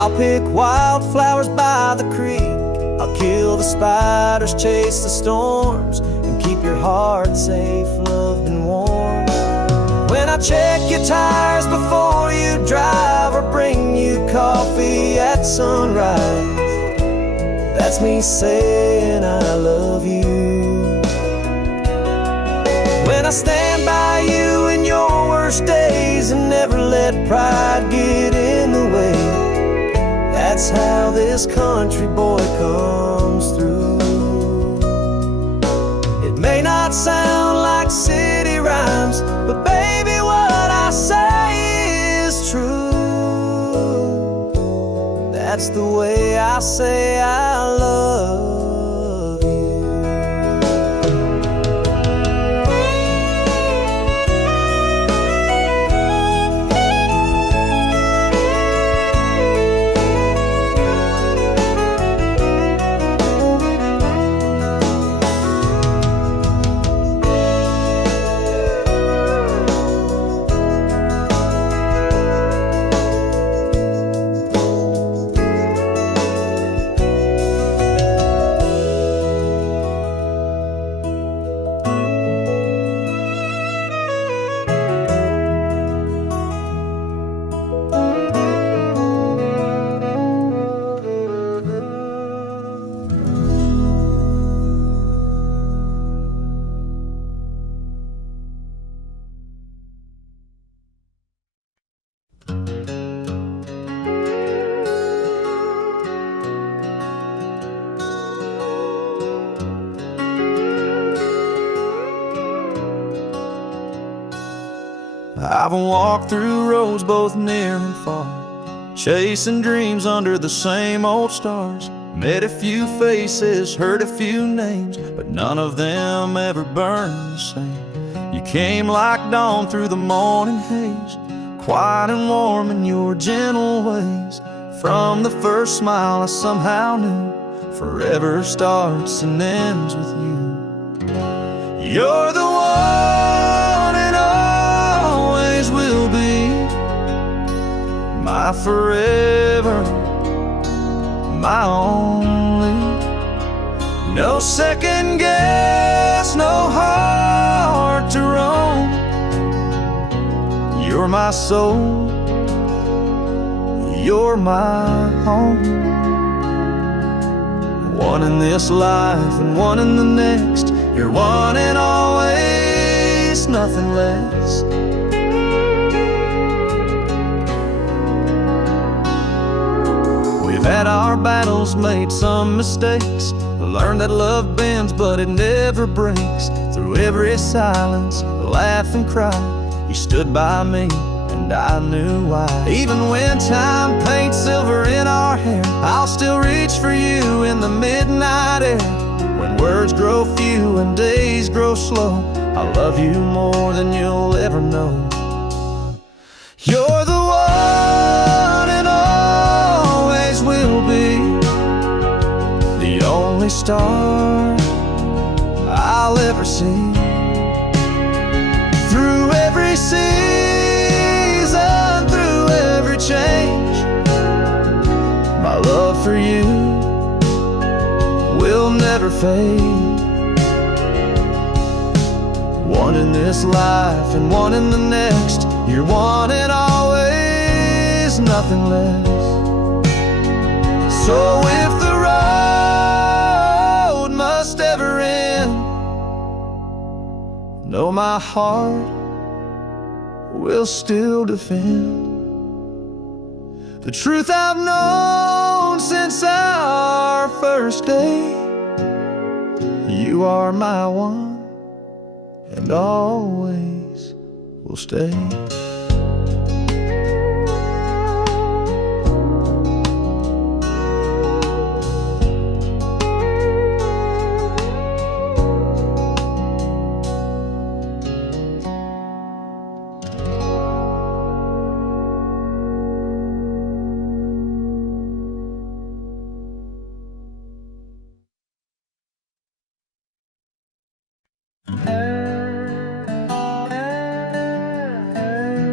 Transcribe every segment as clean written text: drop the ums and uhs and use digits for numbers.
I'll pick wildflowers by the creek. I'll kill the spiders, chase the storms, and keep your heart safe, loved and warm. When I check your tires before you drive, or bring you coffee at sunrise, that's me saying I love you. When I stand by you in your worst days and never let pride get in the way, that's how this country boy comes through. It may not sound like city rhymes, but baby, what I say is true. That's the way I say I love you. I've walked through roads both near and far, chasing dreams under the same old stars. Met a few faces, heard a few names, but none of them ever burned the same. You came like dawn through the morning haze, quiet and warm in your gentle ways. From the first smile I somehow knew, forever starts and ends with you. You're the one and always will be, my forever, my only. No second guess, no heart to roam. You're my soul, you're my home. One in this life and one in the next. You're one and always, nothing less. We've had our battles, made some mistakes, learned that love bends but it never breaks. Through every silence, laugh and cry, you stood by me and I knew why. Even when time paints silver in our hair, I'll still reach for you in the midnight air. When words grow few and days grow slow, I love you more than you'll ever know. You're the one and always will be, the only star I'll ever see. Through every season, through every change, my love for you will never fade. One in this life and one in the next. You're one and always, nothing less. So if the road must ever end, know my heart will still defend the truth I've known since our first day. You are my one and always will stay.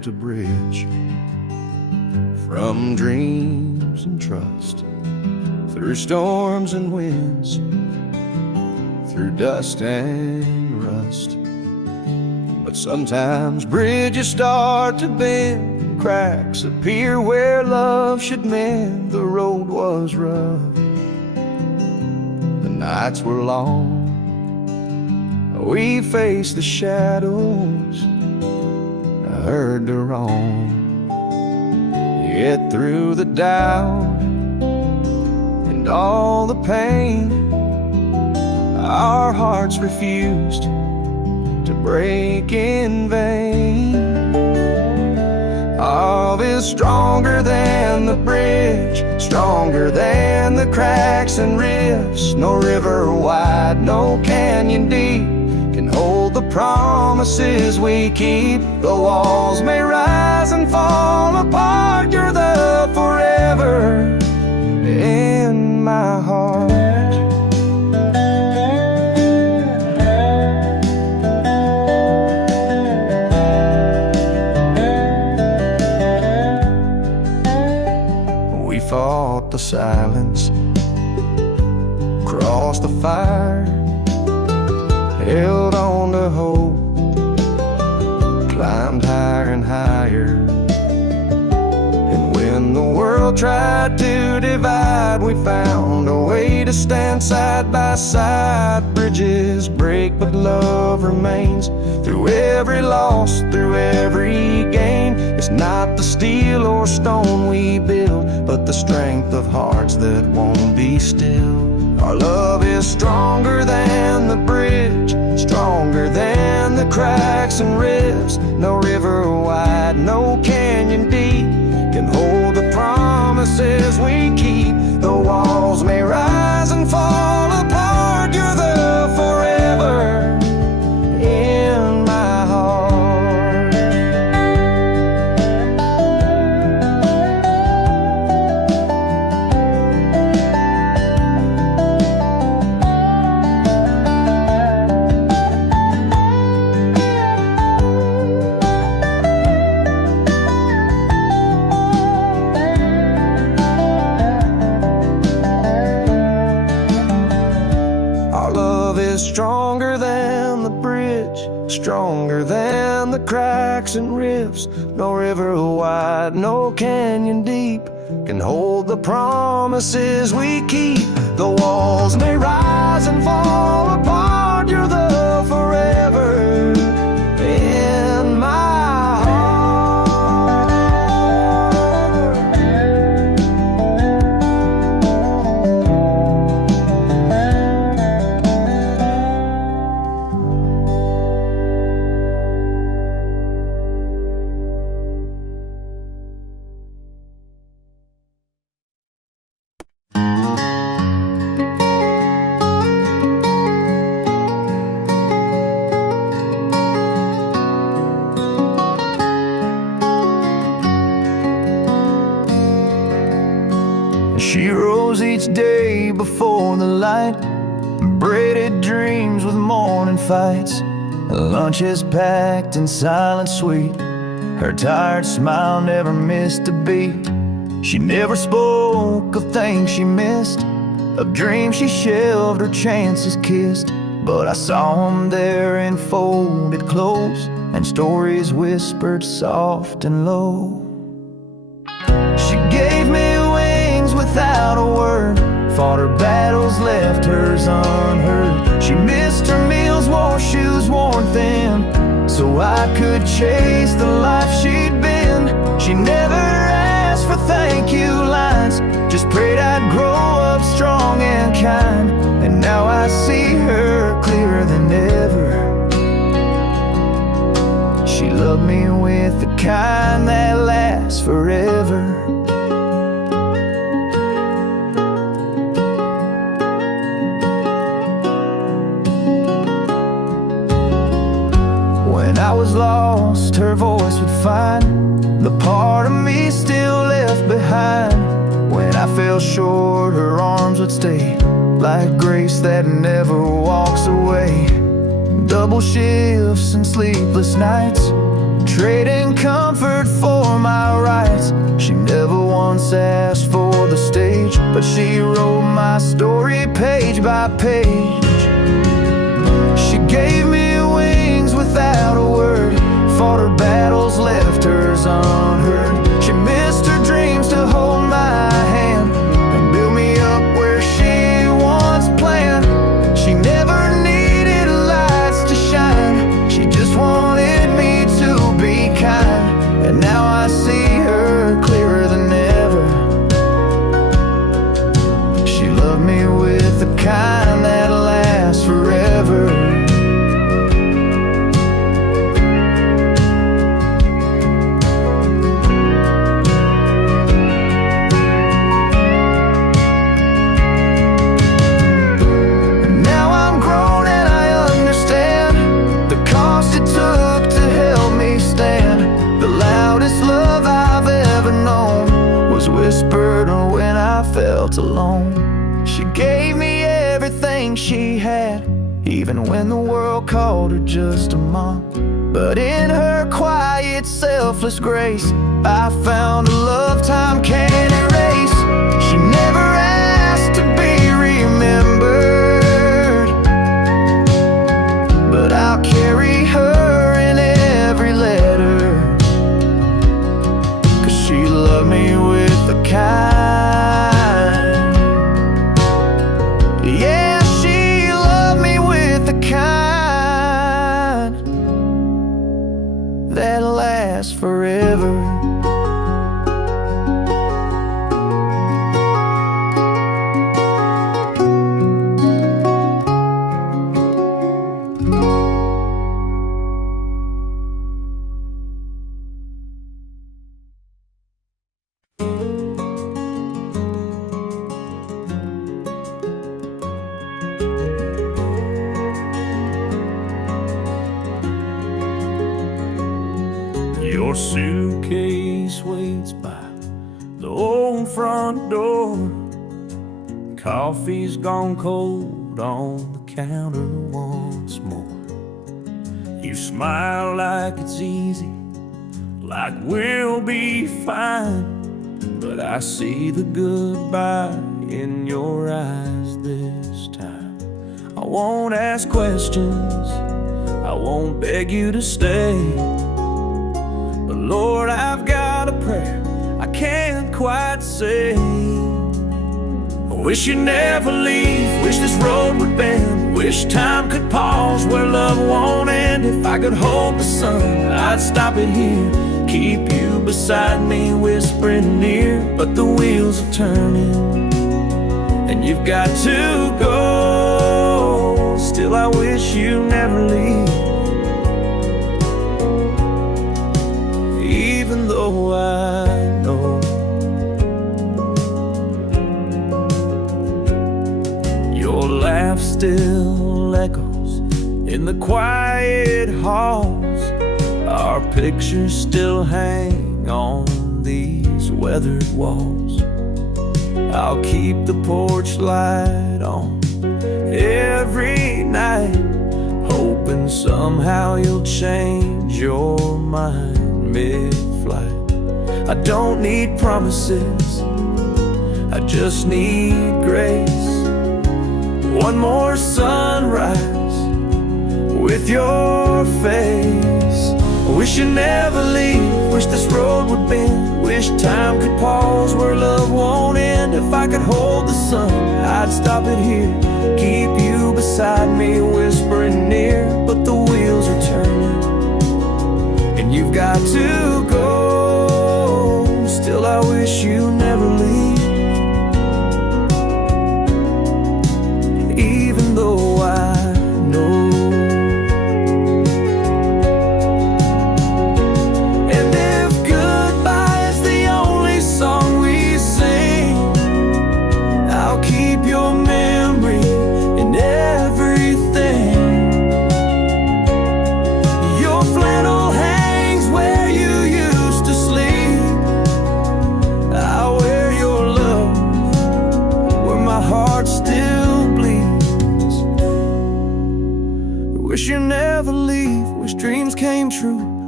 built a bridge from dreams and trust, through storms and winds, through dust and rust. But sometimes bridges start to bend, cracks appear where love should mend. The road was rough, the nights were long, we faced the shadows, heard the wrong. Yet through the doubt and all the pain, our hearts refused to break in vain. Love is stronger than the bridge, stronger than the cracks and rifts. No river wide, no canyon deep can hold the promises we keep. The walls may rise and fall apart, you're the forever in my heart. We fought the silence, crossed the fire, held on to hope, climbed higher and higher. And when the world tried to divide, we found a way to stand side by side. Bridges break, but love remains. Through every loss, through every gain, it's not the steel or stone we build, but the strength of hearts that won't be still. Our love is stronger than the bridge, stronger than the cracks and rifts. No river wide, no canyon deep can hold the promises we keep. The walls may rise and fall apart, you're the forever in my heart. Stronger than the bridge, stronger than the cracks and rifts. No river wide, no canyon deep can hold the promises we keep. The walls may rise and fall apart, you're the forever in my heart. She rose each day before the light, braided dreams with morning fights. Lunches packed and silent sweet, her tired smile never missed a beat. She never spoke of things she missed, of dreams she shelved or chances kissed. But I saw them there in folded clothes, and stories whispered soft and low. She gave me wings without a word, fought her battles, left hers unheard. She missed her meals, wore shoes worn thin, so I could chase the life she'd been. She never asked for thank you lines, just prayed I'd grow up strong and kind. And now I see her clearer than ever. She loved me with the kind that lasts forever. When I was lost, her voice would find the part of me still left behind. When I fell short, her arms would stay, like grace that never walks away. Double shifts and sleepless nights, trading comfort for my rights. She never once asked for the stage, but she wrote my story page by page. She gave me wings without a word, fought her battles, left hers unheard. She missed her dreams to hold my hand and build me up where she once planned. She never needed lights to shine, she just wanted me to be kind. And now I see her clearer than ever. She loved me with the kind that lasts forever. Whispered when I felt alone. She gave me everything she had, even when the world called her just a mom. But in her quiet, selfless grace, I found a love time can't erase. She never asked to be remembered, but I'll carry her in every letter, 'cause she loved me with the kind. Yeah, she loved me with the kind that lasts forever. Your suitcase waits by the old front door. Coffee's gone cold on the counter once more. You smile like it's easy, like we'll be fine, but I see the goodbye in your eyes this time. I won't ask questions, I won't beg you to stay, but Lord, I've got a prayer I can't quite say. I wish you'd never leave, wish this road would bend, wish time could pause where love won't end. If I could hold the sun, I'd stop it here, keep you beside me, whispering near. But the wheels are turning, and you've got to go. Still, I wish you never leave, even though I know your laugh still echoes in the quiet halls. Our pictures still hang on these weathered walls. I'll keep the porch light on every night, hoping somehow you'll change your mind mid-flight. I don't need promises, I just need grace. One more sunrise with your face. I wish you'd never leave, wish this road would bend, wish time could pause where love won't end. If I could hold the sun, I'd stop it here, keep you beside me, whispering near. But the wheels are turning, and you've got to go. Still, I wish you never leave, even though I know. And if goodbye is the only song we sing, I'll keep your memory in everything. Your flannel hangs where you used to sleep, I'll wear your love where my heart still bleeds. Wish you never leave, wish dreams came true,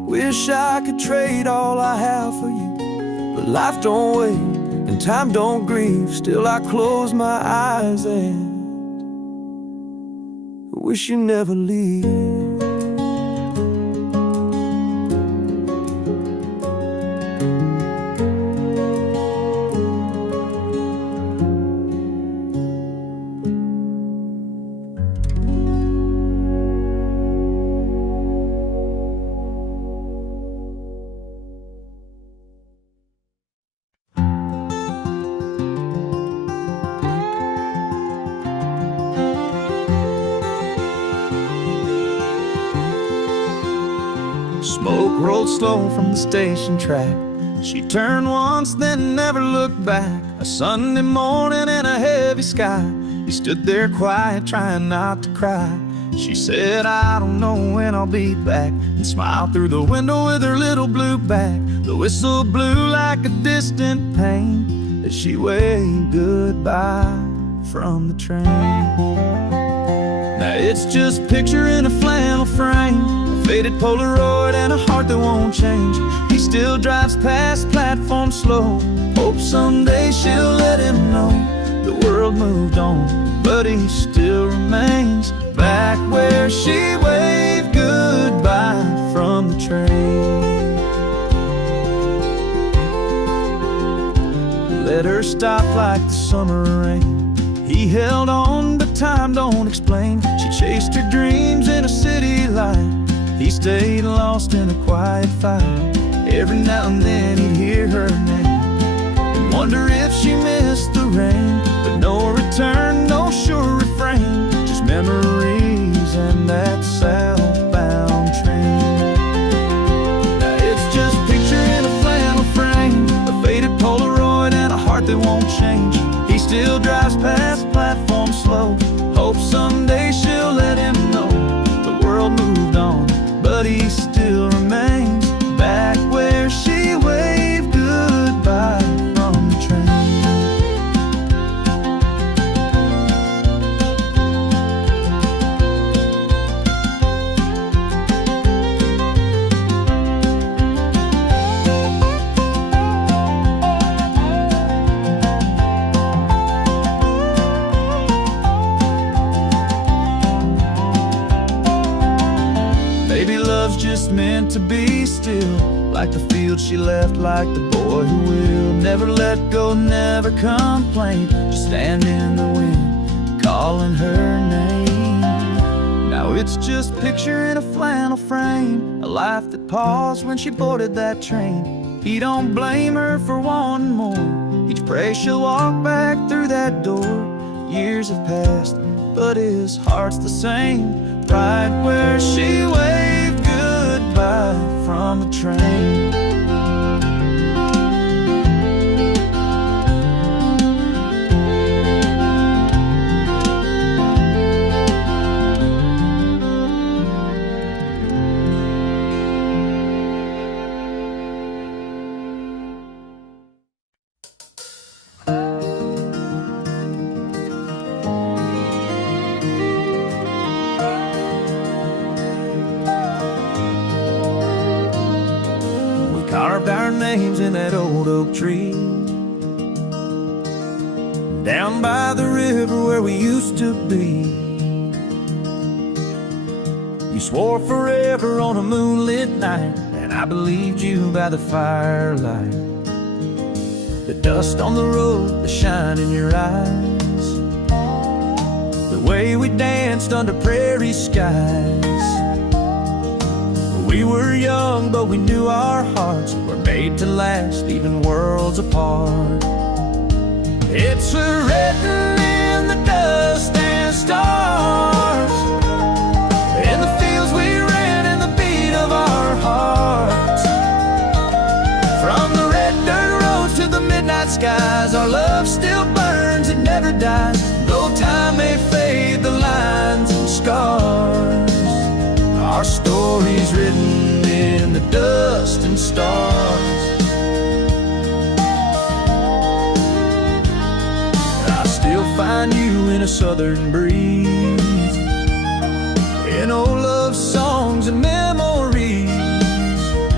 Wish I could trade all I have for you, but life don't wait and time don't grieve. Still I close my eyes and wish you never leave. Smoke rolled slow from the station track. She turned once, then never looked back. A Sunday morning in a heavy sky. He stood there quiet, trying not to cry. She said, I don't know when I'll be back, and smiled through the window with her little blue bag. The whistle blew like a distant pain as she waved goodbye from the train. Now it's just a picture in a flannel frame, a faded Polaroid and a heart that won't change. He still drives past platform slow, hopes someday she'll let him know the world moved on, but he still remains back where she waved goodbye from the train. Let her stop like the summer rain. He held on, but time don't explain. She chased her dreams in a city light. He stayed lost in a quiet fight. Every now and then he'd hear her name and wonder if she missed the rain. But no return, no sure refrain, just memories and that southbound train. Now it's just a picture in a flannel frame, a faded Polaroid and a heart that won't change. He still drives past platform slow, hopes someday she'll let him know the world moved on, but he still remains back where she waved goodbye from the train. Maybe love's just meant to be still, like the field she left, like the boy who will never let go, never complain, just stand in the wind, calling her name. Now it's just a picture in a flannel frame, a life that paused when she boarded that train. He don't blame her for wanting more, each prays she'll walk back through that door. Years have passed, but his heart's the same, right where she waved goodbye from the train. Carved our names in that old oak tree down by the river where we used to be. You swore forever on a moonlit night, and I believed you by the firelight. The dust on the road, the shine in your eyes, the way we danced under prairie skies. We were young, but we knew our hearts were made to last, even worlds apart. It's written in the dust and stars, in the fields we ran, in the beat of our hearts. From the red dirt roads to the midnight skies, our love still burns, it never dies. Though time may fade the lines and scars, our story's written in the dust and stars. I still find you in a southern breeze, in old love songs and memories.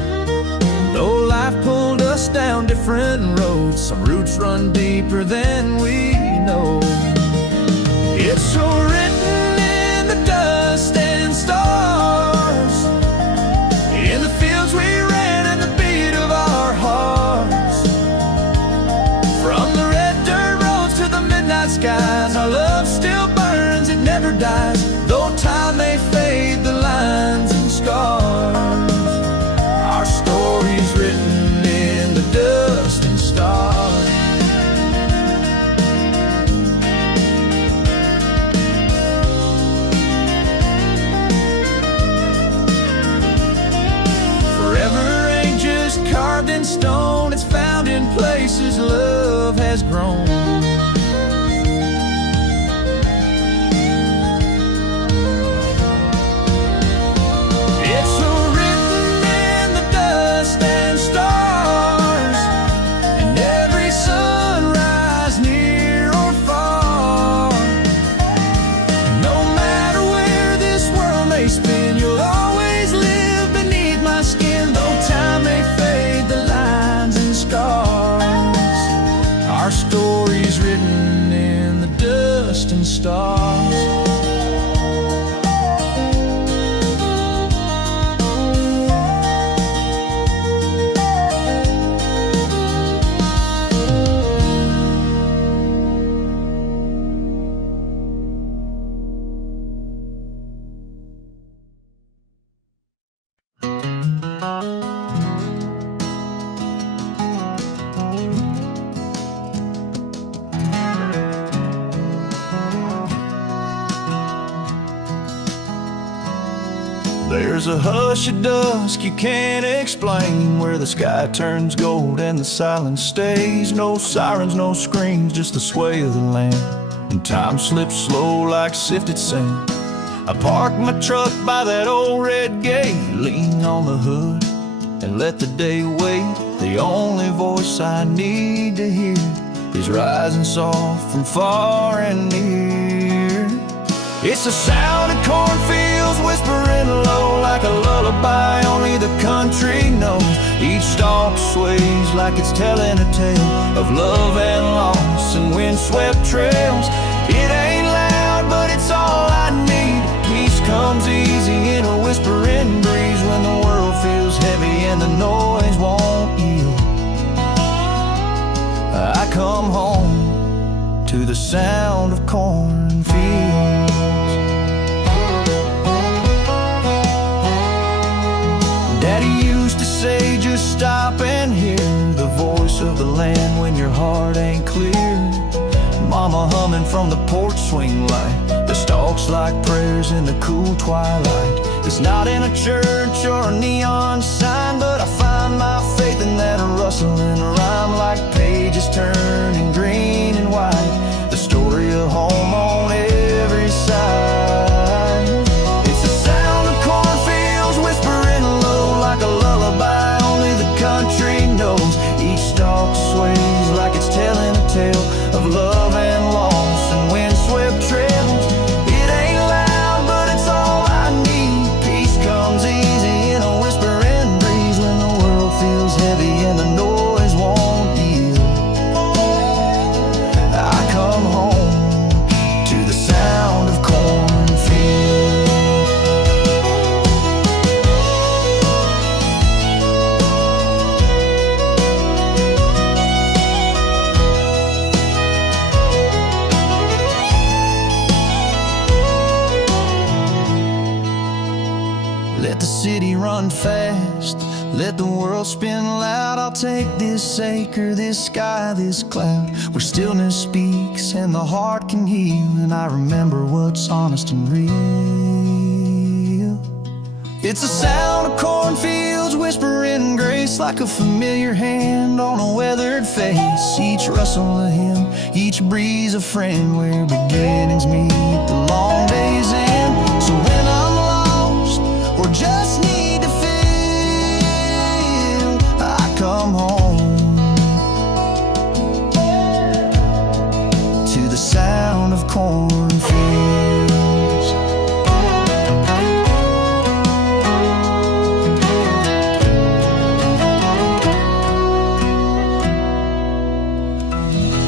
run deeper than we know. It's so written in the dust and stars, in the fields we ran and the beat of our hearts. From the red dirt roads to the midnight skies, our love still burns, it never dies. Though time may fade the lines and scars, our story's written in the dust and stars. Forever ain't just carved in stone, it's found in places love has grown. Our story's written in the dust and stars. There's a hush of dusk you can't explain, where the sky turns gold and the silence stays. No sirens, no screams, just the sway of the land, and time slips slow like sifted sand. I park my truck by that old red gate, lean on the hood and let the day wait. The only voice I need to hear is rising soft from far and near. It's the sound of cornfields whispering low like a lullaby only the country knows. Each stalk sways like it's telling a tale of love and loss and windswept trails. It ain't loud, but it's all I need. Peace comes easy in a whispering breeze when the world feels heavy and the noise won't yield. I come home to the sound of cornfields. Daddy used to say, just stop and hear the voice of the land when your heart ain't clear. Mama humming from the porch swing light, the stalks like prayers in the cool twilight. It's not in a church or a neon sign, but I find my faith in that rustling rhyme, like pages turning green and white, the story of home on every side. It's the sound of cornfields whispering low like a lullaby only the country knows. Each stalk sways like it's telling a tale of love and loss and windswept trails. It ain't loud, but it's all I need. Peace comes easy in a whispering breeze when the world feels heavy and the noise won't yield. I come home to the sound of cornfields. Let the city run fast, let the world spin loud. I'll take this acre, this sky, this cloud, where stillness speaks and the heart can heal, and I remember what's honest and real. It's the sound of cornfields whispering grace like a familiar hand on a weathered face. Each rustle a hymn, each breeze a friend, where beginnings meet the long day's end. So when I'm lost or just need to feel, I come home to the sound of cornfields.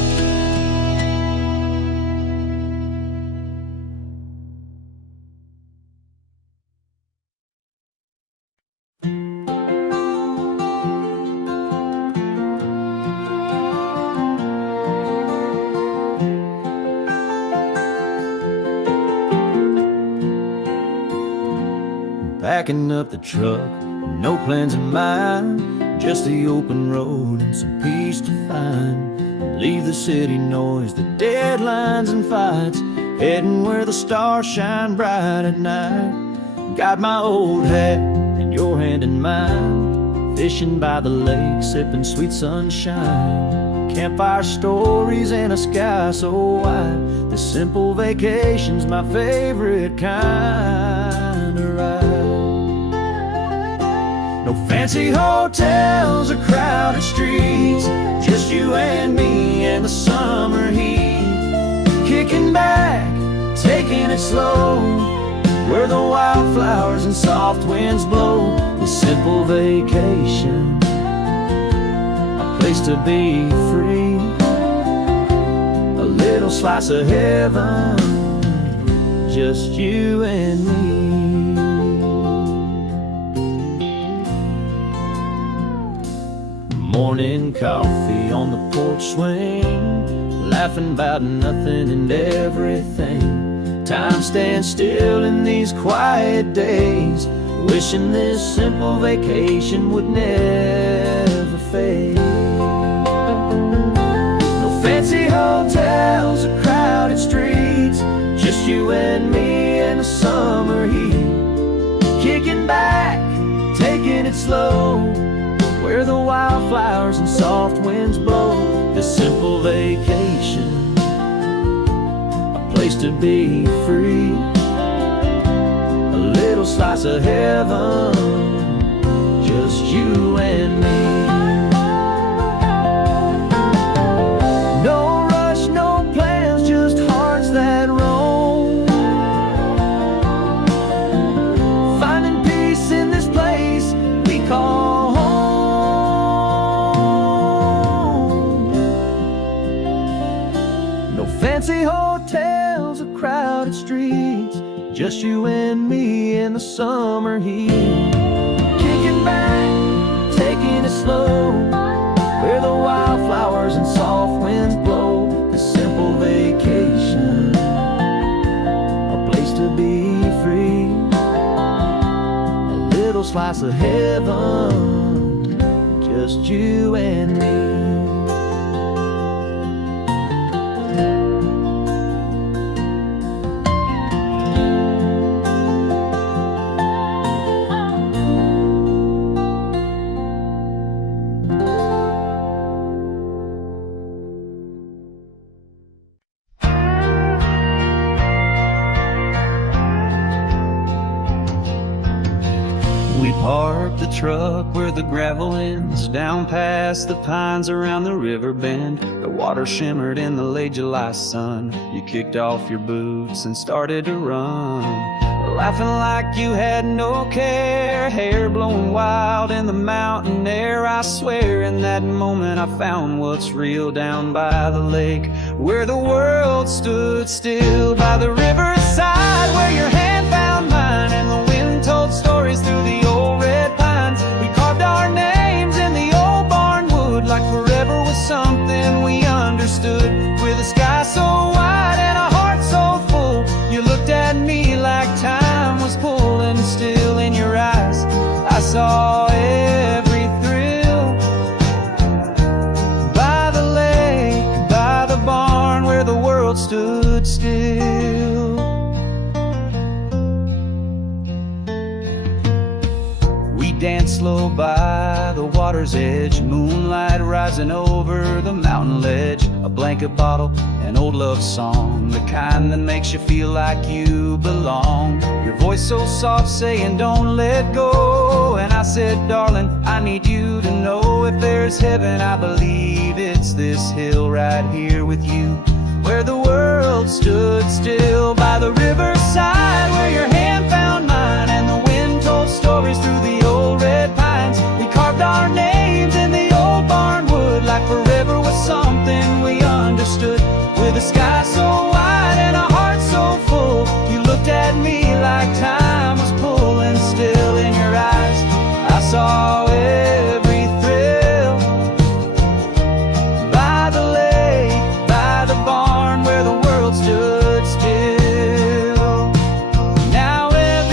Packing up the truck, no plans in mind, just the open road and some peace to find. Leave the city noise, the deadlines and fights, heading where the stars shine bright at night. Got my old hat and your hand in mine, fishing by the lake, sipping sweet sunshine. Campfire stories and a sky so wide, this simple vacation's my favorite kind of ride. No fancy hotels or crowded streets, just you and me and the summer heat. Kicking back, taking it slow, where the wildflowers and soft winds blow. This simple vacation, a place to be free, a little slice of heaven, just you and me. Morning coffee on the porch swing, laughing about nothing and everything. Time stands still in these quiet days, wishing this simple vacation would never fade. No fancy hotels or crowded streets, just you and me and the summer heat. Kicking back, taking it slow, where the wildflowers and soft winds blow. This simple vacation, a place to be free, a little slice of heaven, just you and me. No rush, no plans, just hearts that roam, finding peace in this place we call fancy hotels or crowded streets, just you and me in the summer heat. Kicking back, taking it slow, where the wildflowers and soft winds blow. This simple vacation, a place to be free, a little slice of heaven, just you and me. We parked the truck where the gravel ends, down past the pines around the river bend. The water shimmered in the late July sun. You kicked off your boots and started to run, laughing like you had no care, hair blowing wild in the mountain air. I swear in that moment I found what's real down by the lake, where the world stood still, by the riverside where your hand found mine and the wind told stories through the old red pines. We carved our names in the old barn wood, like forever was something we understood, with a sky so wide and a heart so full. You looked at me like time was pulling still in your eyes. I saw every thrill, by the lake, by the barn where the world stood still. We danced slow by the water's edge, moonlight rising over the mountain ledge. A blanket bottle, an old love song, the kind that makes you feel like you belong. Your voice so soft saying don't let go, and I said darling, I need you to know, if there's heaven I believe it's this hill right here with you, where the world stood still, by the riverside where your hand found mine and the wind told stories through the old red pines. We carved our names in the old barn wood, like forever was something we understood, with a sky so wide and a heart so full. You looked at me like time was pulling still in your eyes. I saw every thrill, by the lake, by the barn where the world stood still. Now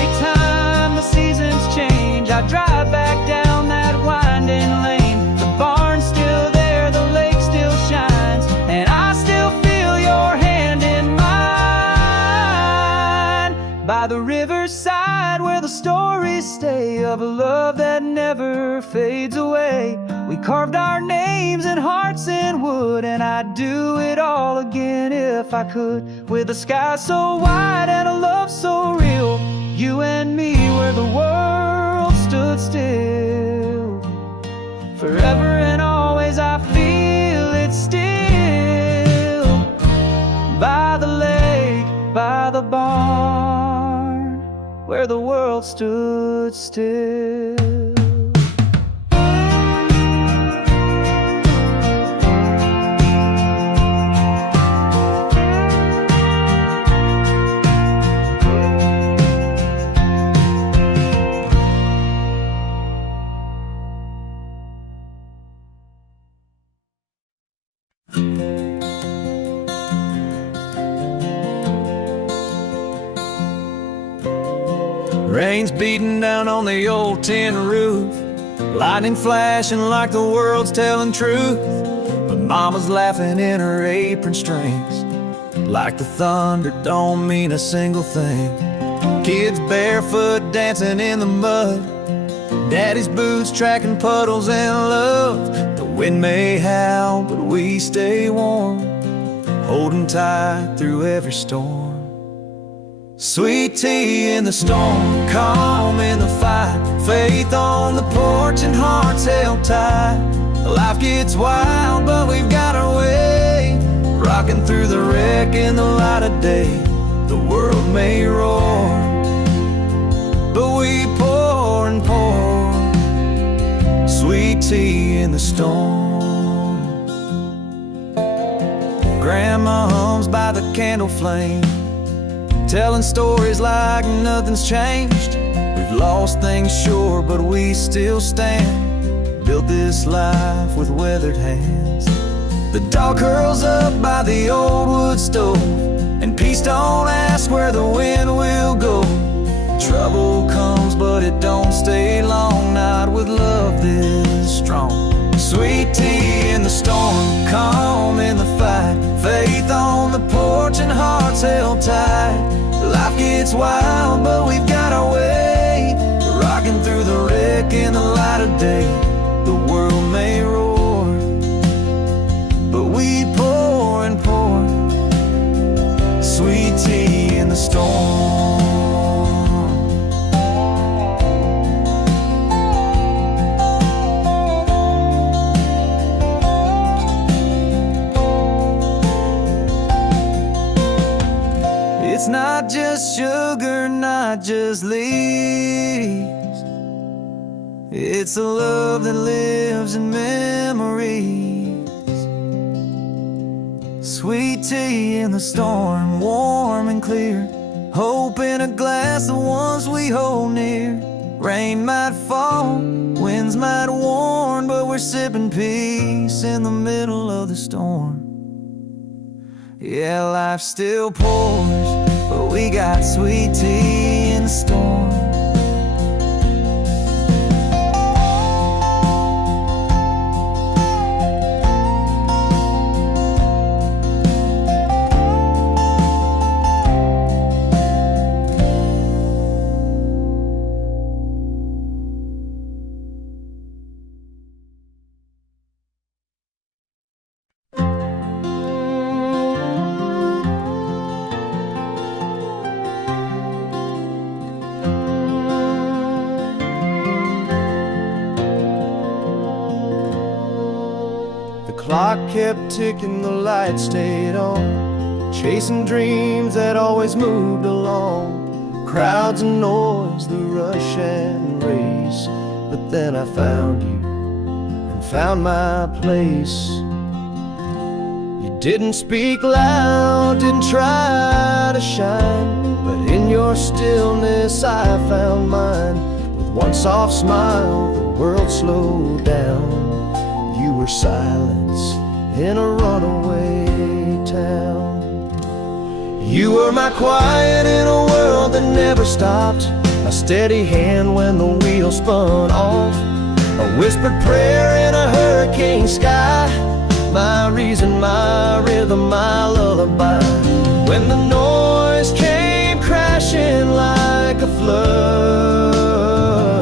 mainstay of a love that never fades away. We carved our names and hearts in wood, and I'd do it all again if I could. With a sky so wide and a love so real, you and me where the world stood still. Forever and always I feel it still. By the lake, by the barn, where the world stood still. Rain's beating down on the old tin roof, lightning flashing like the world's telling truth. But Mama's laughing in her apron strings, like the thunder don't mean a single thing. Kids barefoot dancing in the mud, Daddy's boots tracking puddles and love. The wind may howl, but we stay warm, holding tight through every storm. Sweet tea in the storm, calm in the fight, faith on the porch and hearts held tight. Life gets wild, but we've got our way, rocking through the wreck in the light of day. The world may roar, but we pour and pour. Sweet tea in the storm. Grandma hums by the candle flame, telling stories like nothing's changed. We've lost things, sure, but we still stand. Built this life with weathered hands. The dog curls up by the old wood stove, and peace don't ask where the wind will go. Trouble comes, but it don't stay long, not with love this strong. Sweet tea in the storm, calm in the fight, faith on the porch and hearts held tight. Life gets wild, but we've got our way, rocking through the wreck in the light of day. The world may roar, but we pour and pour. Sweet tea in the storm. It's not just sugar, not just leaves. It's a love that lives in memories. Sweet tea in the storm, warm and clear. Hope in a glass, the ones we hold near. Rain might fall, winds might warn, but we're sipping peace in the middle of the storm. Yeah, life still pours, but we got sweet tea in the storm. Clock kept ticking, the light stayed on, chasing dreams that always moved along. Crowds and noise, the rush and race, but then I found you and found my place. You didn't speak loud, didn't try to shine, but in your stillness I found mine. With one soft smile, the world slowed down. You were silence in a runaway town. You were my quiet in a world that never stopped, a steady hand when the wheel spun off, a whispered prayer in a hurricane sky, my reason, my rhythm, my lullaby. When the noise came crashing like a flood,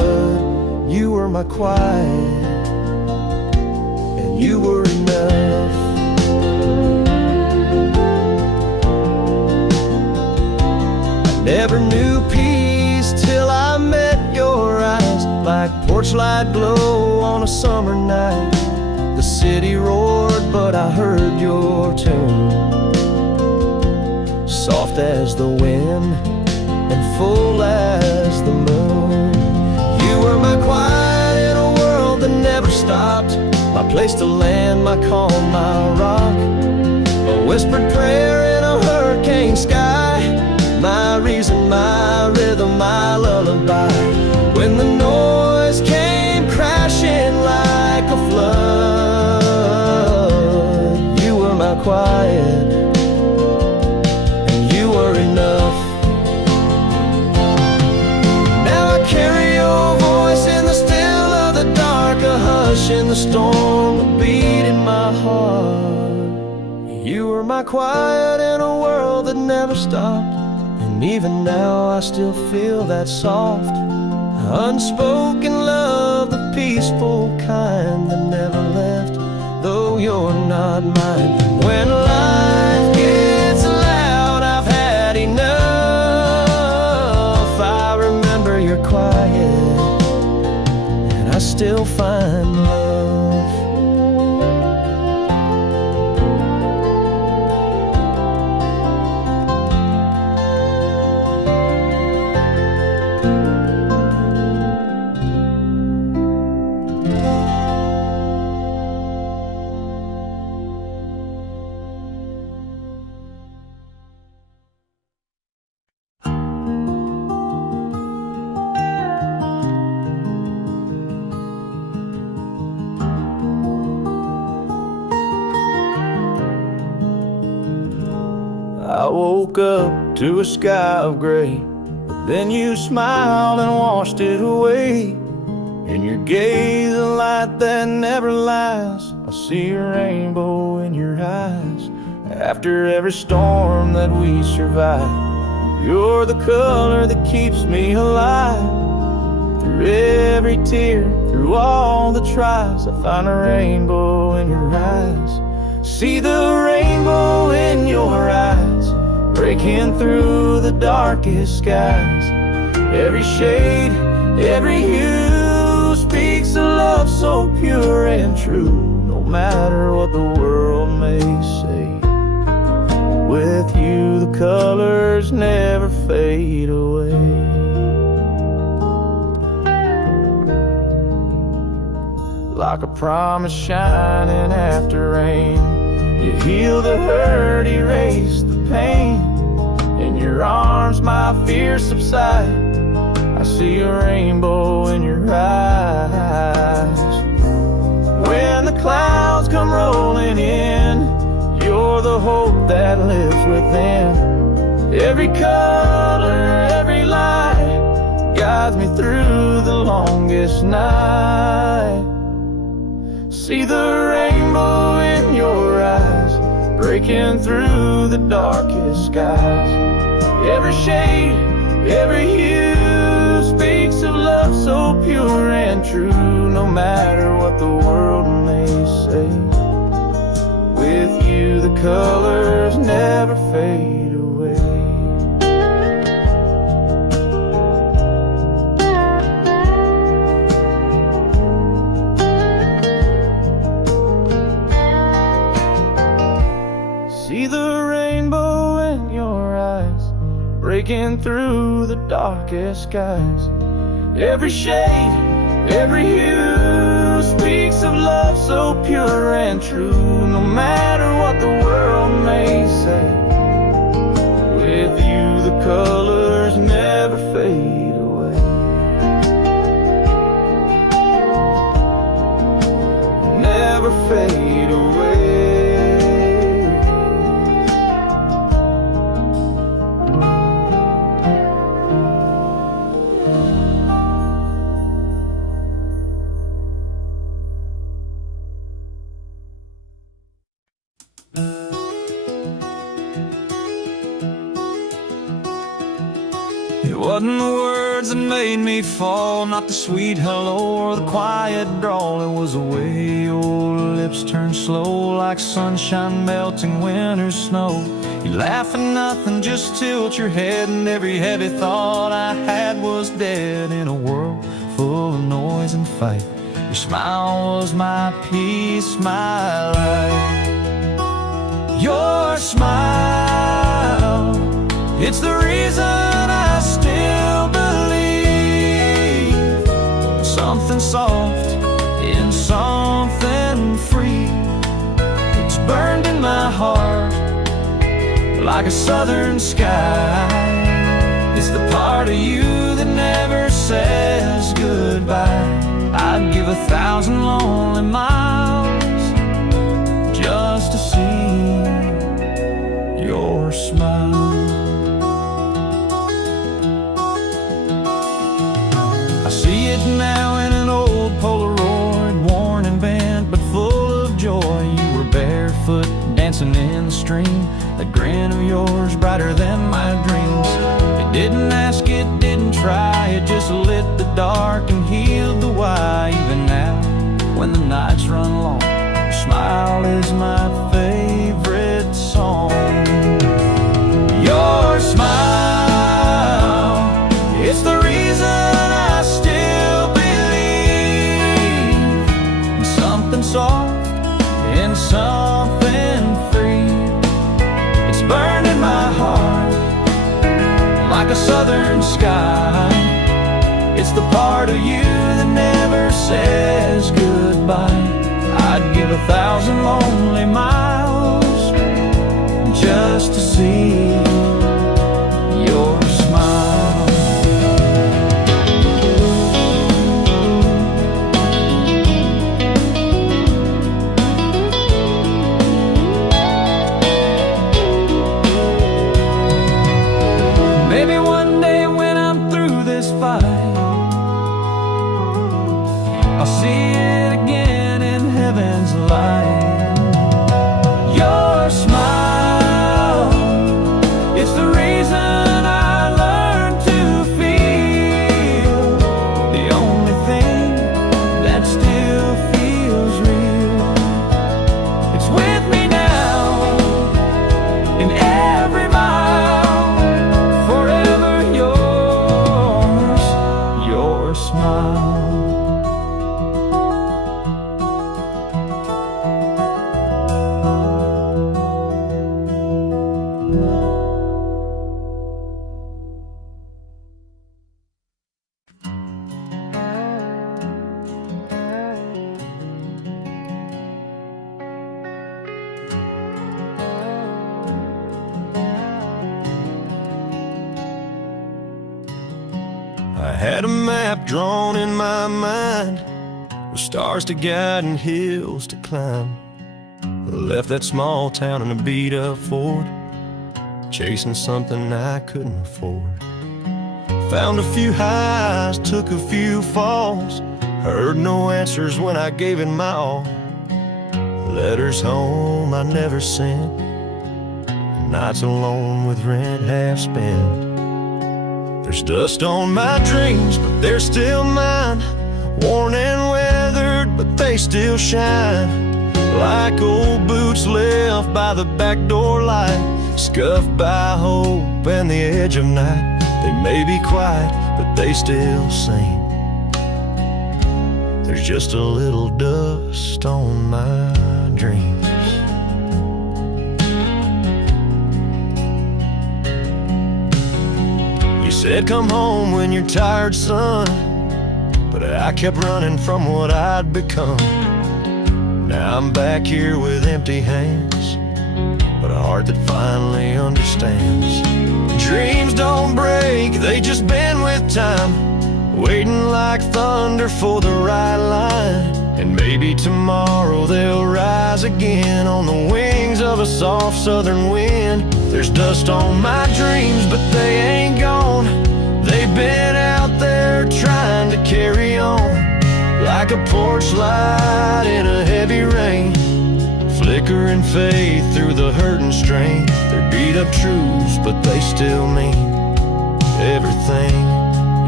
my quiet, and you were enough. I never knew peace till I met your eyes, like porch light glow on a summer night. The city roared, but I heard your tune, soft as the wind and full as the moon. You were my quiet in a world that never stopped, my place to land, my calm, my rock, a whispered prayer in a hurricane sky, my reason, my rhythm, my lullaby. When the noise came crashing like a flood, you were my quiet, and you were enough. Now I carry your voice in the still of the dark, a hush in the storm, a beat in my heart. You were my quiet in a world that never stopped, and even now I still feel that soft, unspoken love, the peaceful kind that never left, though you're not mine. When life gets loud, I've had enough, I remember you're quiet, and I still find love. I woke up to a sky of gray, but then you smiled and washed it away. In your gaze, a light that never lies, I see a rainbow in your eyes. After every storm that we survive, you're the color that keeps me alive. Through every tear, through all the tries, I find a rainbow in your eyes. See the rainbow in your eyes, breaking through the darkest skies. Every shade, every hue speaks a love so pure and true. No matter what the world may say, with you the colors never fade away. Like a promise shining after rain, you heal the hurt, erase the pain. In your arms my fears subside, I see a rainbow in your eyes. When the clouds come rolling in, you're the hope that lives within. Every color, every light guides me through the longest night. See the rainbow in your eyes, breaking through the darkest skies. Every shade, every hue speaks of love so pure and true. No matter what the world may say, with you the colors never fade away. See the rainbow in your eyes, breaking through the darkest skies. Every shade, every hue speaks of love so pure and true. No matter what the world may say, with you the colors never fade away. Never fade away. It wasn't the words that made me fall, not the sweet hello or the quiet drawl. It was the way your lips turned slow, like sunshine melting winter's snow. You laugh at nothing, just tilt your head, and every heavy thought I had was dead. In a world full of noise and fight, your smile was my peace, my life. Your smile, it's the reason I still believe. Something soft in something free. It's burned in my heart like a southern sky. It's the part of you that never says goodbye. I'd give 1,000 lonely miles just to see your smile. I see it now in an old Polaroid, worn and bent but full of joy. You were barefoot dancing in the stream, that grin of yours brighter than my dreams. It didn't ask, it didn't try, it just lit the dark and healed the why. Even now, when the nights run long, your smile is my favorite song. Your smile, it's the reason I still believe in something soft, in something free. It's burned in my heart like a southern sky. It's the part of you that never says goodbye. I'd give 1,000 lonely miles just to see your smile. Maybe one day when I'm through this fight, I'll see it again in heaven's light. Your smile, it's the reason I learned to feel. The only thing that still feels real. It's with me now in every mile, forever yours, your smile. I had a map drawn in my mind, with stars to guide and hills to climb. I left that small town in a beat-up Ford, chasing something I couldn't afford. Found a few highs, took a few falls, heard no answers when I gave it my all. Letters home I never sent, nights alone with rent half spent. There's dust on my dreams, but they're still mine. Worn and weathered, but they still shine. Like old boots left by the back door light, scuffed by hope and the edge of night. They may be quiet, but they still sing. There's just a little dust on my dreams. Said come home when you're tired, son, but I kept running from what I'd become. Now I'm back here with empty hands, but a heart that finally understands. Dreams don't break, they just bend with time, waiting like thunder for the right line. And maybe tomorrow they'll rise again on the wings of a soft southern wind. There's dust on my dreams, but they ain't gone. They've been out there trying to carry on, like a porch light in a heavy rain, flickering faith through the hurt and strain. They're beat up truths, but they still mean everything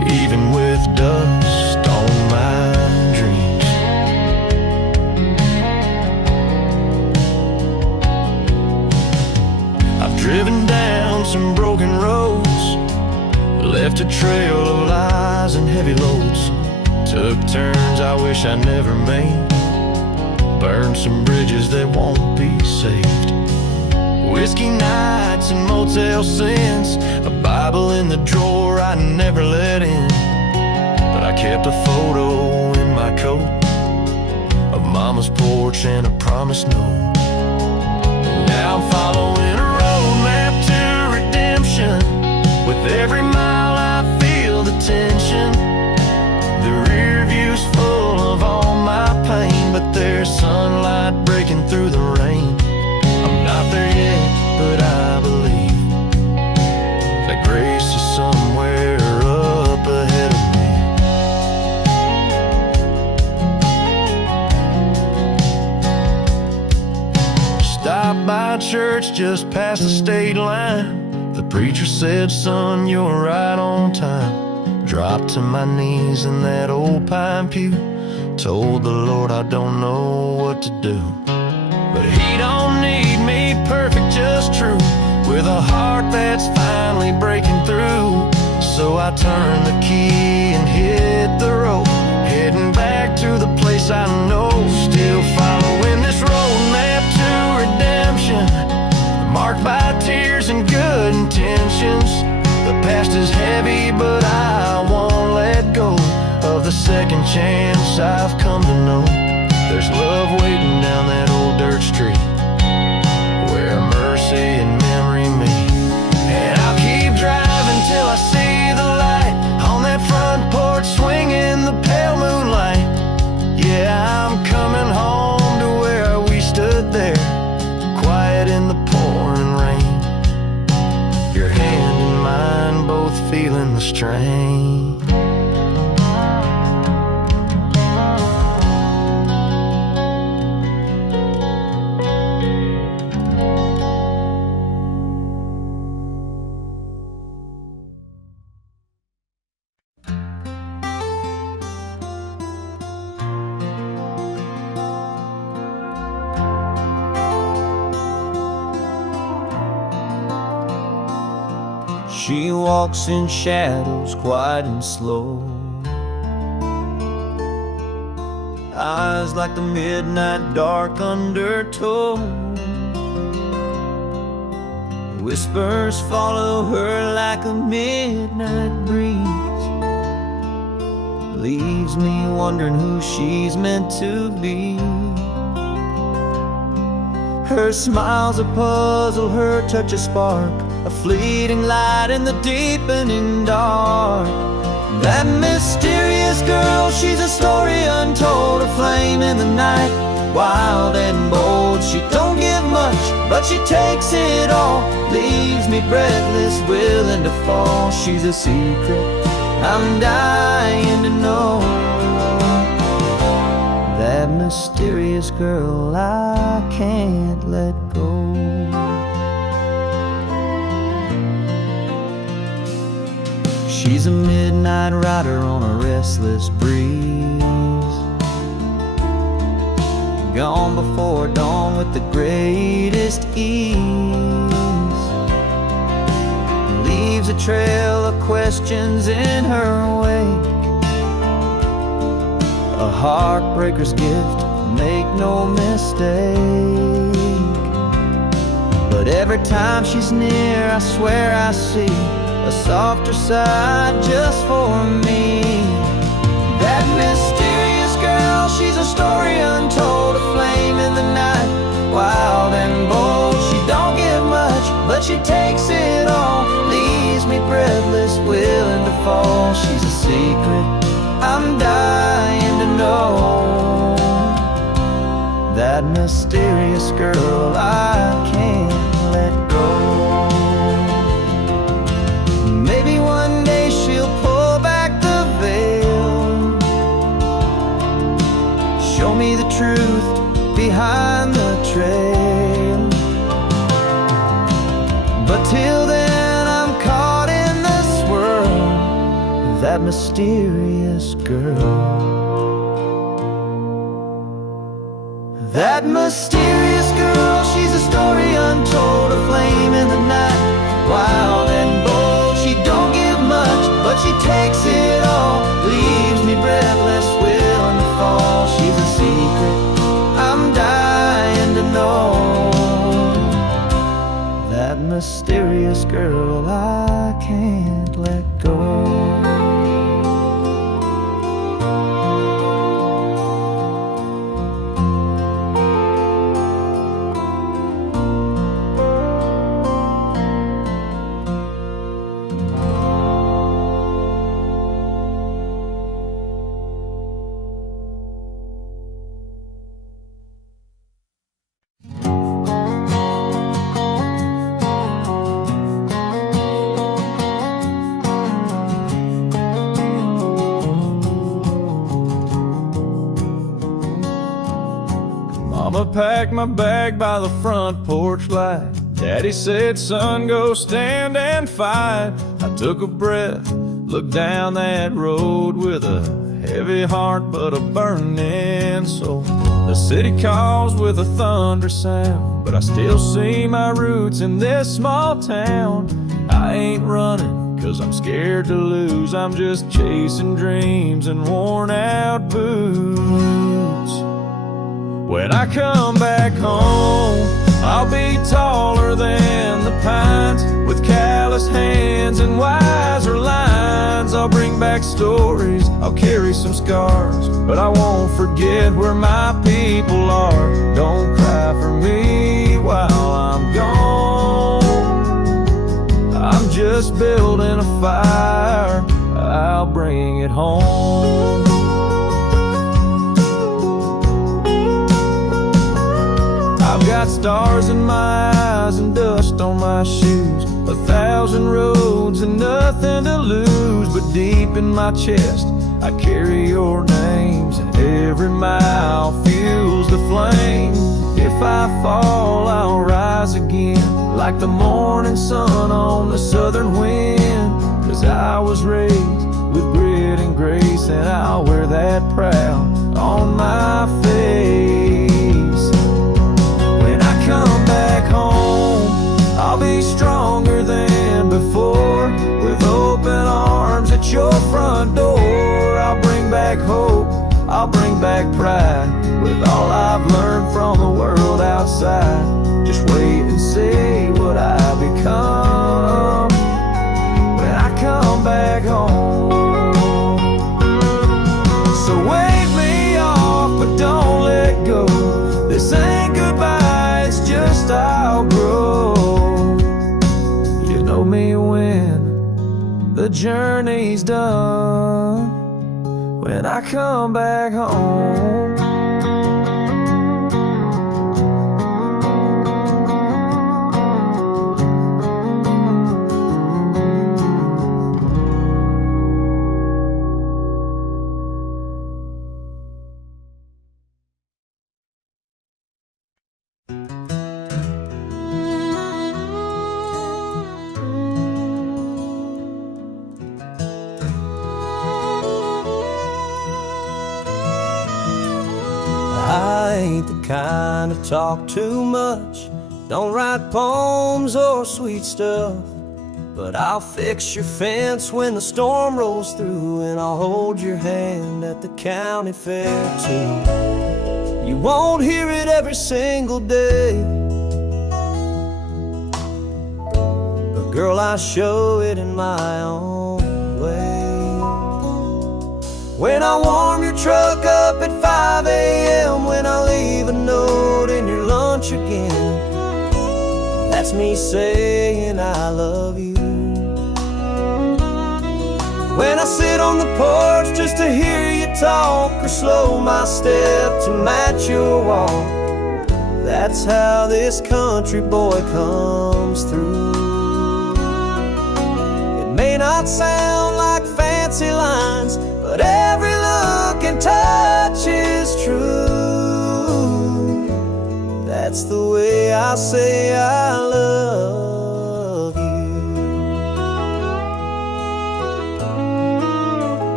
even with dust on my dreams. I've driven down some broken roads, left a trail of lies and heavy loads, took turns I wish I never made, burned some bridges that won't be saved. Whiskey nights and motel sins, a Bible in the drawer I never let in, but I kept a photo in my coat of Mama's porch and a promised note. Now I'm following a roadmap to redemption. With every mile I feel the tension. The rear view's full of all my pain, but there's sunlight breaking through the rain. I'm not there yet, but I believe that grace is somewhere up ahead of me. Stopped by church just past the state line. The preacher said, "Son, you're right on time." Dropped to my knees in that old pine pew, told the Lord I don't know what to do, but He don't need me perfect, just true, with a heart that's finally breaking through. So I turned the key and hit the road, heading back to the place I know. Still following this roadmap to redemption, marked by tears and good intentions. The past is heavy, but I won't let go of the second chance I've come to know. There's love waiting down that old dirt street, where mercy and memory meet. And I'll keep driving till I see the light on that front porch, swinging the pale moonlight. Yeah, I'm coming home to where we stood there, quiet in the pouring rain. Your hand in mine, both feeling the strain. She walks in shadows, quiet and slow, eyes like the midnight dark undertow. Whispers follow her like a midnight breeze, leaves me wondering who she's meant to be. Her smile's a puzzle, her touch a spark, a fleeting light in the deepening dark. That mysterious girl, she's a story untold, a flame in the night, wild and bold. She don't give much, but she takes it all, leaves me breathless, willing to fall. She's a secret I'm dying to know, that mysterious girl I can't let go. She's a midnight rider on a restless breeze, gone before dawn with the greatest ease, leaves a trail of questions in her wake, a heartbreaker's gift, make no mistake. But every time she's near, I swear I see a softer side just for me. That mysterious girl, she's a story untold, a flame in the night, wild and bold. She don't give much, but she takes it all, leaves me breathless, willing to fall. She's a secret I'm dying to know, that mysterious girl I can't let go. Maybe one day she'll pull back the veil, show me the truth behind the trail. But till then I'm caught in this world, that mysterious girl. That mysterious girl, she's a story untold, a flame in the night, wild and bold. She don't give much, but she takes it all, leaves me breathless, willing to fall. She's a secret I'm dying to know. That mysterious girl I can't let go. Mama packed my bag by the front porch light. Daddy said, son, go stand and fight. I took a breath, looked down that road with a heavy heart but a burning soul. The city calls with a thunder sound, but I still see my roots in this small town. I ain't running 'cause I'm scared to lose. I'm just chasing dreams and worn out boots. When I come back home, I'll be taller than the pines, with calloused hands and wiser lines. I'll bring back stories, I'll carry some scars, but I won't forget where my people are. Don't cry for me while I'm gone. I'm just building a fire, I'll bring it home. I've got stars in my eyes and dust on my shoes, 1,000 roads and nothing to lose. But deep in my chest, I carry your names, and every mile fuels the flame. If I fall, I'll rise again, like the morning sun on the southern wind. 'Cause I was raised with grit and grace, and I'll wear that proud on my face. Come back home, I'll be stronger than before, with open arms at your front door. I'll bring back hope, I'll bring back pride, with all I've learned from the world outside. Just wait and see what I become when I come back home. So wave me off, but don't let go. This ain't goodbye, it's just I'll grow. You know me when the journey's done, when I come back home. I ain't the kind to talk too much, don't write poems or sweet stuff, but I'll fix your fence when the storm rolls through, and I'll hold your hand at the county fair too. You won't hear it every single day, but girl, I show it in my own way. When I warm your truck up at 5 a.m., when I leave a note in your lunch again, that's me saying I love you. When I sit on the porch just to hear you talk, or slow my step to match your walk, that's how this country boy comes through. It may not sound like fancy lines, but every look and touch is true. That's the way I say I love you.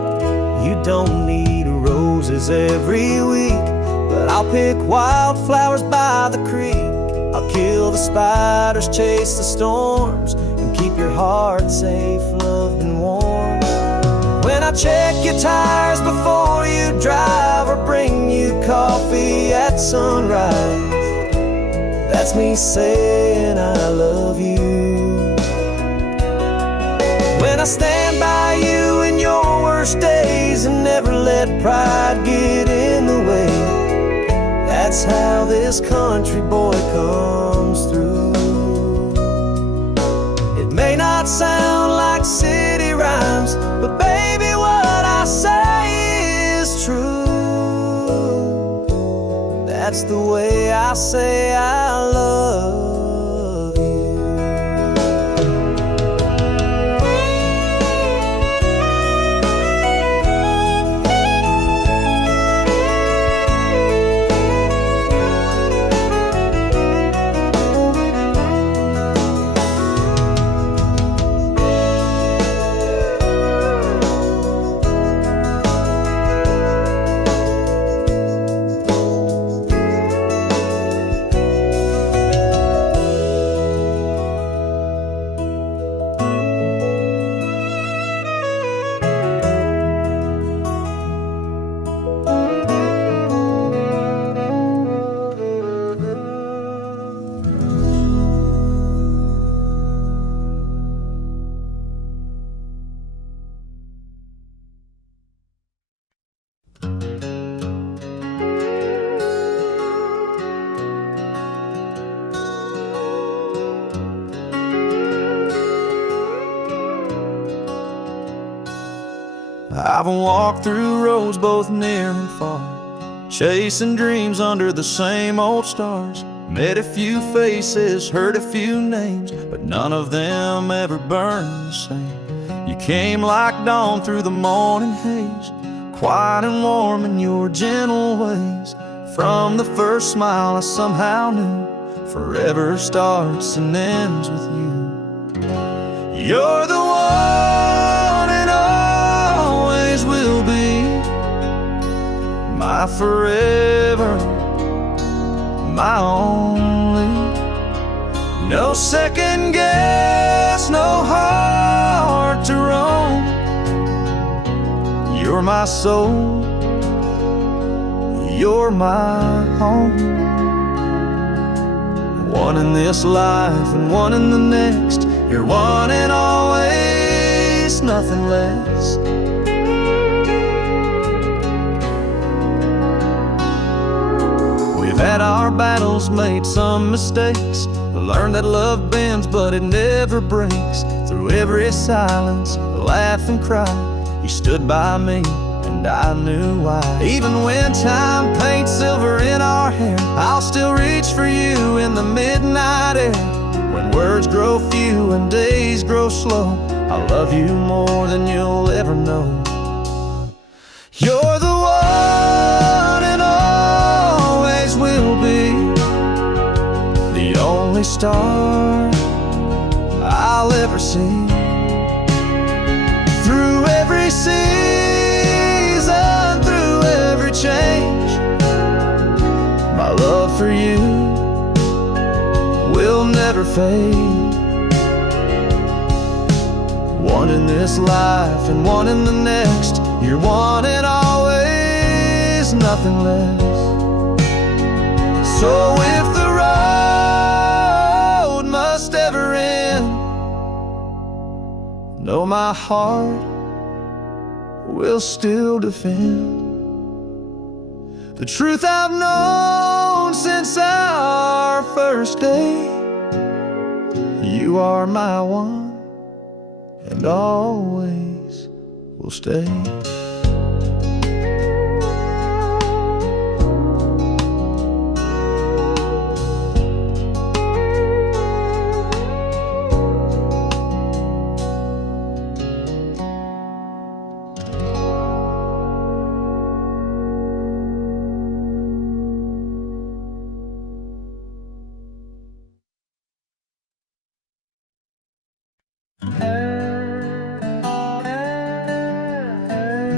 roses every week, but I'll pick wildflowers by the creek. I'll kill the spiders, chase the storms, and keep your heart safe, loved and warm. When I check your tires before you drive, or bring you coffee at sunrise, that's me saying I love you. When I stand by you in your worst days and never let pride get in the way, that's how this country boy comes through. It may not sound like city rhymes, but baby, what I say is true. That's the way I say I love you. I've walked through roads both near and far, chasing dreams under the same old stars. Met a few faces, heard a few names, but none of them ever burned the same. You came like dawn through the morning haze, quiet and warm in your gentle ways. From the first smile I somehow knew forever starts and ends with you. You're the one and always will be my forever, my only. No second guess, no heart to roam. You're my soul, you're my home. One in this life and one in the next. You're one and always, nothing less. We've had our battles, made some mistakes, learned that love bends but it never breaks. Through every silence, laugh and cry, you stood by me and I knew why. Even when time paints silver in our hair, I'll still reach for you in the midnight air. When words grow few and days grow slow, I love you more than you'll ever know. You're the one and always will be the only star I'll ever see. Through every season, through every change, my love for you will never fade. One in this life and one in the next. You're one and always, nothing less. So if the road must ever end, know my heart will still defend the truth I've known since our first day. You are my one and always will stay.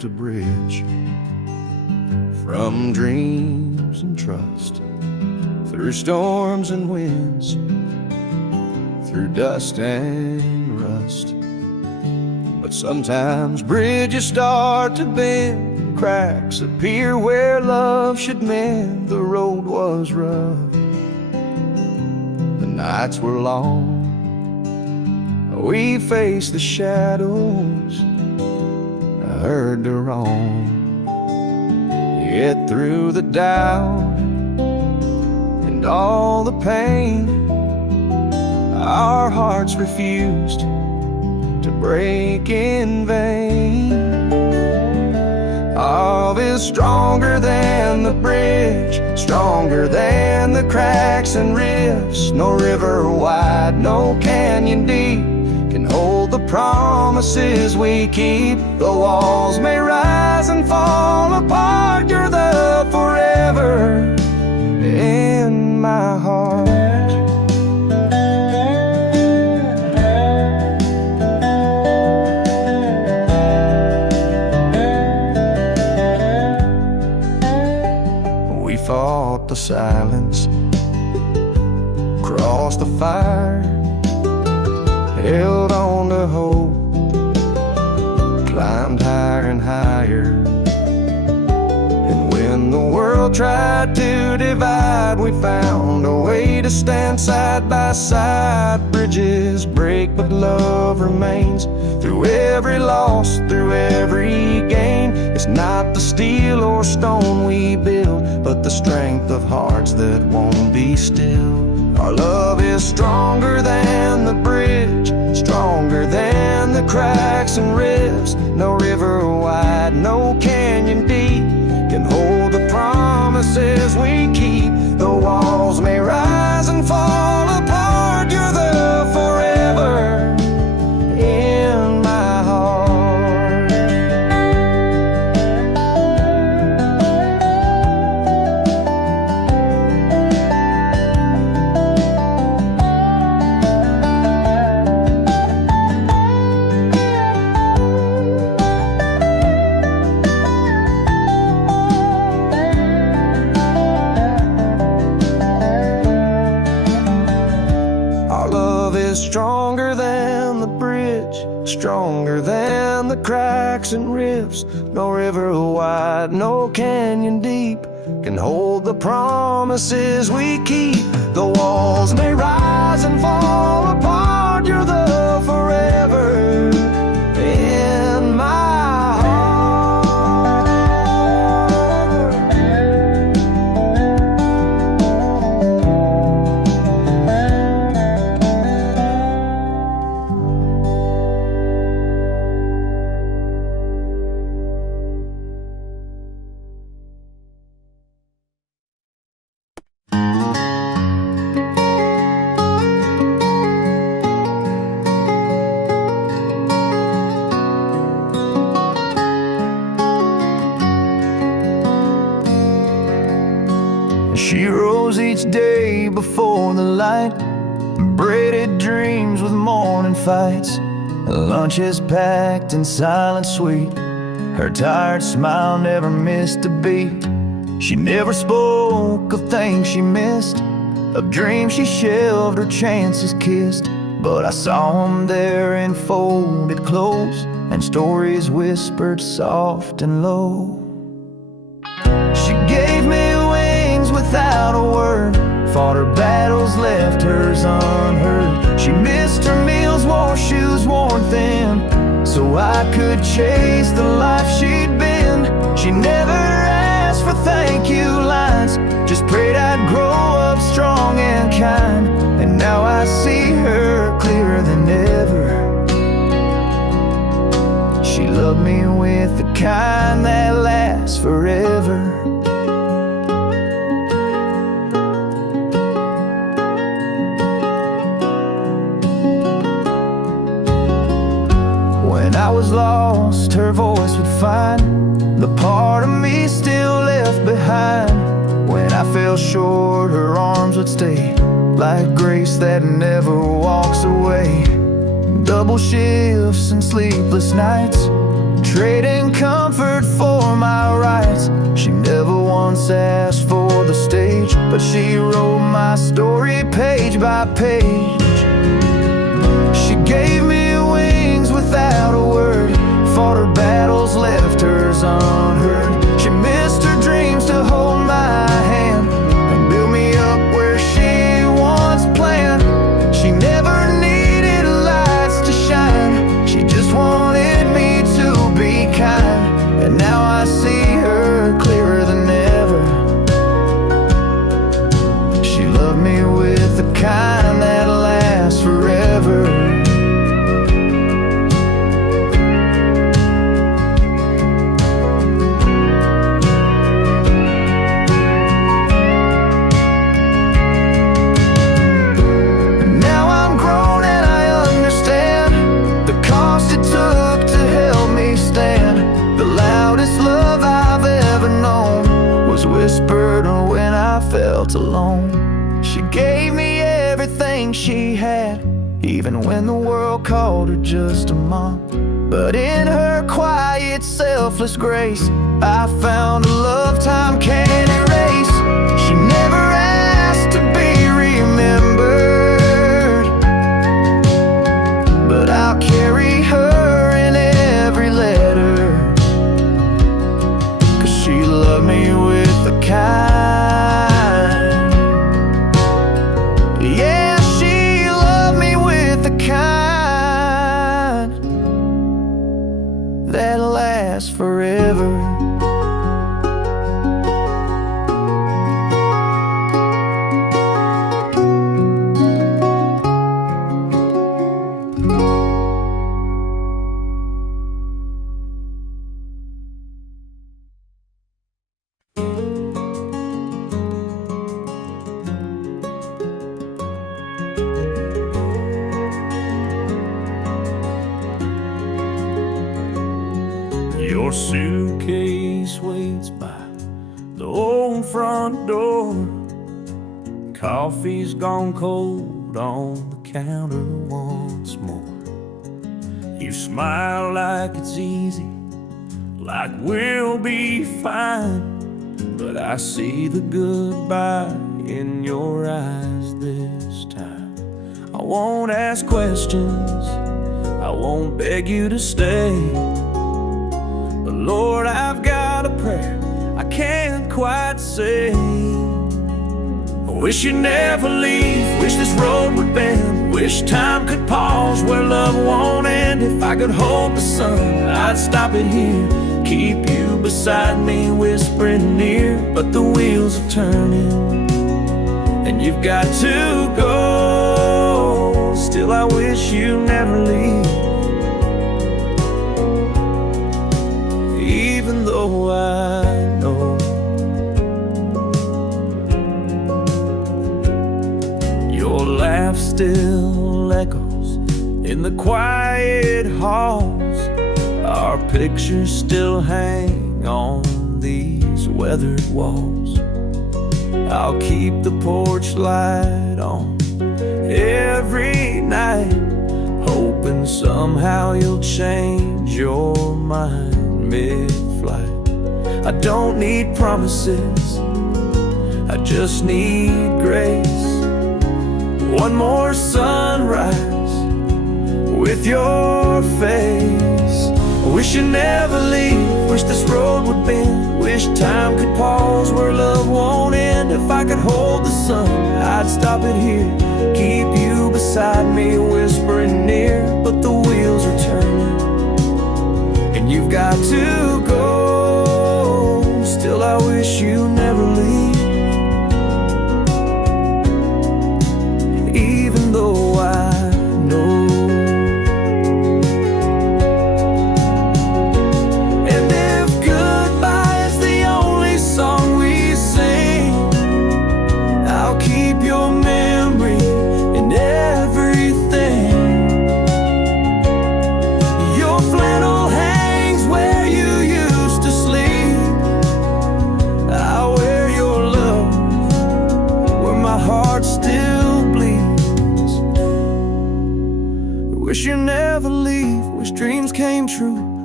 built a bridge from dreams and trust, through storms and winds, through dust and rust. But sometimes bridges start to bend, cracks appear where love should mend. The road was rough, the nights were long, we faced the shadows, heard the wrong. Yet through the doubt and all the pain, our hearts refused to break in vain. Love is stronger than the bridge, stronger than the cracks and rifts. No river wide, no canyon deep can hold the promises we keep. The walls may rise and fall apart, you're the forever in my heart. We fought the silence, crossed the fire, held on to hope, climbed higher and higher. And when the world tried to divide, we found a way to stand side by side. Bridges break, but love remains. Through every loss, through every gain, it's not the steel or stone we build, but the strength of hearts that won't be still. Our love is stronger than the bridge, stronger than the cracks and rifts. No river wide, no canyon deep can hold the promises we keep. The walls may rise and fall apart, you're the forever in my heart. Stronger than the bridge, stronger than the cracks and rifts. No river wide, no canyon deep can hold the promises we keep. The walls may rise and fall apart, you're the forever in my heart. She rose each day before the light, braided dreams with morning fights. Lunches packed and silent sweet, her tired smile never missed a beat. She never spoke of things she missed, of dreams she shelved or chances kissed. But I saw them there in folded clothes, and stories whispered soft and low. She gave me wings without a word, fought her battles, left hers unheard. She missed her meals, wore shoes worn thin, so I could chase the life she'd been. She never asked for thank you lines, just prayed I'd grow up strong and kind. And now I see her clearer than ever. She loved me with the kind that lasts forever. When I was lost, her voice would find the part of me still left behind. When I fell short, her arms would stay, like grace that never walks away. Double shifts and sleepless nights, trading comfort for my rights. She never once asked for the stage, but she wrote my story page by page. She gave me wings without a word, fought her battles, left hers unheard. She missed her dreams to hold my hand and build me up where she once planned. She never needed lights to shine, she just wanted me to be kind. And now I see her clearer than ever. She loved me with the kind that lasts forever. Whispered when I felt alone. She gave me everything she had, even when the world called her just a mom. But in her quiet, selfless grace, I found a love time can't erase. She never asked to be remembered, but I'll carry her in every letter, 'cause she loved me with the kind. Yeah, she loved me with the kind that lasts forever. Your suitcase waits by the old front door. Coffee's gone cold on the counter once more. You smile like it's easy, like we'll be fine, but I see the goodbye in your eyes this time. I won't ask questions, I won't beg you to stay, but Lord, I've got a prayer I can't quite say. I wish you'd never leave, wish this road would bend, wish time could pause where love won't end. If I could hold the sun, I'd stop it here, keep you beside me, whispering near. But the wheels are turning, and you've got to go. Still, I wish you never leave, even though I know your laugh still echoes in the quiet halls. Our pictures still hang on these weathered walls. I'll keep the porch light on every night, hoping somehow you'll change your mind mid-flight. I don't need promises, I just need grace. One more sunrise with your face. I wish you never leave, wish this road would bend, wish time could pause where love won't end. If I could hold the sun, I'd stop it here, keep you beside me, whispering near. But the wheels are turning, and you've got to go. Still, I wish you never leave, even though I know. And if goodbye is the only song we sing, I'll keep your memory in everything. Your flannel hangs where you used to sleep, I'll wear your love where my heart still bleeds. Wish you never leave, wish dreams came true,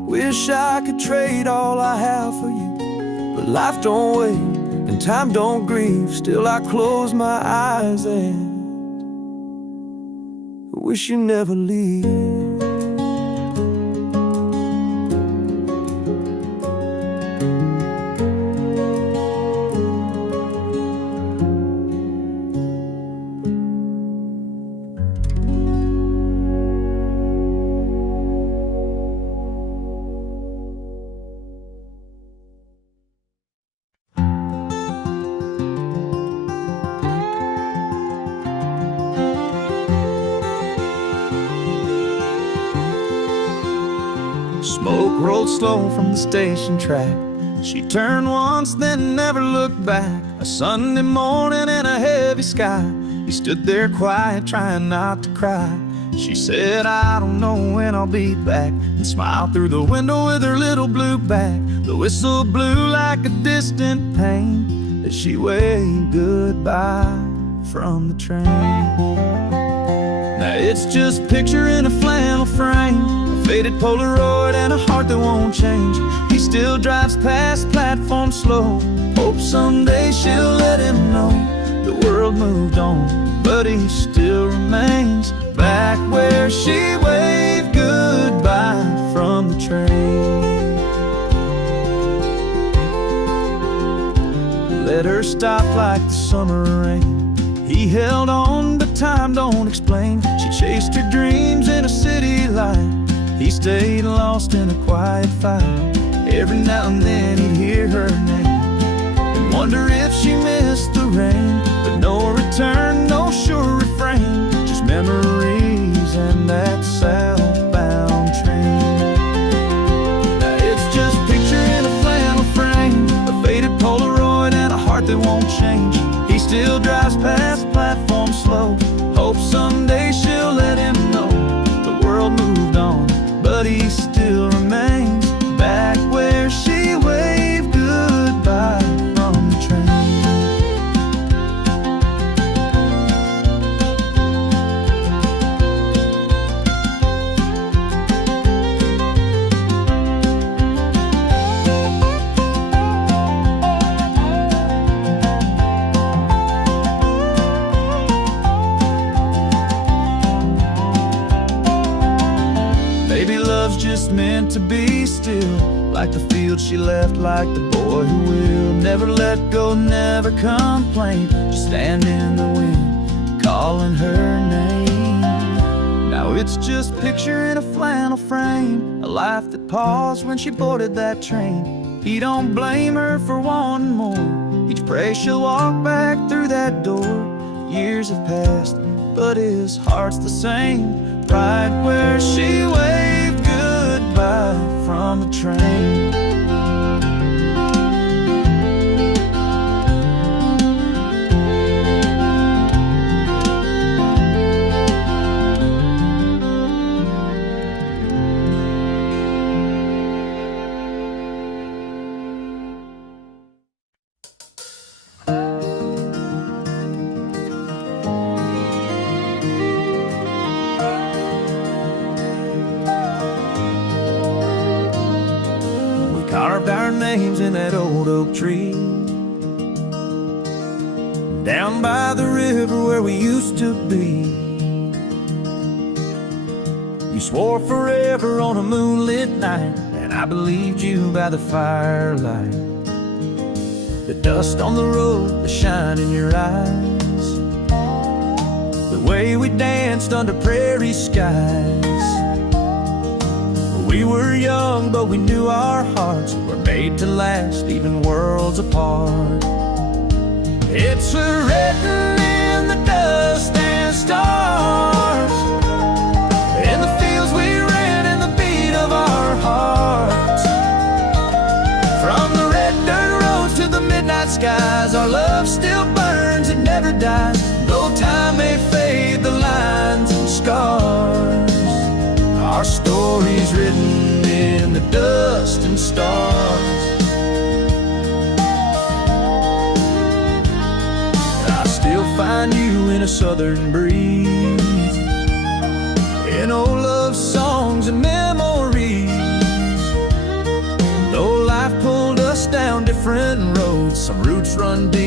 Wish I could trade all I have for you, but life don't wait and time don't grieve. Still I close my eyes and wish you never leave. Smoke rolled slow from the station track. She turned once, then never looked back. A Sunday morning in a heavy sky, he stood there quiet, trying not to cry. She said, I don't know when I'll be back, and smiled through the window with her little blue bag. The whistle blew like a distant pain as she waved goodbye from the train. Now it's just a picture in a flannel frame, a faded Polaroid and a heart that won't change. He still drives past platform slow, hopes someday she'll let him know the world moved on, but he still remains back where she waved goodbye from the train. Let her stop like the summer rain. He held on, but time don't explain. She chased her dreams in a city light. He stayed lost in a quiet fight. Every now and then he'd hear her name and wonder if she missed the rain. But no return, no sure refrain, just memories and that southbound train. Now it's just a picture in a flannel frame, a faded Polaroid and a heart that won't change. He still drives past platform slow, hopes someday she'll let him know the world moved on, but he still remains back where she waved goodbye from the train. Maybe love's just meant to be still, like the field she left, like the boy who will never let go, never complain, just stand in the wind, calling her name. Now it's just a picture in a flannel frame, a life that paused when she boarded that train. He don't blame her for wanting more, each pray she'll walk back through that door. Years have passed, but his heart's the same, right where she waved goodbye from the train. Carved our names in that old oak tree down by the river where we used to be. You swore forever on a moonlit night, and I believed you by the firelight. The dust on the road, the shine in your eyes, the way we danced under prairie skies. We were young, but we knew our hearts were made to last, even worlds apart. It's written in the dust and stars, in the fields we ran, in the beat of our hearts. From the red dirt roads to the midnight skies, our love still burns, it never dies. Though time may fade the lines and scars, our story's written in the dust and stars. I still find you in a southern breeze, in old love songs and memories.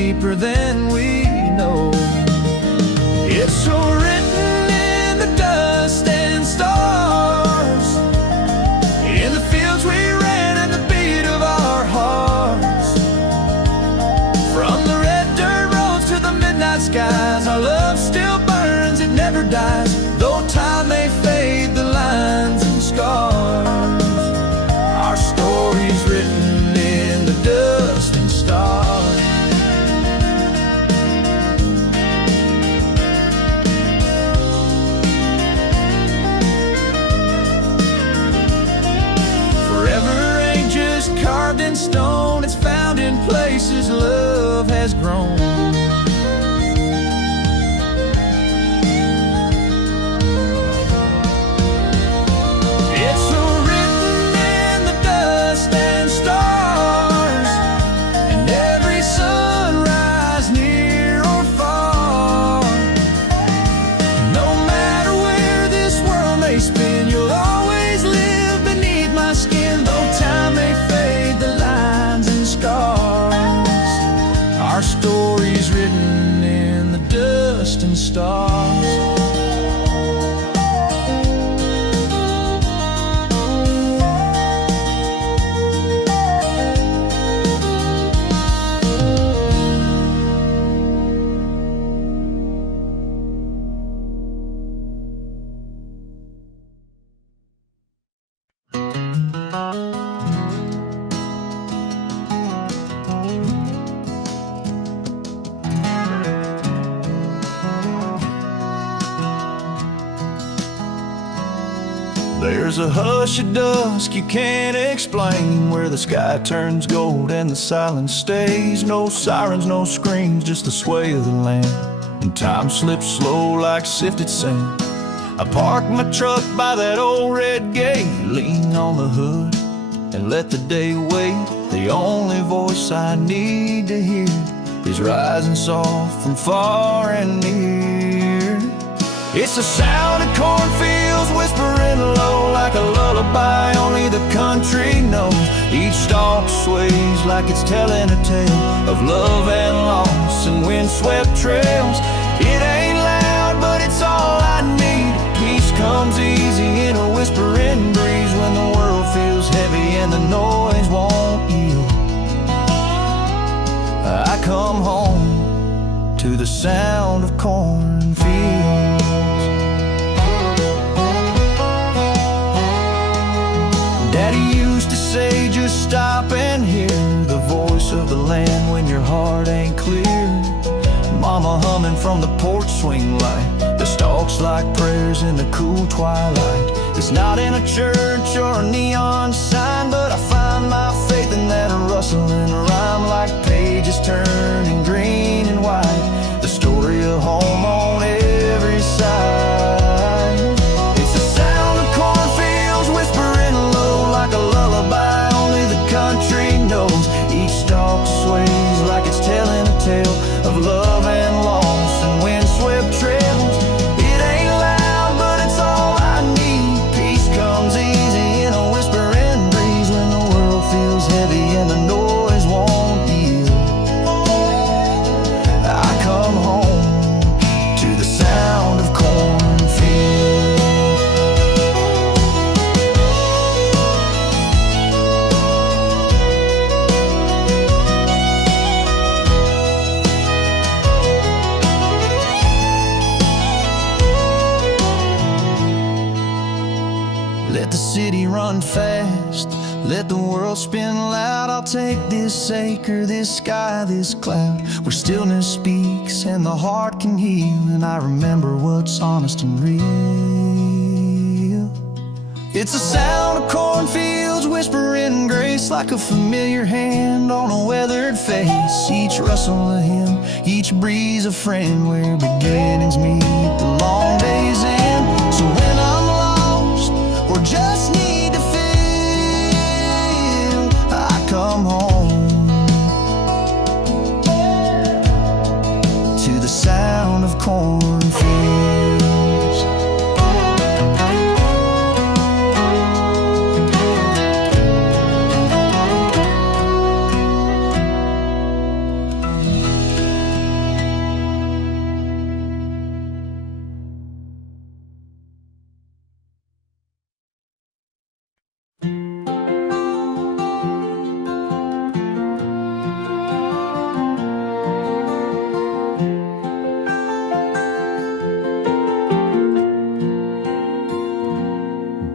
deeper than we know. It's so written in the dust and stars, in the fields we ran and the beat of our hearts. From the red dirt roads to the midnight skies, our love still burns, it never dies. Though time may fade the lines and scars, our story's written in the dust and stars. Forever ain't just carved in stone, it's found in places love has grown. Our story's written in the dust and stars. There's a hush at dusk you can't explain, where the sky turns gold and the silence stays. No sirens, no screams, just the sway of the land, and time slips slow like sifted sand. I park my truck by that old red gate, lean on the hood and let the day wait. The only voice I need to hear is rising soft from far and near. It's the sound of cornfields whispering low, like a lullaby only the country knows. Each stalk sways like it's telling a tale of love and loss and windswept trails. It ain't loud, but it's all I need. Peace comes easy in a whispering breeze, when the world feels heavy and the noise won't yield. I come home to the sound of cornfields. Daddy used to say, just stop and hear the voice of the land when your heart ain't clear. Mama humming from the porch swing light, the stalks like prayers in the cool twilight. It's not in a church or a neon sign, but I find my faith in that rustling rhyme, like pages turning green and white, the story of home on every side. It's the sound of cornfields whispering low, like a lullaby only the country knows. Each stalk sways like it's telling a tale of love and loss and windswept trails. It ain't loud, but it's all I need. Peace comes easy in a whispering breeze, when the world feels heavy and the noise won't yield. I come home to the sound of cornfields. Let the city run fast, let the world spin loud. I'll take this acre, this sky, this cloud, where stillness speaks and the heart can heal, and I remember what's honest and real. It's the sound of cornfields whispering grace, like a familiar hand on a weathered face. Each rustle a hymn, each breeze a friend, where beginnings meet the long day's end. So when I'm lost or just need to feel, I come home to the sound of cornfields.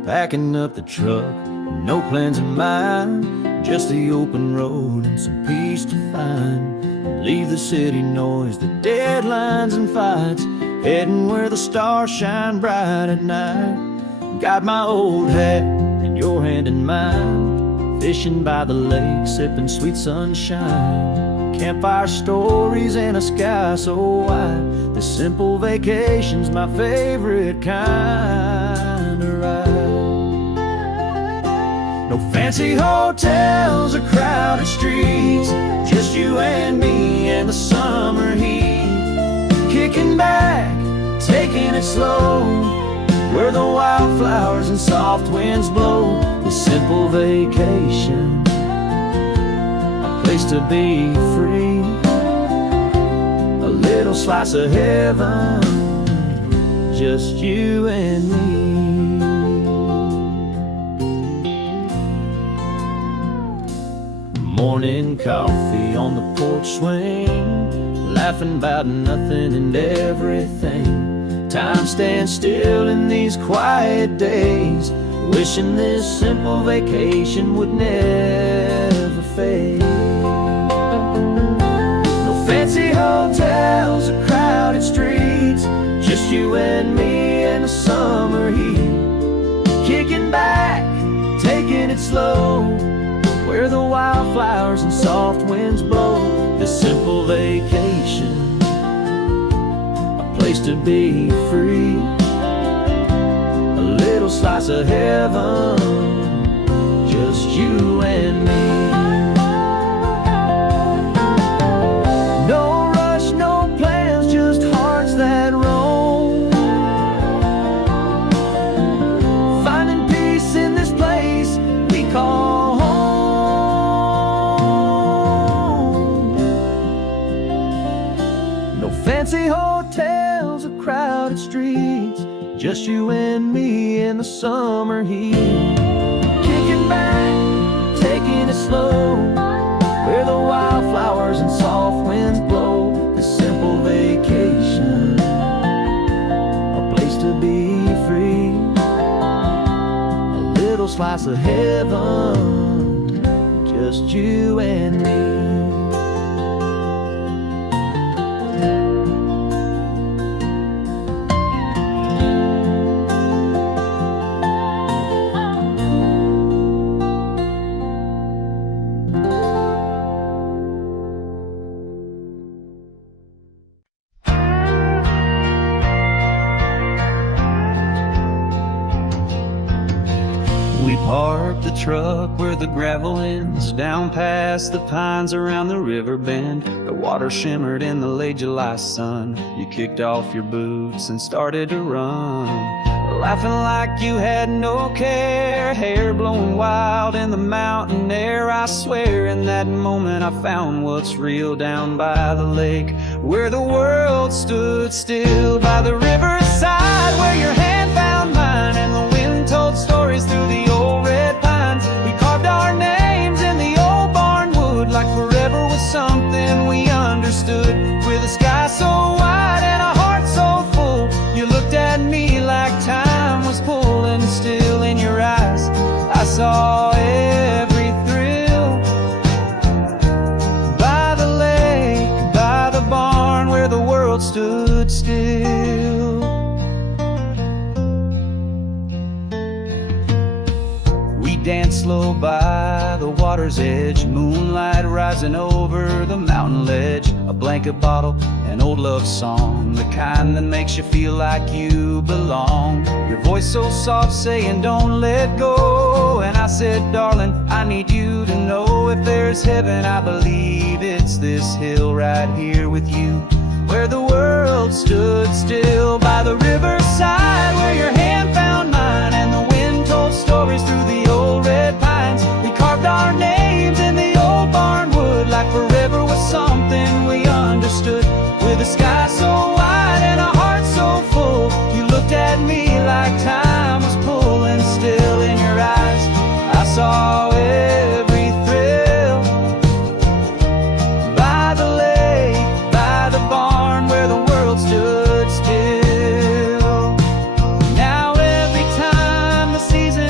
packing up the truck, no plans in mind, just the open road and some peace to find. Leave the city noise, the deadlines and fights, heading where the stars shine bright at night. Got my old hat and your hand in mine, fishing by the lake, sipping sweet sunshine. Campfire stories and a sky so wide, this simple vacation's my favorite kind of ride. No fancy hotels or crowded streets, just you and me and the summer heat. Kicking back, taking it slow, where the wildflowers and soft winds blow. This simple vacation, a place to be free, a little slice of heaven, just you and me. Morning coffee on the porch swing, laughing about nothing and everything. Time stands still in these quiet days, wishing this simple vacation would never fade. No fancy hotels or crowded streets, just you and me and the summer heat. Kicking back, taking it slow, where the wildflowers and soft winds blow. This simple vacation, a place to be free, a little slice of heaven, just you and me. No rush, no plans, just hearts that roam, finding peace in this place we call home. Fancy hotels or crowded streets, just you and me in the summer heat. Kicking back, taking it slow, where the wildflowers and soft winds blow. This simple vacation, a place to be free, a little slice of heaven, just you and me. We parked the truck where the gravel ends, down past the pines around the river bend. The water shimmered in the late July sun. You kicked off your boots and started to run, laughing like you had no care, hair blowing wild in the mountain air. I swear in that moment I found what's real down by the lake, where the world stood still, by the riverside where your hand found mine and the wind told stories through the old red pines. We carved our names in the old barn wood, like forever was something we understood, with a sky so wide and a heart so full. You looked at me like time was pulling still in your eyes. I saw every thrill, by the lake, by the barn where the world stood still. We danced slow by the water's edge, moonlight rising over the mountain ledge. A blanket bottle, an old love song, the kind that makes you feel like you belong. Your voice so soft saying don't let go, and I said darling, I need you to know, if there's heaven I believe it's this hill right here with you, where the world stood still, by the riverside where your hand found mine and the wind told stories through the old red pines. We carved our names in the old barn wood, like forever was something we understood, with a sky so wide and a heart so full. You looked at me like time was pulling still in your eyes. I saw every thrill, by the lake, by the barn where the world stood still. Now every time the season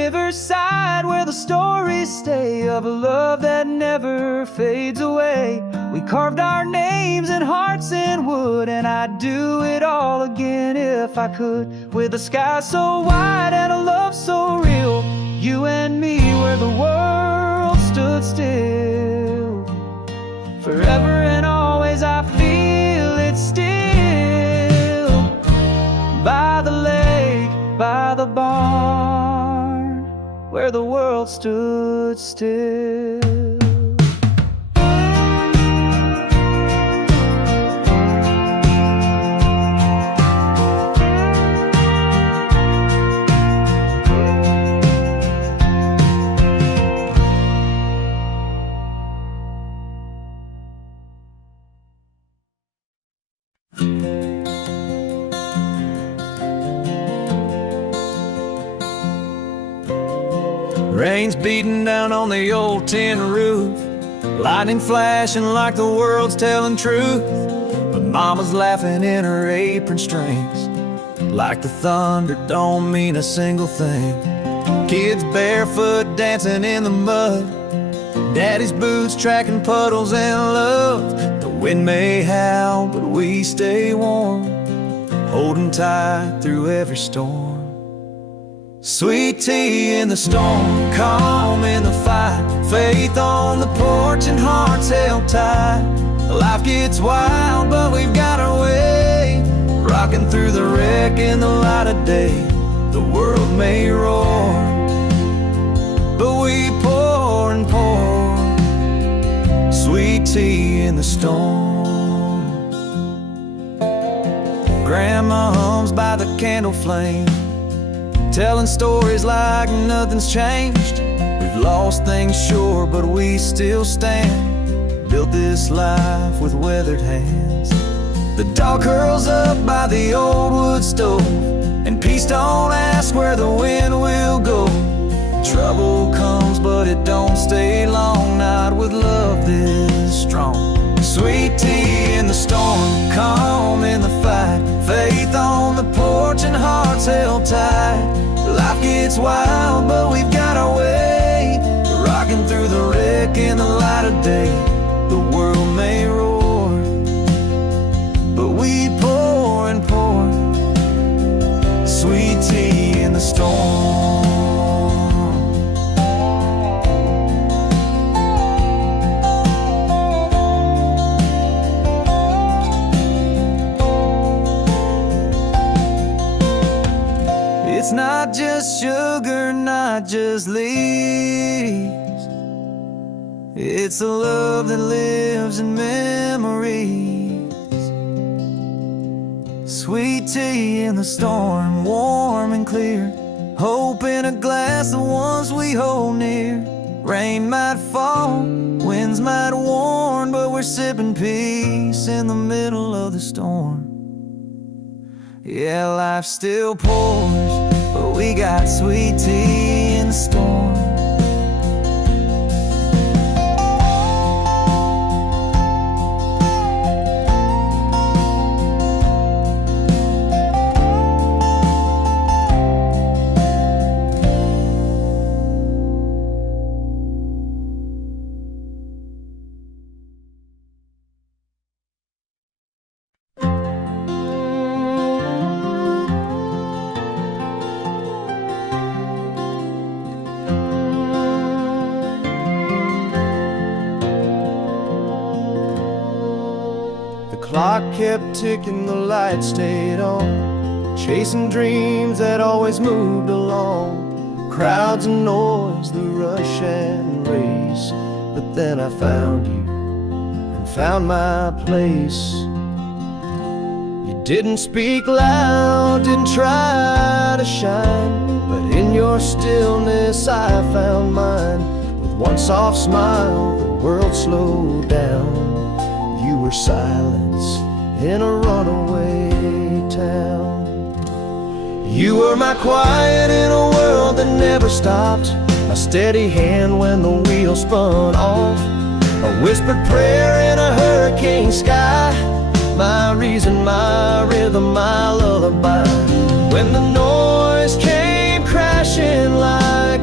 riverside where the stories stay of a love that never fades away. We carved our names and hearts in wood, and I'd do it all again if I could. With a sky so wide and a love so real, you and me where the world stood still. Forever and always I feel it still. By the lake, by the barn, where the world stood still. Rain's beating down on the old tin roof, lightning flashing like the world's telling truth. But Mama's laughing in her apron strings, like the thunder don't mean a single thing. Kids barefoot dancing in the mud, Daddy's boots tracking puddles and love. The wind may howl, but we stay warm, holding tight through every storm. Sweet tea in the storm, calm in the fight, faith on the porch and hearts held tight. Life gets wild, but we've got our way, rocking through the wreck in the light of day. The world may roar, but we pour and pour. Sweet tea in the storm. Grandma hums by the candle flame, telling stories like nothing's changed. We've lost things, sure, but we still stand. Built this life with weathered hands. The dog curls up by the old wood stove, and peace don't ask where the wind will go. Trouble comes, but it don't stay long, not with love this strong. Sweet tea in the storm, calm in the fight, faith on the porch and hearts held tight. Life gets wild, but we've got our way, rocking through the wreck in the light of day. The world may roar, but we pour and pour. Sweet tea in the storm. It's not just sugar, not just leaves. It's a love that lives in memories. Sweet tea in the storm, warm and clear. Hope in a glass, the ones we hold near. Rain might fall, winds might warn, but we're sipping peace in the middle of the storm. Yeah, life still pours, but we got sweet tea in the storm. Clock kept ticking, the light stayed on, chasing dreams that always moved along. Crowds and noise, the rush and race, but then I found you and found my place. You didn't speak loud, didn't try to shine, but in your stillness I found mine. With one soft smile, the world slowed down. You were silence in a runaway town. You were my quiet in a world that never stopped, a steady hand when the wheel spun off, a whispered prayer in a hurricane sky, my reason, my rhythm, my lullaby. When the noise came crashing like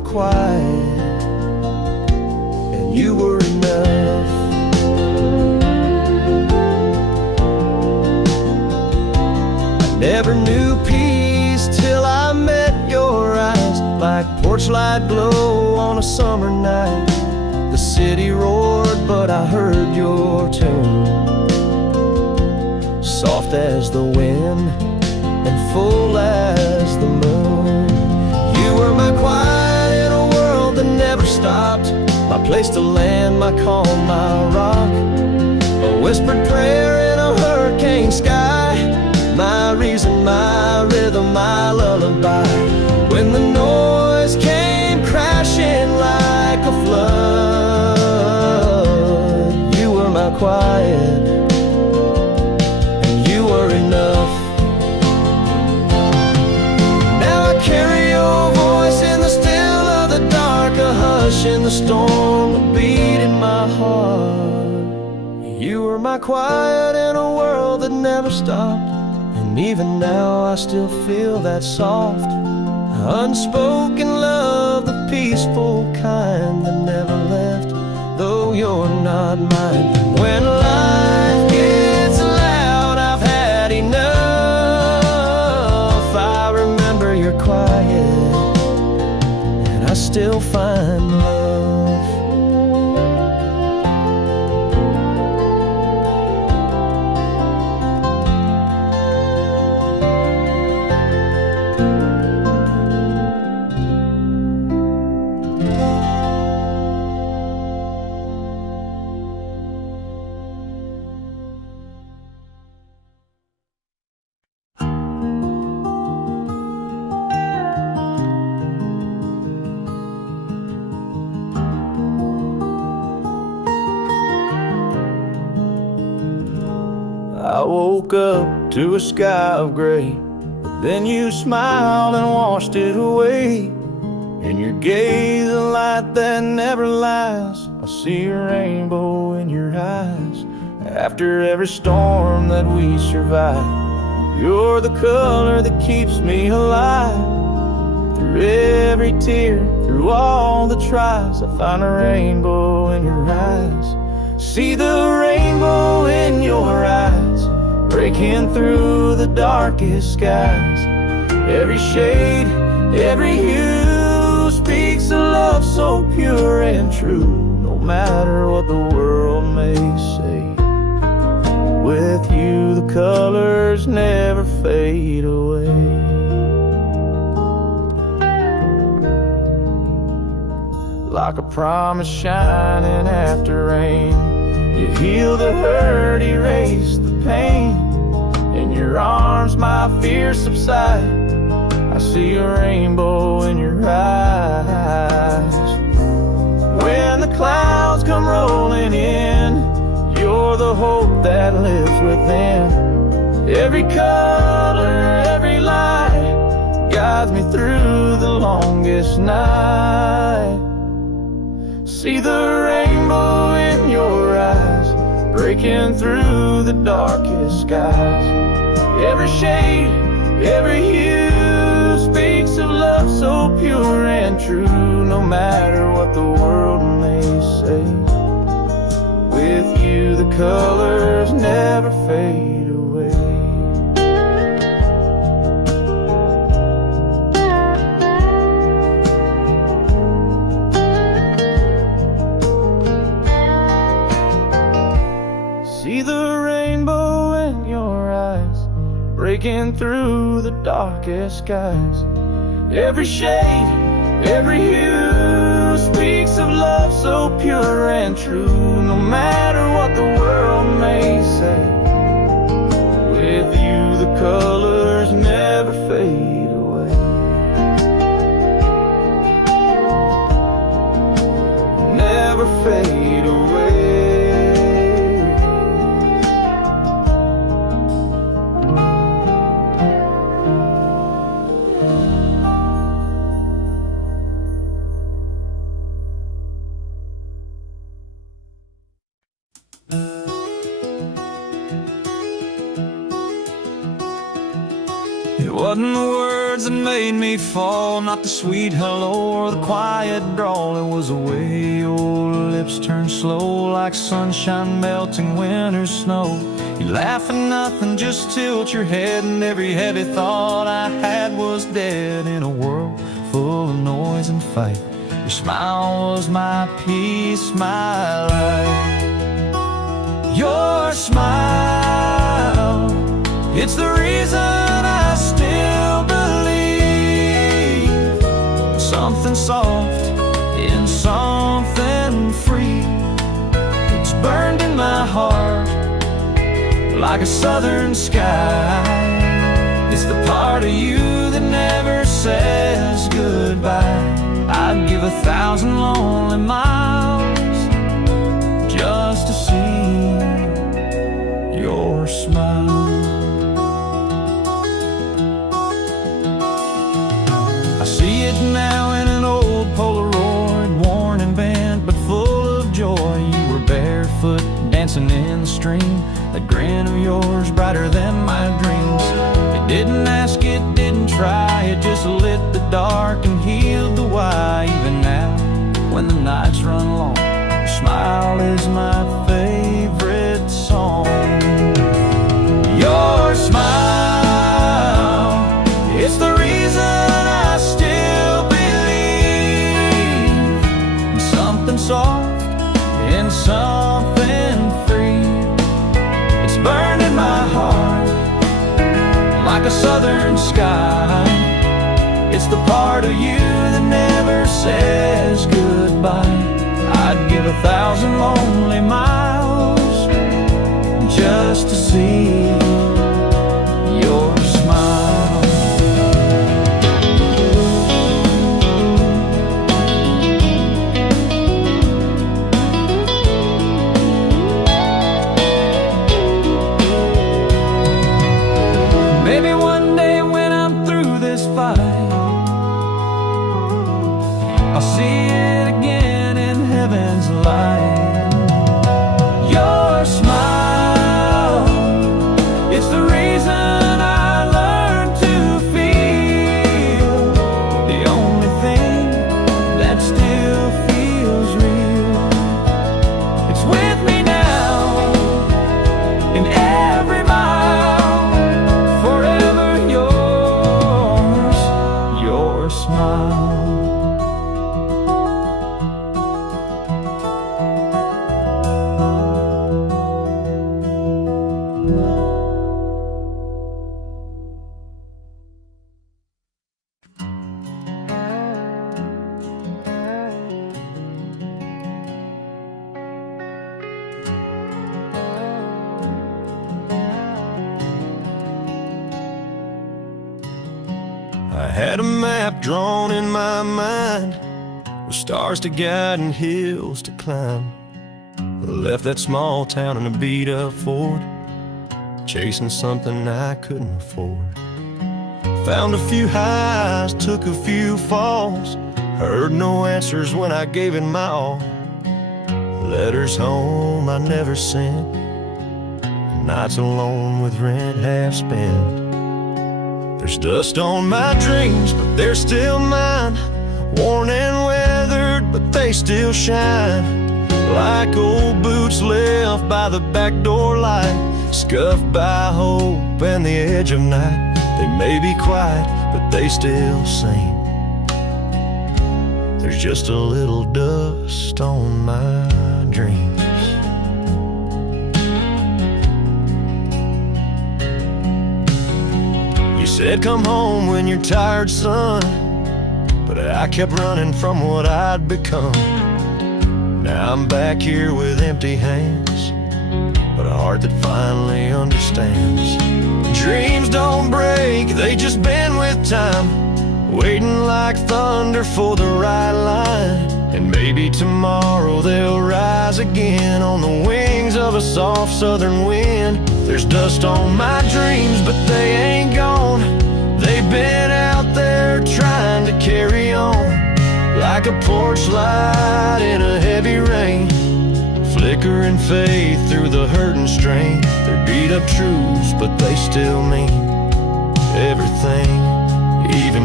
quiet, and you were enough. I never knew peace till I met your eyes, like porch light glow on a summer night. The city roared, but I heard your tune, soft as the wind and full as the moon. You were my quiet in a world that never stopped, my place to land, my calm, my rock, a whispered prayer in a hurricane sky, my reason, my rhythm, my lullaby. When the noise came crashing like a flood, you were my quiet, and you were enough. Now I carry your voice in the still of the dark, a hush in the storm, a beat in my heart. You were my quiet in a world that never stopped, and even now I still feel that soft, unspoken love, the peaceful kind that never left, though you're not mine. When life gets loud, I've had enough. I remember you're quiet, and I still find love. I woke up to a sky of gray, but then you smiled and washed it away. In your gaze, a light that never lies, I see a rainbow in your eyes. After every storm that we survive, you're the color that keeps me alive. Through every tear, through all the tries, I find a rainbow in your eyes. See the rainbow in your eyes, breaking through the darkest skies. Every shade, every hue speaks a love so pure and true. No matter what the world may say, with you the colors never fade away. Like a promise shining after rain, you heal the hurt, erase the pain. In your arms my fears subside, I see a rainbow in your eyes. When the clouds come rolling in, you're the hope that lives within. Every color, every light guides me through the longest night. See the rainbow in your eyes, breaking through the darkest skies. Every shade, every hue speaks of love so pure and true. No matter what the world may say, with you the colors never fade away. See the rainbow in your eyes, breaking through the darkest skies. Every shade, every hue speaks of love so pure and true. No matter what the world may say, with you the colors never fade away. Never fade away. It wasn't the world words that made me fall, not the sweet hello or the quiet drawl. It was the way your lips turned slow, like sunshine melting winter's snow. You laugh at nothing, just tilt your head, and every heavy thought I had was dead. In a world full of noise and fight, your smile was my peace, my life. Your smile, it's the reason I still believe. Something soft in something free. It's burned in my heart like a southern sky. It's the part of you that never says goodbye. I'd give 1,000 lonely miles just to see your smile. I see it now in an old Polaroid, worn and bent but full of joy. You were barefoot, dancing in the stream, that grin of yours brighter than my dreams. It didn't ask, it didn't try, it just lit the dark and healed the why. Even now, when the nights run long, your smile is my favorite song. Your smile, it's the reason I still believe in something soft, in something free. It's burned in my heart like a southern sky. It's the part of you that never says goodbye. I'd give 1,000 lonely miles just to see your smile. Maybe one day when I'm through this fight, I'll see it again in heaven's light. Your smile, it's the reason I learned to feel. The only thing that still feels real. It's with me now in every mile, forever yours, your smile. I had a map drawn in my mind, with stars to guide and hills to climb. I left that small town in a beat-up Ford, chasing something I couldn't afford. Found a few highs, took a few falls, heard no answers when I gave it my all. Letters home I never sent, nights alone with rent half spent. There's dust on my dreams, but they're still mine. Worn and weathered, but they still shine. Like old boots left by the back door light, scuffed by hope and the edge of night. They may be quiet, but they still sing. There's just a little dust on my dreams. You said come home when you're tired, son, but I kept running from what I'd become. Now I'm back here with empty hands, but a heart that finally understands. Dreams don't break, they just bend with time, waiting like thunder for the right line. And maybe tomorrow they'll rise again on the wings of a soft southern wind. There's dust on my dreams, but they ain't gone. They've been out there trying to carry on, like a porch light in a heavy rain, flickering faith through the hurt and strain. They're beat up truths, but they still mean everything,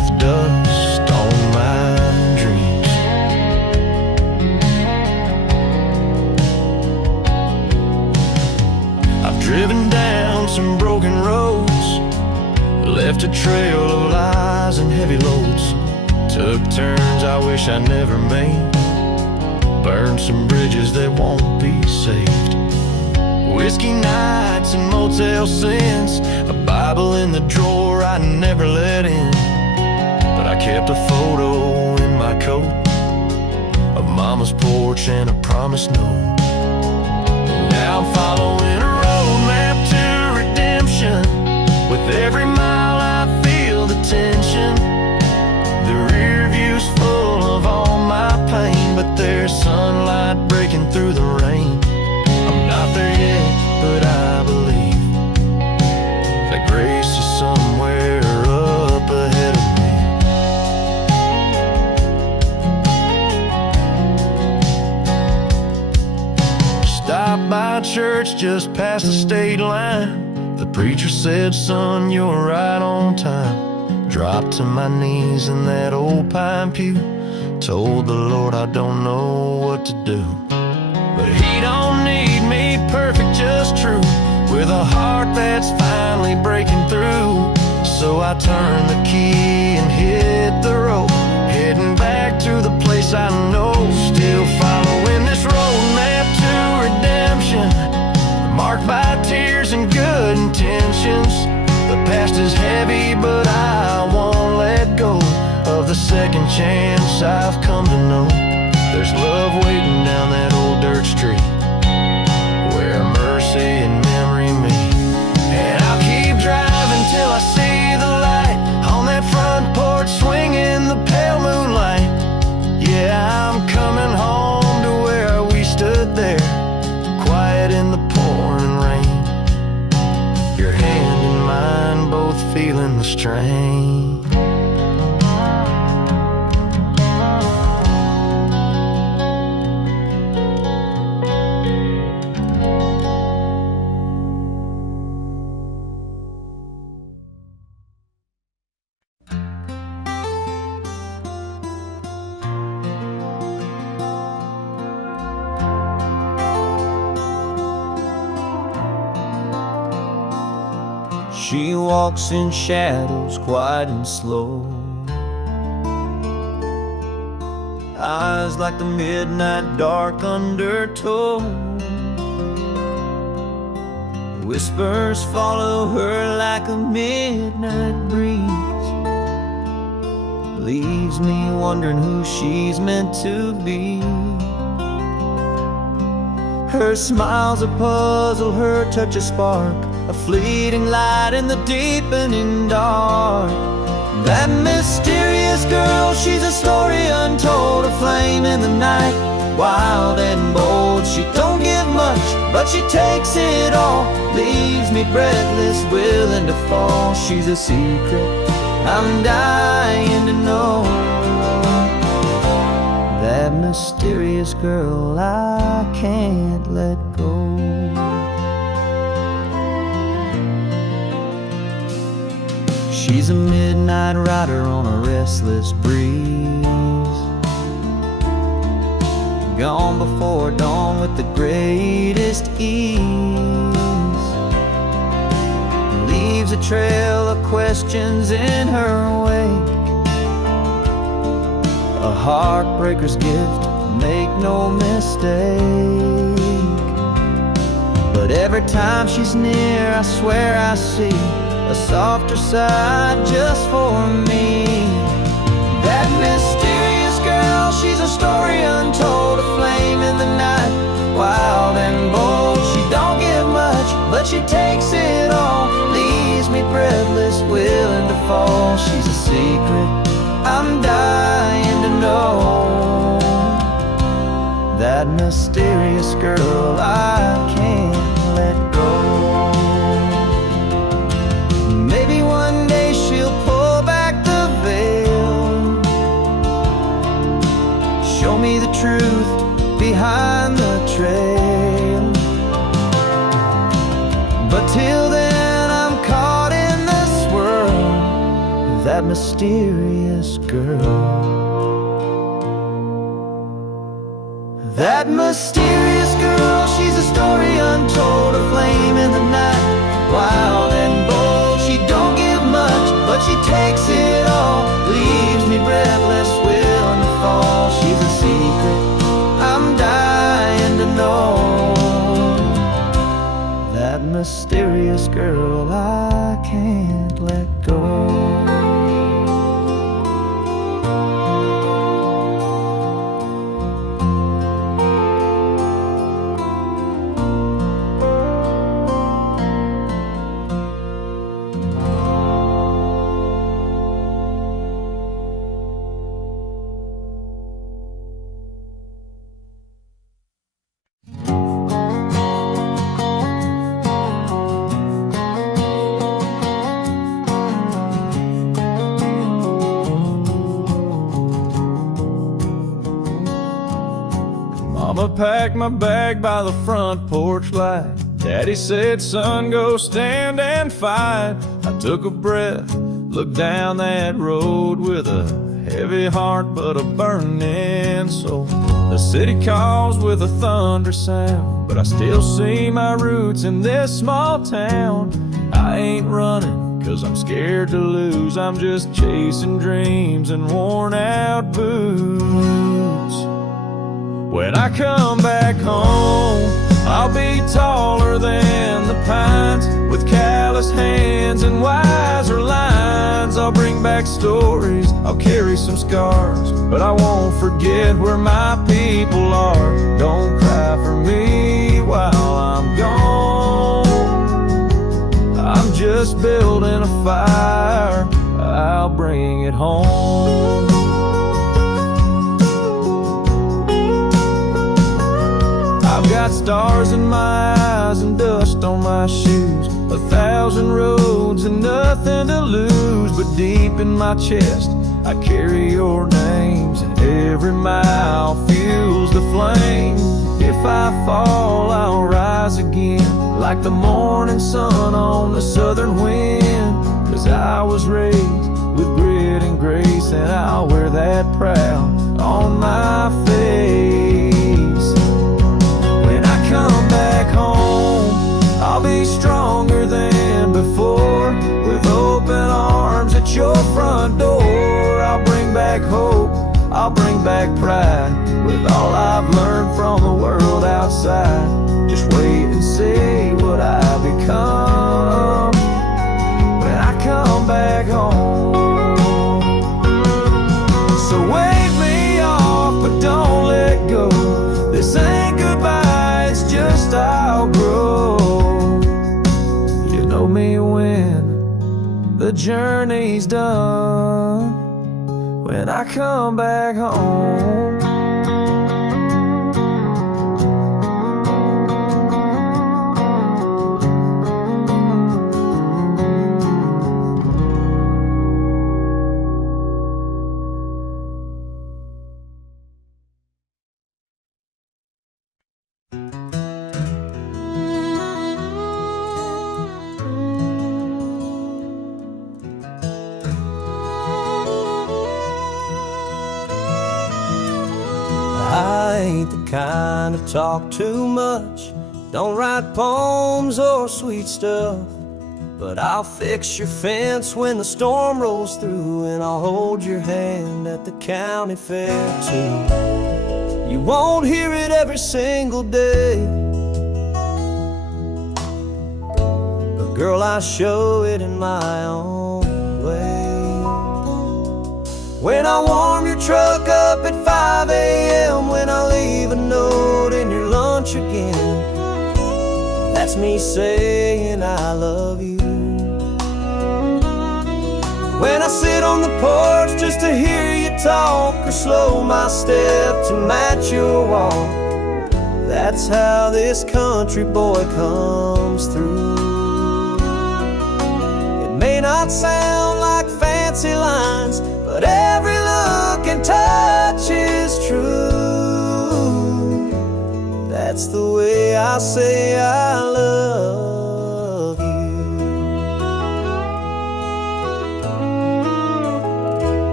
with dust on my dreams. I've driven down some broken roads, left a trail of lies and heavy loads, took turns I wish I never made, burned some bridges that won't be saved. Whiskey nights and motel sins, a Bible in the drawer I never let in, but I kept a photo in my coat of Mama's porch and a promise note. Now I'm following a roadmap to redemption. With every mile I feel the tension. The rear view's full of all my pain, but there's sunlight breaking through the rain. I'm not there yet, but I believe that grace is somewhere up ahead of me. Stopped by church just past the state line. The preacher said, son, you're right on time. Dropped to my knees in that old pine pew, told the Lord I don't know what to do. But he don't need me perfect, just true, with a heart that's finally breaking through. So I turned the key and hit the road, heading back to the place I know. Still following this roadmap to redemption, marked by tears and good intentions. The past is heavy, but I won't let go of the second chance I've come to know. There's love waiting down that old dirt street, where mercy and memory meet. And I'll keep driving till I see the light on that front porch, swinging the pale moonlight. Yeah, I'm coming home to where we stood there, quiet in the pouring rain. Your hand in mine, both feeling the strain. She walks in shadows, quiet and slow, eyes like the midnight dark undertow. Whispers follow her like a midnight breeze, leaves me wondering who she's meant to be. Her smile's a puzzle, her touch a spark, a fleeting light in the deepening dark. That mysterious girl, she's a story untold, a flame in the night, wild and bold. She don't give much, but she takes it all, leaves me breathless, willing to fall. She's a secret I'm dying to know, that mysterious girl I can't let go. She's a midnight rider on a restless breeze, gone before dawn with the greatest ease, leaves a trail of questions in her wake, a heartbreaker's gift, make no mistake. But every time she's near, I swear I see a softer side just for me. That mysterious girl, she's a story untold, a flame in the night, wild and bold. She don't give much, but she takes it all, leaves me breathless, willing to fall. She's a secret I'm dying to know, that mysterious girl I can't let go. Maybe one day she'll pull back the veil, show me the truth behind the trail. But till then I'm caught in this world that that mysterious girl. That mysterious girl, she's a story untold, a flame in the night, wild and bold. She don't give much, but she takes it all, leaves me breathless, willing to fall. She's a secret I'm dying to know. That mysterious girl I can't let go. Mama packed my bag by the front porch light. Daddy said, son, go stand and fight. I took a breath, looked down that road with a heavy heart but a burning soul. The city calls with a thunder sound, but I still see my roots in this small town. I ain't running 'cause I'm scared to lose. I'm just chasing dreams and worn out boots. When I come back home, I'll be taller than the pines, with callous hands and wiser lines. I'll bring back stories, I'll carry some scars, but I won't forget where my people are. Don't cry for me while I'm gone. I'm just building a fire, I'll bring it home. I've got stars in my eyes and dust on my shoes, 1,000 roads and nothing to lose. But deep in my chest, I carry your names, and every mile fuels the flame. If I fall, I'll rise again, like the morning sun on the southern wind. 'Cause I was raised with grit and grace, and I'll wear that proud on my face. When I come back home, I'll be stronger than before, with open arms at your front door. I'll bring back hope, I'll bring back pride, with all I've learned from the world outside. Just wait and see what I become when I come back home. So wave me off, but don't let go. This ain't goodbye, it's just I'll grow. You know me when the journey's done, when I come back home. I ain't the kind to talk too much, don't write poems or sweet stuff, but I'll fix your fence when the storm rolls through, and I'll hold your hand at the county fair too. You won't hear it every single day, but girl, I show it in my own way. When I warm your truck up at 5 a.m., when I leave a note in your lunch again, that's me saying I love you. When I sit on the porch just to hear you talk, or slow my step to match your walk, that's how this country boy comes through. It may not sound like fancy lines, but every look and touch is true. That's the way I say I love you.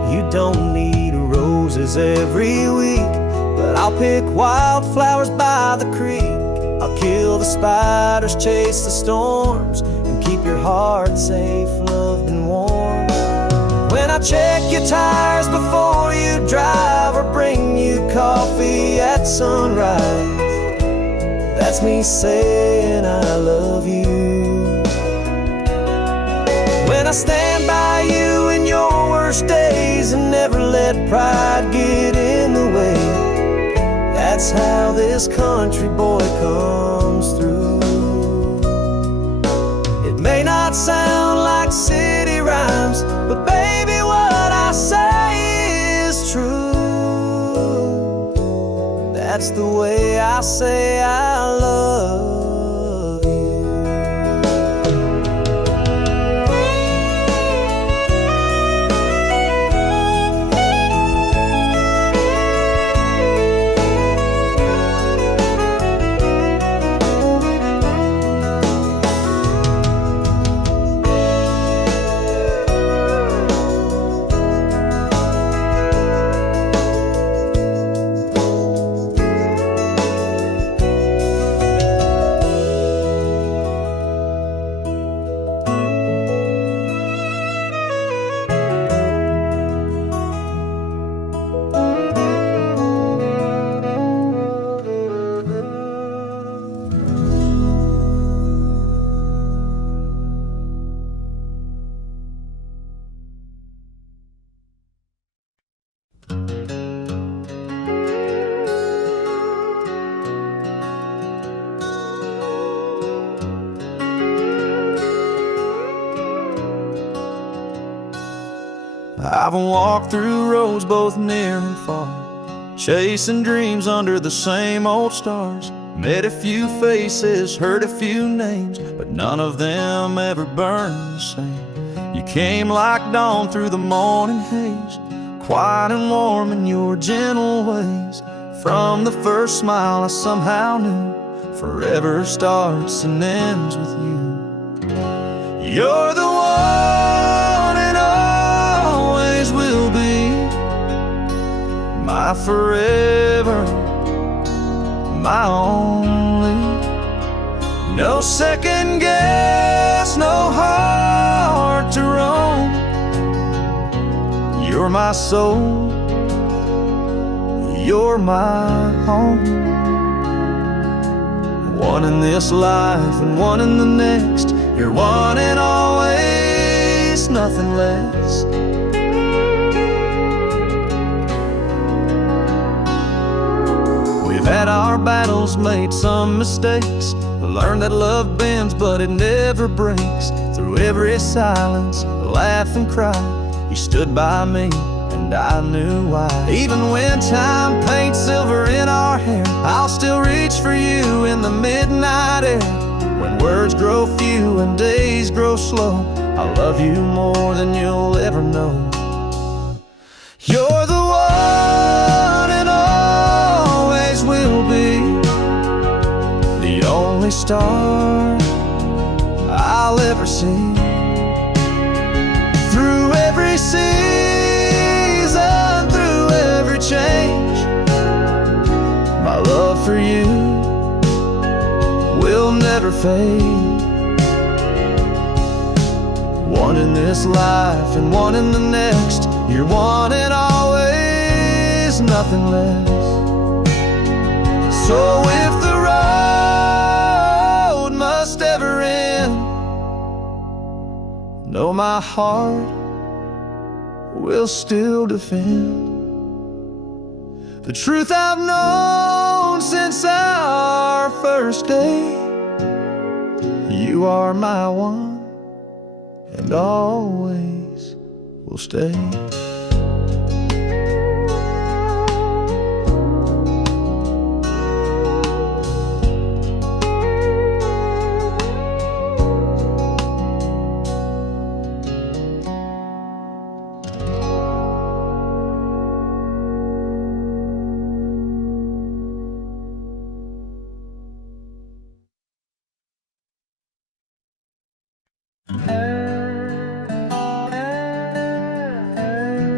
You don't need roses every week, but I'll pick wildflowers by the creek. I'll kill the spiders, chase the storms, and keep your heart safe, loved and warm. When I check your tires before you drive, or bring you coffee at sunrise, that's me saying I love you. When I stand by you in your worst days and never let pride get in the way, that's how this country boy comes through. It may not sound like city rhymes, but baby, what I say is true. That's the way I say I love you. I've walked through roads both near and far, chasing dreams under the same old stars. Met a few faces, heard a few names, but none of them ever burned the same. You came like dawn through the morning haze, quiet and warm in your gentle ways. From the first smile I somehow knew forever starts and ends with you. You're the one and always will be, my forever, my only. No second guess, no heart to roam. You're my soul, you're my home. One in this life and one in the next. You're one and always, nothing less. We've had our battles, made some mistakes, learned that love bends but it never breaks. Through every silence, laugh and cry, you stood by me and I knew why. Even when time paints silver in our hair, I'll still reach for you in the midnight air. When words grow few and days grow slow, I love you more than you'll ever know. You're the one and always will be, the only star I'll ever see. Through every season, through every change, my love for you will never fade. One in this life and one in the next. You're one and always, nothing less. So if the road must ever end, know my heart will still defend the truth I've known since our first day. You are my one and always will stay.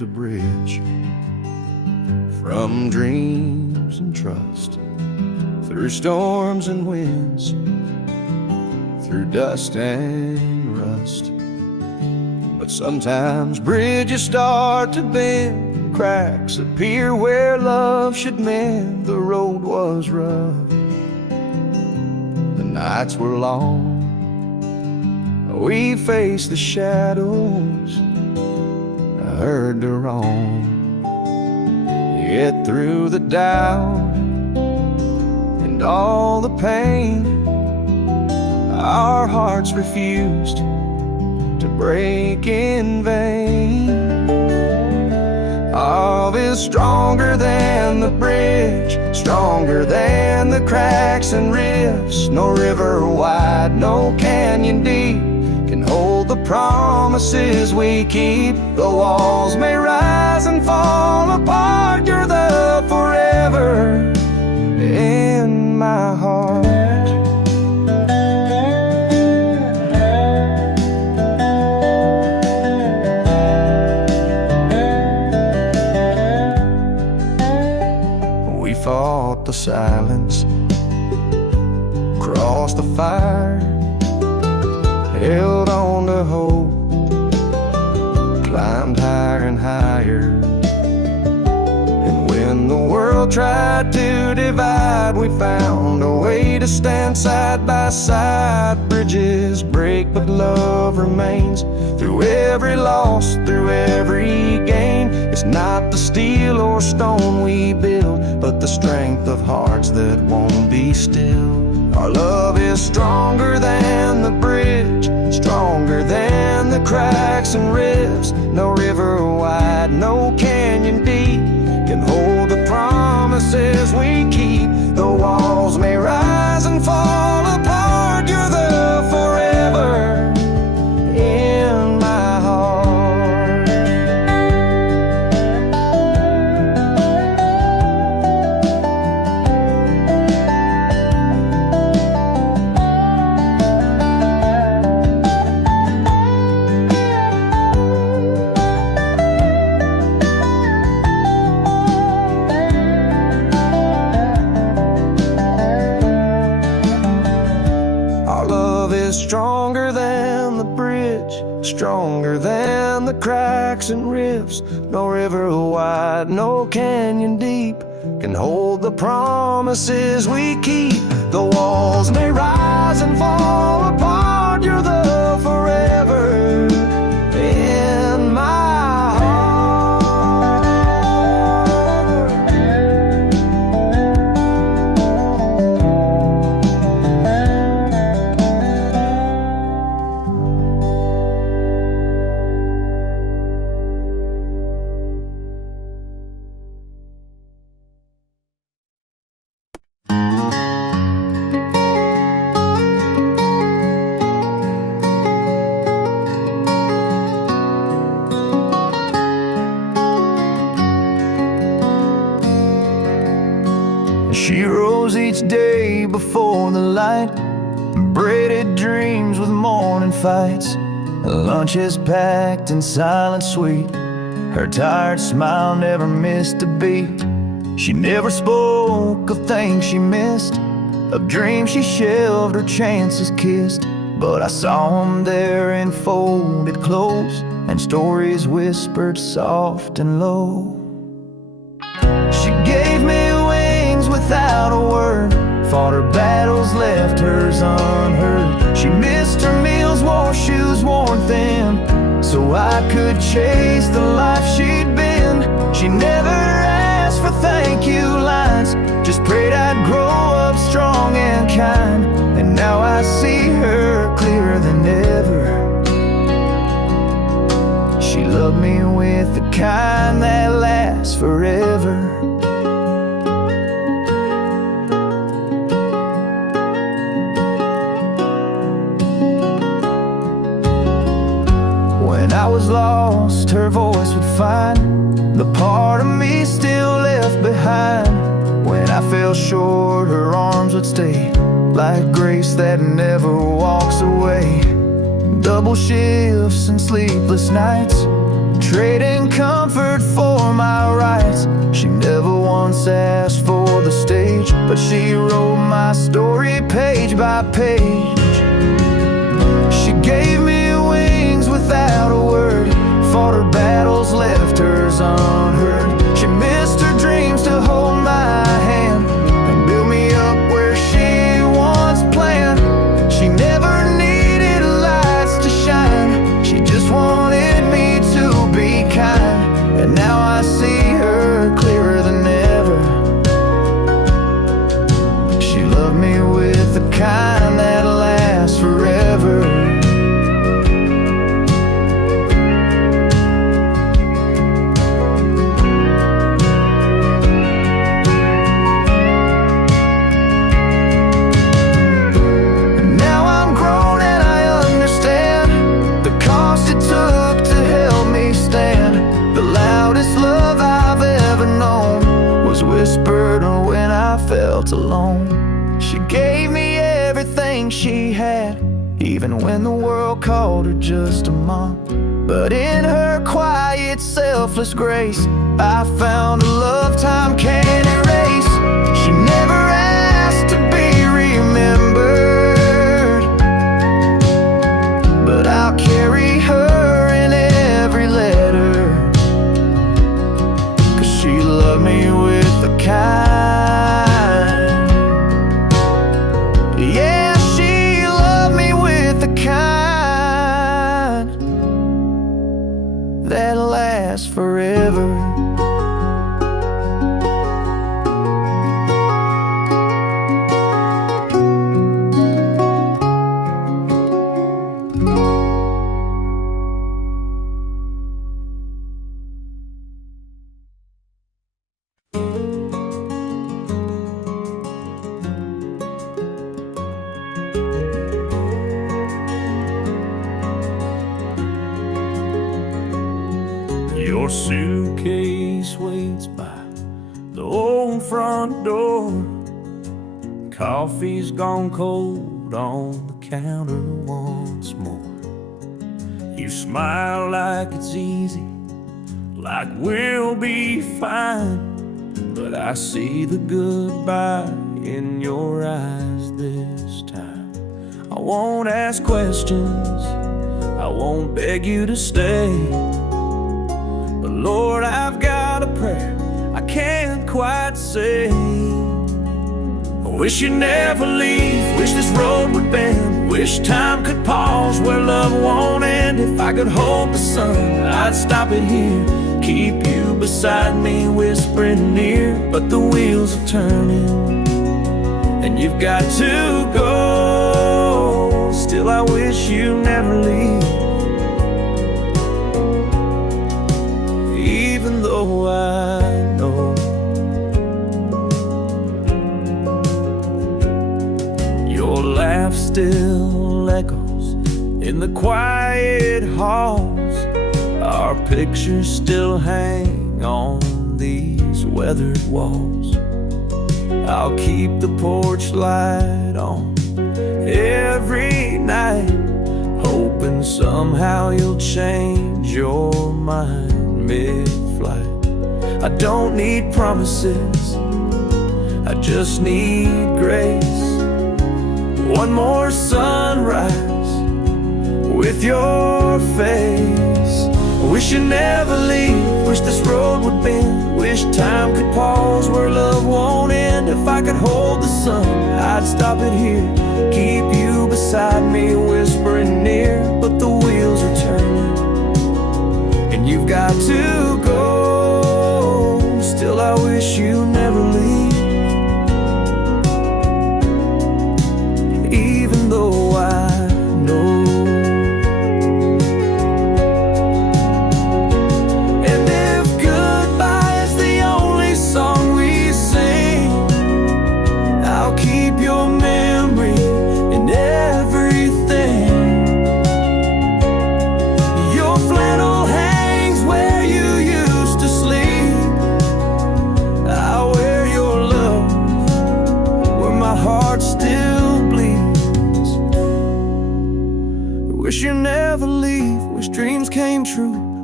built a bridge from dreams and trust, through storms and winds, through dust and rust. But sometimes bridges start to bend, cracks appear where love should mend. The road was rough, the nights were long, we faced the shadows, heard the wrong. Yet through the doubt and all the pain, our hearts refused to break in vain. Love is stronger than the bridge, stronger than the cracks and rifts. No river wide, no canyon deep can hold the promises we keep. The walls may rise and fall apart, you're the forever in my heart. We fought the silence, crossed the fire, held on to hope, climbed higher and higher. And when the world tried to divide, we found a way to stand side by side. Bridges break, but love remains. Through every loss, through every gain, it's not the steel or stone we build, but the strength of hearts that won't be still. Our love is stronger than the bridge, stronger than the cracks and rifts. No river wide, no canyon deep can hold the promises we keep. The walls may rise and fall apart, you're the forever in my heart. Stronger than the bridge, stronger than the cracks and rifts. No river wide, no canyon deep can hold the promises we keep. The walls may rise and fall apart, you're the forever in my She rose each day before the light, braided dreams with morning fights. Lunches packed and silent sweet, her tired smile never missed a beat. She never spoke of things she missed, of dreams she shelved or chances kissed. But I saw them there in folded clothes, and stories whispered soft and low. She gave me wings without a word, fought her battles, left hers unheard. She missed her meals, wore shoes worn thin, so I could chase the life she'd been. She never asked for thank you lines, just prayed I'd grow up strong and kind. And now I see her clearer than ever. She loved me with the kind that lasts forever. When I was lost, her voice would find the part of me still left behind. When I fell short, her arms would stay, like grace that never walks away. Double shifts and sleepless nights, trading comfort for my rights. She never once asked for the stage, but she wrote my story page by page. She gave me wings without a word, fought her battles, left hers unheard. She missed her dreams to hold my hand and build me up where she once planned. She never needed lights to shine, she just wanted me to be kind. And now I see her clearer than ever. She loved me with the kind that lasts forever. Whispered when I felt alone. She gave me everything she had, even when the world called her just a mom. But in her quiet, selfless grace, I found a love time can't erase. She never asked to be remembered, but I'll carry her in every letter, 'cause she loved me with the kind. Yeah, she loved me with the kind that lasts forever. Your suitcase waits by the old front door. Coffee's gone cold on the counter once more. You smile like it's easy, like we'll be fine, but I see the goodbye in your eyes this time. I won't ask questions, I won't beg you to stay, but Lord, I've got a prayer I can't quite say. I wish you'd never leave, wish this road would bend, wish time could pause where love won't end. If I could hold the sun, I'd stop it here, keep you beside me, whispering near. But the wheels are turning, and you've got to go. Still, I wish you never leave, even though I know your laugh still echoes in the quiet halls. Our pictures still hang on these weathered walls. I'll keep the porch light on every night, hoping somehow you'll change your mind mid-flight. I don't need promises, I just need grace. One more sunrise with your face. Wish you'd never leave, wish this road would bend, wish time could pause where love won't end. If I could hold the sun, I'd stop it here, keep you beside me, whispering near. But the wheels are turning, and you've got to go. Still, I wish you never leave, even though I know. And if goodbye is the only song we sing, I'll keep your memory in everything. Your flannel hangs where you used to sleep, I'll wear your love where my heart still bleeds. Wish you never leave, wish dreams came true,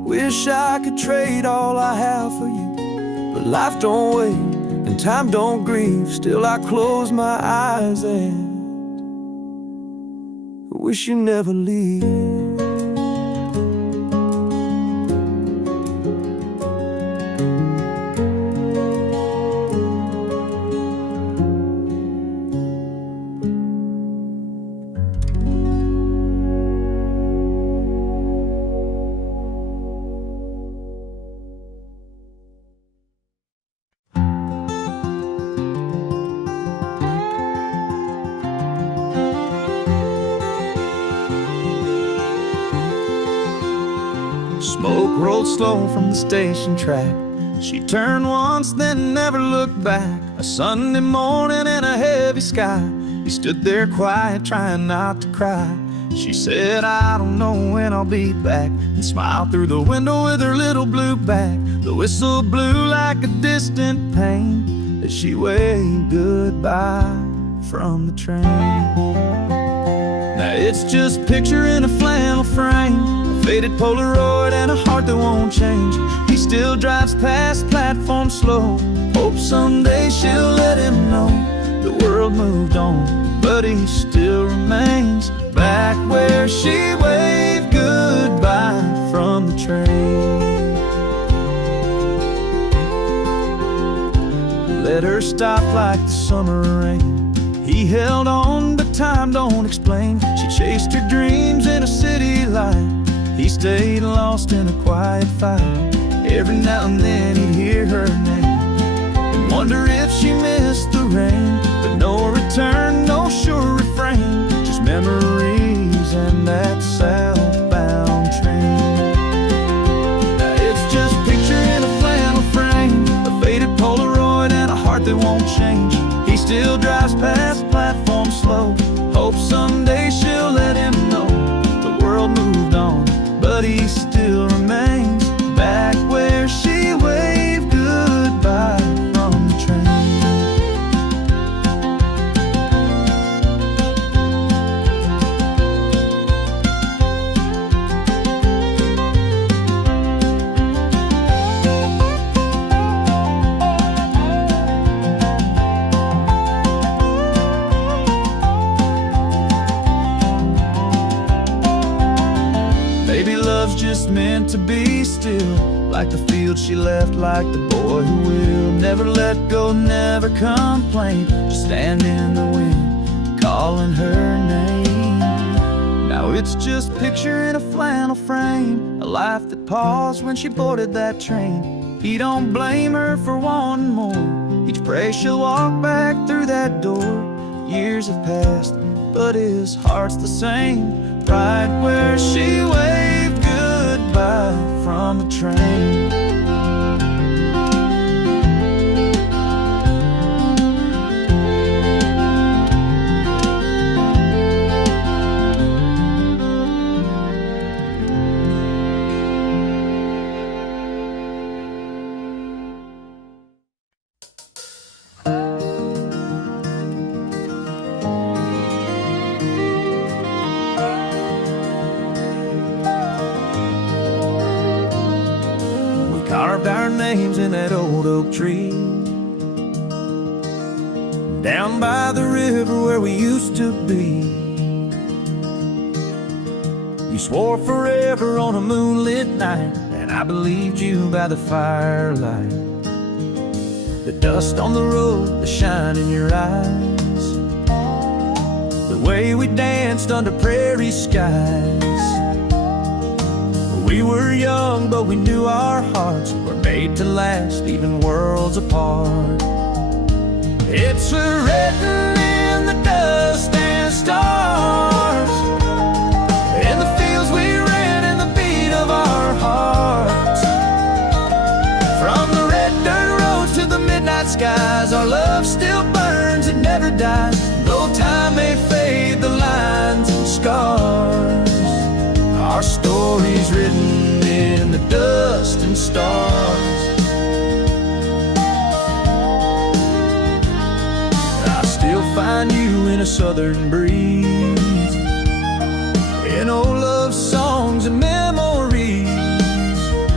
Wish I could trade all I have for you, but life don't wait and time don't grieve. Still I close my eyes and wish you never leave. Smoke rolled slow from the station track. She turned once, then never looked back. A Sunday morning in a heavy sky. He stood there quiet, trying not to cry. She said, I don't know when I'll be back, and smiled through the window with her little blue bag. The whistle blew like a distant pain as she waved goodbye from the train. Now it's just a picture in a flannel frame, faded Polaroid and a heart that won't change. He still drives past platform slow. Hope someday she'll let him know the world moved on, but he still remains back where she waved goodbye from the train. Let her stop like the summer rain. He held on, but time don't explain. She chased her dreams in a city light. He stayed lost in a quiet fight. Every now and then he'd hear her name and wonder if she missed the rain. But no return, no sure refrain, just memories and that southbound train. Now it's just a picture in a flannel frame, a faded Polaroid and a heart that won't change. He still drives past platform slow. Hope someday she'll let him know the world moved on, but he still remains back where she waved goodbye from the train. Maybe love's just meant to be still, like the field she left, like the boy who will never let go, never complain, just stand in the wind, calling her name. Now it's just a picture in a flannel frame, a life that paused when she boarded that train. He don't blame her for wanting more. He'd pray she'll walk back through that door. Years have passed, but his heart's the same, right where she waved goodbye from the train. Carved our names in that old oak tree down by the river where we used to be. You swore forever on a moonlit night, and I believed you by the firelight. The dust on the road, the shine in your eyes, the way we danced under prairie skies. We were young, but we knew our hearts were made to last, even worlds apart. It's written in the dust and stars, in the fields we ran, in the beat of our hearts. From the red dirt roads to the midnight skies, our love still burns, it never dies. Though time may fade the lines and scars, our story's written in the dust and stars. I still find you in a southern breeze, in old love songs and memories.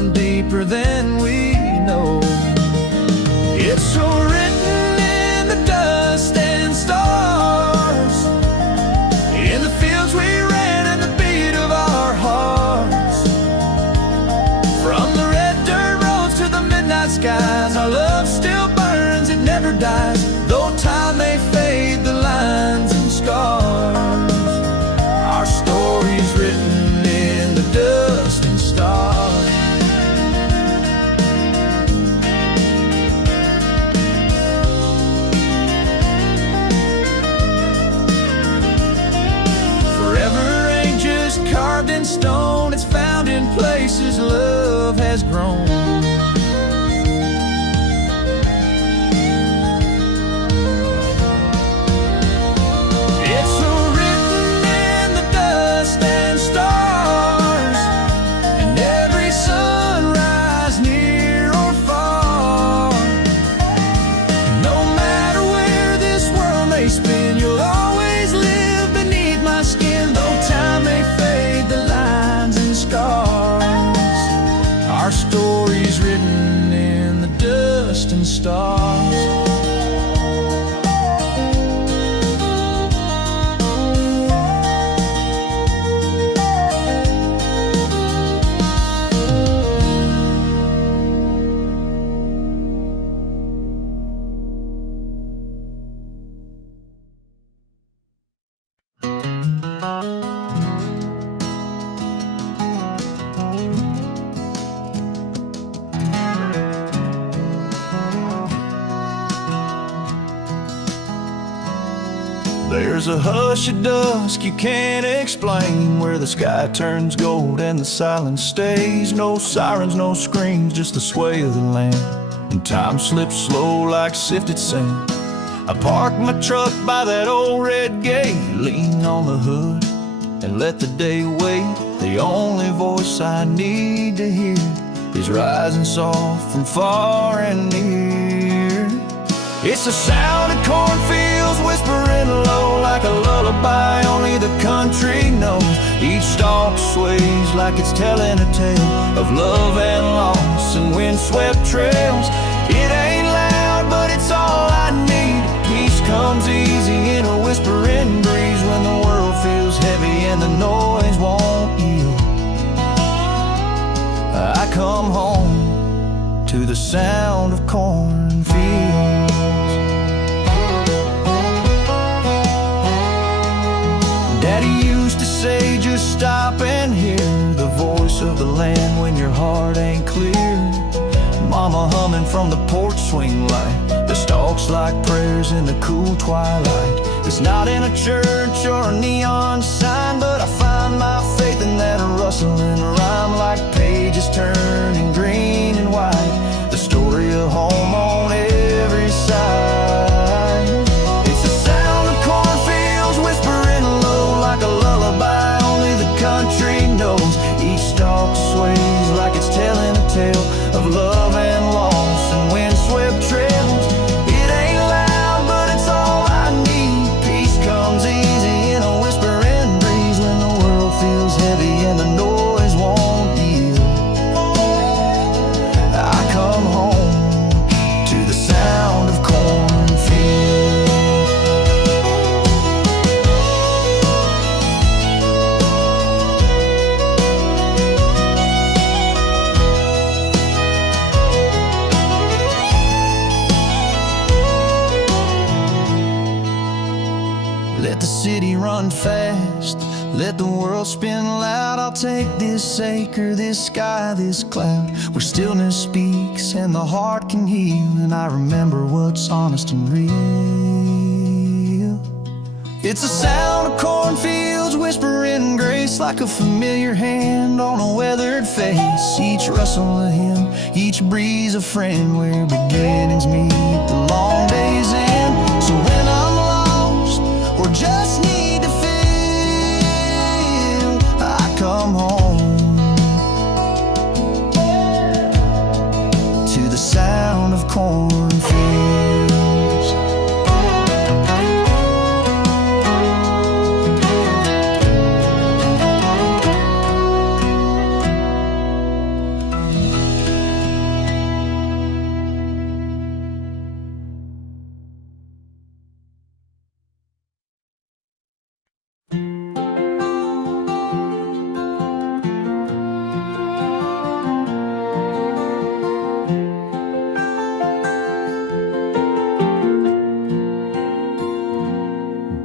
run deeper than we know. It's so written in the dust and stars, in the fields we ran and the beat of our hearts. From the red dirt roads to the midnight skies, our love still burns, it never dies. Though time may fade the lines and scars, our story's written in the dust and stars. Forever ain't just carved in stone, it's found in places love has grown. It's so written in the dust and stars, and every sunrise near or far. No matter where this world may spin, you'll always live beneath my skin. Though time may fade the lines and scars, our story's written in the dust and stars. There's a hush at dusk you can't explain, where the sky turns gold and the silence stays. No sirens, no screams, just the sway of the land, and time slips slow like sifted sand. I park my truck by that old red gate, lean on the hood and let the day wait. The only voice I need to hear is rising soft from far and near. It's the sound of cornfields whispering low, like a lullaby only the country knows. Each stalk sways like it's telling a tale of love and loss and windswept trails. It ain't loud, but it's all I need. Peace comes easy in a whispering breeze, when the world feels heavy and the noise won't yield. I come home to the sound of cornfields. Daddy used to say, just stop and hear the voice of the land when your heart ain't clear. Mama humming from the porch swing light, the stalks like prayers in the cool twilight. It's not in a church or a neon sign, but I find my faith in that rustling rhyme, like pages turning green and white, the story of home on every side. It's the sound of cornfields whispering low, like a lullaby only the country knows. Each stalk sways like it's telling a tale of love and loss and windswept trails. It ain't loud, but it's all I need. Peace comes easy in a whispering breeze, when the world feels heavy and the noise won't yield. I come home to the sound of cornfields. Let the city run fast, let the world spin loud. I'll take this acre, this sky, this cloud, where stillness speaks and the heart can heal, and I remember what's honest and real. It's the sound of cornfields whispering grace, like a familiar hand on a weathered face. Each rustle a hymn, each breeze a friend, where beginnings meet the long day's end. So when I'm lost or just need to feel, I come home to the sound of cornfields.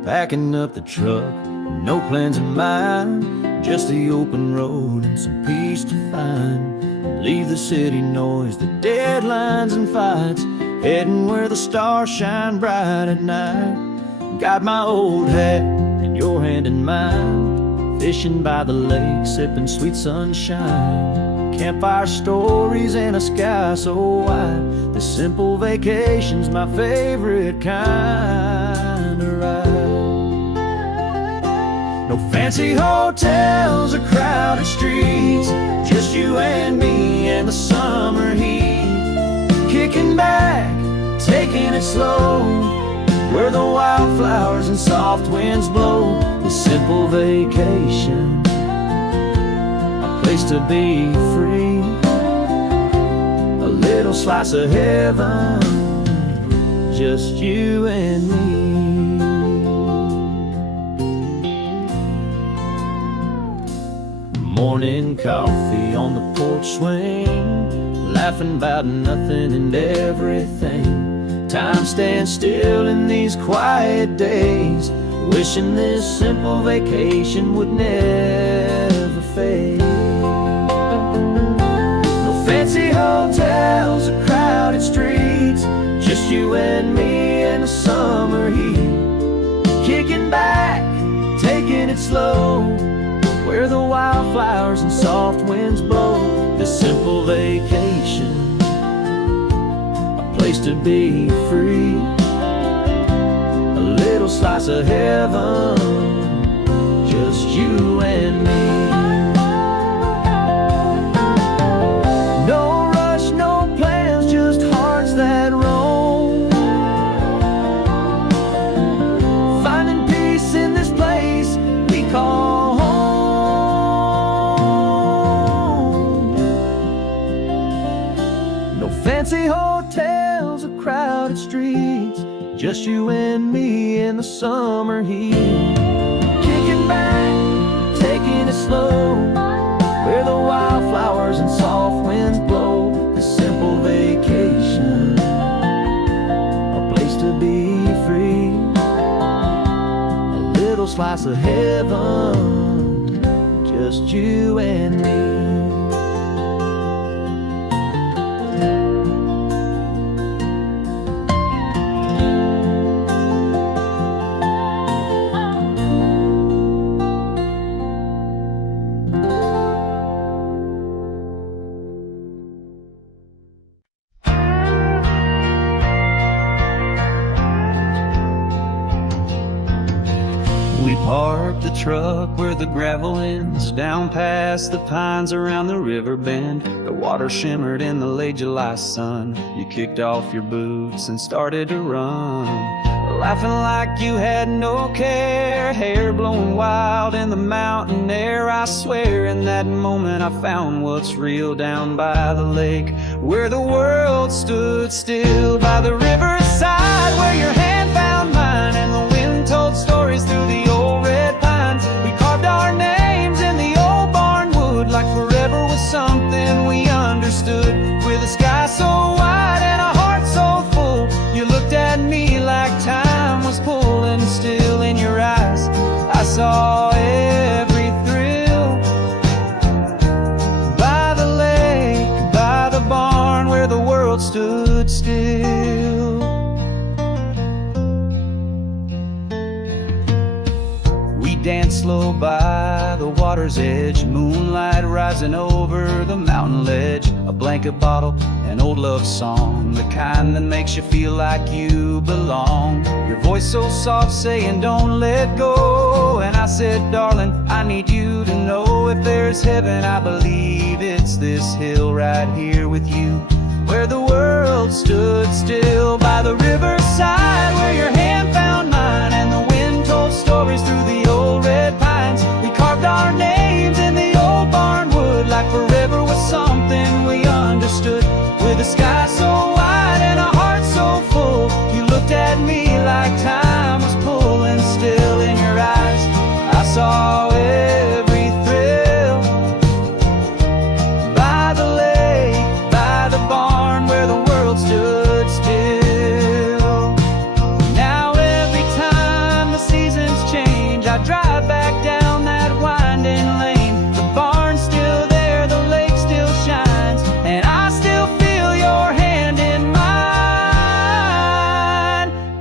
packing up the truck, no plans in mind, just the open road and some peace to find. Leave the city noise, the deadlines and fights, heading where the stars shine bright at night. Got my old hat in your hand in mine, fishing by the lake, sipping sweet sunshine. Campfire stories and a sky so wide, this simple vacation's my favorite kind of ride. No fancy hotels or crowded streets, just you and me and the summer heat. Kicking back, taking it slow, where the wildflowers and soft winds blow. This simple vacation, a place to be free, a little slice of heaven, just you and me. Morning coffee on the porch swing, laughing about nothing and everything. Time stands still in these quiet days, wishing this simple vacation would never fade. No fancy hotels or crowded streets, just you and me and the summer heat. Kicking back, taking it slow, where the wildflowers and soft winds blow. This simple vacation, a place to be free, a little slice of heaven, just you and me. No rush, no plans, just hearts that roam, finding peace in this place we call home. Fancy hotels or crowded streets, just you and me in the summer heat. Kicking back, taking it slow, where the wildflowers and soft winds blow. This simple vacation, a place to be free, a little slice of heaven, just you and me. We parked the truck where the gravel ends, down past the pines around the river bend. The water shimmered in the late July sun. You kicked off your boots and started to run, laughing like you had no care, hair blowing wild in the mountain air. I swear in that moment I found what's real down by the lake, where the world stood still, by the riverside where your hand found mine and the wind told stories through the old red pines. We carved our names in the old barn wood, like forever was something we understood, with a sky so wide and a heart so full. You looked at me like time was pulling still in your eyes. I saw every thrill, by the lake, by the barn where the world stood still. Dance slow by the water's edge, moonlight rising over the mountain ledge. A blanket bottle, an old love song, the kind that makes you feel like you belong. Your voice so soft saying don't let go, and I said darling, I need you to know, if there's heaven I believe it's this hill right here with you, where the world stood still, by the riverside where your hand found mine and the wind told stories through the old red pines. We carved our names in the old barn wood, like forever was something we understood, with a sky so wide and a heart so full. You looked at me like time was pulling still in your eyes. I saw every thrill, by the lake, by the barn where the world stood still.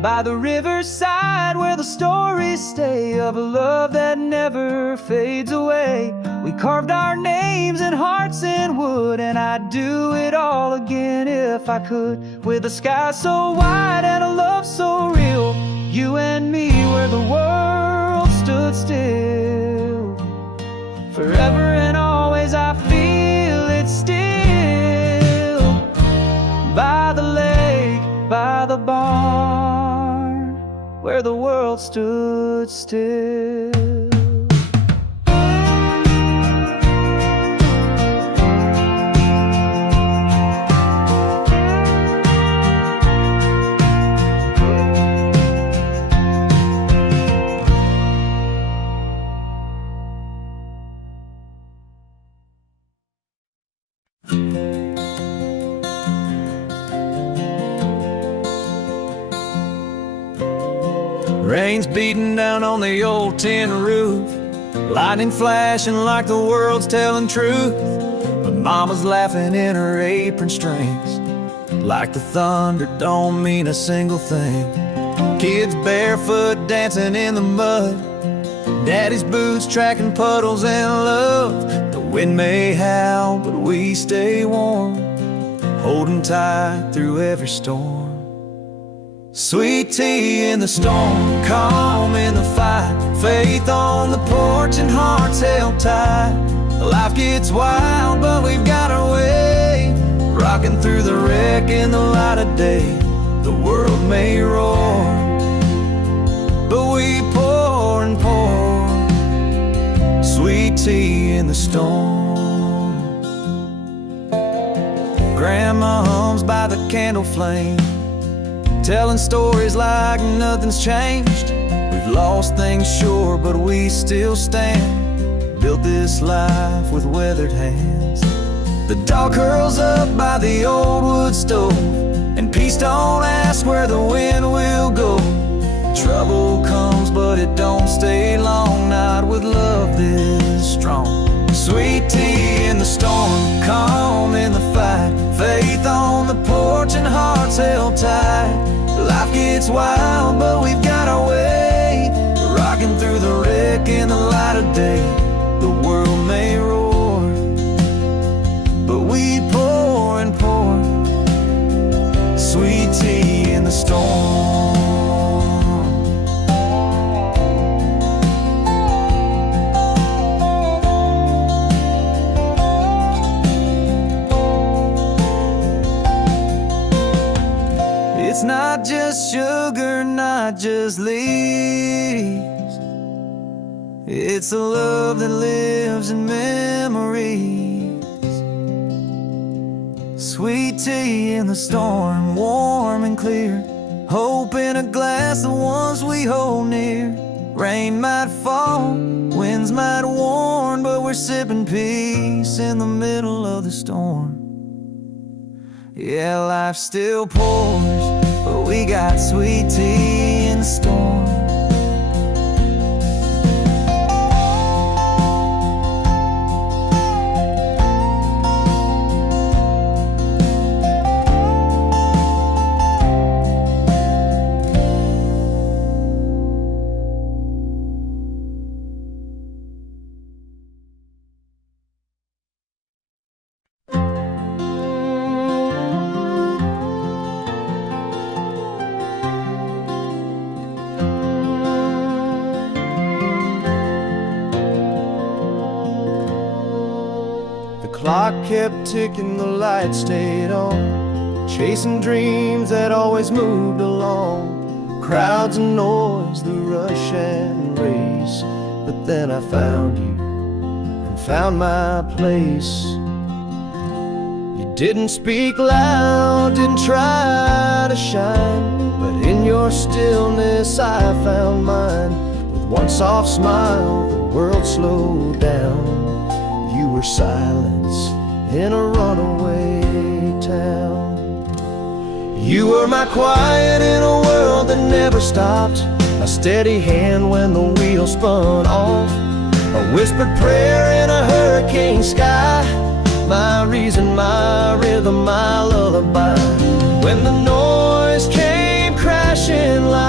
by the riverside where the stories stay of a love that never fades away. We carved our names and hearts in wood, and I'd do it all again if I could. With a sky so wide and a love so real, you and me where the world stood still. Forever and always I feel it still. By the lake, by the barn, where the world stood still. Rain's beating down on the old tin roof, lightning flashing like the world's telling truth. But Mama's laughing in her apron strings, like the thunder don't mean a single thing. Kids barefoot dancing in the mud, Daddy's boots tracking puddles and love. The wind may howl, but we stay warm, holding tight through every storm. Sweet tea in the storm, calm in the fight, faith on the porch and hearts held tight. Life gets wild, but we've got our way, rocking through the wreck in the light of day. The world may roar, but we pour and pour sweet tea in the storm. Grandma hums by the candle flame, telling stories like nothing's changed. We've lost things, sure, but we still stand, built this life with weathered hands. The dog curls up by the old wood stove, and peace don't ask where the wind will go. Trouble comes, but it don't stay long, not with love this strong. Sweet tea in the storm, calm in the fight, faith on the porch and hearts held tight. Life gets wild, but we've got our way, rocking through the wreck in the light of day. The world may roar, but we pour and pour sweet tea in the storm. It's not just sugar, not just leaves, it's a love that lives in memories. Sweet tea in the storm, warm and clear, hope in a glass, the ones we hold near. Rain might fall, winds might warn, but we're sipping peace in the middle of the storm. Yeah, life still pours, but we got sweet tea in the storm. Clock kept ticking, the light stayed on, chasing dreams that always moved along. Crowds and noise, the rush and race, but then I found you and found my place. You didn't speak loud, didn't try to shine, but in your stillness I found mine. With one soft smile, the world slowed down. You were silence in a runaway town. You were my quiet in a world that never stopped, a steady hand when the wheel spun off, a whispered prayer in a hurricane sky, my reason, my rhythm, my lullaby. When the noise came crashing like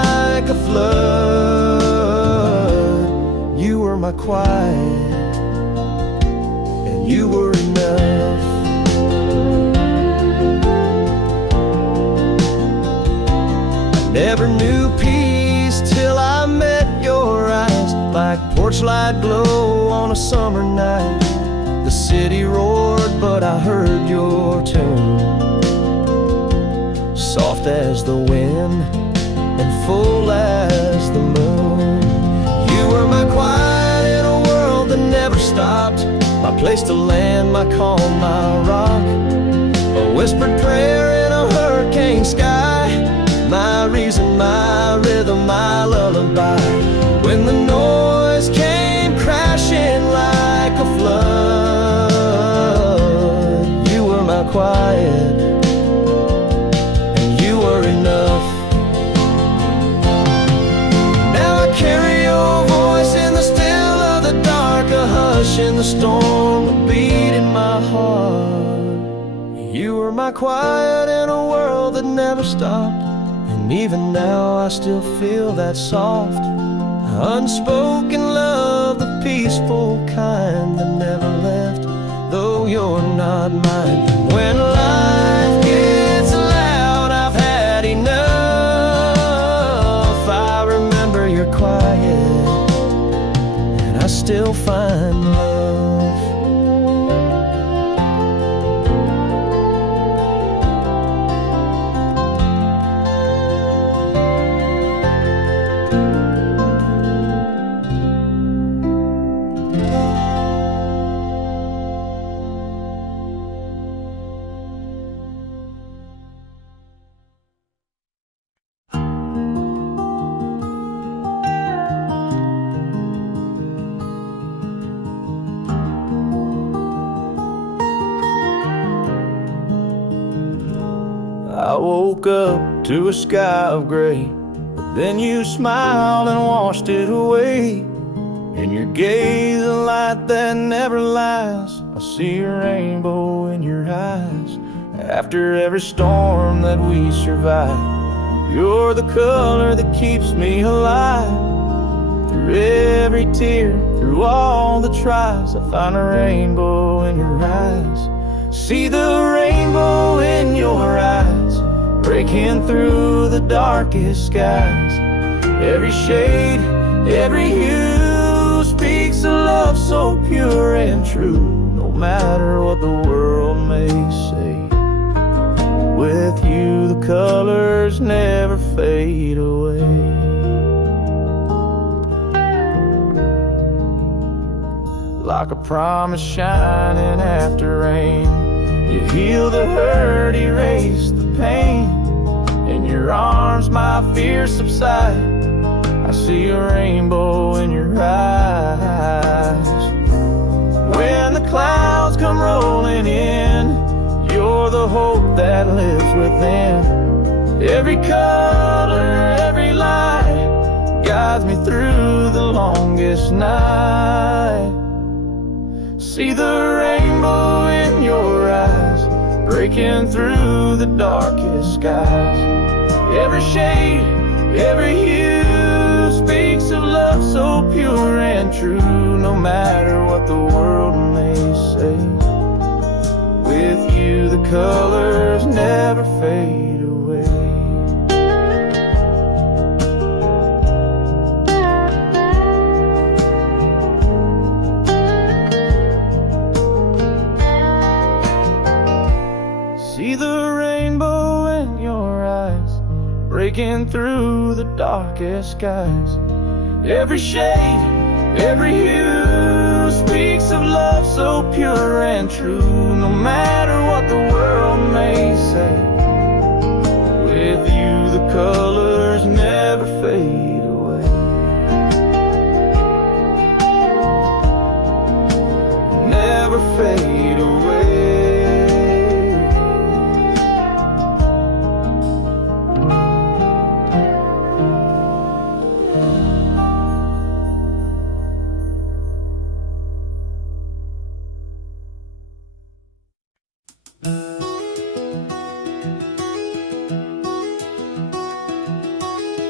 my quiet, and you were enough. I never knew peace till I met your eyes, like porch light glow on a summer night. The city roared, but I heard your tune, soft as the wind and full as the moon. You were my quiet in a world that never stopped, my place to land, my calm, my rock, a whispered prayer in a hurricane sky, my reason, my rhythm, my lullaby. When the noise came crashing like a flood, you were my quiet, and you were enough. Now I carry your voice in the still of the dark, a hush in the storm, a beat in my heart. You were my quiet in a world that never stopped, and even now I still feel that soft, unspoken love, the peaceful kind that never left, though you're not mine. When life gets loud, I've had enough, I remember you're quiet, and I still find love. I woke up to a sky of gray, but then you smiled and washed it away. In your gaze, a light that never lies, I see a rainbow in your eyes. After every storm that we survive, you're the color that keeps me alive. Through every tear, through all the tries, I find a rainbow in your eyes. See the rainbow in your eyes, breaking through the darkest skies. Every shade, every hue speaks a love so pure and true. No matter what the world may say, with you the colors never fade away. Like a promise shining after rain, you heal the hurt, erase the pain. In your arms my fears subside, I see a rainbow in your eyes. When the clouds come rolling in, you're the hope that lives within. Every color, every light guides me through the longest night. See the rainbow in your eyes, breaking through the darkest skies. Every shade, every hue speaks of love so pure and true. No matter what the world may say, with you the colors never fade away. See the rainbow in your eyes, breaking through the darkest skies. Every shade, every hue speaks of love so pure and true. No matter what the world may say, with you the colors never fade away. Never fade away.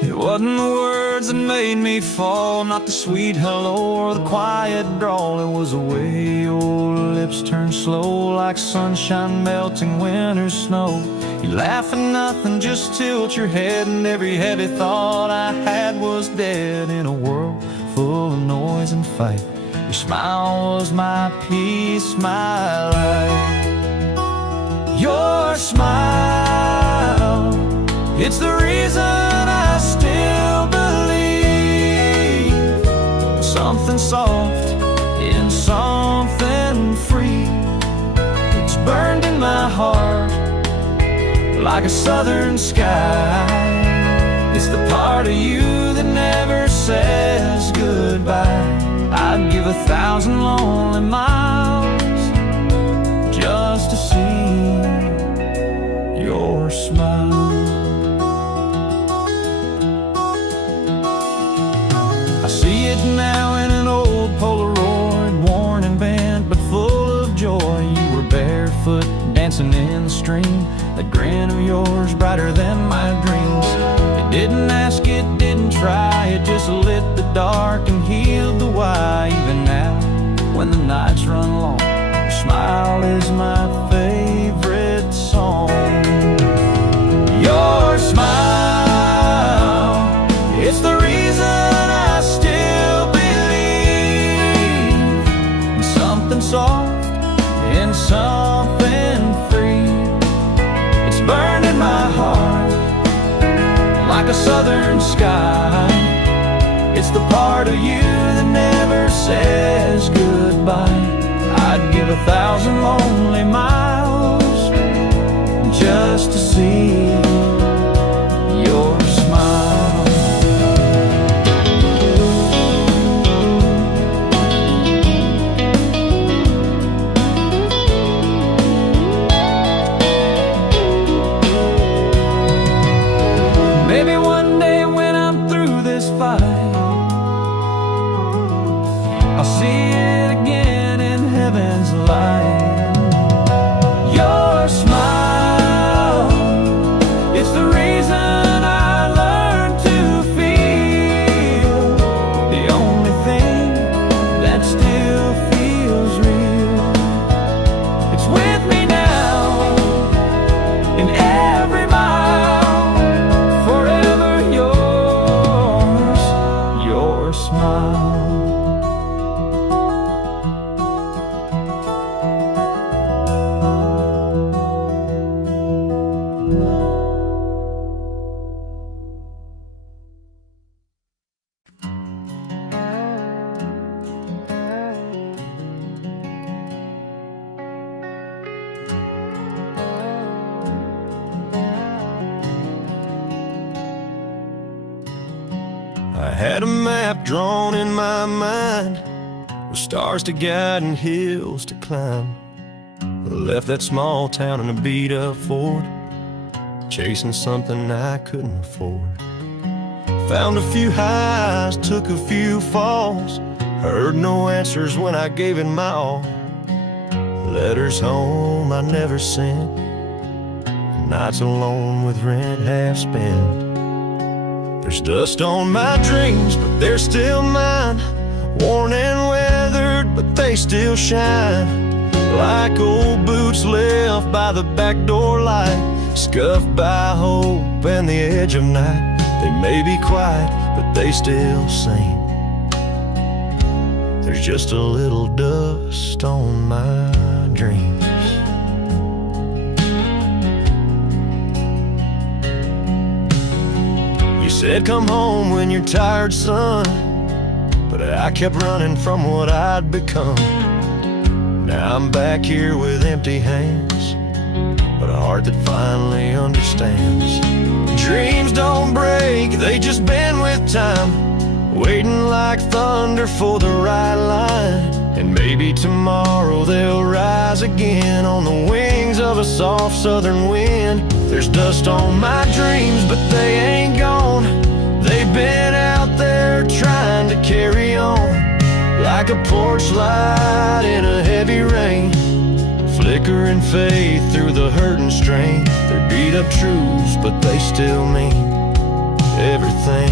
It wasn't the words that made me fall, not the sweet hello or the quiet drawl. It was the way your lips turned slow, like sunshine melting winter snow. You laugh at nothing, just tilt your head, and every heavy thought I had was dead. In a world full of noise and fight, your smile was my peace, my life. Your smile, it's the reason I still believe. Something soft in something free. It's burned in my heart like a southern sky. It's the part of you that never says goodbye. I'd give 1,000 lonely miles just to see your smile. I see it now in an old Polaroid, worn and bent but full of joy. You were barefoot dancing in the stream, that grin of yours brighter than my dreams. It didn't ask, it didn't try, it just lit the dark and healed the why. Even now, when the nights run long, your smile is my favorite song. Your smile, it's the reason I still believe in something soft, in something free. It's burned in my heart like a southern sky. It's the part of you that never says goodbye. I'd give 1,000 lonely miles just to see your smile. Maybe one day when I'm through this fight, I'll see it again in heaven's light. Your smile, it's the reason I learned to feel. The only thing that still feels real. It's with me now in every mile. Forever yours, your smile. I had a map drawn in my mind, with stars to guide and hills to climb. I left that small town in a beat-up Ford, chasing something I couldn't afford. Found a few highs, took a few falls, heard no answers when I gave it my all. Letters home I never sent, nights alone with rent half spent. There's dust on my dreams, but they're still mine. Worn and weathered, but they still shine. Like old boots left by the back door light, scuffed by hope and the edge of night. They may be quiet, but they still sing. There's just a little dust on my dreams. You said come home when you're tired, son, but I kept running from what I'd become. Now I'm back here with empty hands, but a heart that finally understands. Dreams don't break, they just bend with time, waiting like thunder for the right line. And maybe tomorrow they'll rise again on the wings of a soft southern wind. There's dust on my dreams, but they ain't gone. They've been out there trying to carry on, like a porch light in a heavy rain, flickering faith through the hurt and strain. They're beat up truths, but they still mean everything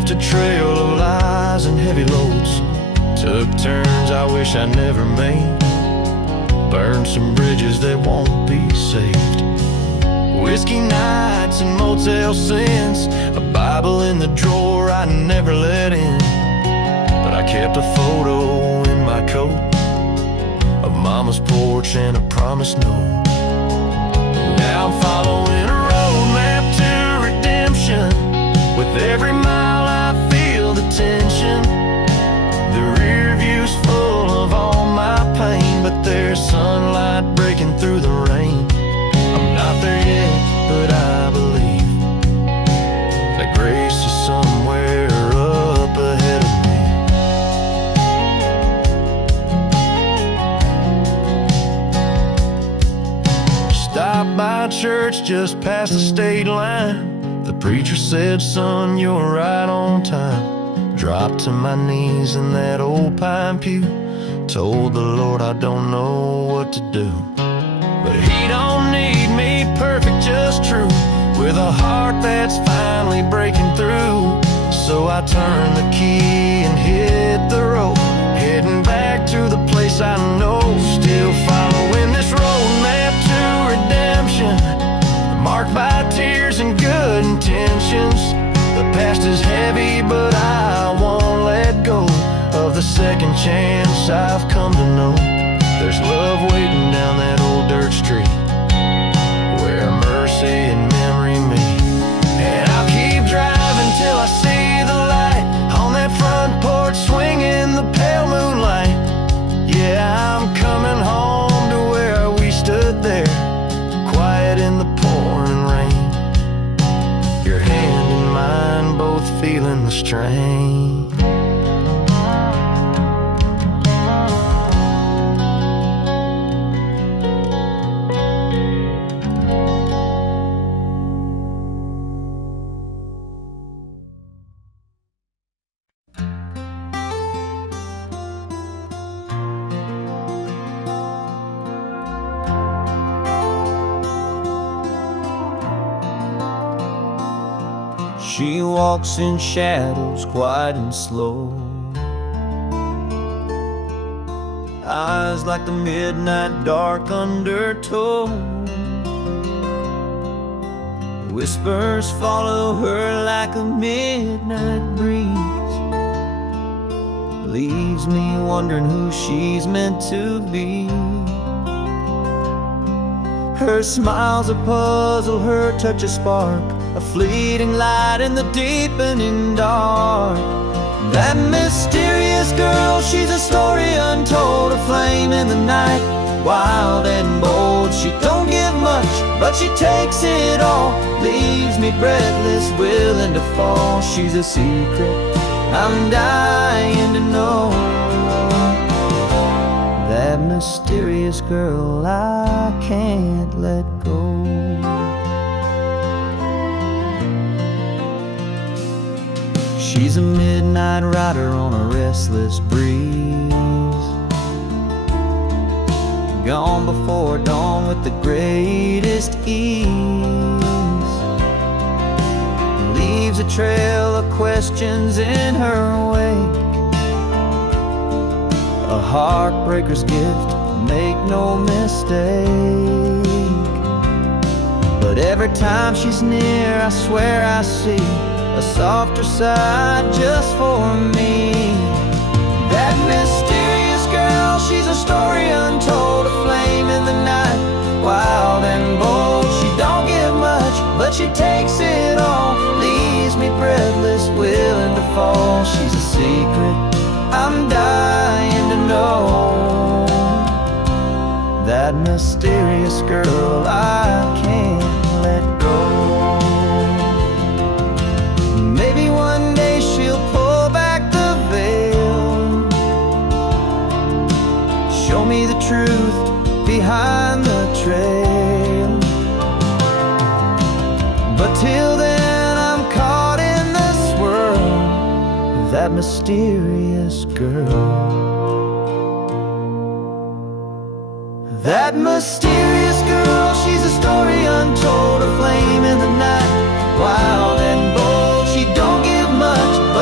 left a trail of lies and heavy loads. Took turns I wish I never made. Burned some bridges that won't be saved. Whiskey nights and motel sins, a Bible in the drawer I never let in. But I kept a photo in my coat of Mama's porch and a promised note. Now I'm following a roadmap to redemption. With every mile I feel the tension. The rear view's full of all my pain, but there's sunlight breaking through the rain. I'm not there yet, but I believe that grace is somewhere up ahead of me. Stopped by church just past the state line. The preacher said, "Son, you're right on time." Dropped to my knees in that old pine pew. Told the Lord I don't know what to do. But He don't need me perfect, just true, with a heart that's finally breaking through. So I turned the key and hit the road, heading back to the place I know. Still following this roadmap to redemption, marked by tears and good intentions. The past is heavy, but I won't let go of the second chance I've come to know. There's love waiting down that old dirt street, where mercy and memory meet. And I'll keep driving till I see the light on that front porch, swinging the pale moonlight. Yeah, I'm coming home to where we stood there, quiet in the pouring rain. Your hand in mine, both feeling the strain. She walks in shadows, quiet and slow. Eyes like the midnight dark undertow. Whispers follow her like a midnight breeze. Leaves me wondering who she's meant to be. Her smile's a puzzle, her touch a spark, a fleeting light in the deepening dark. That mysterious girl, she's a story untold, a flame in the night, wild and bold. She don't give much, but she takes it all, leaves me breathless, willing to fall. She's a secret I'm dying to know. That mysterious girl I can't let go. She's a midnight rider on a restless breeze, gone before dawn with the greatest ease. Leaves a trail of questions in her wake, a heartbreaker's gift, make no mistake. But every time she's near, I swear I see a softer side just for me. That mysterious girl, she's a story untold, a flame in the night, wild and bold. She don't give much, but she takes it all, leaves me breathless, willing to fall. She's a secret I'm dying to know. That mysterious girl I can't let go. Maybe one day she'll pull back the veil, show me the truth behind the trail. But till then I'm caught in this world, that mysterious girl. That mysterious girl, she's a story untold, a flame in the night, wild and bold. She don't give much, but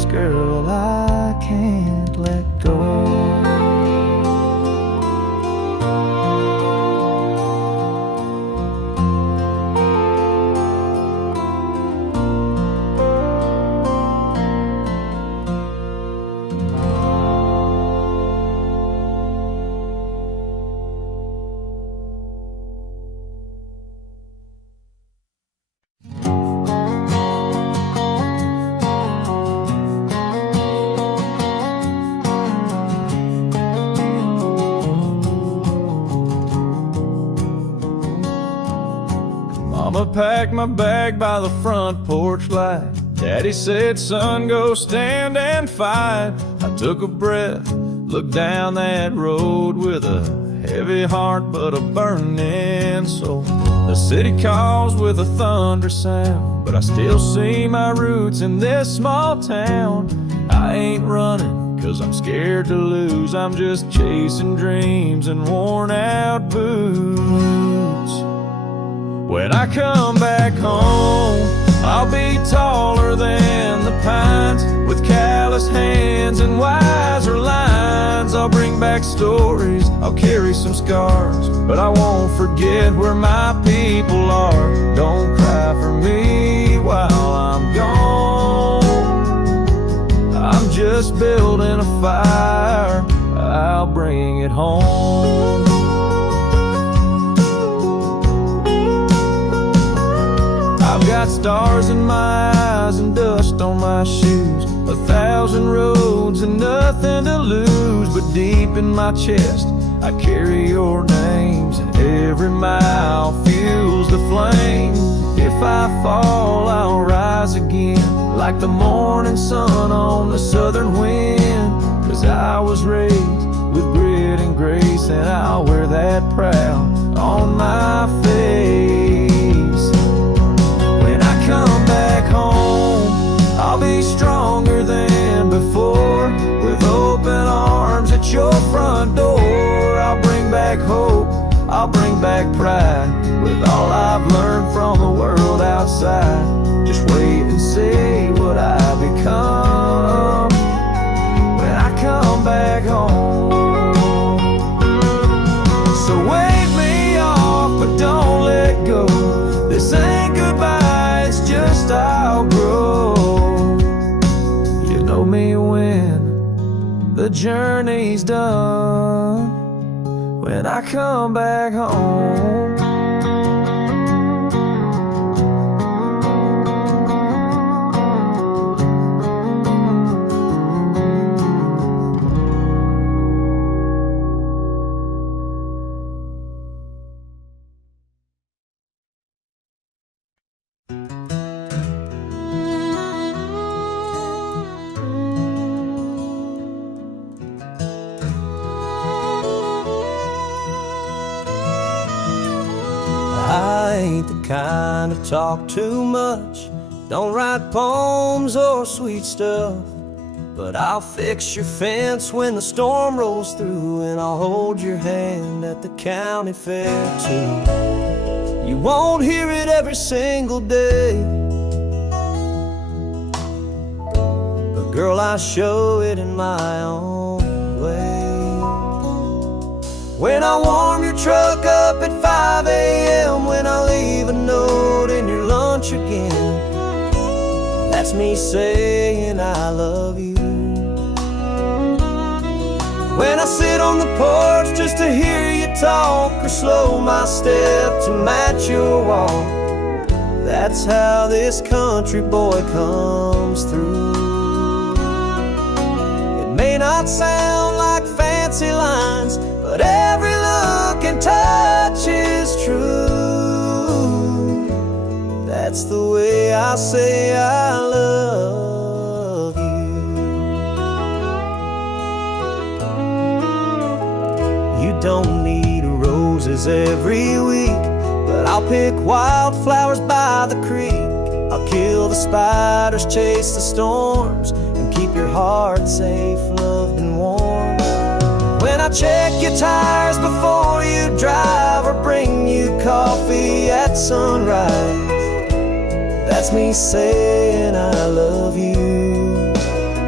this girl I can't let go. Mama packed my bag by the front porch light. Daddy said, son, go stand and fight. I took a breath, looked down that road with a heavy heart but a burning soul. The city calls with a thunder sound, but I still see my roots in this small town. I ain't running 'cause I'm scared to lose. I'm just chasing dreams and worn out boots. When I come back home, I'll be taller than the pines, with callous hands and wiser lines. I'll bring back stories, I'll carry some scars, but I won't forget where my people are. Don't cry for me while I'm gone. I'm just building a fire, I'll bring it home. I've got stars in my eyes and dust on my shoes, 1,000 roads and nothing to lose. But deep in my chest, I carry your names, and every mile fuels the flame. If I fall, I'll rise again, like the morning sun on the southern wind. 'Cause I was raised with grit and grace, and I'll wear that proud on my face. Come back home, I'll be stronger than before, with open arms at your front door. I'll bring back hope, I'll bring back pride, with all I've learned from the world outside. Just wait and see what I become when I come back home. So wave me off, but don't let go. This ain't goodbye, it's just I'll grow. You know me when the journey's done, when I come back home. I ain't the kind to talk too much, don't write poems or sweet stuff, but I'll fix your fence when the storm rolls through, and I'll hold your hand at the county fair too. You won't hear it every single day, but girl, I show it in my own way. When I warm your truck up at 5 a.m., when I leave a note in your lunch again, that's me saying I love you. When I sit on the porch just to hear you talk, or slow my step to match your walk, that's how this country boy comes through. It may not sound like fancy lines, but every look and touch is true. That's the way I say I love you. You don't need roses every week, but I'll pick wildflowers by the creek. I'll kill the spiders, chase the storms, and keep your heart safe, loved and warm. When I check your tires before you drive, or bring you coffee at sunrise, that's me saying I love you.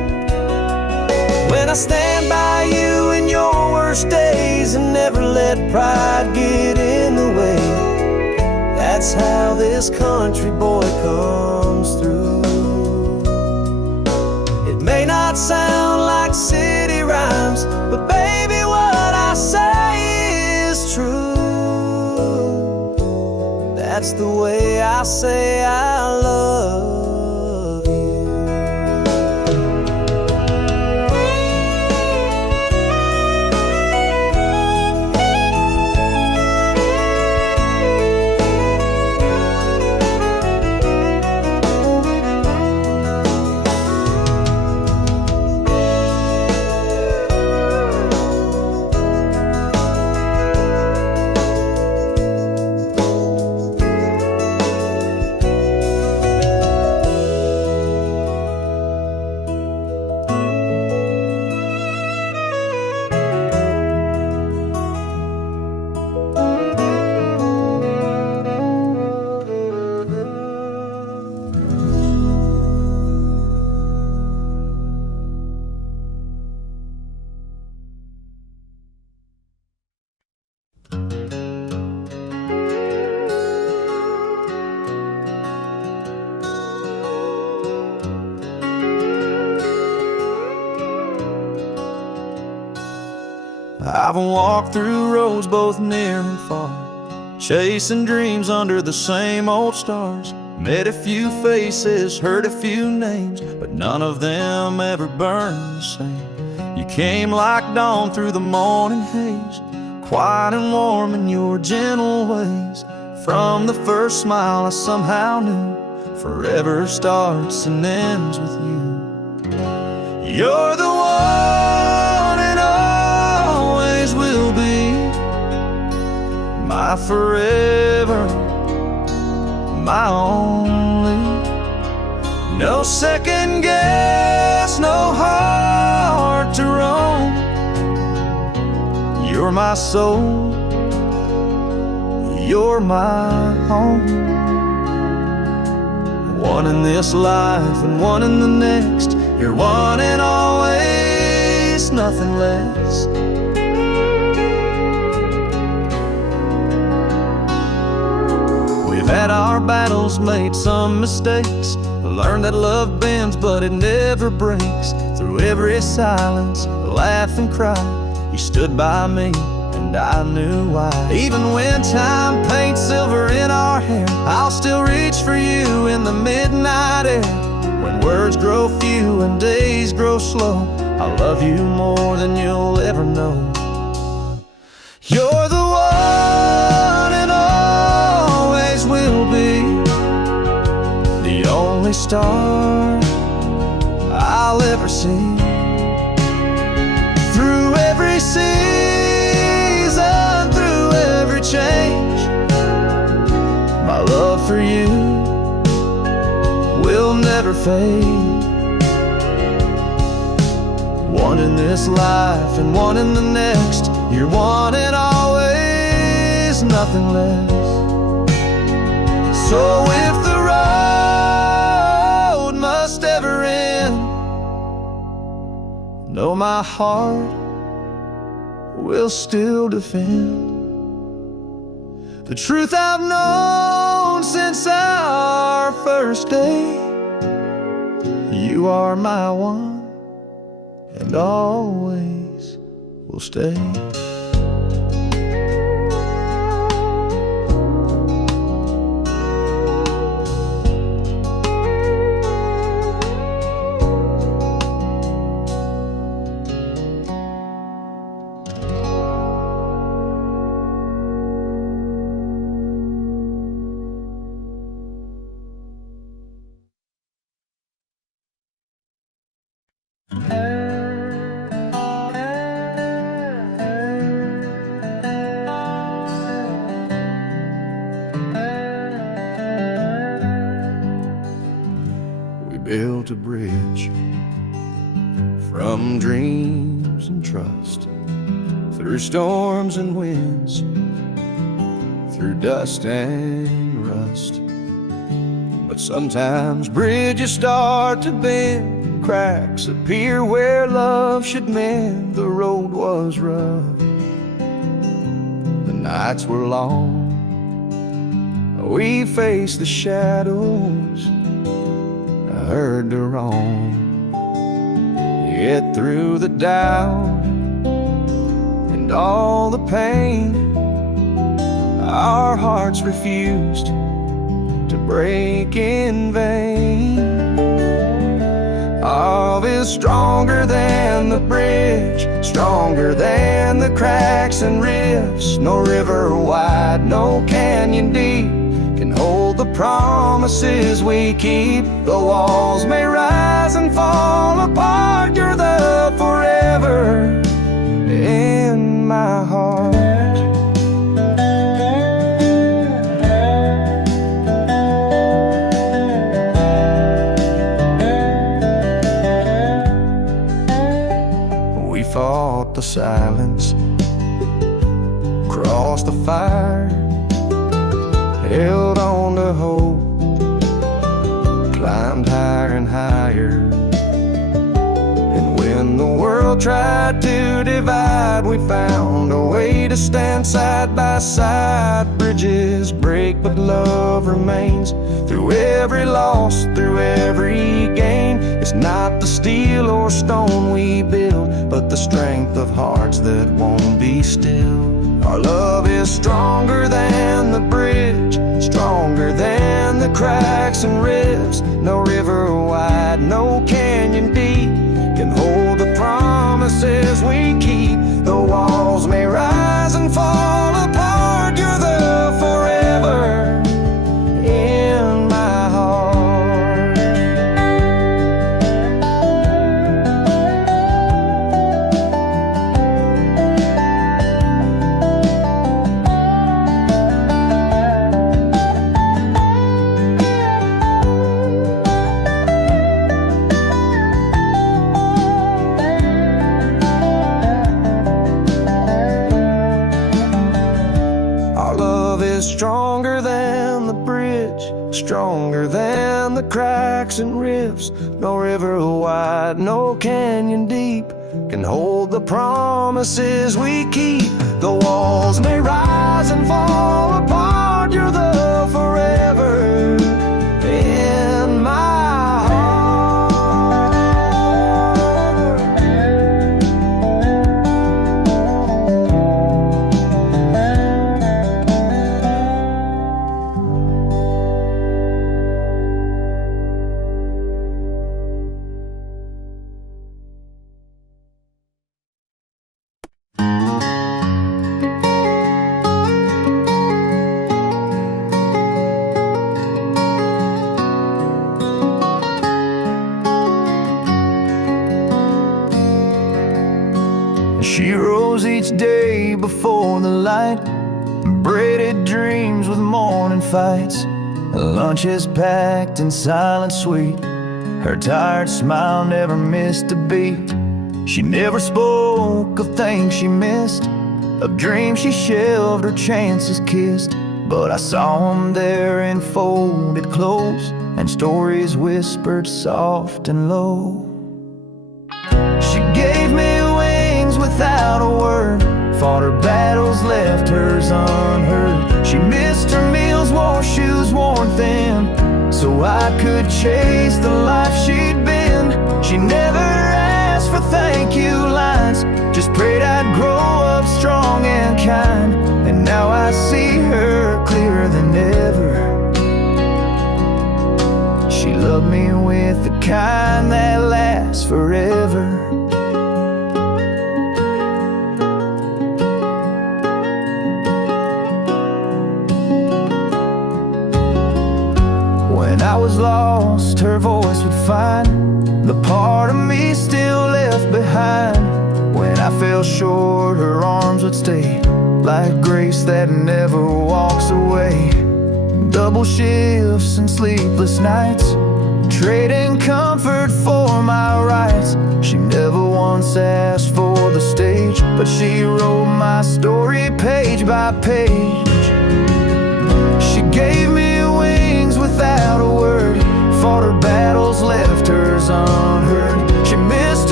by you in your worst days and never let pride get in the way. That's how this country boy comes through. It may not sound like city rhymes, but baby, what I say is true. That's the way I say I love you. I've walked through roads both near and far, chasing dreams under the same old stars. Met a few faces, heard a few names, but none of them ever burned the same. You came like dawn through the morning haze, quiet and warm in your gentle ways. From the first smile I somehow knew, forever starts and ends with you. You're the one and always will be, my forever, my only. No second guess, no heart to roam. You're my soul, you're my home. One in this life and one in the next. You're one and always, nothing less. We've had our battles, made some mistakes, learned that love bends but it never breaks. Through every silence, laugh and cry, you stood by me and I knew why. Even when time paints silver in our hair, I'll still reach for you in the midnight air. When words grow few and days grow slow, I love you more than you'll ever know. You're the one and always will be, the only star I'll ever see. Through every season, through every change, my love for you will never fade. One in this life and one in the next. You're one and always, nothing less. So if the road must ever end, know my heart will still defend the truth I've known since our first day. You are my one and always will stay. We built a bridge from dreams and trust, through storms and winds, through dust and rust. But sometimes bridges start to bend, cracks appear where love should mend. The road was rough, the nights were long. We faced the shadows, heard the wrong. Yet through the doubt and all the pain, our hearts refused to break in vain. Love is stronger than the bridge, stronger than the cracks and rifts. No river wide, no canyon deep can hold the promises we keep. The walls may rise and fall apart, you're the forever in my heart. We fought the silence, crossed the fire, held on to hope, climbed higher and higher. And when the world tried to divide, we found a way to stand side by side. Bridges break, but love remains. Through every loss, through every gain, it's not the steel or stone we build, but the strength of hearts that won't be still. Our love is stronger than the bridge, stronger than the cracks and rifts. No river wide, no canyon deep can hold the promises we keep. The walls may rise and fall apart, you're the forever in my heart. Stronger than the bridge, stronger than the cracks and rifts. No river wide, no canyon deep can hold the promises we keep. The walls may rise and fall apart, you're the forever in my heart. She rose each day before the light, braided dreams with morning fights. Lunches packed and silent sweet, her tired smile never missed a beat. She never spoke of things she missed, of dreams she shelved or chances kissed. But I saw them there in folded clothes, and stories whispered soft and low. She gave me wings without a word, fought her battles, left hers unheard. She missed her meals, wore shoes worn thin, so I could chase the life she'd been. She never asked for thank you lines, just prayed I'd grow up strong and kind. And now I see her clearer than ever. She loved me with the kind that lasts forever. When I was lost, her voice would find the part of me still left behind. When I fell short, her arms would stay, like grace that never walks away. Double shifts and sleepless nights, trading comfort for my rights. She never once asked for the stage, but she wrote my story page by page. She gave me wings without a word, fought her battles, left hers unheard.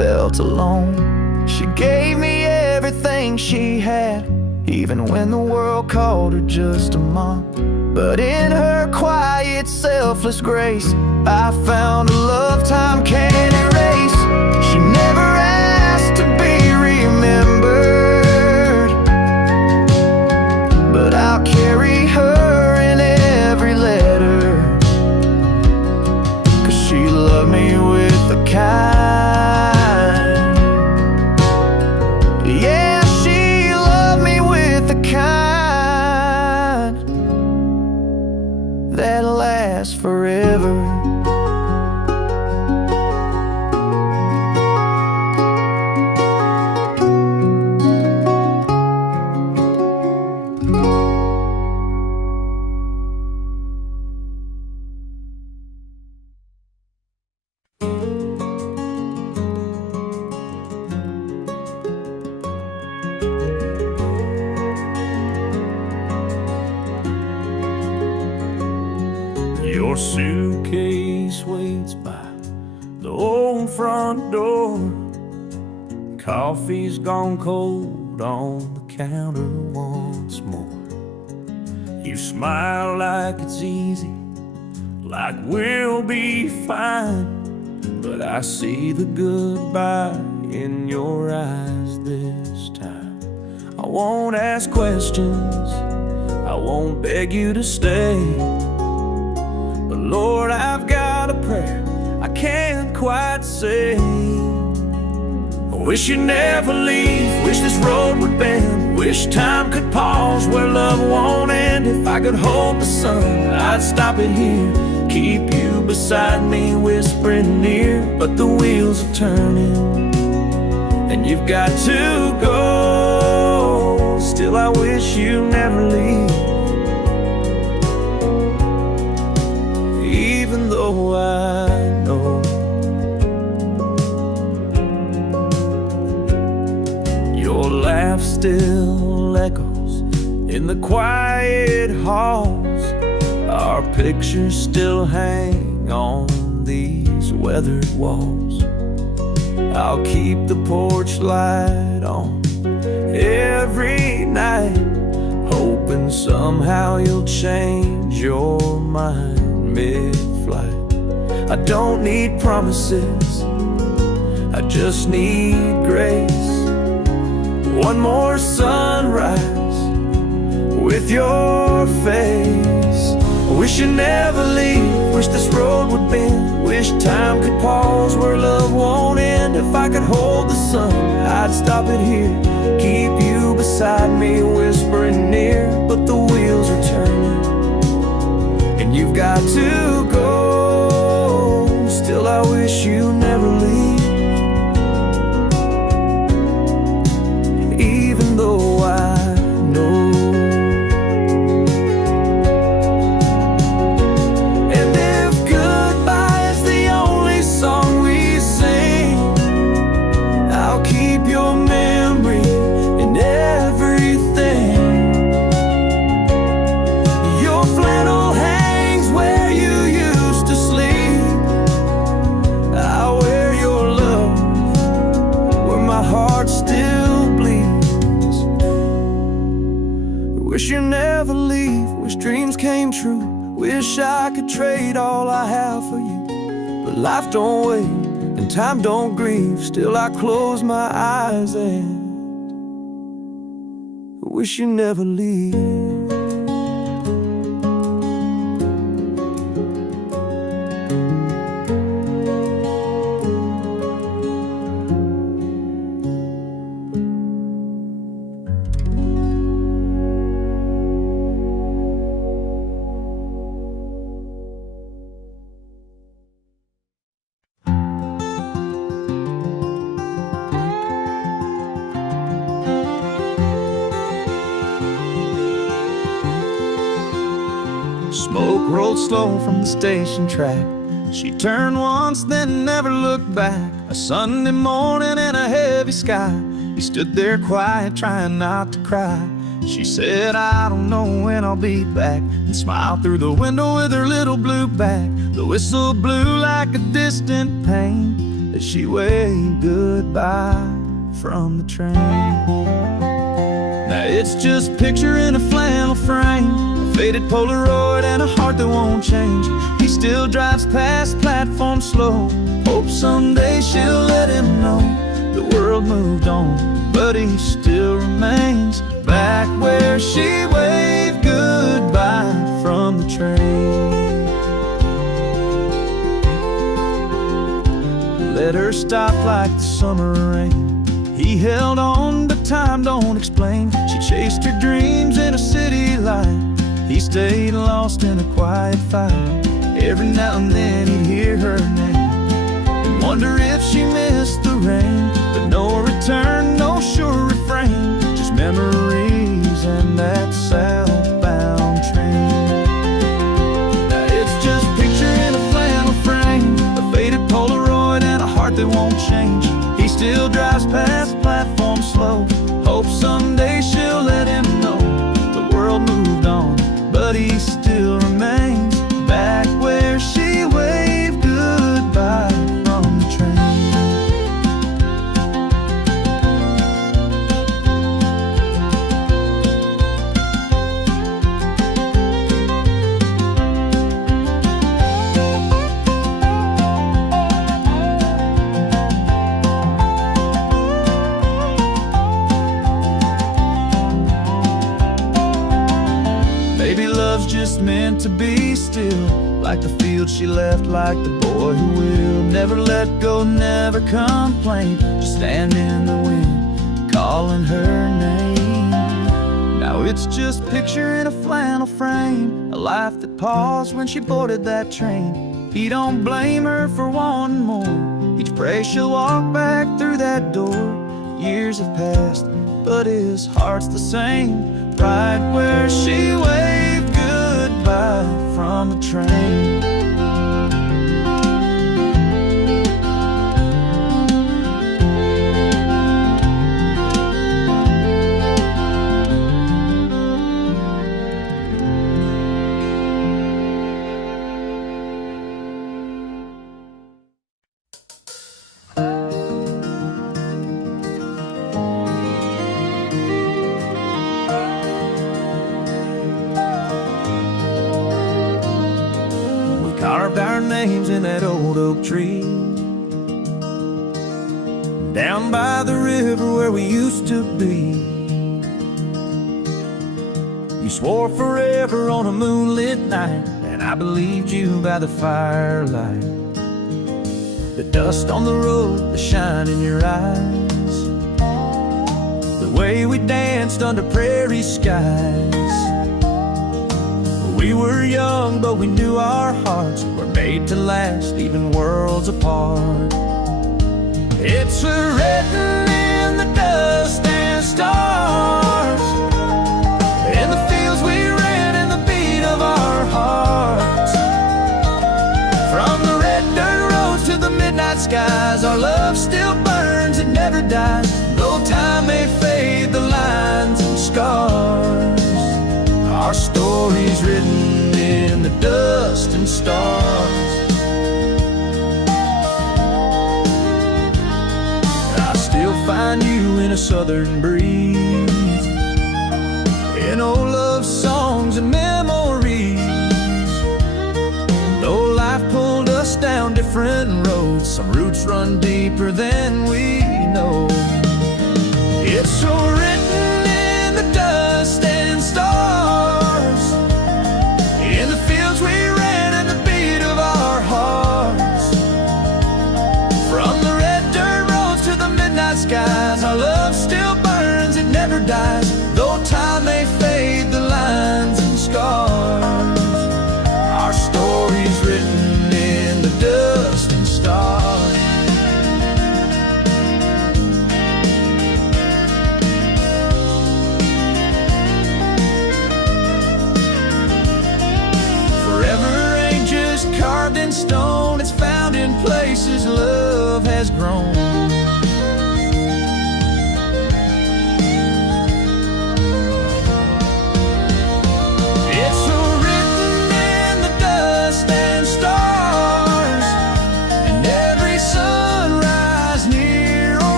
felt alone. She gave me everything she had, even when the world called her just a mom. But in her quiet, selfless grace, I found a love time can't erase. She never asked to be remembered, but I'll carry her in every letter, 'cause she loved me with a kind. Yeah, she loved me with a kind that lasts forever. Your suitcase waits by the old front door. Coffee's gone cold on the counter once more. You smile like it's easy, like we'll be fine, but I see the goodbye in your eyes this time. I won't ask questions, I won't beg you to stay, but Lord, I've got a prayer I can't quite say. I wish you'd never leave, wish this road would bend, wish time could pause where love won't end. If I could hold the sun, I'd stop it here, keep you beside me, whispering near. But the wheels are turning, and you've got to go. Still, I wish you never leave, even though I know your laugh still echoes in the quiet halls. Our pictures still hang on these weathered walls. I'll keep the porch light on every night, hoping somehow you'll change your mind mid-flight. I don't need promises, I just need grace. One more sunrise with your face. I wish you'd never leave, wish this road would bend, wish time could pause where love won't end. If I could hold the sun, I'd stop it here, keep you beside me, whispering near. But the wheels are turning, and you've got to go. Still, I wish you never leave, even though I know. And if goodbye is the only song we sing, I'll keep your memory in everything. Your flannel hangs where you used to sleep, I'll wear your love where my heart still bleeds. Wish you never leave, wish dreams came true, wish I could trade all I have for you. But life don't wait and time don't grieve, still I close my eyes and wish you never leave. Smoke rolled slow from the station track. She turned once, then never looked back. A Sunday morning in a heavy sky, he stood there quiet, trying not to cry. She said, I don't know when I'll be back, and smiled through the window with her little blue bag. The whistle blew like a distant pain as as she waved goodbye from the train. Now it's just a picture in a flannel frame, a faded Polaroid and a heart that won't change. He still drives past platform slow, hopes someday she'll let him know the world moved on, but he still remains back where she waved goodbye from the train. Let her stop like the summer rain. He held on, but time don't explain. She chased her dreams in a city light. He stayed lost in a quiet fight. Every now and then he'd hear her name and wonder if she missed the rain. But no return, no sure refrain, just memories and that southbound train. Now it's just a picture in a flannel frame, a faded Polaroid and a heart that won't change. He still drives past platform slow, hopes someday she'll let him know the world moved on, but he still remains back where she waved goodbye from the train. Maybe love's just meant to be still, like the field she left, like the boy who will never let go, never complain, just stand in the wind, calling her name. Now it's just a picture in a flannel frame, a life that paused when she boarded that train. He don't blame her for wanting more, each prays she'll walk back through that door. Years have passed, but his heart's the same, right where she waved goodbye from the train. Carved our names in that old oak tree down by the river where we used to be. You swore forever on a moonlit night, and I believed you by the firelight. The dust on the road, the shine in your eyes, the way we danced under prairie skies. We were young, but we knew our hearts were made to last, even worlds apart. It's written in the dust and stars, in the fields we ran, in the beat of our hearts. From the red dirt roads to the midnight skies, our love still burns, it never dies. Though time may fade the lines and scars, our story's written in the dust and stars. I still find you in a southern breeze, in old love songs and memories. Though life pulled us down different roads, some roots run deeper than we know. It's so written in the dust and stars, in the fields we ran and the beat of our hearts. From the red dirt roads to the midnight skies, our love still burns, it never dies. Though time may fade the lines and scars, our story's written in the dust and stars. Forever ain't just carved in stone, it's found in places love has grown. It's written in the dust and stars, and every sunrise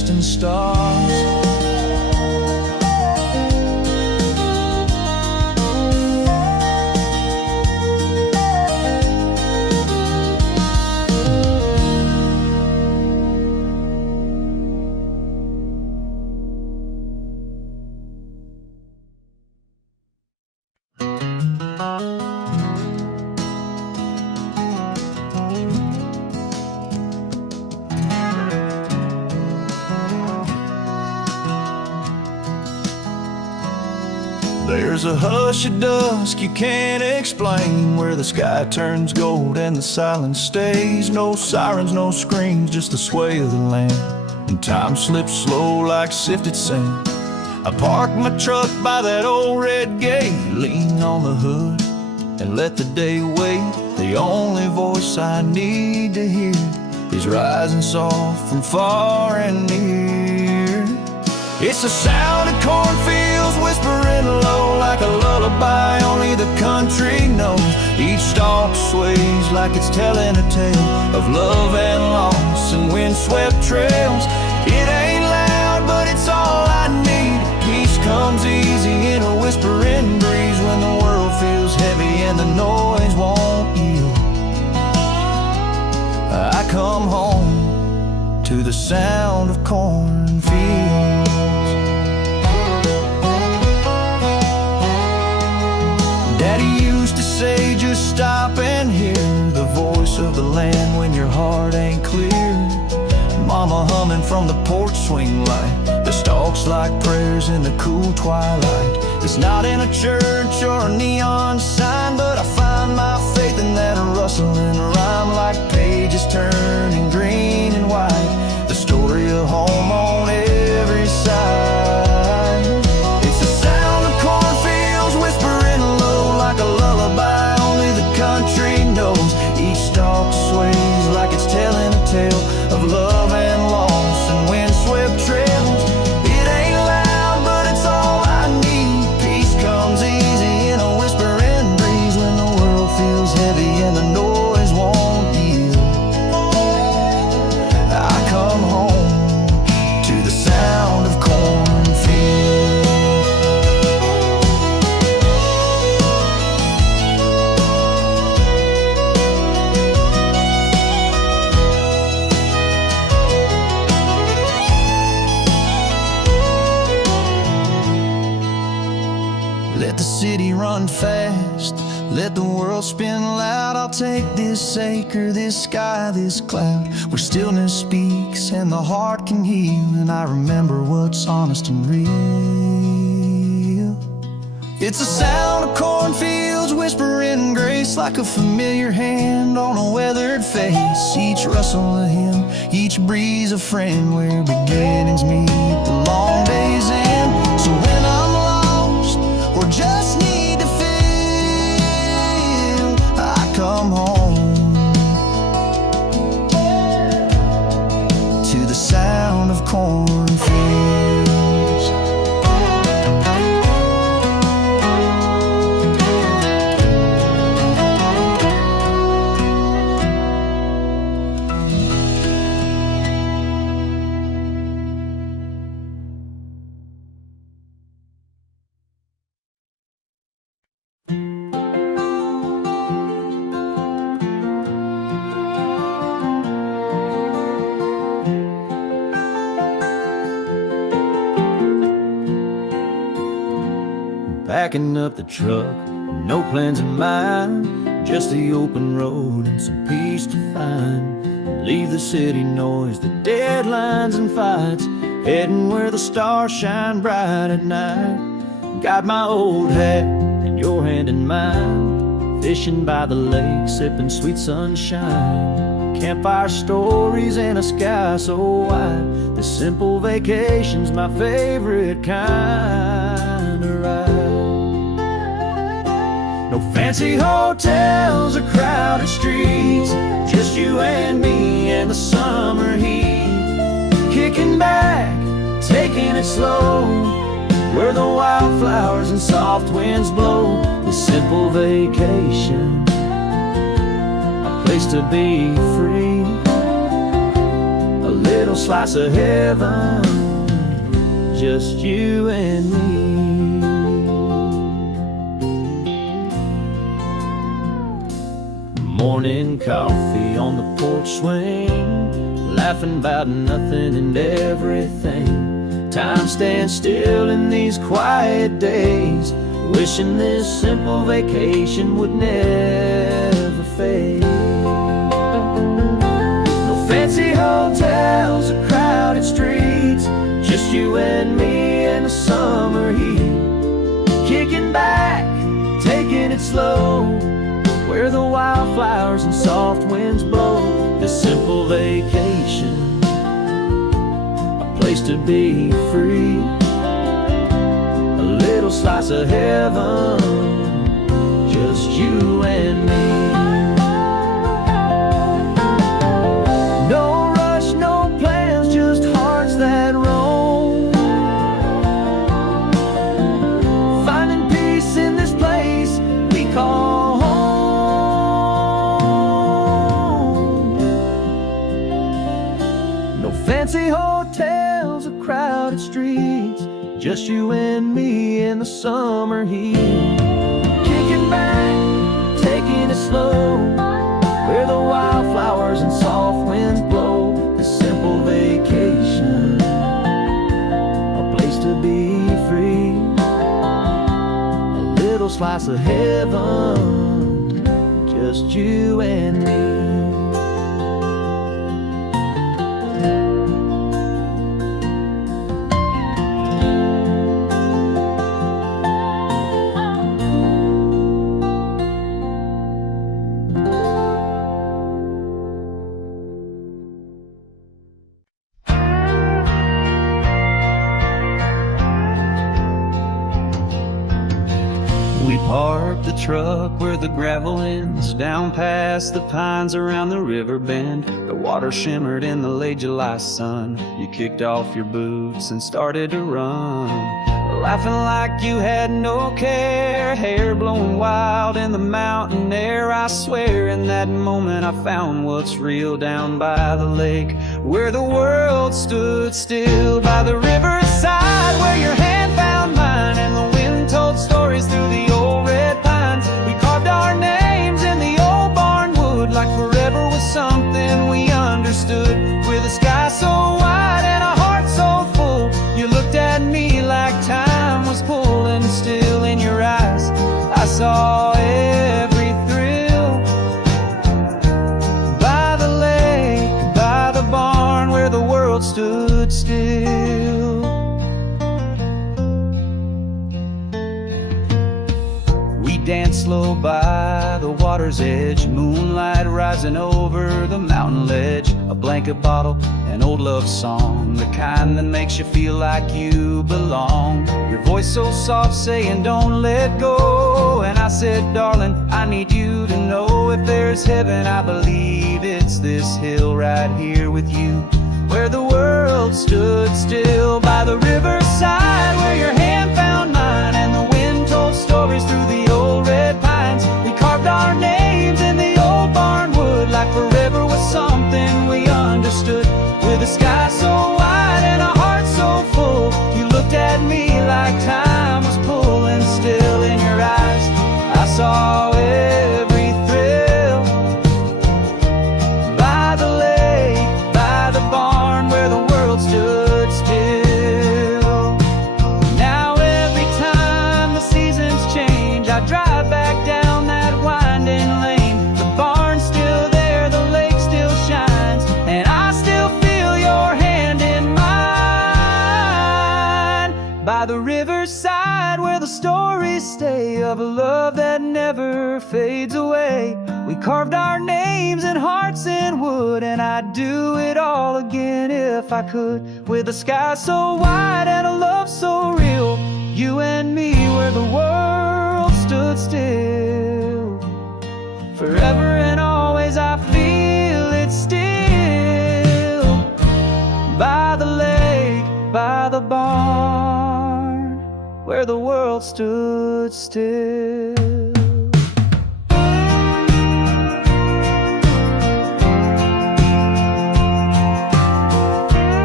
distant stars. There's a hush at dusk you can't explain, where the sky turns gold and the silence stays. No sirens, no screams, just the sway of the land, and time slips slow like sifted sand. I park my truck by that old red gate, lean on the hood and let the day wait. The only voice I need to hear is rising soft from far and near. It's the sound of cornfields whispering low like a lullaby only the country knows. Each stalk sways like it's telling a tale of love and loss and windswept trails. It ain't loud, but it's all I need. Peace comes easy in a whispering breeze when the world feels heavy and the noise won't yield. I come home to the sound of cornfields. Daddy used to say, just stop and hear the voice of the land when your heart ain't clear. Mama humming from the porch swing light, the stalks like prayers in the cool twilight. It's not in a church or a neon sign, but I find my faith in that rustling rhyme, like pages turning green and white, the story of home on every side. It's the sound of cornfields whispering low like a lullaby only the country knows. Each stalk sways like it's telling a tale of love and loss and windswept trails. It ain't loud, but it's all I need. Peace comes easy in a whispering breeze when the world feels heavy and the noise won't yield. I come home to the sound of cornfields. Let the city run fast, let the world spin loud. I'll take this acre, this sky, this cloud, where stillness speaks and the heart can heal, and I remember what's honest and real. It's the sound of cornfields whispering grace like a familiar hand on a weathered face. Each rustle a hymn, each breeze a friend, where beginnings meet the long day's end. So when I'm lost or just need to feel, I come home to the sound of cornfields. Packing up the truck, no plans in mind, just the open road and some peace to find. Leave the city noise, the deadlines and fights, heading where the stars shine bright at night. Got my old hat and your hand in mine, fishing by the lake, sipping sweet sunshine. Campfire stories and a sky so wide, this simple vacation's my favorite kind of ride. No fancy hotels or crowded streets, just you and me and the summer heat. Kicking back, taking it slow, where the wildflowers and soft winds blow. This simple vacation, a place to be free, a little little slice of heaven, just you and me. Morning coffee on the porch swing, laughing about nothing and everything. Time stands still in these quiet days, wishing this simple vacation would never fade. No fancy hotels or crowded streets, just you and me in the summer heat. Kicking back, taking it slow, where the wildflowers and soft winds blow. This simple vacation, a place to be free. A little slice of heaven, just you and me. No rush, no plans, just hearts that roam, finding peace in this place we call home. No fancy hotels or crowded streets, just you and me in the summer heat. Kicking back, taking it slow, where the wildflowers and soft winds blow. This simple vacation, a place to be free. A little slice of heaven, just you and me. We parked the truck where the gravel ends, down past the pines around the river bend. The water shimmered in the late July sun. You kicked off your boots and started to run, laughing like you had no care, hair blowing wild in the mountain air. I swear in that moment I found what's real, down by the lake where the world stood still. By the riverside where your hand found mine and the wind told stories through the old red pines. We carved our names in the old barn wood, like forever was something we understood. With a sky so wide and a heart so full, you looked at me like time was pulling still. In your eyes I saw every thrill. By the lake, by the barn where the world stood still. We danced slow by the water's edge, moonlight rising over the mountain ledge. A blanket bottle, an old love song, the kind that makes you feel like you belong. Your voice so soft saying don't let go, and I said darling I need you to know, if there's heaven I believe it's this hill right here with you, where the world stood still. By the riverside where your hand found mine and the wind told stories through the old red pines. We carved our names in the old barn wood, like forever was something we understood. With a sky so wide and a heart so full, you looked at me like time was pulling still. In your eyes I saw every thrill. By the lake, by the barn where the world stood still. Now every time the seasons change, I drive back down that winding lane. The barn's still there, the lake still shines, and I still feel your hand in mine. By the riverside where the stories stay of a love that never fades away. We carved our names and hearts in wood, and I'd do it all again if I could. With a sky so wide and a love so real, you and me where the world stood still. Forever and always I feel it still. By the lake, by the barn where the world stood still.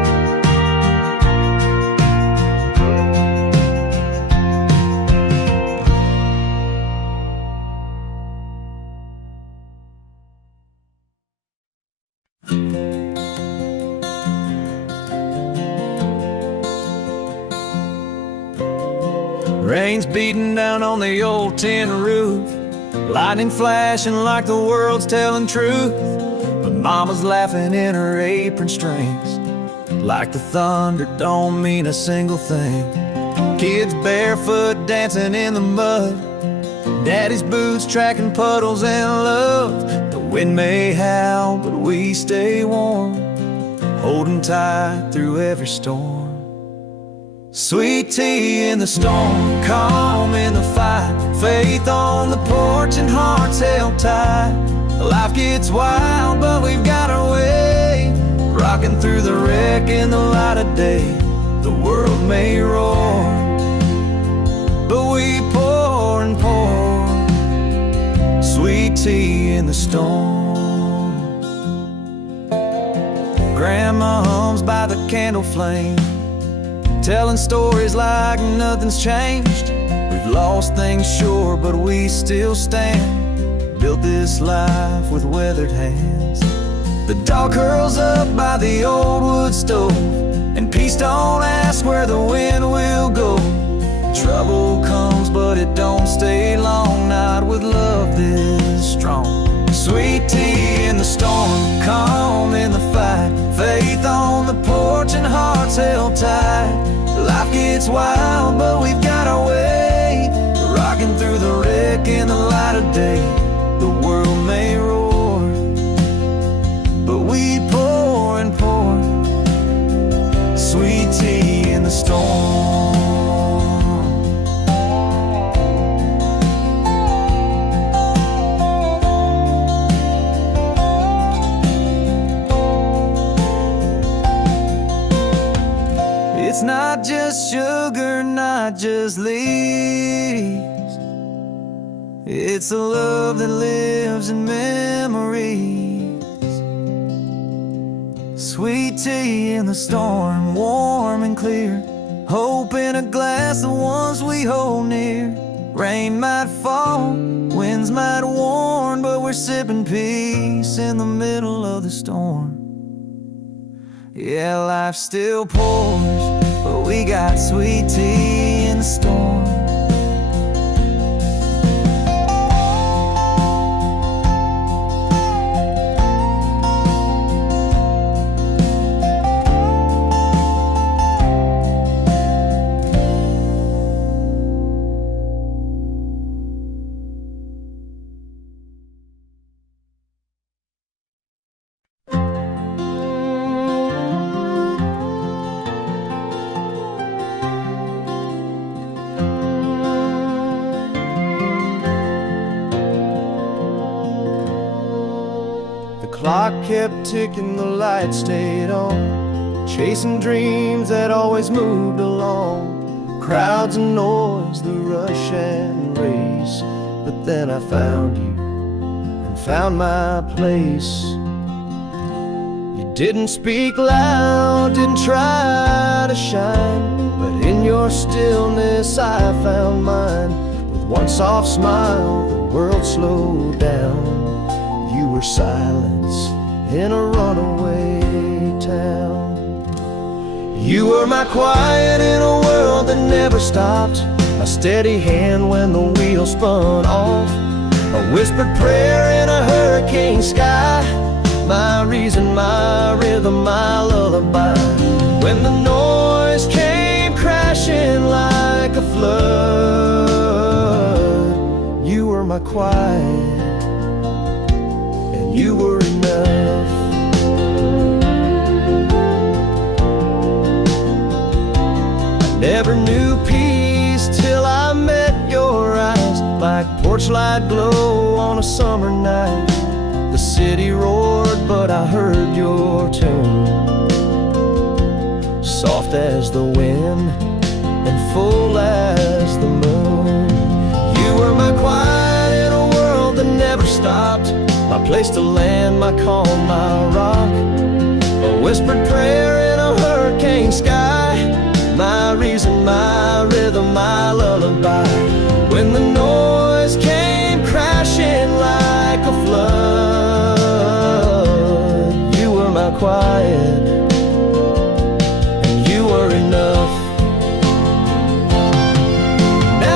Rain's beating down on the old tin roof, lightning flashing like the world's telling truth. But Mama's laughing in her apron strings, like the thunder don't mean a single thing. Kids barefoot dancing in the mud, Daddy's boots tracking puddles and love. The wind may howl, but we stay warm, holding tight through every storm. Sweet tea in the storm, calm in the fight, faith on the porch and hearts held tight. Life gets wild, but we've got our way, rocking through the wreck in the light of day. The world may roar, but we pour and pour sweet tea in the storm. Grandma hums by the candle flame, telling stories like nothing's changed. We've lost things, sure, but we still stand, built this life with weathered hands. The dog curls up by the old wood stove, and peace don't ask where the wind will go. Trouble comes, but it don't stay long, not with love this strong. Sweet tea in the storm, calm in the fight, faith on the porch and hearts held tight. Life gets wild, but we've got our way, rocking through the wreck in the light of day. The world may roar, but we pour and pour sweet tea in the storm. It's not just sugar, not just leaves, it's a love that lives in memories. Sweet tea in the storm, warm and clear, hope in a glass, the ones we hold near. Rain might fall, winds might warn, but we're sipping peace in the middle of the storm. Yeah, life still pours, but we got sweet tea in the storm. Clock kept ticking, the light stayed on, chasing dreams that always moved along. Crowds and noise, the rush and race, but then I found you and found my place. You didn't speak loud, didn't try to shine, but in your stillness I found mine. With one soft smile, the world slowed down. You were silence in a runaway town. You were my quiet in a world that never stopped, my steady hand when the wheel spun off, a whispered prayer in a hurricane sky, my reason, my rhythm, my lullaby. When the noise came crashing like a flood, you were my quiet, you were enough. I never knew peace till I met your eyes, like porch light glow on a summer night. The city roared, but I heard your tune, soft as the wind and full as the moon. You were my quiet in a world that never stopped, my place to land, my calm, my rock, a whispered prayer in a hurricane sky, my reason, my rhythm, my lullaby. When the noise came crashing like a flood, you were my quiet, and you were enough.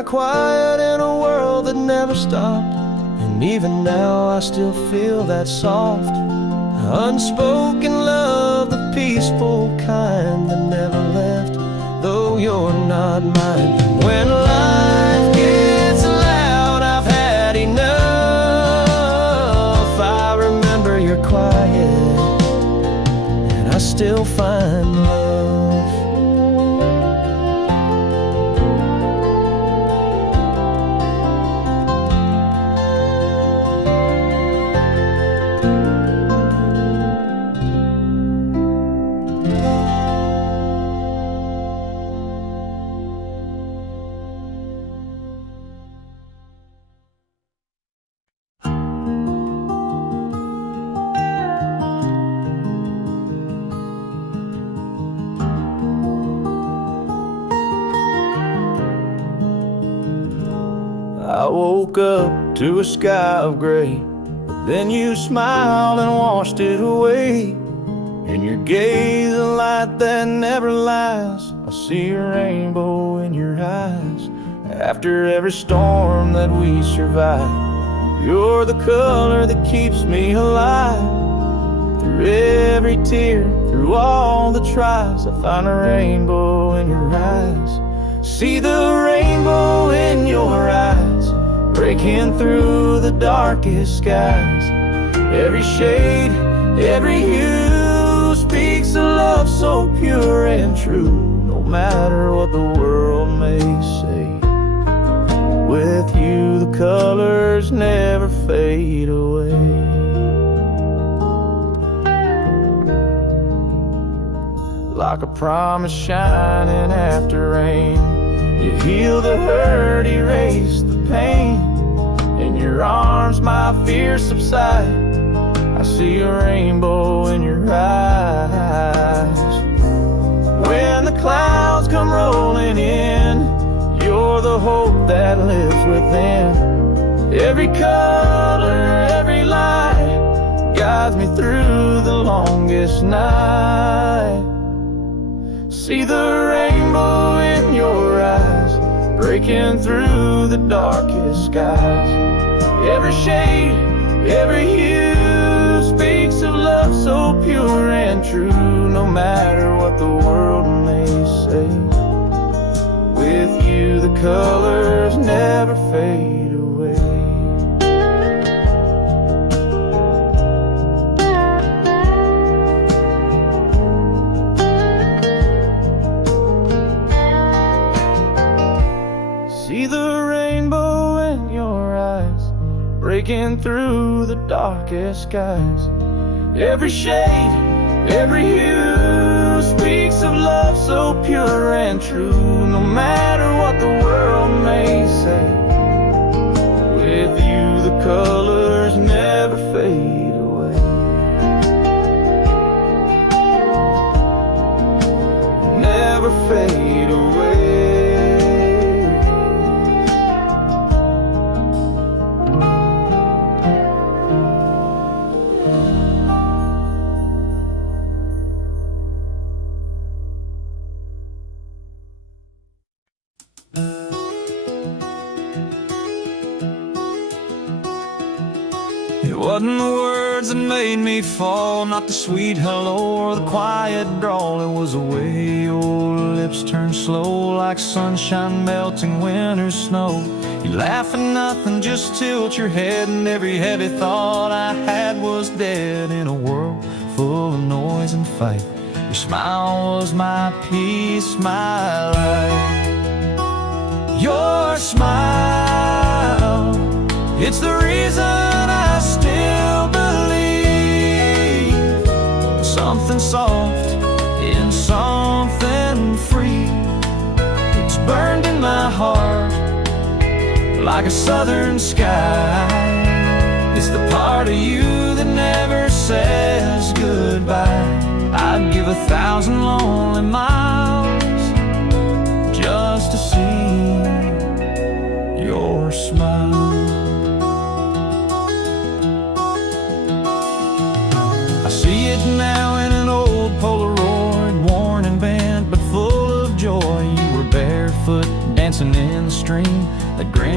my quiet in a world that never stopped. And even now I still feel that soft, unspoken love, the peaceful kind that never left, though you're not mine. When life gets loud, I've had enough. I remember you're quiet, and I still find love. I woke up to a sky of gray, but then you smiled and washed it away. In your gaze, a light that never lies. I see a rainbow in your eyes. After every storm that we survive, you're the color that keeps me alive. Through every tear, through all the trials, I find a rainbow in your eyes. See the rainbow in your eyes, breaking through the darkest skies. Every shade, every hue speaks a love so pure and true. No matter what the world may say, with you the colors never fade away. Like a promise shining after rain, you heal the hurt, erase the pain. In your arms my fears subside. I see a rainbow in your eyes. When the clouds come rolling in, you're the hope that lives within. Every color, every light guides me through the longest night. See the rainbow in your eyes, breaking through the darkest skies. Every shade, every hue speaks of love so pure and true. No matter what the world may say, with you the colors never fade away. See the rainbow in your eyes, breaking through the darkest skies. Every shade, every hue speaks of love so pure and true. No matter what the world may say, with you the colors never fade away. Never fade away. It wasn't the words that made me fall, not the sweet hello or the quiet drawl. It was the way your lips turned slow, like sunshine melting winter's snow. You laugh at nothing, just tilt your head, and every heavy thought I had was dead. In a world full of noise and fight, your smile was my peace, my life. Your smile, it's the reason I still believe. Something soft in something free. It's burned in my heart like a southern sky. It's the part of you that never says goodbye. I'd give 1,000 lonely miles just to see your smile. I see it now in an old Polaroid, worn and bent but full of joy. You were barefoot dancing in the stream,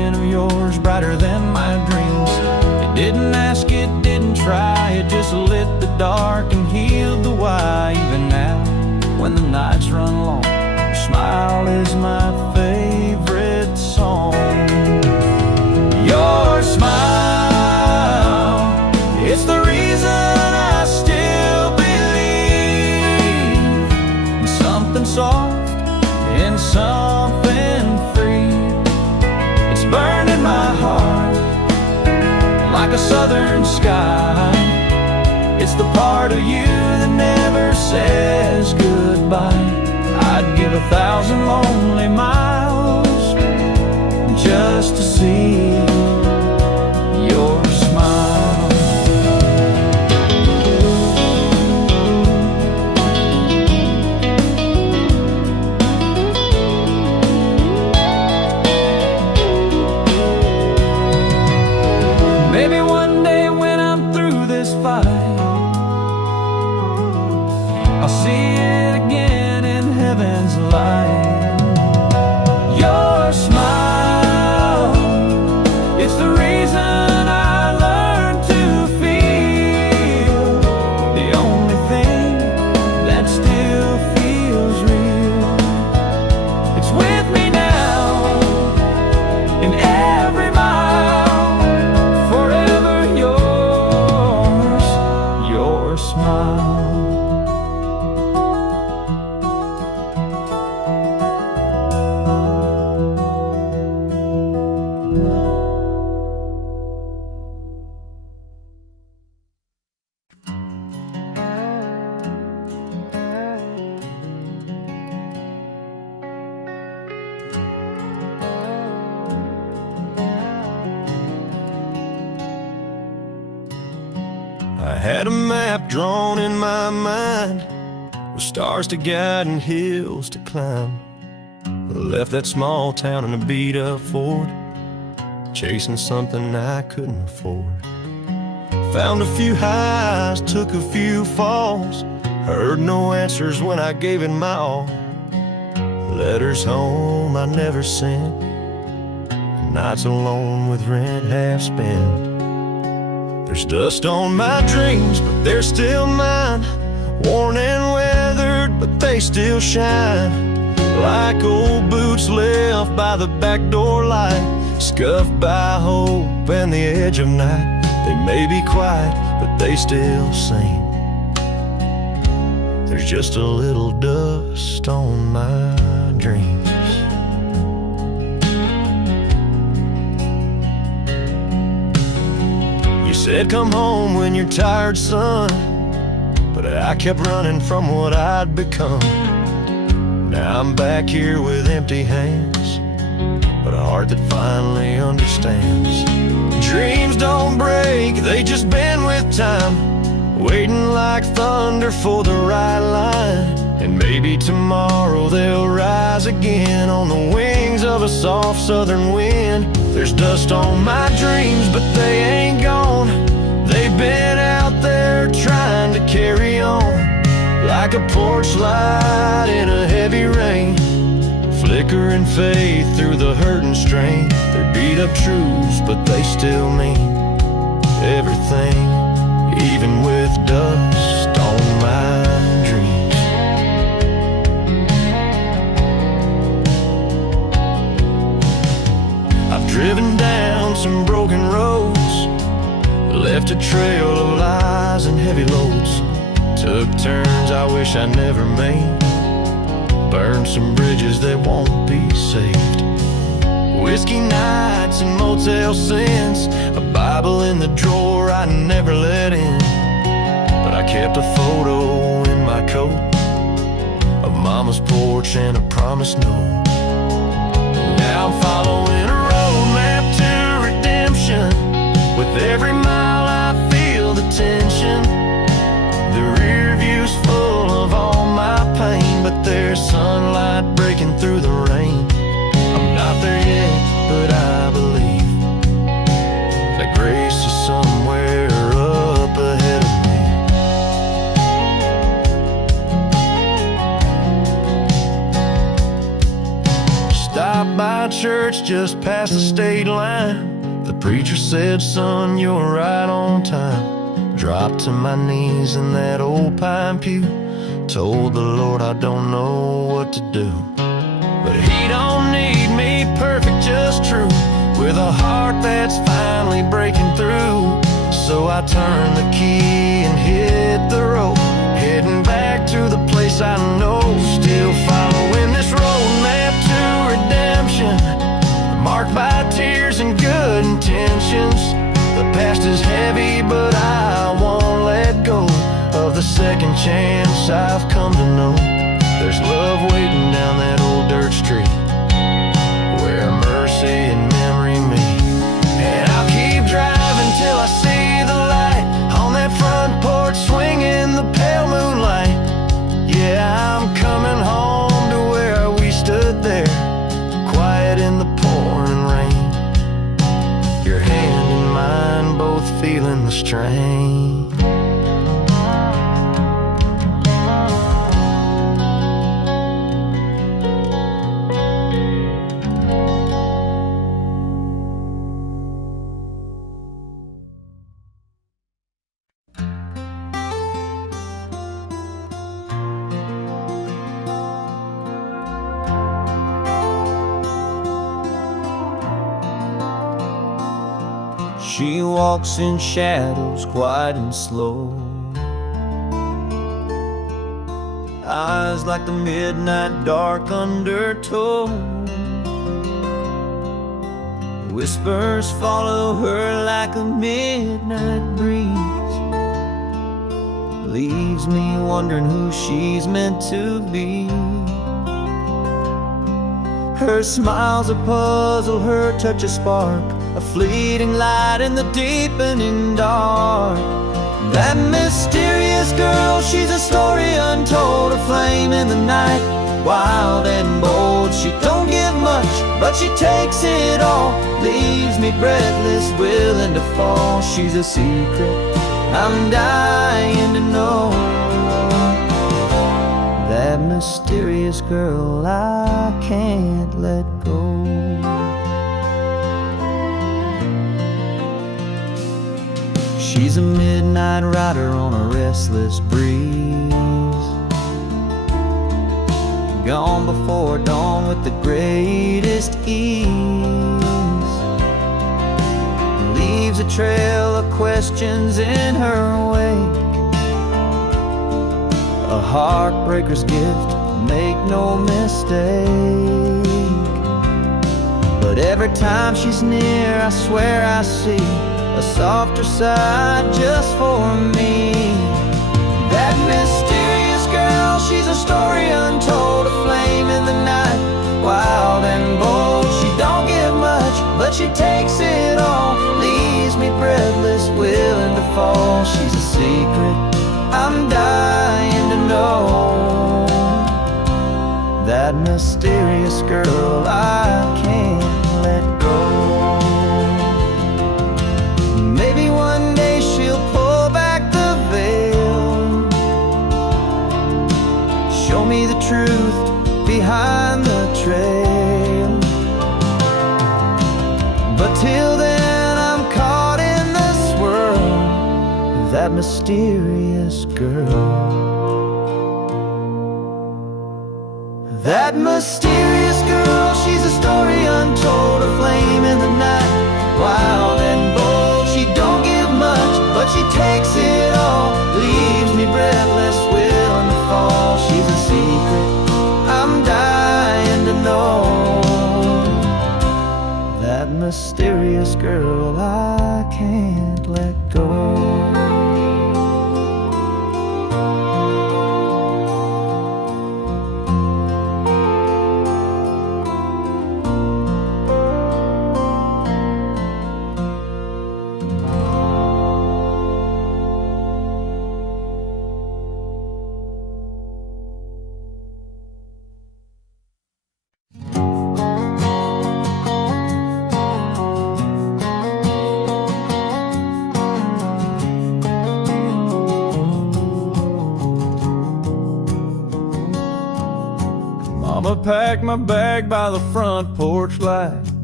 vision of yours brighter than my dreams. It didn't ask, it didn't try, it just lit the dark and healed the why. Even now, when the nights run long, your smile is my favorite song. Your smile, it's the reason I still believe in something soft, in something free. It's burned in my heart like a southern sky. It's the part of you that never says goodbye. I'd give 1,000 lonely miles just to see your smile. Maybe one day when I'm through this fight, I'll see it again in heaven's light. Your smile, it's the reason I learned to feel. The only thing that still feels real. It's with me now in every mile. Forever yours, your smile. I had a map drawn in my mind with stars to guide and hills to climb. I left that small town in a beat-up Ford, chasing something I couldn't afford. Found a few highs, took a few falls, heard no answers when I gave it my all. Letters home I never sent, nights alone with rent half spent. There's dust on my dreams, but they're still mine. Worn and weathered, but they still shine. Like old boots left by the back door light, scuffed by hope and the edge of night. They may be quiet, but they still sing. There's just a little dust on my dreams. You said come home when you're tired, son, but I kept running from what I'd become. Now I'm back here with empty hands, but a heart that finally understands. Dreams don't break, they just bend with time, waiting like thunder for the right line. And maybe tomorrow they'll rise again on the wings of a soft southern wind. There's dust on my dreams, but they ain't gone. They've been out there trying to carry on, like a porch light in a heavy rain, flickering faith through the hurt and strain. They're beat up truths, but they still mean everything, even with dust on my dreams. I've driven down some broken roads, left a trail of lies and heavy loads. Took turns I wish I never made, burned some bridges that won't be saved. Whiskey nights and motel sins, a Bible in the drawer I never let in. But I kept a photo in my coat of Mama's porch and a promised note. Now I'm following a roadmap to redemption. With every mile I feel the tension. The rear view's full of all my pain, but there's sunlight breaking through the rain. I'm not there yet, but I believe that grace is somewhere up ahead of me. Stop by church just past the state line. The preacher said, son, you're right on time. Dropped to my knees in that old pine pew. Told the Lord I don't know what to do. But he don't need me perfect, just true, with a heart that's finally breaking through. So I turned the key and hit the road, heading back to the place I know. Still following this roadmap to redemption, marked by tears and good intentions. The past is heavy, but I won't let go of the second chance I've come to know. There's love waiting down that old dirt street, where mercy and memory meet. And I'll keep driving till I see the light on that front porch, swinging the pale moonlight. Yeah, I'm coming home to where we stood there, quiet in the pouring rain. Your hand in mine, both feeling the strain. She walks in shadows, quiet and slow, eyes like the midnight dark undertow. Whispers follow her like a midnight breeze, leaves me wondering who she's meant to be. Her smile's a puzzle, her touch a spark, a fleeting light in the deepening dark. That mysterious girl, she's a story untold, a flame in the night, wild and bold. She don't give much, but she takes it all, leaves me breathless, willing to fall. She's a secret I'm dying to know, that mysterious girl I can't let go. She's a midnight rider on a restless breeze, gone before dawn with the greatest ease. Leaves a trail of questions in her wake, a heartbreaker's gift, make no mistake. But every time she's near, I swear I see a softer side just for me. That mysterious girl, she's a story untold, a flame in the night, wild and bold. She don't give much, but she takes it all, leaves me breathless, willing to fall. She's a secret I'm dying to know, that mysterious girl I can't let go. Maybe one day she'll pull back the veil, show me the truth behind the trail. But till then I'm caught in the swirl of that mysterious girl. That mysterious girl, she's a story untold, a flame in the night, wild and bold. She don't give much, but she takes it all, leaves me breathless, willing to fall. She's a secret I'm dying to know, that mysterious girl I can't let go. Mama packed my bag by the front porch light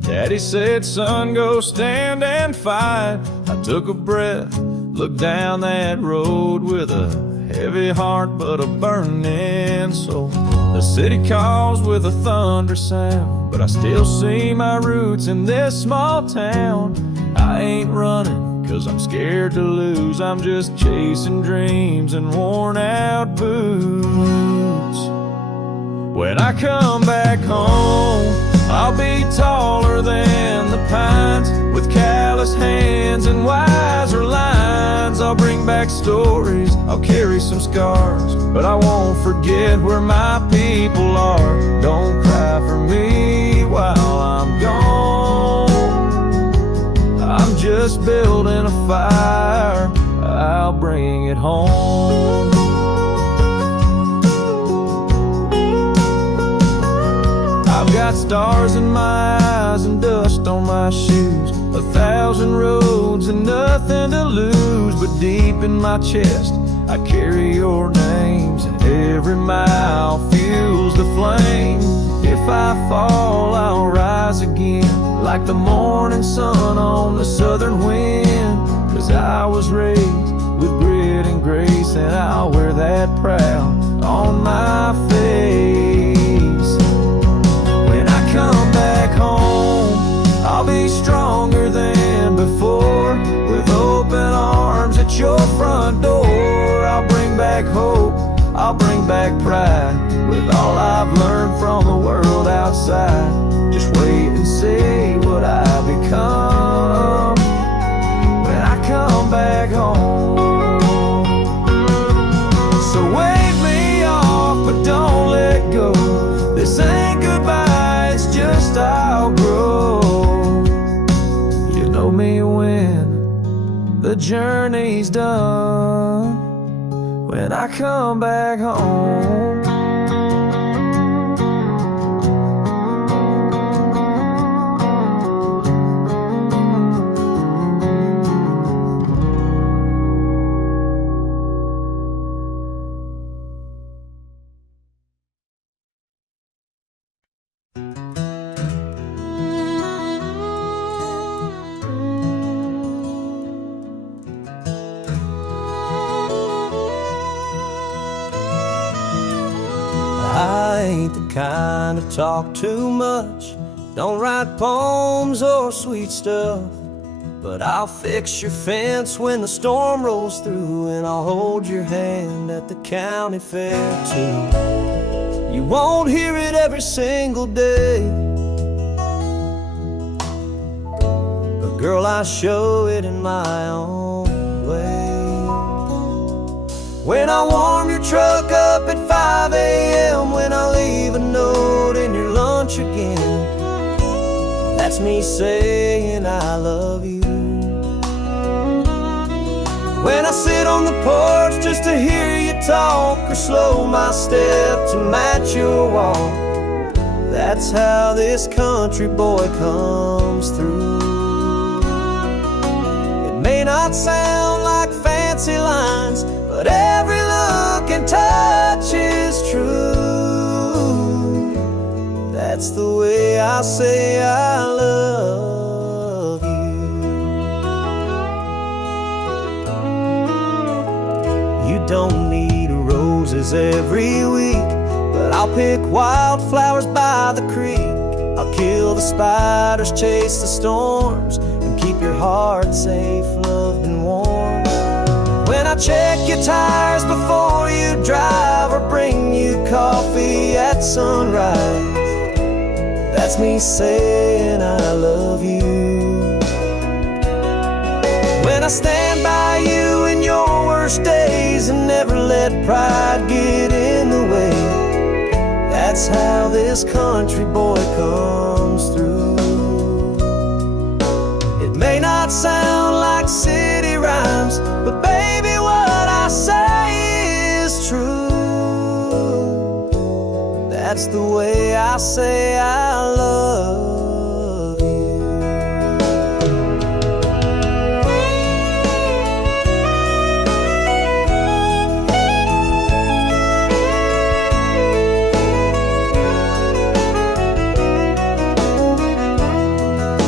Daddy said, son, go stand and fight. I took a breath, looked down that road with a heavy heart but a burning soul. The city calls with a thunder sound, but I still see my roots in this small town. I ain't running 'cause I'm scared to lose. I'm just chasing dreams and worn out boots. When I come back home, I'll be taller than the pines, with callous hands and wiser lines. I'll bring back stories, I'll carry some scars, but I won't forget where my people are. Don't cry for me while I'm gone. I'm just building a fire, I'll bring it home. I've got stars in my eyes and dust on my shoes, 1,000 roads and nothing to lose. But deep in my chest, I carry your names, and every mile fuels the flame. If I fall, I'll rise again, like the morning sun on the southern wind. 'Cause I was raised with grit and grace, and I'll wear that proud on my face. When I come back home, I'll be stronger than before, with open arms at your front door. I'll bring back hope, I'll bring back pride, with all I've learned from the world outside. Just wait and see what I become when I come back home. So wave me off, but don't let go. This ain't goodbye, it's just I'll grow. You know me when the journey's done, when I come back home. I ain't the kind to talk too much, don't write poems or sweet stuff, but I'll fix your fence when the storm rolls through, and I'll hold your hand at the county fair too. You won't hear it every single day, but girl, I show it in my own way. When I warm your truck up at 5 a.m., when I leave a note in your lunch again, that's me saying I love you. When I sit on the porch just to hear you talk, or slow my step to match your walk, that's how this country boy comes through. It may not sound like fancy lines, but every look and touch is true. That's the way I say I love you. You don't need roses every week, but I'll pick wildflowers by the creek. I'll kill the spiders, chase the storms, and keep your heart safe, loved and warm. When I check your tires before you drive, or bring you coffee at sunrise, that's me saying I love you. When I stand by you in your worst days and never let pride get in the way, that's how this country boy comes through. It may not sound like city rhymes, but baby, what I say is true. That's the way I say I love you.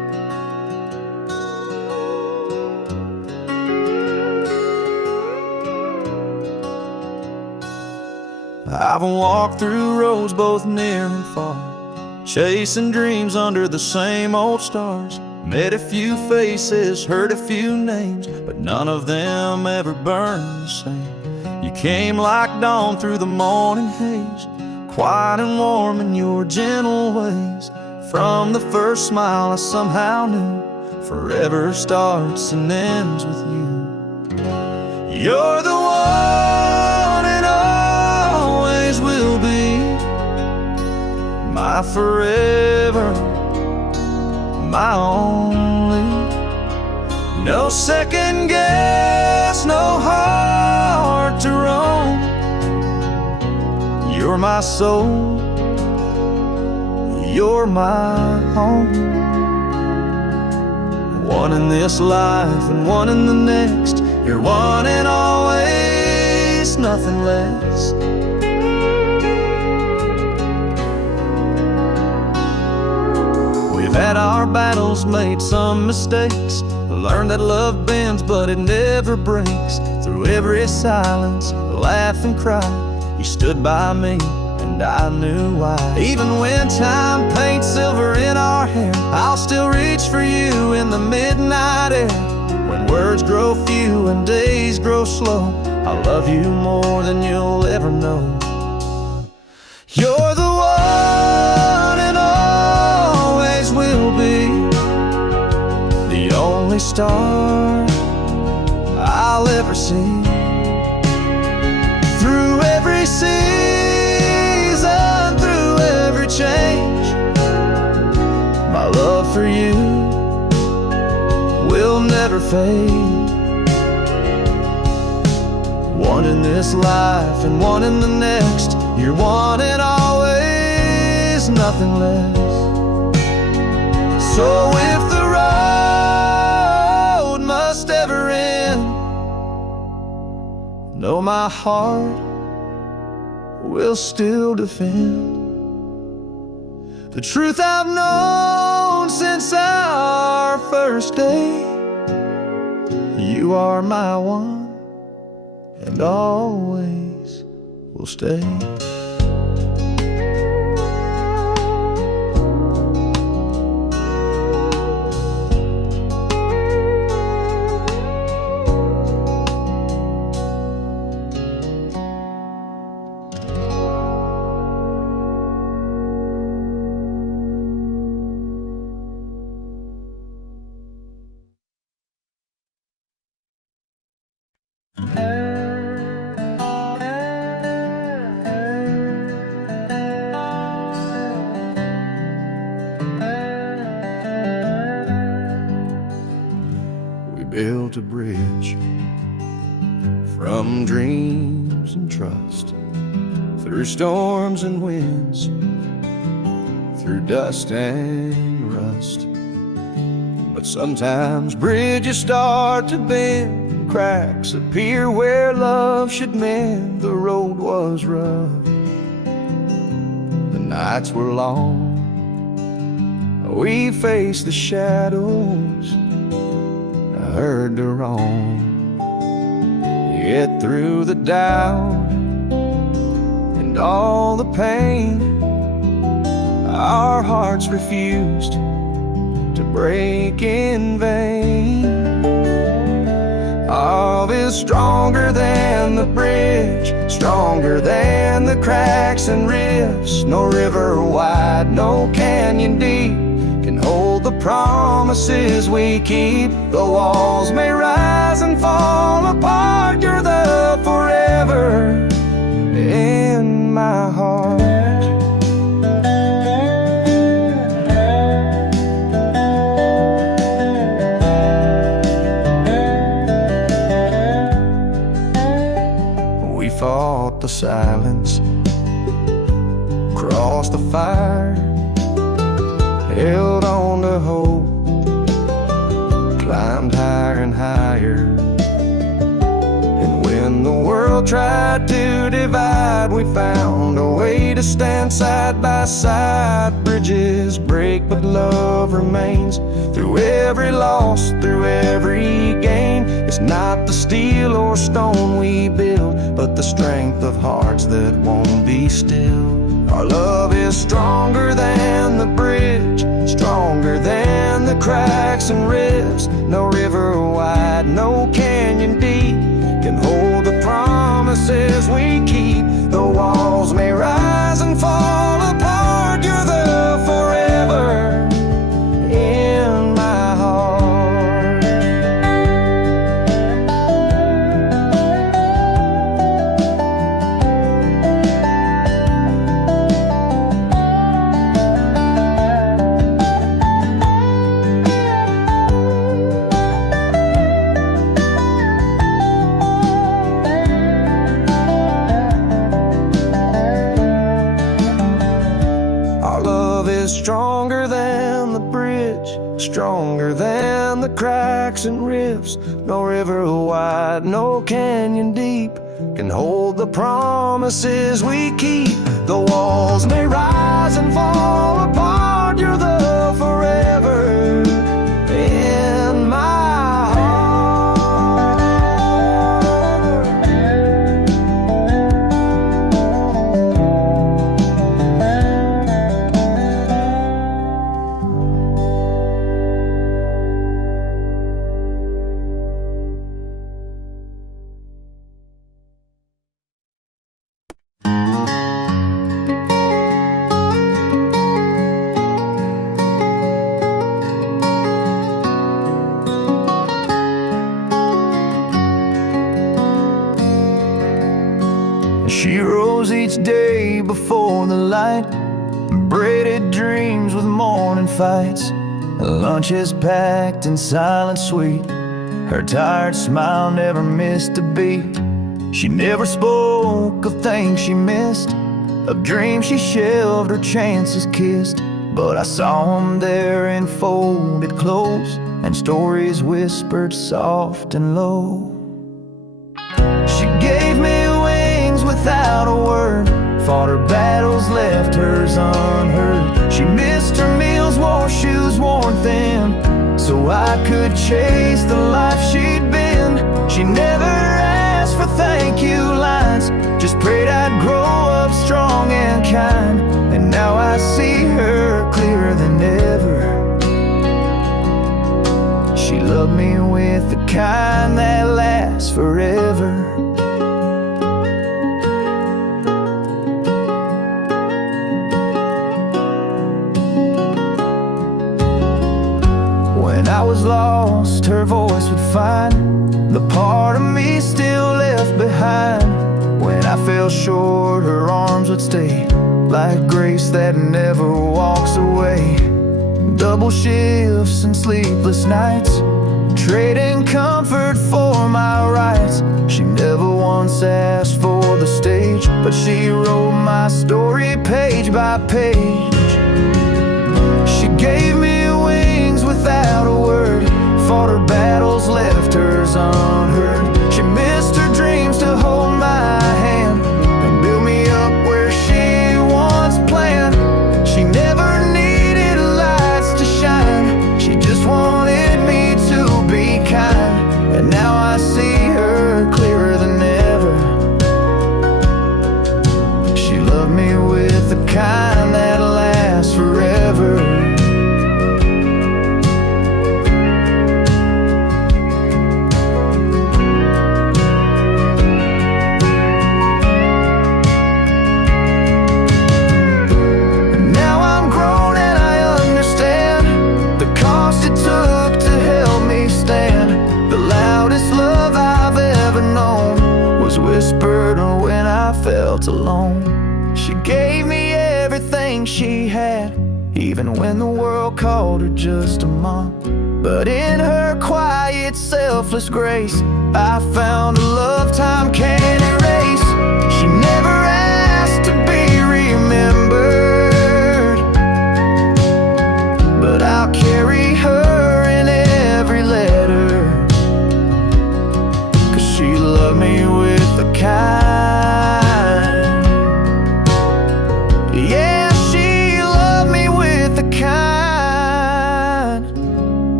I've walked through roads both near and far, chasing dreams under the same old stars. Met a few faces, heard a few names, but none of them ever burned the same. You came like dawn through the morning haze, quiet and warm in your gentle ways. From the first smile I somehow knew forever starts and ends with you. You're the one and always will be my forever, my only. No second guess, no heart to roam. You're my soul, you're my home. One in this life and one in the next. You're one and always, nothing less. We've had our battles, made some mistakes, learned that love bends but it never breaks. Through every silence, laugh and cry, you stood by me and I knew why. Even when time paints silver in our hair, I'll still reach for you in the midnight air. When words grow few and days grow slow, I love you more than you'll ever know. You're the one and always will be the only star I'll ever see. Through every season, through every change, my love for you will never fade. One in this life and one in the next. You're one and always, nothing less. So if the road must ever end, know my heart will still defend the truth I've known since our first day. You are my one and always will stay. We built a bridge from dreams and trust, through storms and winds, through dust and rust. But sometimes bridges start to bend, cracks appear where love should mend. The road was rough, the nights were long, we faced the shadows, heard the wrong. Yet through the doubt and all the pain, our hearts refused to break in vain. Love is stronger than the bridge, stronger than the cracks and rifts. No river wide, no canyon deep can hold the promises we keep. The walls may rise and fall apart, you're the forever in my heart. We fought the silence, crossed the fire, held on to hope, climbed higher and higher. And when the world tried to divide, we found a way to stand side by side. Bridges break, but love remains. through every loss, through every gain. It's not the steel or stone we build, but the strength of hearts that won't be still. Our love is stronger than the bridge, stronger than the cracks and rifts. No river wide, no canyon deep can hold the promises we keep. The walls may rise and fall apart, you're the forever in my heart. Stronger than the bridge, stronger than the cracks and rifts. No river wide, no canyon deep can hold the promises we keep. The walls may rise and fall apart, you're the forever in my heart. She rose each day before the light, braided dreams with morning fights. Lunches packed and silent sweet, her tired smile never missed a beat. She never spoke of things she missed, of dreams she shelved or chances kissed. But I saw them there in folded clothes, and stories whispered soft and low. She gave me wings without a word, fought her battles, left hers unheard. She missed her meals, wore shoes worn thin, so I could chase the life she'd been. She never asked for thank you lines, just prayed I'd grow up strong and kind. And now I see her clearer than ever. She loved me with the kind that lasts forever. When I was lost, her voice would find the part of me still left behind. When I fell short, her arms would stay, like grace that never walks away. Double shifts and sleepless nights, trading comfort for my rights. She never once asked for the stage, but she wrote my story page by page. She gave me wings without a word, fought her battles, left hers unheard. She missed her dreams to hold my hand and build me up where she once planned. She never needed lights to shine, she just wanted me to be kind. And now I see her clearer than ever. She loved me with the kind that lasts forever. Whispered when I felt alone. She gave me everything she had, even when the world called her just a mom. But in her quiet, selfless grace, I found a love time can't erase. She never asked to be remembered, but I'll carry her in every letter, 'cause she loved me with the kind. Yeah, she loved me with the kind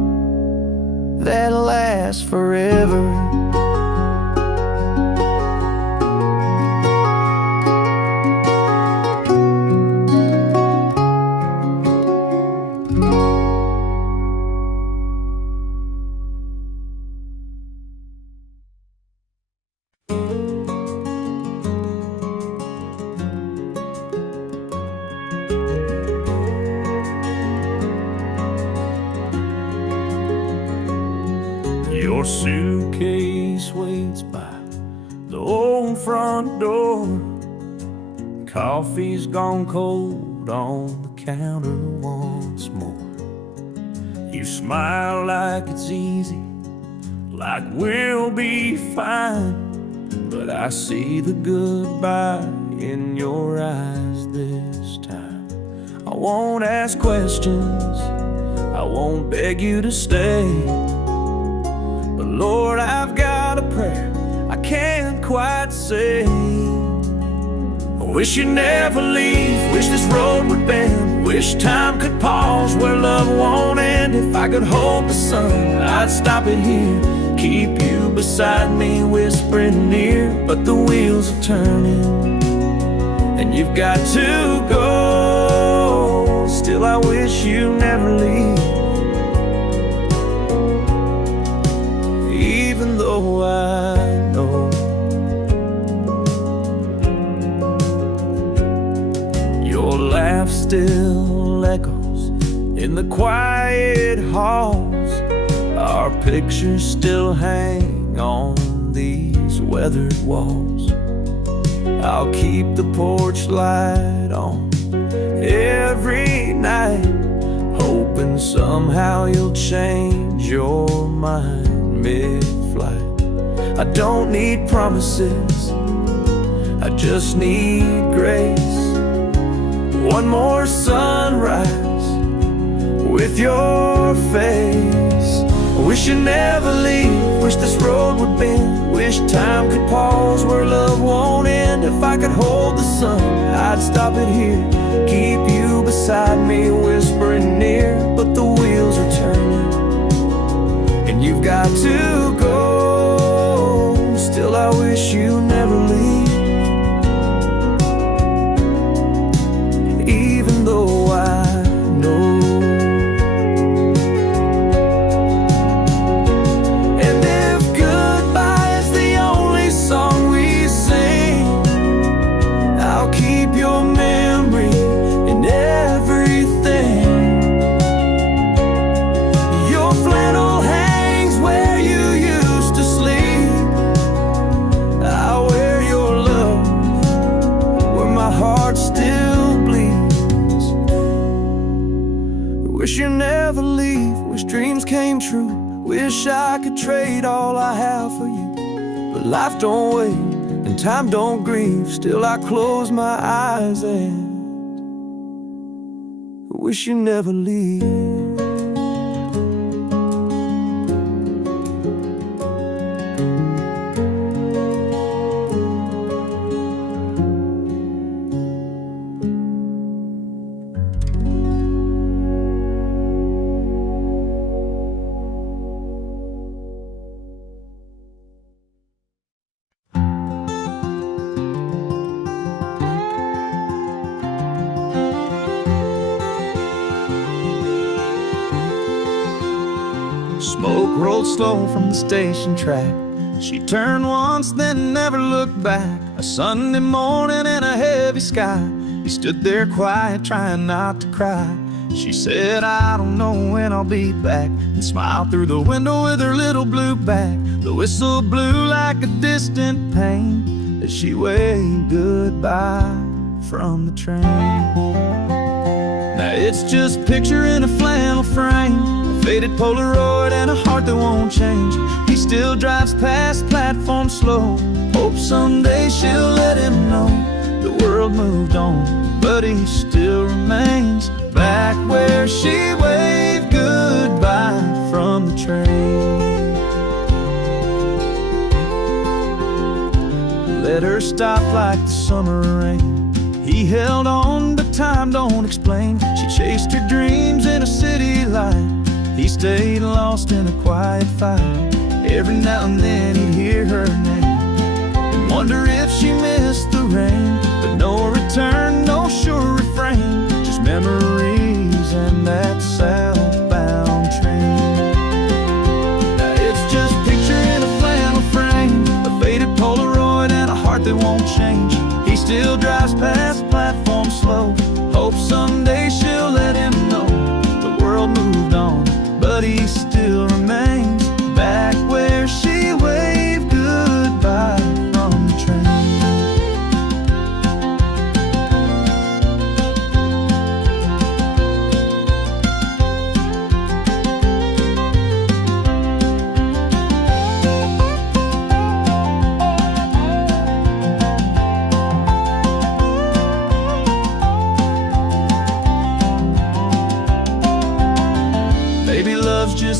suitcase waits by the old front door. Coffee's gone cold on the counter once more. You smile like it's easy, like we'll be fine, but I see the goodbye in your eyes this time. I won't ask questions, I won't beg you to stay, but Lord, I've got a prayer I can't quite say. I wish you'd never leave, wish this road would bend, wish time could pause where love won't end. If I could hold the sun, I'd stop it here, keep you beside me, whispering near. But the wheels are turning, and you've got to go. Still I wish you never leave, even though I know your laugh still echoes in the quiet halls. Our pictures still hang on these weathered walls. I'll keep the porch light on every night, hoping somehow you'll change your mind mid-flight. I don't need promises, I just need grace. One more sunrise with your face. I wish you'd never leave, wish this road would bend, wish time could pause where love won't end. If I could hold the sun, I'd stop it here, keep you beside me, whispering near. But the wheels are turning, and you've got to go. Still I wish you never leave, even though I know. Wish you never leave, wish dreams came true, wish I could trade all I have for you. But life don't wait and time don't grieve, still I close my eyes and wish you never leave. Smoke rolled slow from the station track. She turned once, then never looked back. A Sunday morning in a heavy sky, he stood there quiet, trying not to cry. She said, I don't know when I'll be back, and smiled through the window with her little blue bag. The whistle blew like a distant pain as she waved goodbye from the train. Now it's just a picture in a flannel frame, a faded Polaroid and a heart that won't change. He still drives past platform slow, hopes someday she'll let him know the world moved on, but he still remains back where she waved goodbye from the train. Let her stop like the summer rain. He held on, but time don't explain. She chased her dreams in a city light. He stayed lost in a quiet fight. Every now and then he'd hear her name and wonder if she missed the rain. But no return, no sure refrain, just memories and that southbound train. Now it's just a picture in a flannel frame, a faded Polaroid and a heart that won't change. He still drives past platform slow, hopes someday she'll let him know the world moved on, but he still remains back where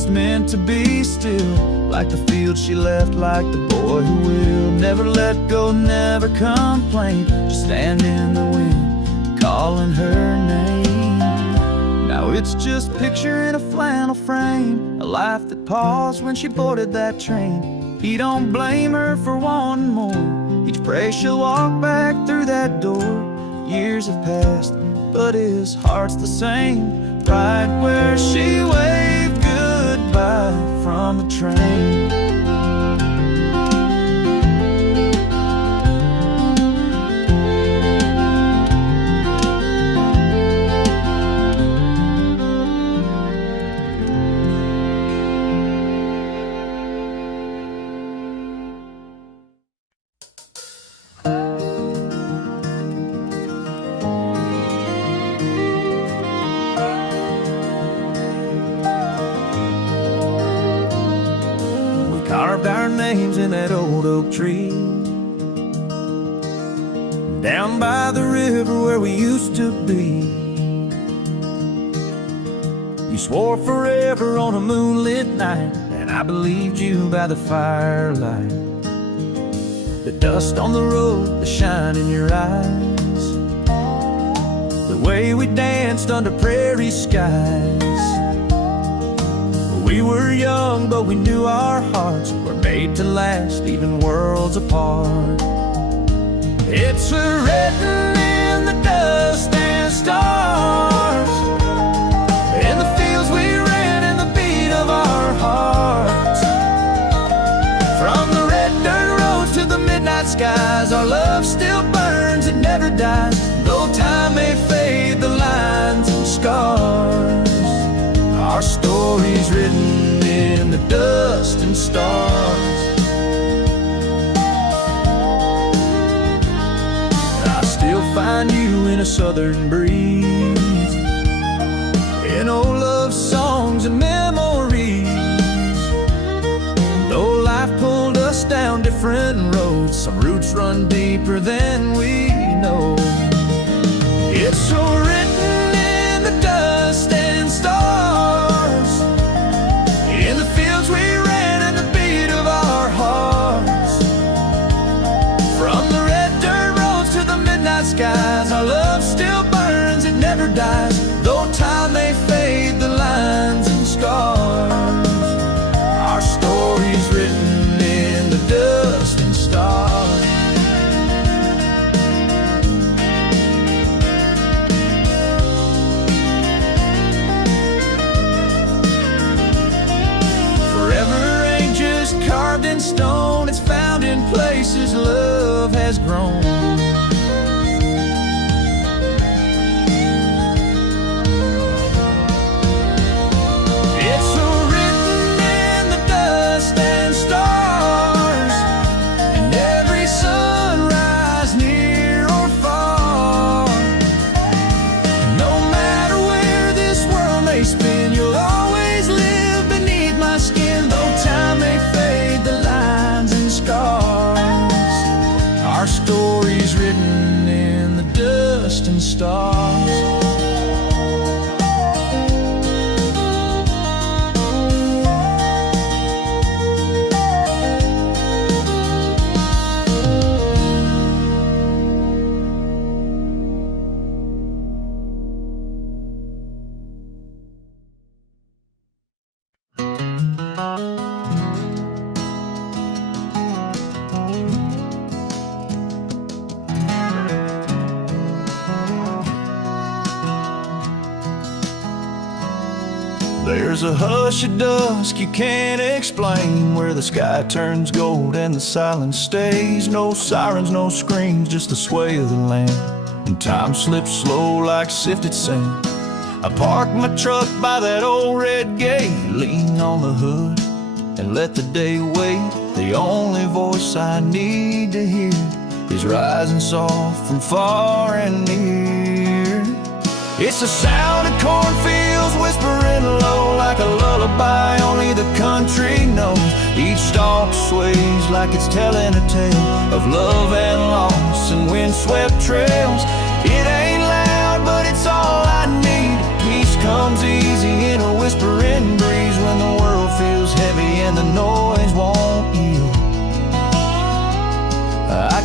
just meant to be still, like the field she left, like the boy who will never let go, never complain, just stand in the wind, calling her name. Now it's just a picture in a flannel frame, a life that paused when she boarded that train. He don't blame her for wanting more, each prays she'll walk back through that door. Years have passed, but his heart's the same, right where she waved goodbye from the train. Carved our names in that old oak tree down by the river where we used to be. You swore forever on a moonlit night, and I believed you by the firelight. The dust on the road, the shine in your eyes, the way we danced under prairie skies. We were young, but we knew our hearts were made to last, even worlds apart. It's written in the dust and stars, in the fields we ran, in the beat of our hearts. From the red dirt roads to the midnight skies, our love still burns, it never dies. Though time may fade the lines and scars, our story's written in the dust and stars. I still find you in a southern breeze, in old love songs and memories. Though life pulled us down different roads, some roots run deeper than we know. It's so written in the dust and stars, in the fields we ran and the beat of our hearts. From the red dirt roads to the midnight skies, our love still burns, it never dies. Though time may fade the lines and scars, our story's written in the dust and stars. Forever ain't just carved in stone, it's found in places love has grown. It's so written in the dust and stars, and every sunrise near or far. No matter where this world may spin, you'll always live beneath my skin. Though time may fade the lines and scars, our story's written in the dust and stars. There's a hush at dusk you can't explain, where the sky turns gold and the silence stays. No sirens, no screams, just the sway of the land, and time slips slow like sifted sand. I park my truck by that old red gate, lean on the hood and let the day wait. The only voice I need to hear is rising soft from far and near. It's the sound of cornfields whispering low, like a lullaby only the country knows. Each stalk sways like it's telling a tale of love and loss and windswept trails. It ain't loud, but it's all I need. Peace comes easy in a whispering breeze when the world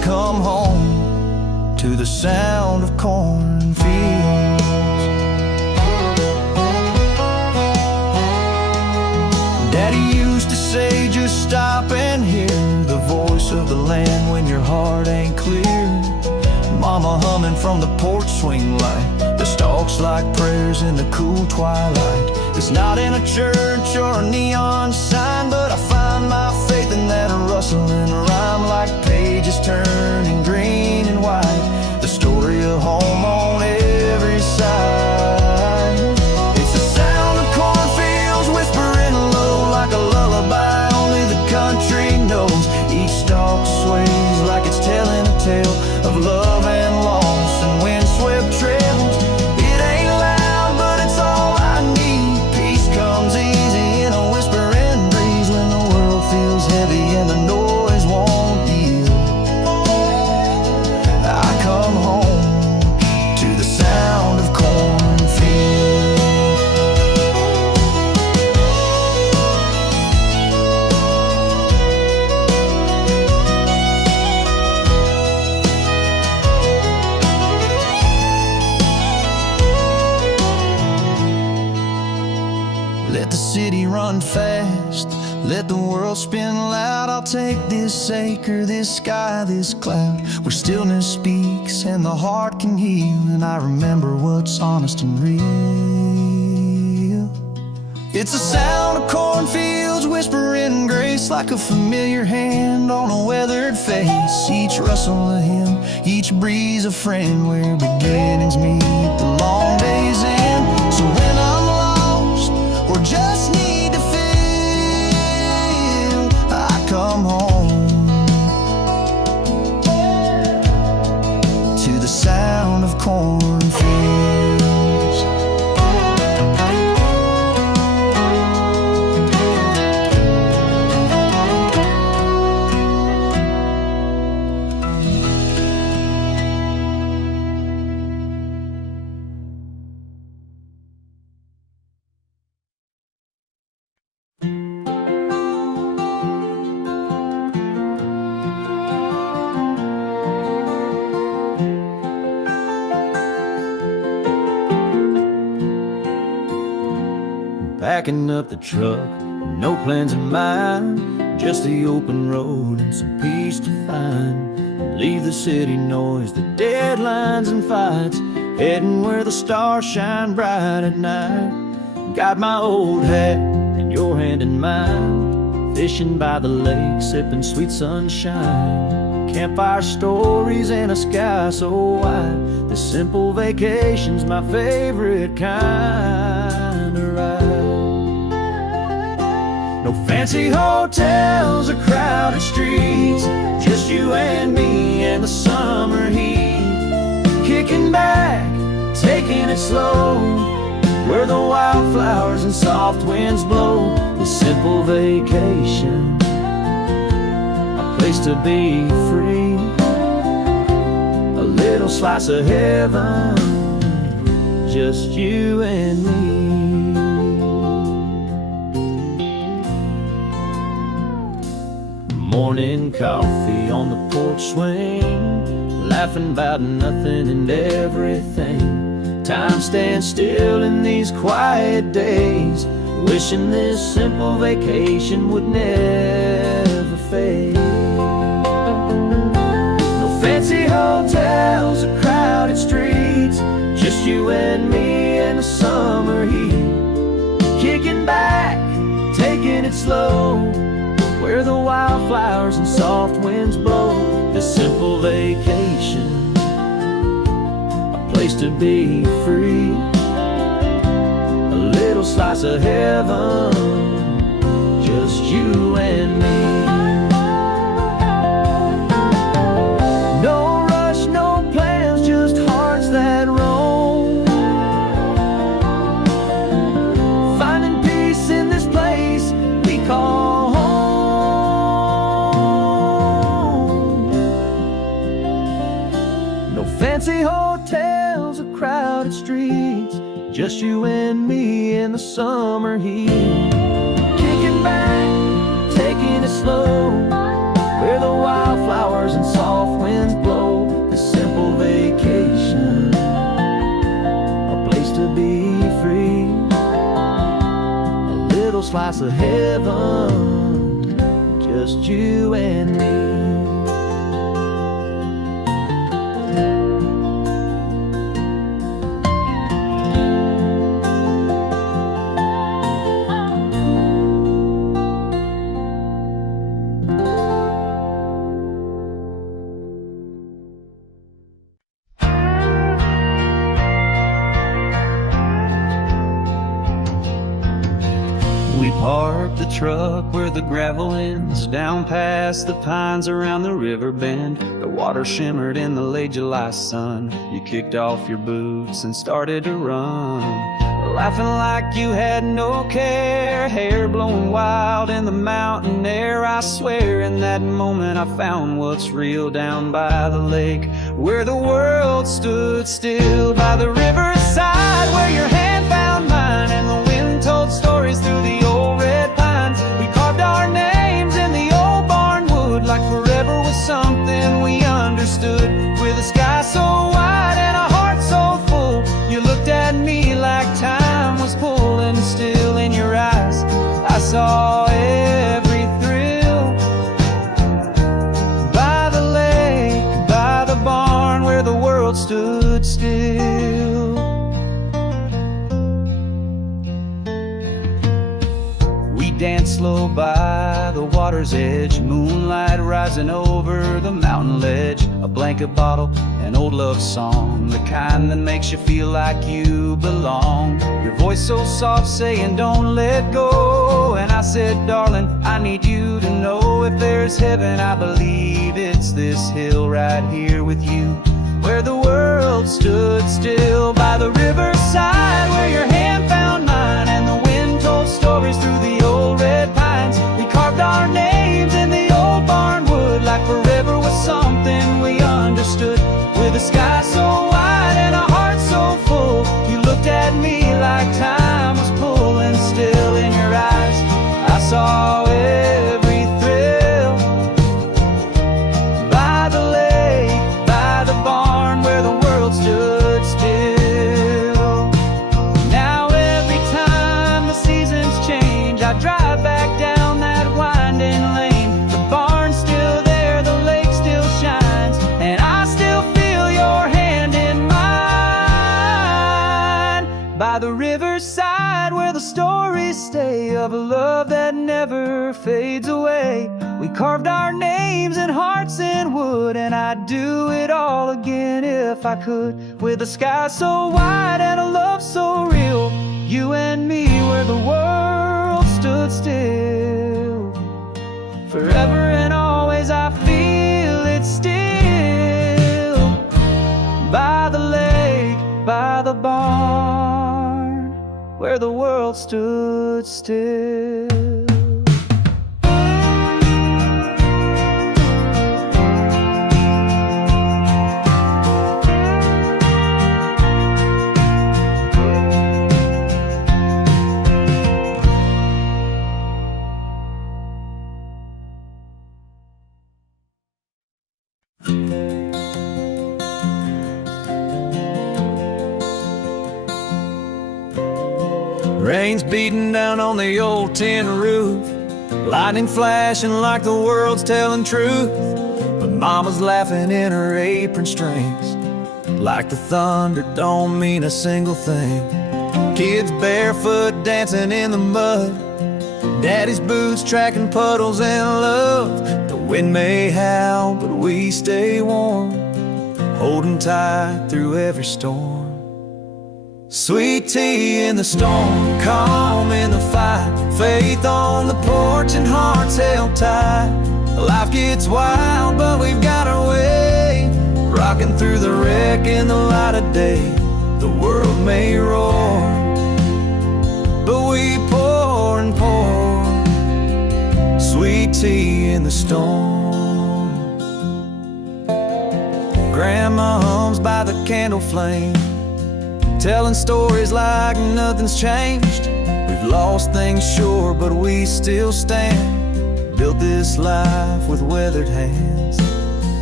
come home to the sound of cornfields. Daddy used to say, just stop and hear the voice of the land when your heart ain't clear. Mama humming from the porch swing light, the stalks like prayers in the cool twilight. It's not in a church or a neon sign, but I find my faith in that rustling rhyme, like pages turning green and white, the story of home on every side. It's the sound of cornfields whispering low like a lullaby only the country knows. Each stalk sways like it's telling a tale of love and loss and windswept trails. It ain't loud, but it's all I need. Peace comes easy in a whispering breeze when the world feels heavy and the noise won't yield. I come home to the sound of cornfields. Let the city run fast, let the world spin loud. I'll take this acre, this sky, this cloud, where stillness speaks and the heart can heal, and I remember what's honest and real. It's the sound of cornfields whispering grace like a familiar hand on a weathered face. Each rustle a hymn, each breeze a friend, where beginnings meet the long day's end. So when I'm lost or just need to feel, I come home to the sound of cornfields. Packing up the truck, no plans in mind, just the open road and some peace to find. Leave the city noise, the deadlines and fights, heading where the stars shine bright at night. Got my old hat and your hand in mine, fishing by the lake, sipping sweet sunshine. Campfire stories and a sky so wide, this simple vacation's my favorite kind of ride. No fancy hotels or crowded streets, just you and me and the summer heat. Kicking back, taking it slow, where the wildflowers and soft winds blow. This simple vacation, a place to be free, a little slice of heaven, just you and me. Morning coffee on the porch swing, laughing about nothing and everything. Time stands still in these quiet days, wishing this simple vacation would never fade. No fancy hotels or crowded streets, just you and me and the summer heat. Kicking back, taking it slow, where the wildflowers and soft winds blow. This simple vacation, a place to be free, a little slice of heaven, just you and me. No rush, no plans, just hearts that roam, finding peace in this place we call home. Fancy hotels or crowded streets, just you and me in the summer heat. Kicking back, taking it slow, where the wildflowers and soft winds wind blow, a simple vacation, a place to be free, a little slice of heaven, just you and me. We parked the truck where the gravel ends, down past the pines around the river bend. The water shimmered in the late July sun. You kicked off your boots and started to run, laughing like you had no care, hair blowing wild in the mountain air. I swear in that moment I found what's real down by the lake, where the world stood still, by the riverside where your hand found mine and the wind told stories through the old red pines. We carved our names in the old barn wood like forever was something we understood, with a sky so wide and a heart so full. You looked at me like time was pulling still in your eyes. I saw every thrill, by the lake, by the barn where the world stood still. We danced slow by the water's edge, moonlight rising over the mountain ledge. A blanket bottle, an old love song, the kind that makes you feel like you belong. Your voice so soft saying don't let go, and I said darling I need you to know, if there's heaven I believe it's this hill right here with you, where the world stood still, by the riverside where your hand found mine and the wind told stories through the old red pines. We carved our names in the old barn wood like forever was something we understood, with a sky so wide and a heart so full. You looked at me like time was pulling still in your eyes. I saw every thrill, by the lake, by the barn where the world stood still. Now every time the seasons change, I drive back down that winding lane. The barn's still there, the lake still shines, and I still feel your hand in mine, by the riverside where the stories stay of a love that never fades away. We carved our names and hearts in wood, and I'd do it all again if I could, with a sky so wide and a love so real, you and me where the world stood still. Forever and always I feel it still, by the lake, by the barn where the world stood still. Rain's beating down on the old tin roof, lightning flashing like the world's telling truth. But mama's laughing in her apron strings, like the thunder don't mean a single thing. Kids barefoot dancing in the mud, daddy's boots tracking puddles in love. The wind may howl but we stay warm, holding tight through every storm. Sweet tea in the storm, calm in the fight, faith on the porch and hearts held tight. Life gets wild but we've got our way, rocking through the wreck in the light of day. The world may roar, but we pour and pour sweet tea in the storm. Grandma hums by the candle flame, telling stories like nothing's changed. We've lost things sure, but we still stand, built this life with weathered hands.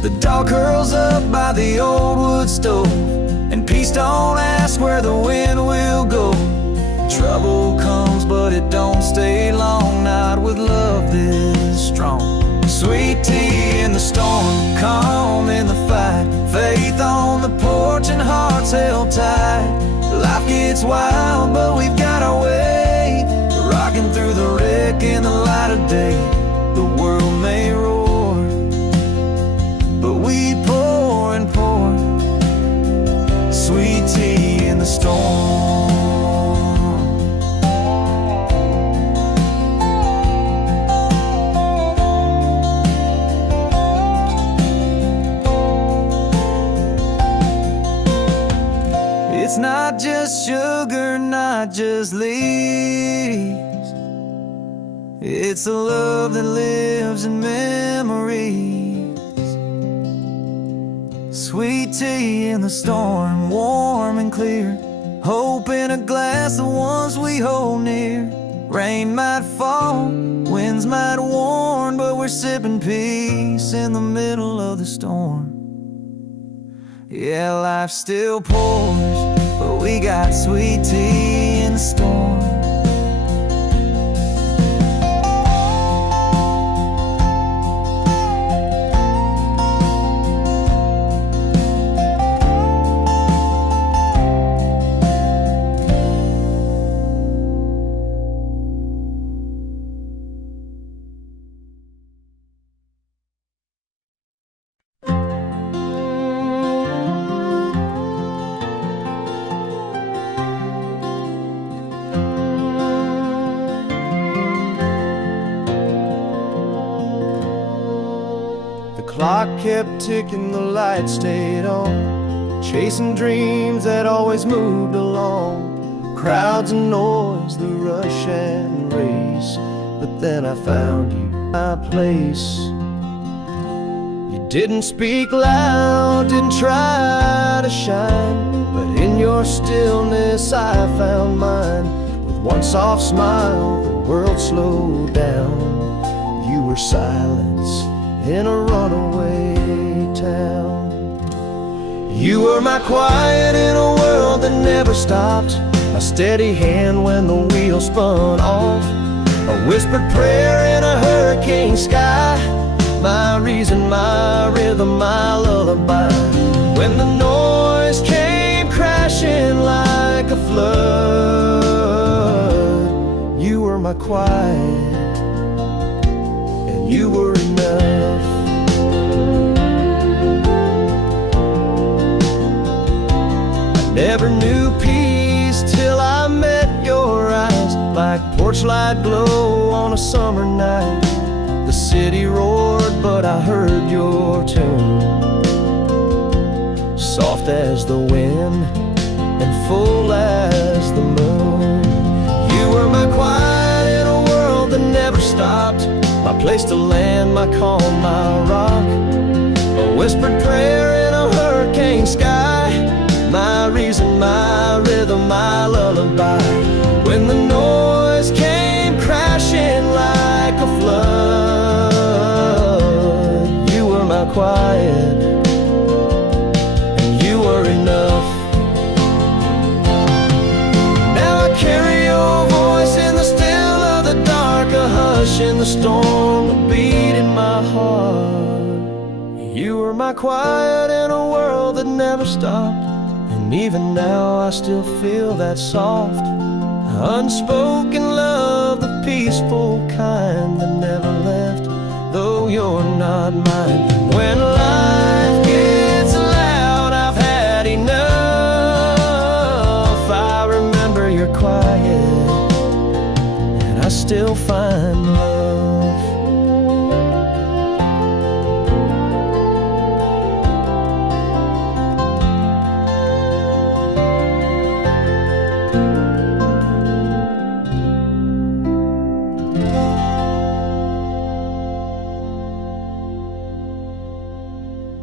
The dog curls up by the old wood stove, and peace don't ask where the wind will go. Trouble comes but it don't stay long, not with love this strong. Sweet tea in the storm, calm in the fight, faith on the porch and hearts held tight. Life gets wild but we've got our way, rocking through the wreck in the light of day. The world may roar, but we pour and pour sweet tea in the storm. It's not just sugar, not just leaves, it's a love that lives in memories. Sweet tea in the storm, warm and clear, hope in a glass, the ones we hold near. Rain might fall, winds might warn, but we're sipping peace in the middle of the storm. Yeah, life still pours, but we got sweet tea in the storm. Clock kept ticking, the light stayed on, chasing dreams that always moved along. Crowds and noise, the rush and race, but then I found you, my place. You didn't speak loud, didn't try to shine, but in your stillness I found mine. With one soft smile, the world slowed down. You were silence in a runaway town. You were my quiet in a world that never stopped, my steady hand when the wheel spun off, a whispered prayer in a hurricane sky, my reason, my rhythm, my lullaby. When the noise came crashing like a flood, you were my quiet, and you were enough. I never knew peace till I met your eyes, like porch light glow on a summer night. The city roared, but I heard your tune, soft as the wind and full as the moon. You were my quiet in a world that never stopped, my place to land, my calm, my rock, a whispered prayer in a hurricane sky, my reason, my rhythm, my lullaby. When the noise came crashing like a flood, you were my quiet, and you were enough. Now I carry your voice in the still of the dark, a hush in the storm, a beat in my heart. You were my quiet in a world that never stopped, and even now I still feel that soft, unspoken love, the peaceful kind that never left, though you're not mine. When life gets loud, I've had enough, I remember you're quiet, and I still find love.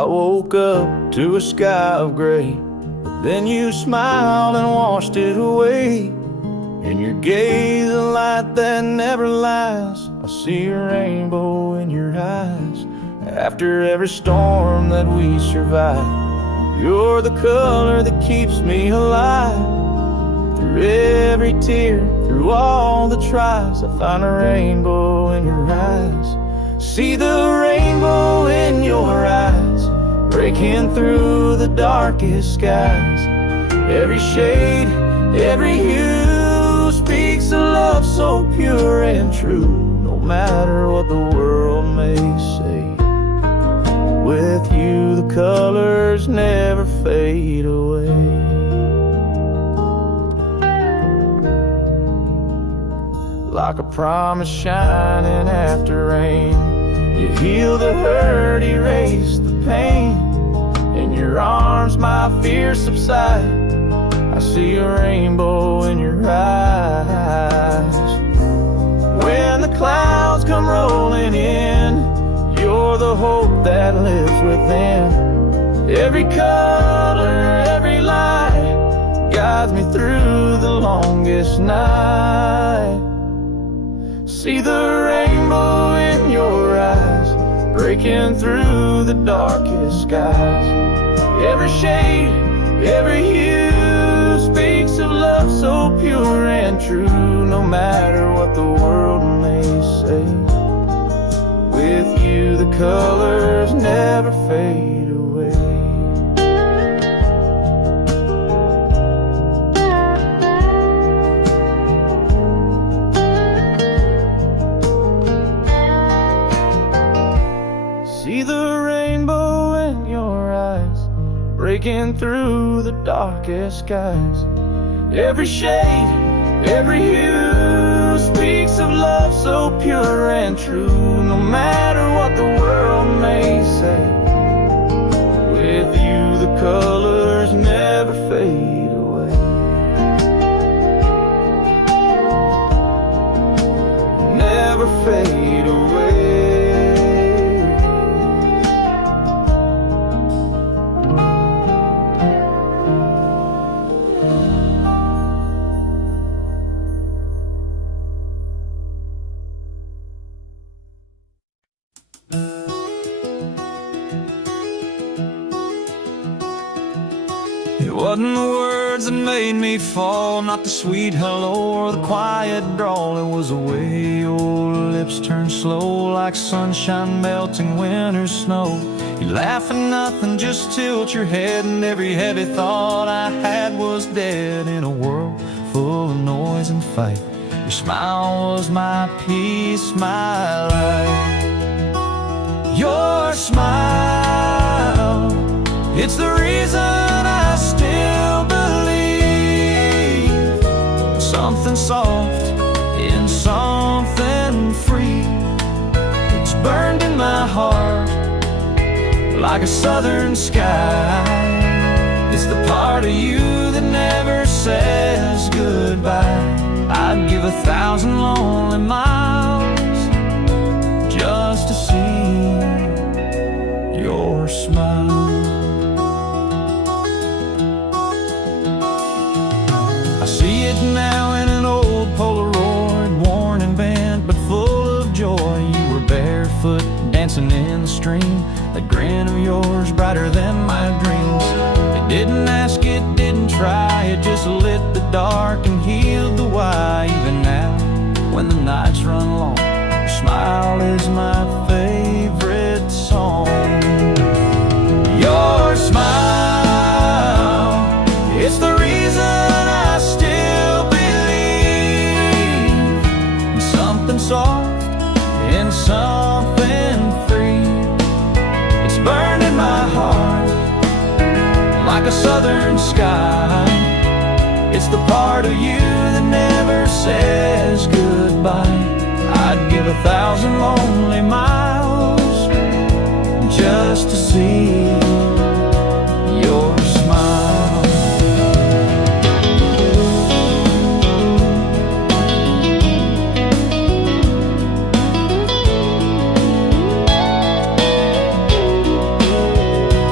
I woke up to a sky of gray, but then you smiled and washed it away. In your gaze, a light that never lies. I see a rainbow in your eyes. After every storm that we survive, you're the color that keeps me alive. Through every tear, through all the tries, I find a rainbow in your eyes. See the rainbow in your eyes, breaking through the darkest skies. Every shade, every hue speaks a love so pure and true. No matter what the world may say, with you the colors never fade away. Like a promise shining after rain, you heal the hurt, erase the pain. In your arms my fears subside. I see a rainbow in your eyes. When the clouds come rolling in, you're the hope that lives within. Every color, every light guides me through the longest night. See the rainbow in your eyes, breaking through the darkest skies. Every shade, every hue speaks of love so pure and true. No matter what the world may say, with you the colors never fade away. See the rainbow in your eyes, breaking through the darkest skies. Every shade, every hue speaks of love so pure and true. No matter what the world may say, with you the colors never fade away. Never fade away. It wasn't the words that made me fall, not the sweet hello or the quiet drawl. It was the way your lips turned slow, like sunshine melting winter's snow. You laugh at nothing, just tilt your head, and every heavy thought I had was dead. In a world full of noise and fight, your smile was my peace, my life. Your smile, it's the reason I still believe. Something soft in something free. It's burned in my heart like a southern sky. It's the part of you that never says goodbye. I'd give 1,000 lonely miles just to see your smile. I see it now in an old Polaroid, worn and bent but full of joy. You were barefoot, dancing in the stream, that grin of yours brighter than my dreams. It didn't ask, it didn't try, it just lit the dark and healed the why. Even now, when the nights run long, your smile is my favorite song. Your smile, it's the reason I still believe in something soft, in something free. It's burned in my heart like a southern sky. It's the part of you that never says goodbye. I'd give 1,000 lonely miles just to see your smile.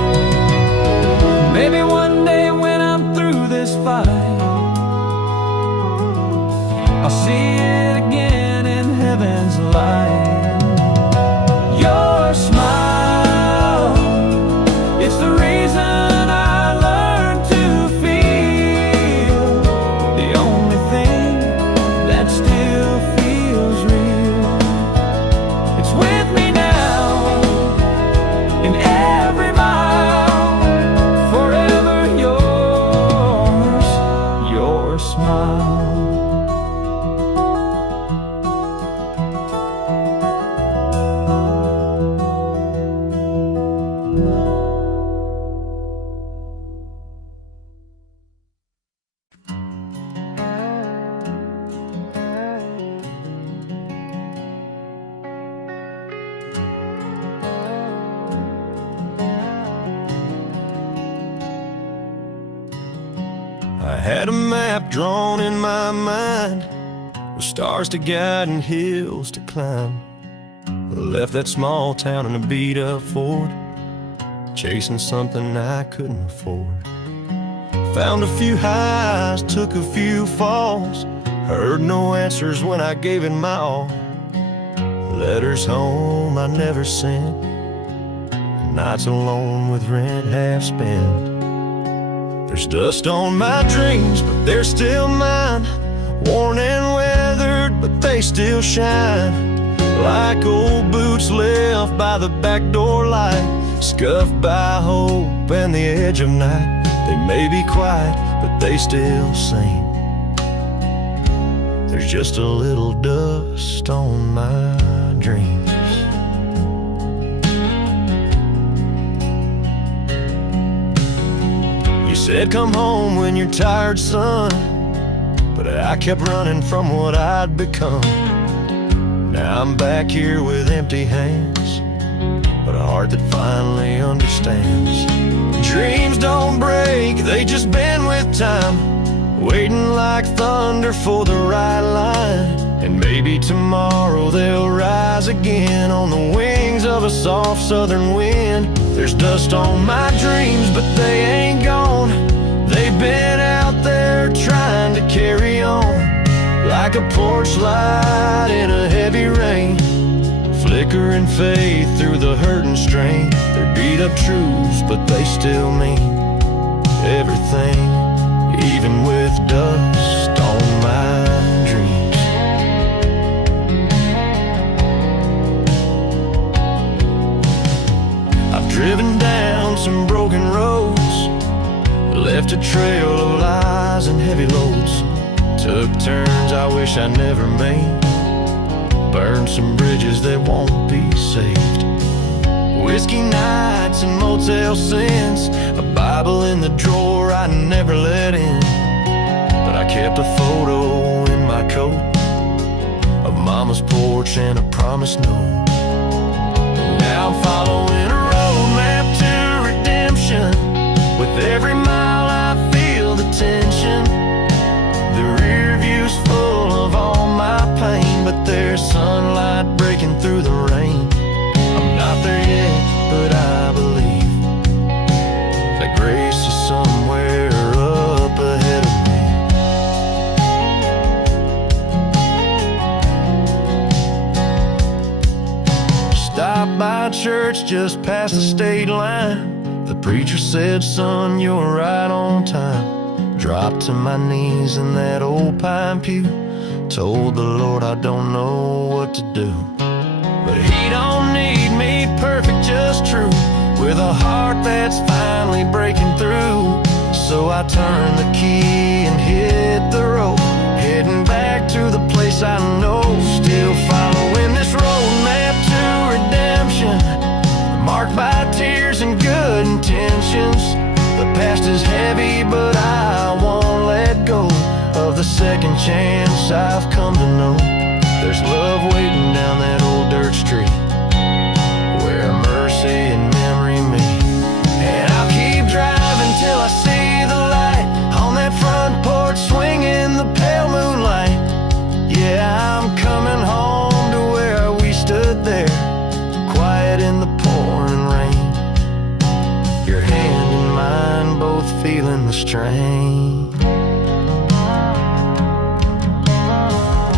I'll see it again in heaven's light. Your smile, it's the reason I learned to feel. The only thing that still feels real. It's with me now in every mile. Forever yours, your smile. I had a map drawn in my mind with stars to guide and hills to climb. I left that small town in a beat-up Ford, chasing something I couldn't afford. Found a few highs, took a few falls, heard no answers when I gave it my all. Letters home I never sent, nights alone with rent half spent. There's dust on my dreams, but they're still mine. Worn and weathered, but they still shine. Like old boots left by the back door light, scuffed by hope and the edge of night. They may be quiet, but they still sing. There's just a little dust on my dreams. You said come home when you're tired, son, but I kept running from what I'd become. Now I'm back here with empty hands, but a heart that finally understands. Dreams don't break, they just bend with time, waiting like thunder for the right line. And maybe tomorrow they'll rise again on the wings of a soft southern wind. There's dust on my dreams, but they ain't gone. They've been out there trying to carry on, like a porch light in a heavy rain, flickering faith through the hurt and strain. They're beat up truths, but they still mean everything, even with dust on my dreams. I've driven down some broken roads, left a trail of lies and heavy loads, took turns I wish I never made, burned some bridges that won't be saved. Whiskey nights and motel sins, a Bible in the drawer I never let in, but I kept a photo in my coat of Mama's porch and a promise note. Now I'm following a roadmap to redemption. With every mile I feel the tension. The rear view's full of all my pain, but there's sunlight breaking through the rain. I'm not there yet, but I believe that grace is somewhere up ahead of me. Stopped by church just past the state line. The preacher said, son, you're right on time. Dropped to my knees in that old pine pew, told the Lord I don't know what to do, but he don't need me perfect, just true, with a heart that's finally breaking through. So I turned the key and hit the road, heading back to the place I know. Still following this roadmap to redemption, marked by tears and good intentions. The past is heavy, but I won't let go of the second chance I've come to know. There's love waiting down that old dirt street, where mercy and memory meet. And I'll keep driving till I see the light on that front porch, swinging the pale moonlight. Yeah, I'm coming home to where we stood there, quiet in the pouring rain. Your hand in mine, both feeling the strain.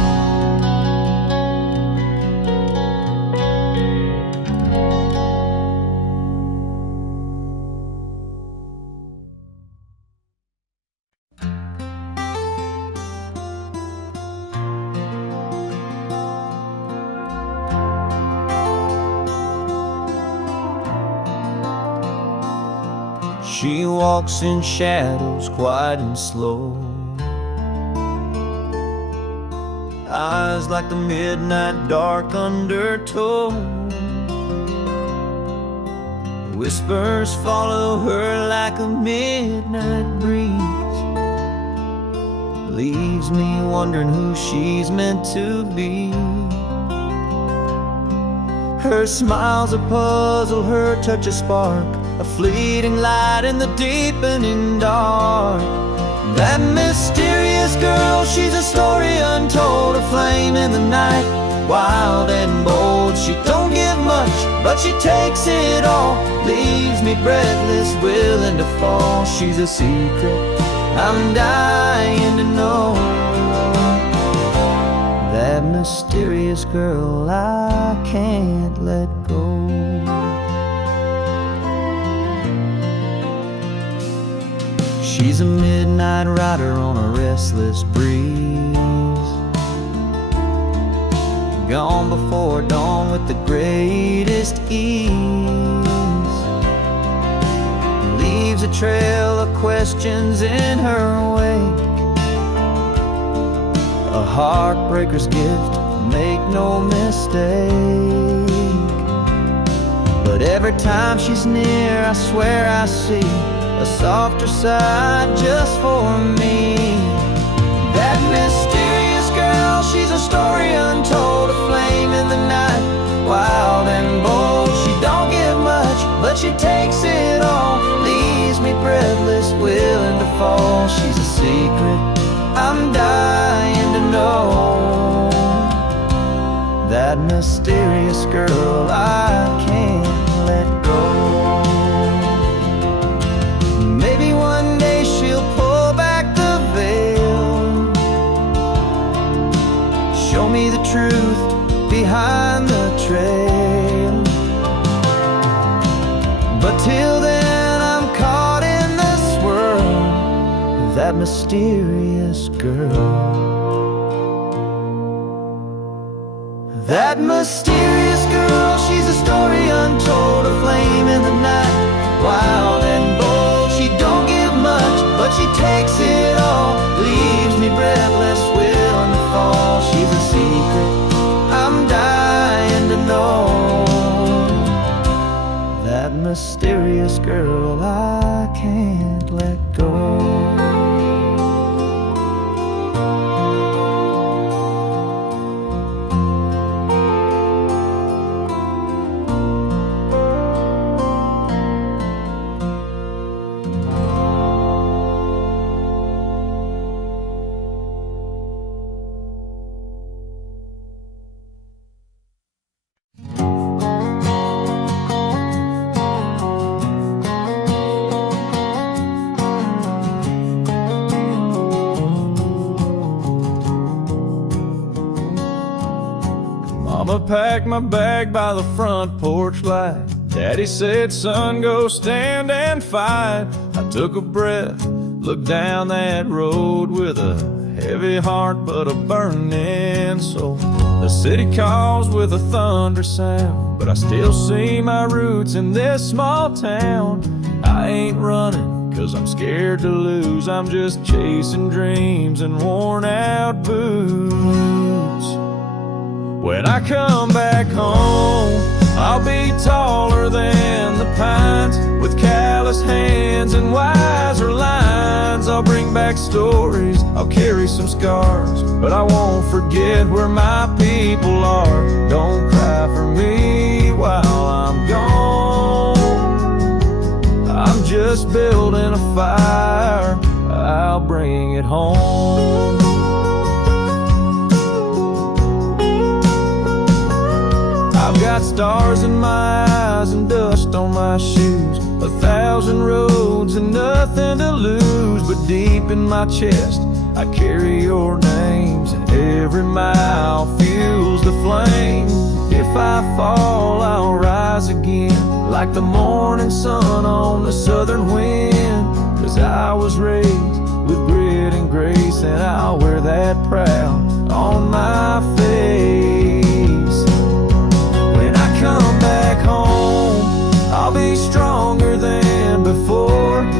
She walks in shadows, quiet and slow. Eyes like the midnight dark undertow. Whispers follow her like a midnight breeze. Leaves me wondering who she's meant to be. Her smile's a puzzle, her touch a spark, a fleeting light in the deepening dark. That mysterious girl, she's a story untold, a flame in the night, wild and bold. She don't give much, but she takes it all, leaves me breathless, willing to fall. She's a secret I'm dying to know. That mysterious girl I can't let go. She's a midnight rider on a restless breeze, gone before dawn with the greatest ease. Leaves a trail of questions in her wake, a heartbreaker's gift, make no mistake. But every time she's near, I swear I see a softer side just for me. That mysterious girl, she's a story untold, a flame in the night, wild and bold. She don't give much, but she takes it all, leaves me breathless, willing to fall. She's a secret I'm dying to know. That mysterious girl I can't let go. Maybe one day she'll pull back the veil, show me the truth behind the trail. But till then I'm caught in this swirl, that mysterious girl. That mysterious girl, she's a story untold, a flame in the night, wild and bold. She don't give much, but she takes it all, leaves me breathless, willing to fall. She's a secret I'm dying to know. That mysterious girl I can't let go. Mama packed my bag by the front porch light. Daddy said, son, go stand and fight. I took a breath, looked down that road with a heavy heart but a burning soul. The city calls with a thunder sound, but I still see my roots in this small town. I ain't running 'cause I'm scared to lose, I'm just chasing dreams and worn out boots. When I come back home, I'll be taller than the pines, with callous hands and wiser lines. I'll bring back stories, I'll carry some scars, but I won't forget where my people are. Don't cry for me while I'm gone, I'm just building a fire, I'll bring it home. I've got stars in my eyes and dust on my shoes, 1,000 roads and nothing to lose. But deep in my chest, I carry your names, and every mile fuels the flame. If I fall, I'll rise again, like the morning sun on the southern wind. 'Cause I was raised with grit and grace, and I'll wear that proud on my face. Come back home, I'll be stronger than before.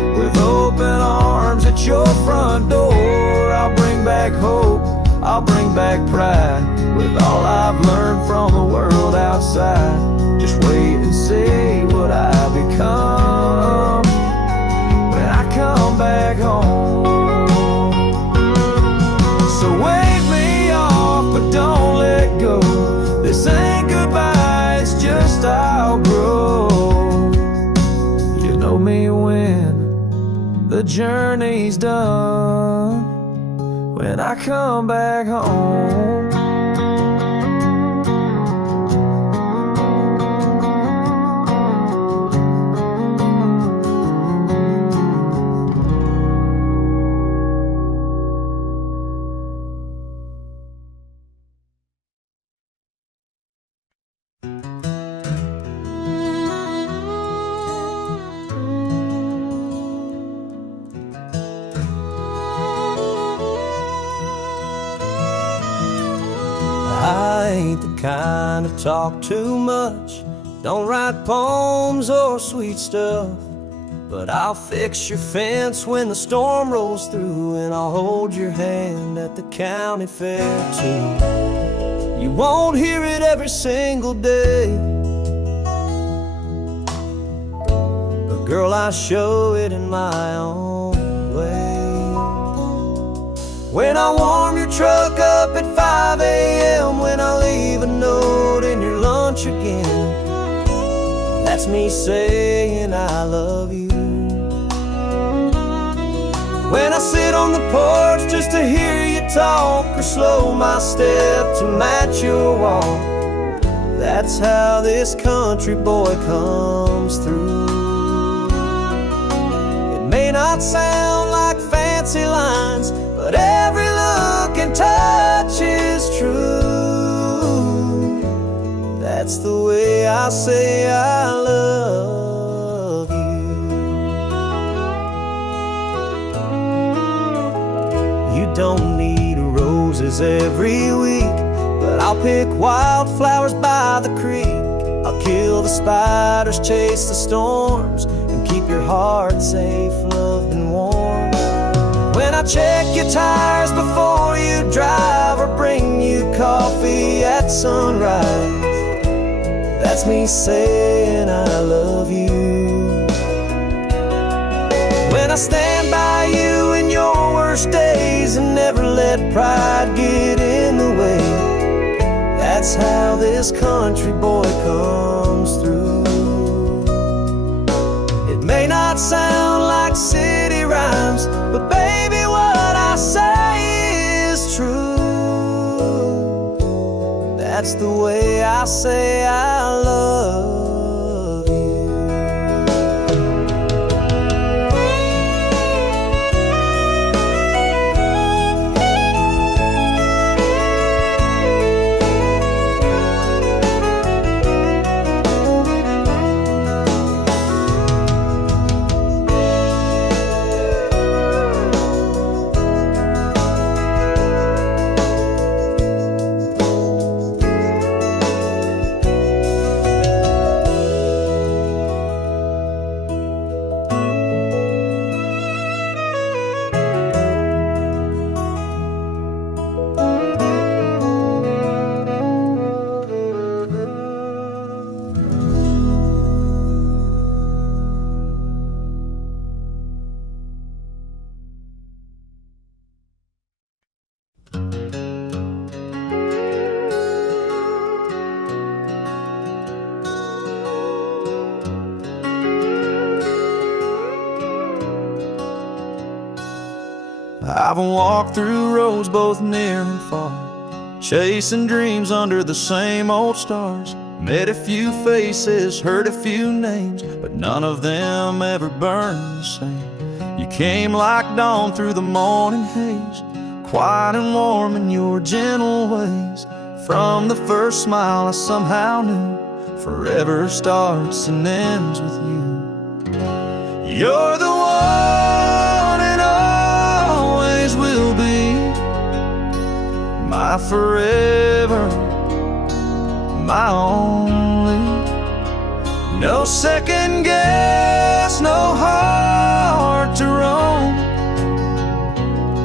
front door. I'll bring back hope, I'll bring back pride. With all I've learned from the world outside, just wait and see what I become when I come back home. So wave me off, but don't let go. This ain't goodbye, it's just I'll grow. You know me when the journey's done, when I come back home. I ain't the kind to talk too much, don't write poems or sweet stuff, but I'll fix your fence when the storm rolls through, and I'll hold your hand at the county fair too. You won't hear it every single day, but girl, I show it in my own way. When I warm your truck up at 5 a.m., when I leave a note in your lunch again, that's me saying I love you. When I sit on the porch just to hear you talk, or slow my step to match your walk, that's how this country boy comes through. It may not sound like fancy lines, but every look and touch is true. That's the way I say I love you. You don't need roses every week, but I'll pick wildflowers by the creek. I'll kill the spiders, chase the storms, and keep your heart safe, loved and warm. When I check your tires before you drive, or bring you coffee at sunrise, that's me saying I love you. When I stand by you in your worst days and never let pride get in the way, that's how this country boy comes through. It may not sound like city rhymes, but baby, what I say is true. That's the way I say I love you. I've walked through roads both near and far, chasing dreams under the same old stars. Met a few faces, heard a few names, but none of them ever burned the same. You came like dawn through the morning haze, quiet and warm in your gentle ways. From the first smile I somehow knew, forever starts and ends with you. You're the one and always will be, my forever, my only. No second guess, no heart to roam.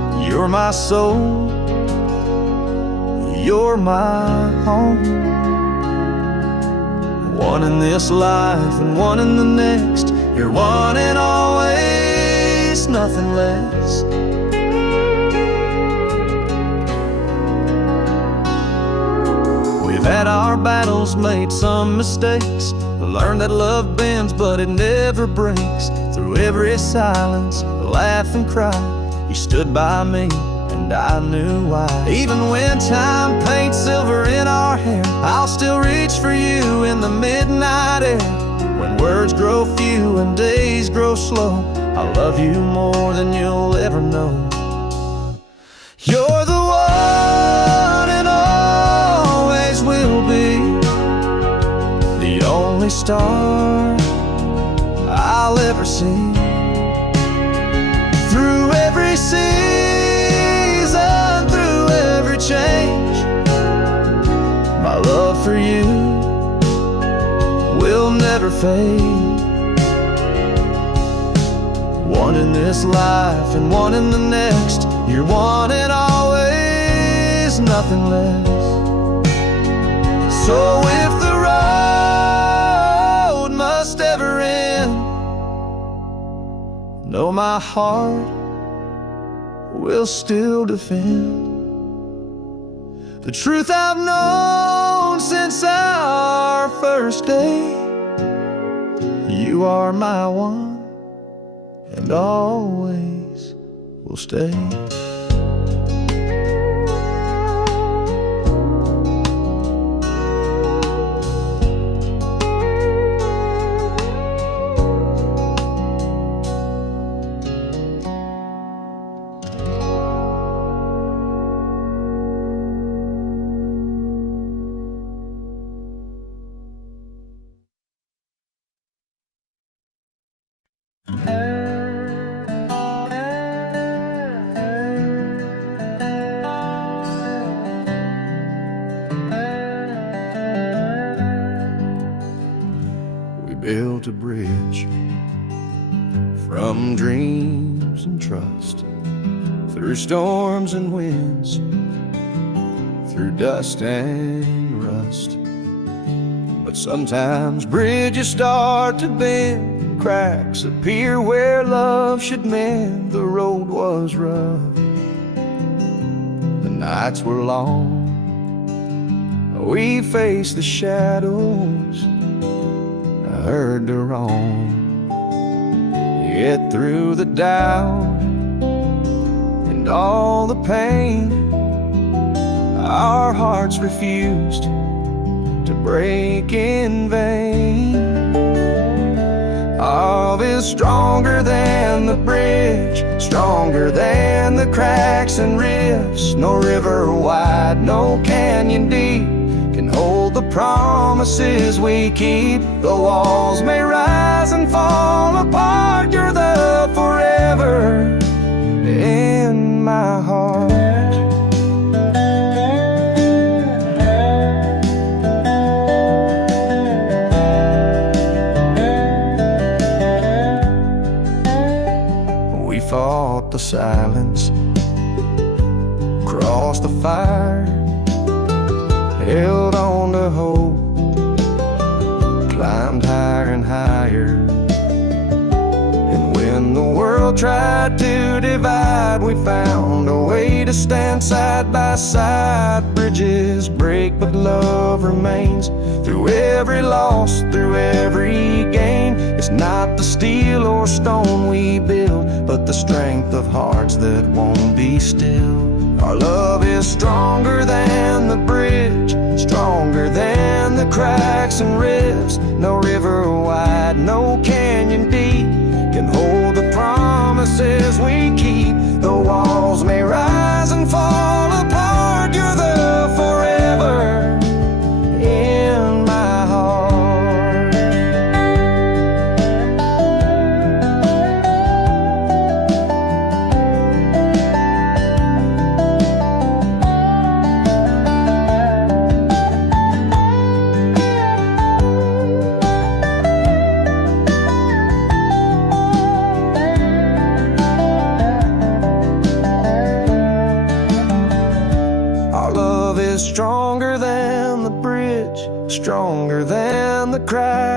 You're my soul, you're my home. One in this life and one in the next. You're one and always, nothing less. We've had our battles, made some mistakes, learned that love bends but it never breaks. Through every silence, laugh and cry, you stood by me and I knew why. Even when time paints silver in our hair, I'll still reach for you in the midnight air. When words grow few and days grow slow, I love you more than you'll ever know. You're the one and always will be, the only star I'll ever see. Through every season, through every change, my love for you will never fade. One in this life and one in the next. You're one and always, nothing less. So if the road must ever end, know my heart will still defend the truth I've known since our first day. You are my one and always will stay. Built a bridge from dreams and trust, through storms and winds, through dust and rust. But sometimes bridges start to bend, cracks appear where love should mend. The road was rough, the nights were long, we faced the shadows, heard the wrong. Yet through the doubt and all the pain, our hearts refused to break in vain. Love is stronger than the bridge, stronger than the cracks and rifts. No river wide, no canyon deep can hold the promises we keep. The walls may rise and fall apart, you're the forever in my heart. We fought the silence, crossed the fire, held on to hope, climbed higher and higher. And when the world tried to divide, we found a way to stand side by side. Bridges break, but love remains. Through every loss, through every gain, it's not the steel or stone we build, but the strength of hearts that won't be still. Our love is stronger than the bridge, stronger than the cracks and rifts. No river wide, no canyon deep can hold the promises we keep. The walls may rise and fall apart, you're the forever in my heart.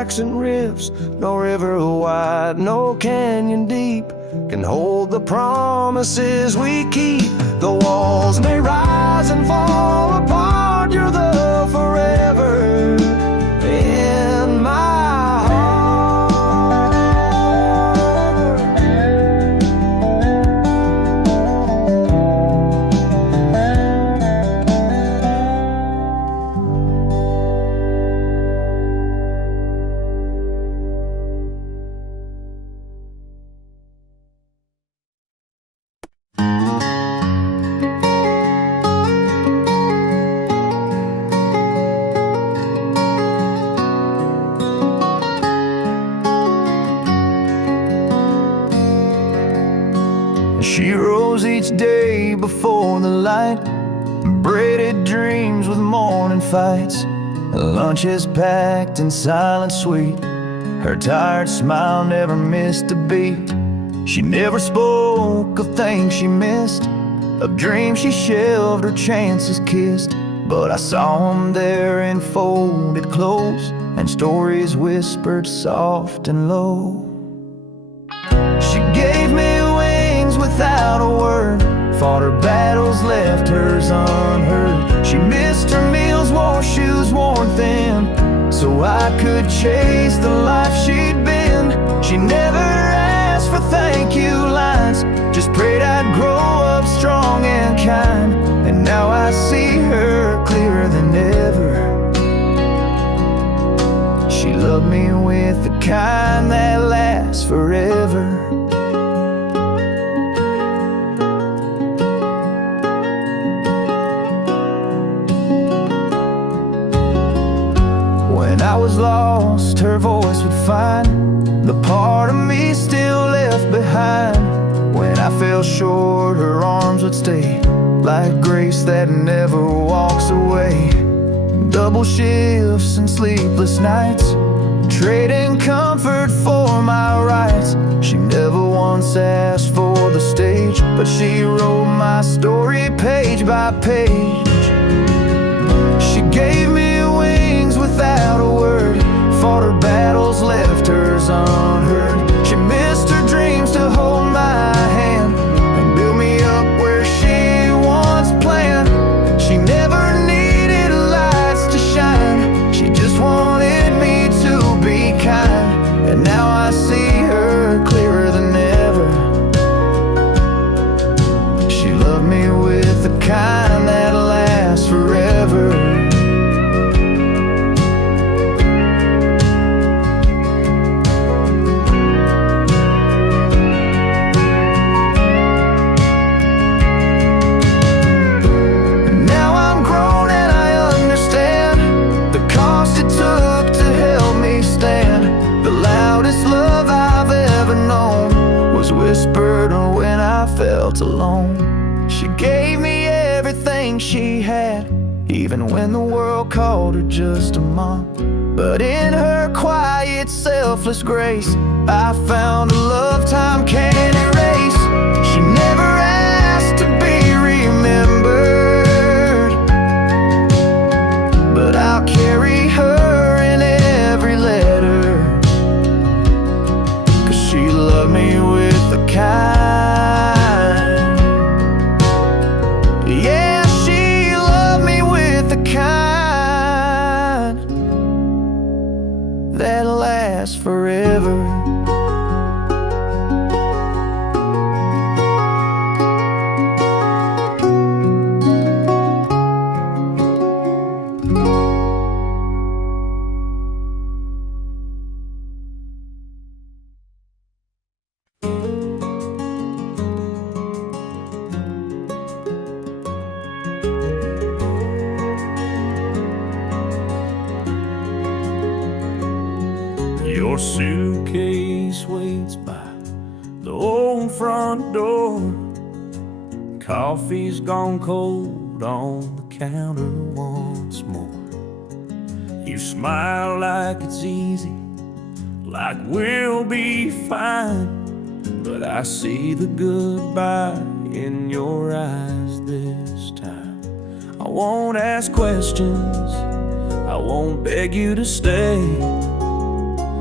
cracks and rifts. No river wide, no canyon deep can hold the promises we keep. The walls may rise and fall apart, you're the forever in my heart. She rose each day before the light, braided dreams with morning fights. Lunches packed and silent sweet, her tired smile never missed a beat. She never spoke of things she missed, of dreams she shelved or chances kissed. But I saw them there in folded clothes, and stories whispered soft and low. She gave me wings without a word, fought her battles, left hers unheard. She missed her meals, wore shoes worn thin, so I could chase the life she'd been. She never asked for thank you lines, just prayed I'd grow up strong and kind. And now I see her clearer than ever. She loved me with the kind that lasts forever. When I was lost, her voice would find the part of me still left behind. When I fell short, her arms would stay, like grace that never walks away. Double shifts and sleepless nights, trading comfort for my rights. She never once asked for the stage, but she wrote my story page by page. She gave me wings without a word, fought her battles, left hers unheard. She missed her dreams to hold my hand and build me up where she once planned. She never needed lights to shine, she just wanted me to be kind. And now I see her clearer than ever. She loved me with the kind that lasts forever. Whispered when I felt alone. She gave me everything she had, even when the world called her just a mom. But in her quiet, selfless grace, I found a love time can't erase. She never asked to be remembered, but I'll carry her in every letter, 'cause she loved me with the kind. Yeah, she loved me with the kind that lasts forever. Your suitcase waits by the old front door. Coffee's gone cold on the counter once more. You smile like it's easy, like we'll be fine, but I see the goodbye in your eyes this time. I won't ask questions, I won't beg you to stay.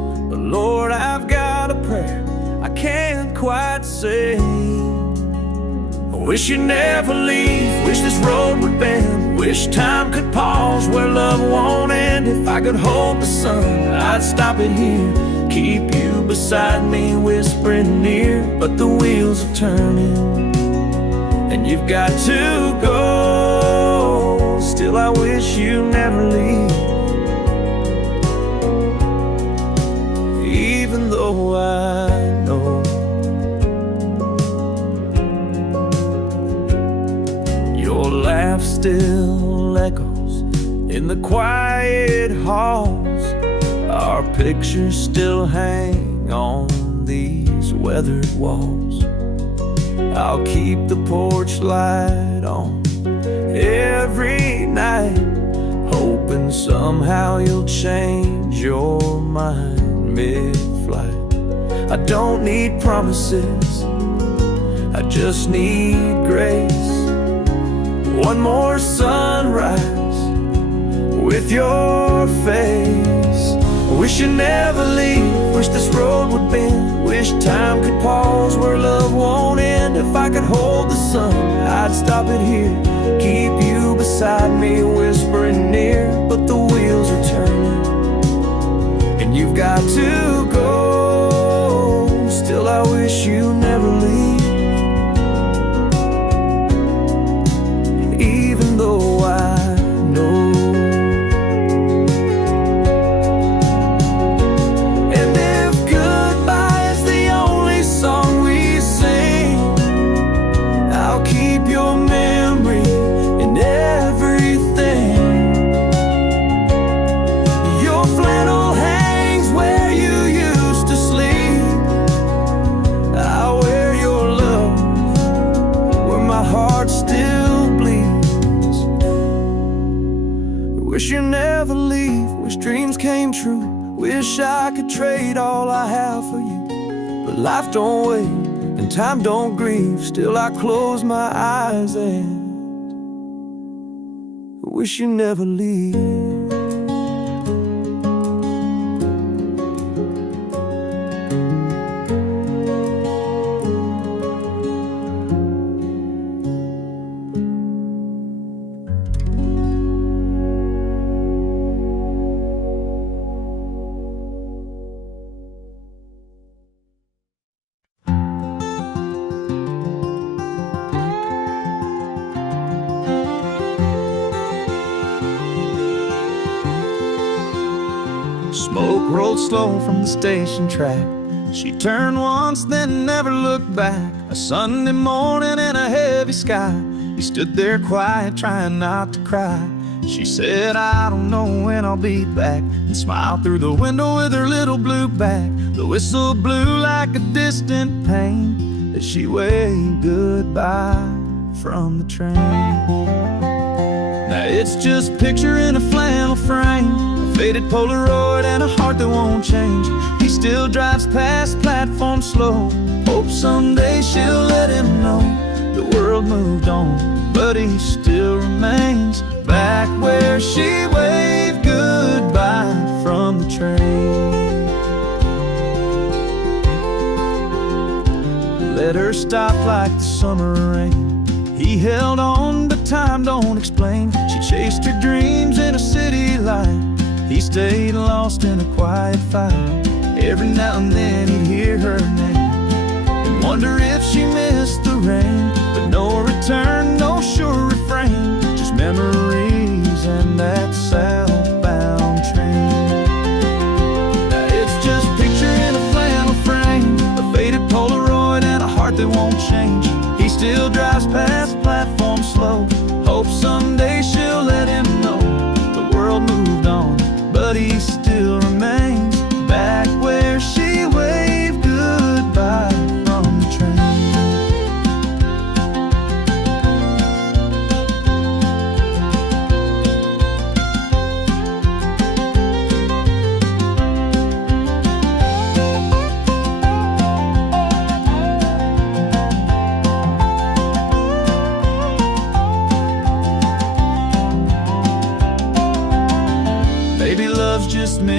Lord, I've got a prayer I can't quite say. I wish you'd never leave, wish this road would bend, wish time could pause where love won't end. If I could hold the sun, I'd stop it here, keep you beside me, whispering near. But the wheels are turning, and you've got to go. Still, I wish you never leave, even though I know your laugh still echoes in the quiet halls. Our pictures still hang on these weathered walls. I'll keep the porch light on every night, hoping somehow you'll change your mind mid-flight. I don't need promises, I just need grace. One more sunrise with your face. Wish you never leave, wish this road would bend, wish time could pause where love won't end. If I could hold the sun, I'd stop it here, keep you beside me, whispering near. But the wheels are turning, and you've got to go. Still, I wish you never leave, even though I know. Wish you never leave, wish dreams came true, wish I could trade all I have for you. But life don't wait and time don't grieve, still I close my eyes and wish you never leave. Smoke rolled slow from the station track. She turned once, then never looked back. A Sunday morning in a heavy sky, he stood there quiet, trying not to cry. She said, I don't know when I'll be back, and smiled through the window with her little blue bag. The whistle blew like a distant pain as she waved goodbye from the train. Now it's just a picture in a flannel frame, a faded Polaroid and a heart that won't change. He still drives past platform slow, hopes someday she'll let him know the world moved on, but he still remains back where she waved goodbye from the train. Let her stop like the summer rain. He held on, but time don't explain. She chased her dreams in a city light. He stayed lost in a quiet fight. Every now and then he'd hear her name and wonder if she missed the rain. But no return, no sure refrain, just memories and that southbound train. Now it's just a picture in a flannel frame, a faded Polaroid and a heart that won't change. He still drives past platform slow, hopes someday she'll let him know the world moved on, but he still remains back where she waved goodbye from the train.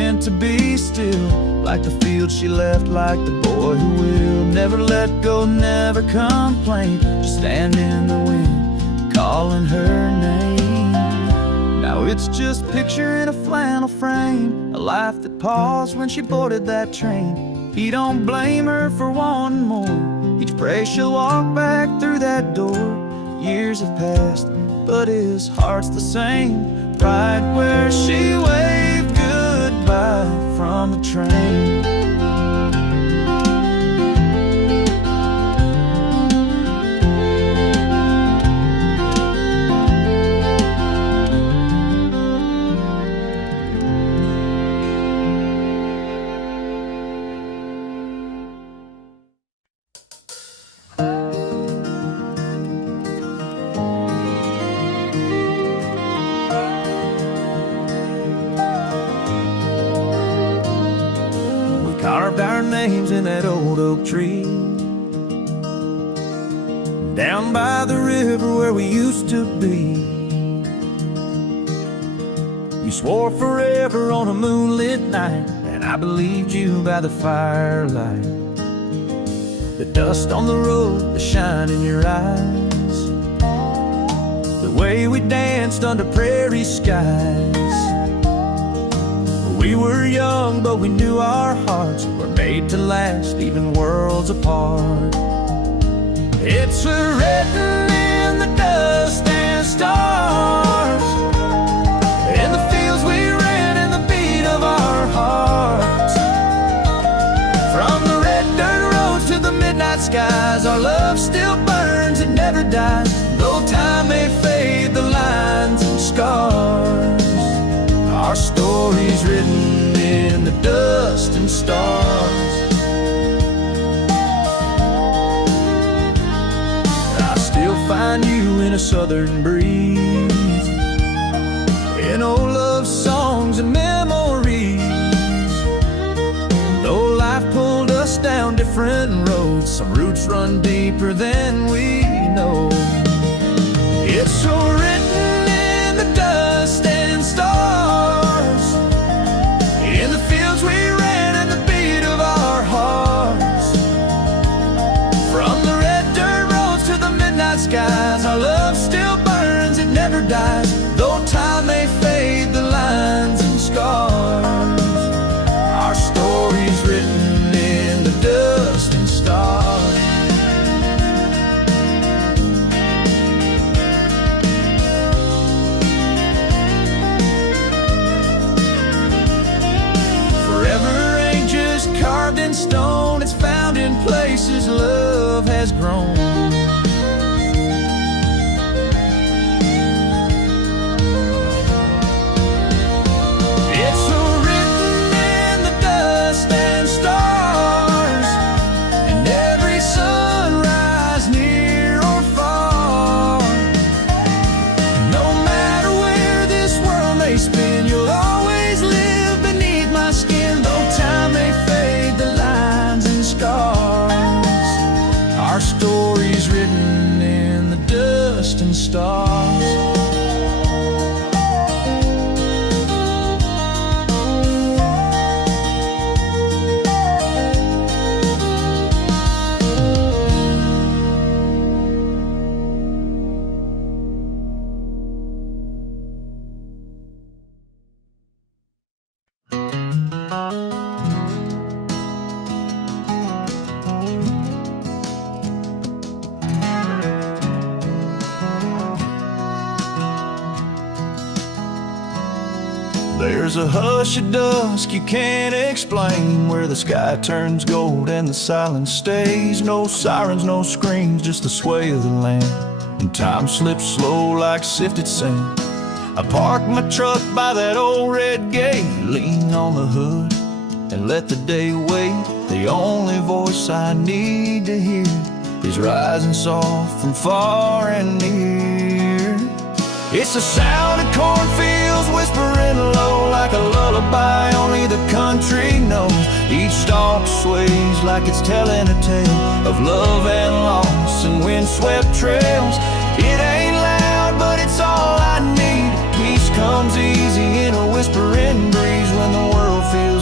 meant to be still, like the field she left, like the boy who will never let go, never complain, just stand in the wind, calling her name. Now it's just a picture in a flannel frame, a life that paused when she boarded that train. He don't blame her for wanting more, each prays she'll walk back through that door. Years have passed, but his heart's the same, right where she waved goodbye from the train. Carved our names in that old oak tree down by the river where we used to be. You swore forever on a moonlit night, and I believed you by the firelight. The dust on the road, the shine in your eyes, the way we danced under prairie skies. We were young, but we knew our hearts were made to last, even worlds apart. It's written in the dust and stars, in the fields we ran and the beat of our hearts. From the red dirt roads to the midnight skies, our love still burns, it never dies. Though time may fade the lines and scars, our story's written in the dust and stars. I still find you in a southern breeze, in old love songs and memories. Though life pulled us down different roads, some roots run deeper than we know. It's so written in the dust and stars, in the fields we ran and the beat of our hearts. From the red dirt roads to the midnight skies, our love still burns, it never dies. Though time may fade the lines and scars, our story's written in the dust and stars. Carved in stone, it's found in places love has grown. It's written in the dust and stars, and every sunrise near or far. No matter where this world may spin, you'll always live beneath my skin. Though time may fade the lines and scars, our story's written in the dust and stars. There's a hush at dusk you can't explain, where the sky turns gold and the silence stays. No sirens, no screams, just the sway of the land, and time slips slow like sifted sand. I park my truck by that old red gate, lean on the hood and let the day wait. The only voice I need to hear is rising soft from far and near. It's the sound of cornfields whispering low, like a lullaby only the country knows. Each stalk sways like it's telling a tale of love and loss and windswept trails. It ain't loud, but it's all I need. Peace comes easy in a whispering breeze when the world feels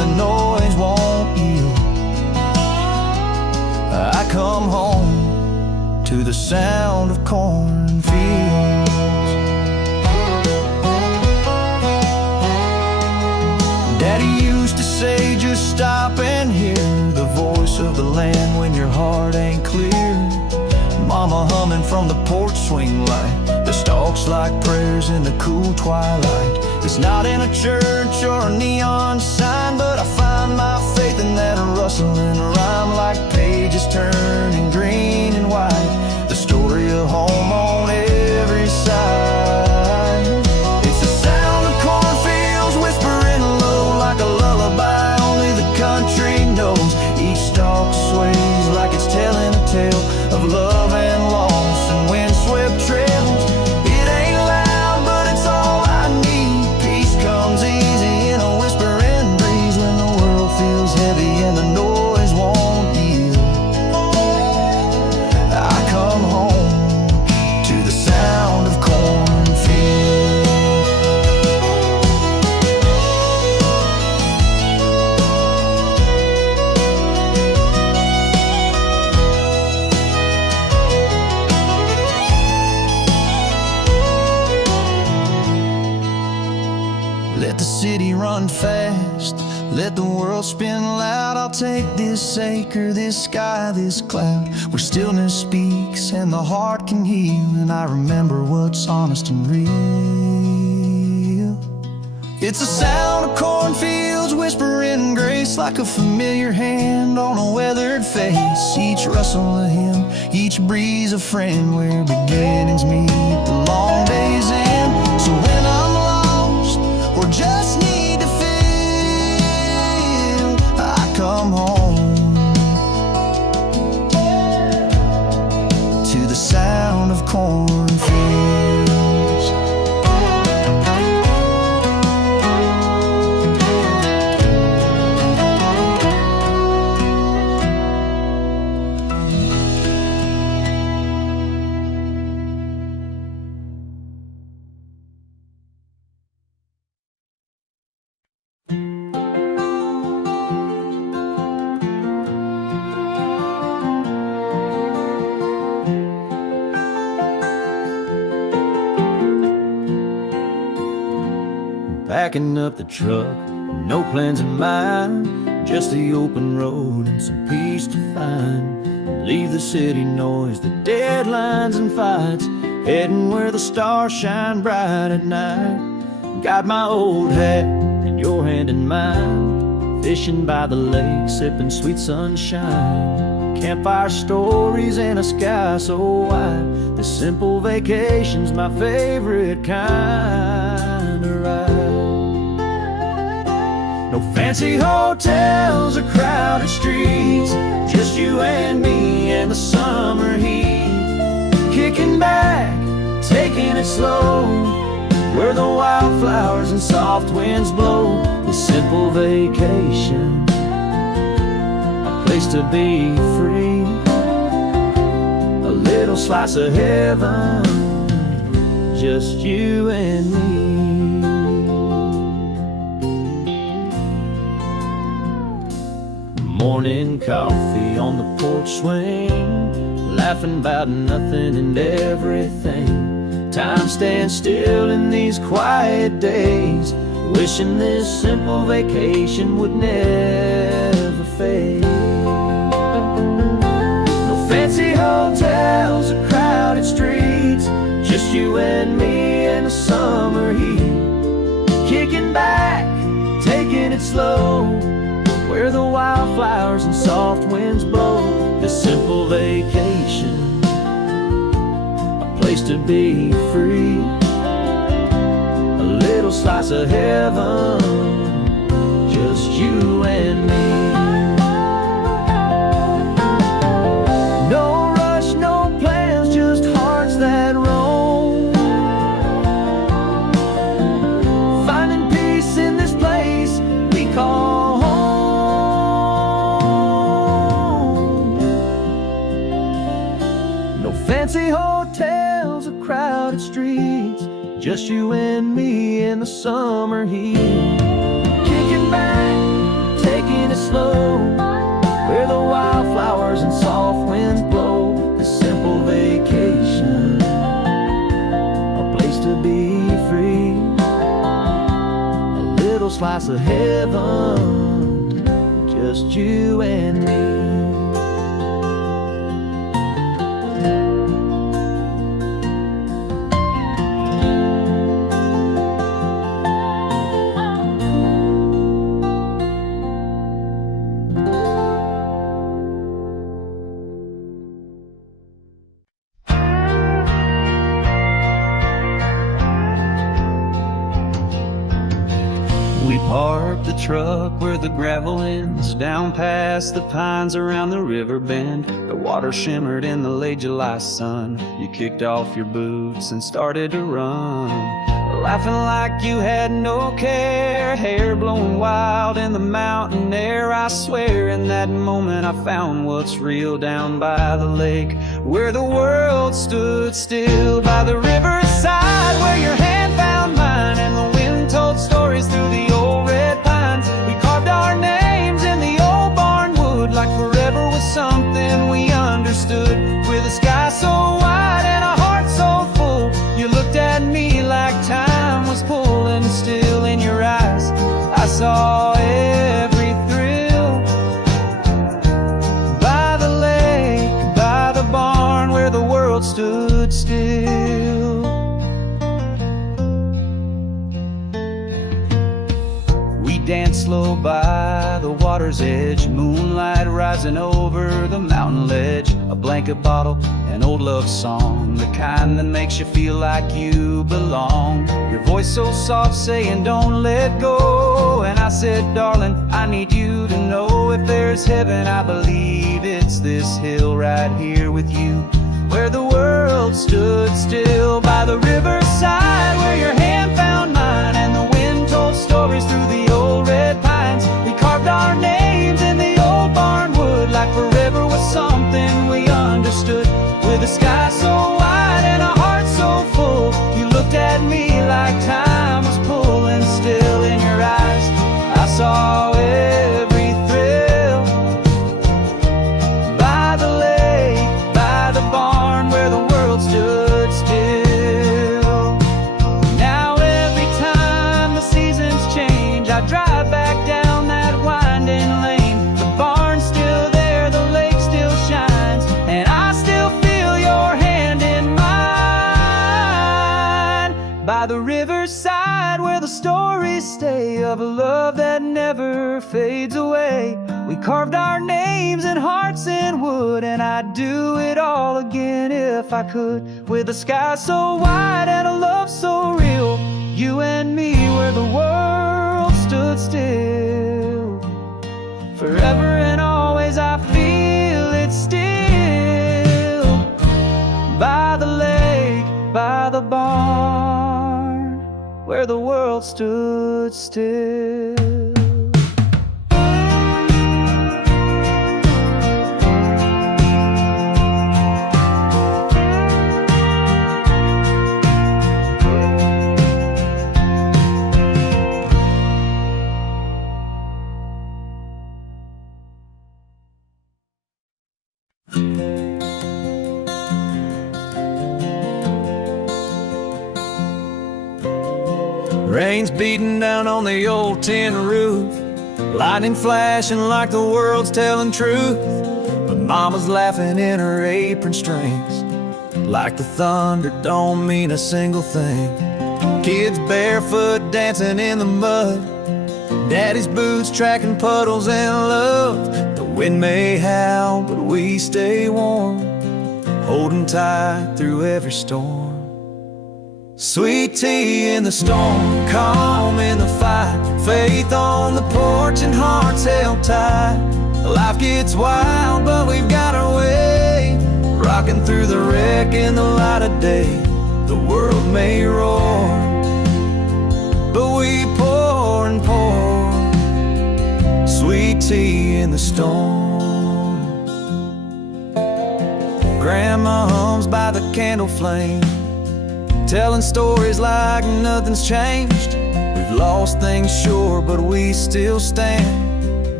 come home to the sound of cornfields. Daddy used to say, just stop and hear the voice of the land when your heart ain't clear. Mama humming from the porch swing light, the stalks like prayers in the cool twilight. It's not in a church or a neon sign, but I find my faith in that rustling rhyme, like pages turning green and white, the story of home on every side. It's the sound of cornfields whispering low like a lullaby only the country knows. Each stalk sways like it's telling a tale of love and loss and windswept trails. It ain't loud, but it's all I need. Peace comes easy in a whispering breeze when the world feels heavy and the noise won't yield. I come home to the sound of cornfields. Let the city run fast, let the world spin loud. I'll take this acre, this sky, this cloud, where stillness speaks and the heart can heal, and I remember what's honest and real. It's the sound of cornfields whispering grace like a familiar hand on a weathered face. Each rustle a hymn, each breeze a friend, where beginnings meet the long day's end. So when I'm lost or just need to feel, I come home to the sound of cornfields. Backing up the truck, no plans in mind, just the open road and some peace to find. Leave the city noise, the deadlines and fights, heading where the stars shine bright at night. Got my old hat and your hand in mine, fishing by the lake, sipping sweet sunshine. Campfire stories in a sky so wide, this simple vacation's my favorite kind of ride. No fancy hotels or crowded streets, just you and me and the summer heat. Kicking back, taking it slow, where the wildflowers and soft winds blow. This simple vacation, a place to be free, a little slice of heaven, just you and me. Morning coffee on the porch swing, laughing about nothing and everything. Time stands still in these quiet days, wishing this simple vacation would never fade. No fancy hotels or crowded streets, just you and me in the summer heat. Kicking back, taking it slow, where the wildflowers and soft winds blow. This simple vacation, a place to be free, a little slice of heaven, just you and me. No rush, no plans, just hearts that roam, finding peace in this place we call home. Fancy hotels or crowded streets, just you and me in the summer heat. Kicking back, taking it slow, where the wildflowers and soft winds blow. A simple vacation, a place to be free, a little slice of heaven, just you and me. We parked the truck where the gravel ends, down past the pines around the river bend. The water shimmered in the late July sun. You kicked off your boots and started to run, laughing like you had no care, hair blowing wild in the mountain air. I swear in that moment I found what's real, down by the lake where the world stood still. By the riverside where your hand found mine and the wind told stories through the old red pines. We carved our names in the old barn wood like forever was something we understood. With a sky so wide and a heart so full, you looked at me like time was pulling still. In your eyes I saw every thrill. By the lake, by the barn where the world stood still. We danced slow by the water's edge, moonlight rising over the mountain ledge. A blanket bottle, an old love song, the kind that makes you feel like you belong. Your voice so soft saying don't let go. And I said, darling, I need you to know, if there's heaven I believe it's this hill right here with you, where the world stood still. By the riverside where your hand found mine and the wind told stories through the old red pines. We carved our names in the old barn wood like forever was something we understood. With a sky so wide and a heart so full, you looked at me like time was pulling still. In your eyes I saw every thrill. By the lake, by the barn where the world stood still. Now every time the seasons change, I drive back down that winding lane. The barn's still there, the lake still shines, and I still feel your hand in mine. By the riverside where the stories stay of a love that never fades away, we carved our names and hearts in wood, and I'd do it all again if I could. With a sky so wide and a love so real, you and me where the world stood still. Forever and always I feel it still. By the lake, by the barn where the world stood still. Rain's beating down on the old tin roof, lightning flashing like the world's telling truth. But Mama's laughing in her apron strings, like the thunder don't mean a single thing. Kids barefoot dancing in the mud, Daddy's boots tracking puddles in love. The wind may howl, but we stay warm, holding tight through every storm. Sweet tea in the storm, calm in the fight, faith on the porch and hearts held tight. Life gets wild, but we've got our way, rocking through the wreck in the light of day. The world may roar, but we pour and pour sweet tea in the storm. Grandma hums by the candle flame, telling stories like nothing's changed. We've lost things, sure, but we still stand.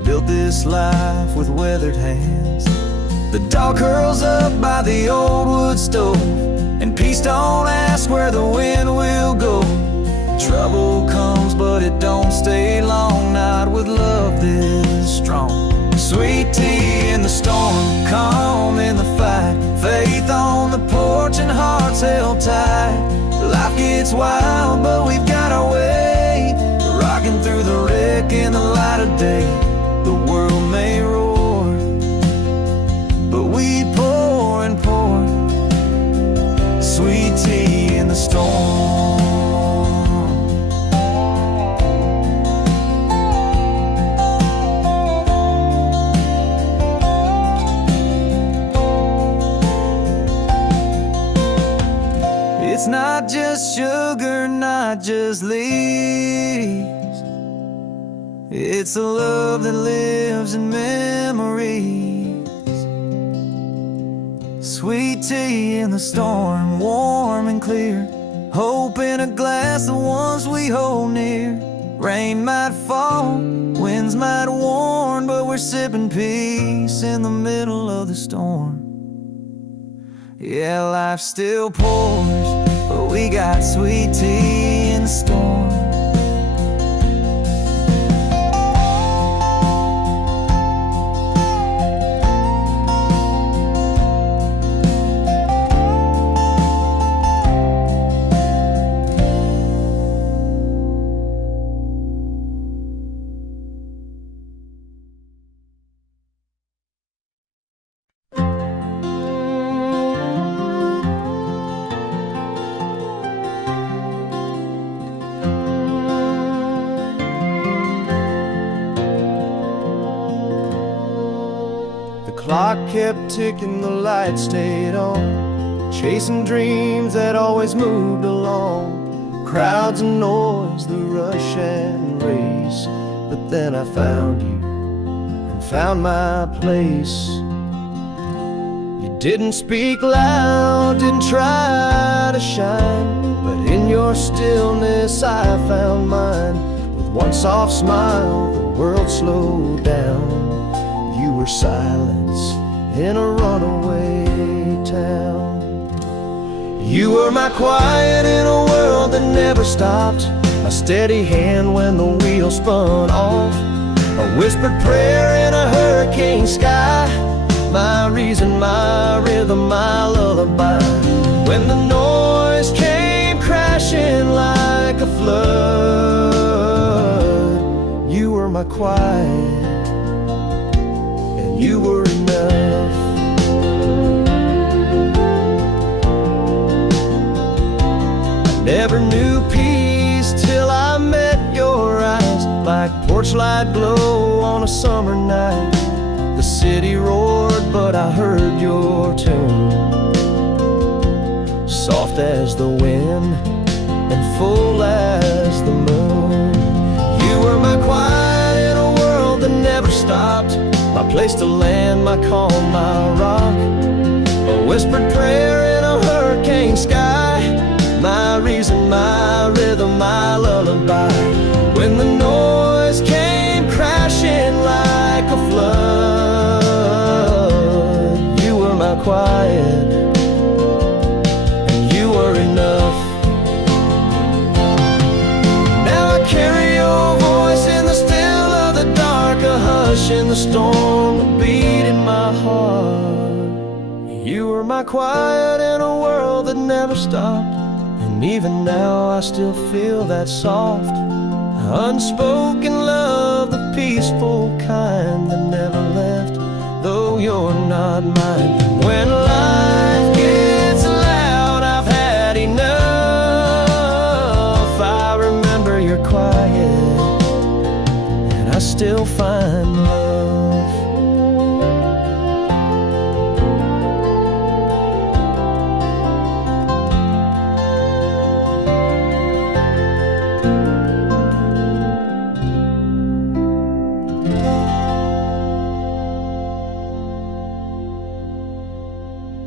built this life with weathered hands. The dog curls up by the old wood stove, and peace don't ask where the wind will go. Trouble comes but it don't stay long, not with love this strong. Sweet tea in the storm, calm in the fight, faith on the porch and hearts held tight. Life gets wild but we've got our way, rocking through the wreck in the light of day. The world may roar, but we pour and pour sweet tea in the storm. It's not just sugar, not just leaves. It's a love that lives in memories. Sweet tea in the storm, warm and clear. Hope in a glass, the ones we hold near. Rain might fall, winds might warn, but we're sipping peace in the middle of the storm. Yeah, life still pours, but we got sweet tea in the storm. Clock kept ticking, the light stayed on, chasing dreams that always moved along. Crowds and noise, the rush and race. But then I found you and found my place. You didn't speak loud, didn't try to shine, but in your stillness I found mine. With one soft smile, the world slowed down. You were silence in a runaway town. You were my quiet in a world that never stopped, a steady hand when the wheel spun off, a whispered prayer in a hurricane sky, my reason, my rhythm, my lullaby. When the noise came crashing like a flood, you were my quiet, you were enough. I never knew peace till I met your eyes, like porch light glow on a summer night. The city roared, but I heard your tune, soft as the wind and full as the moon. You were my quiet in a world that never stopped, my place to land, my calm, my rock, a whispered prayer in a hurricane sky, my reason, my rhythm, my lullaby. When the noise came crashing like a flood, you were my quiet, and you were enough. Now I carry your voice in the still of the dark, a hush in the storm, a beat in my heart. You were my quiet in a world that never stopped, and even now I still feel that soft, unspoken love, the peaceful kind that never left, though you're not mine. When life gets loud, I've had enough. I remember you're quiet, and I still find love.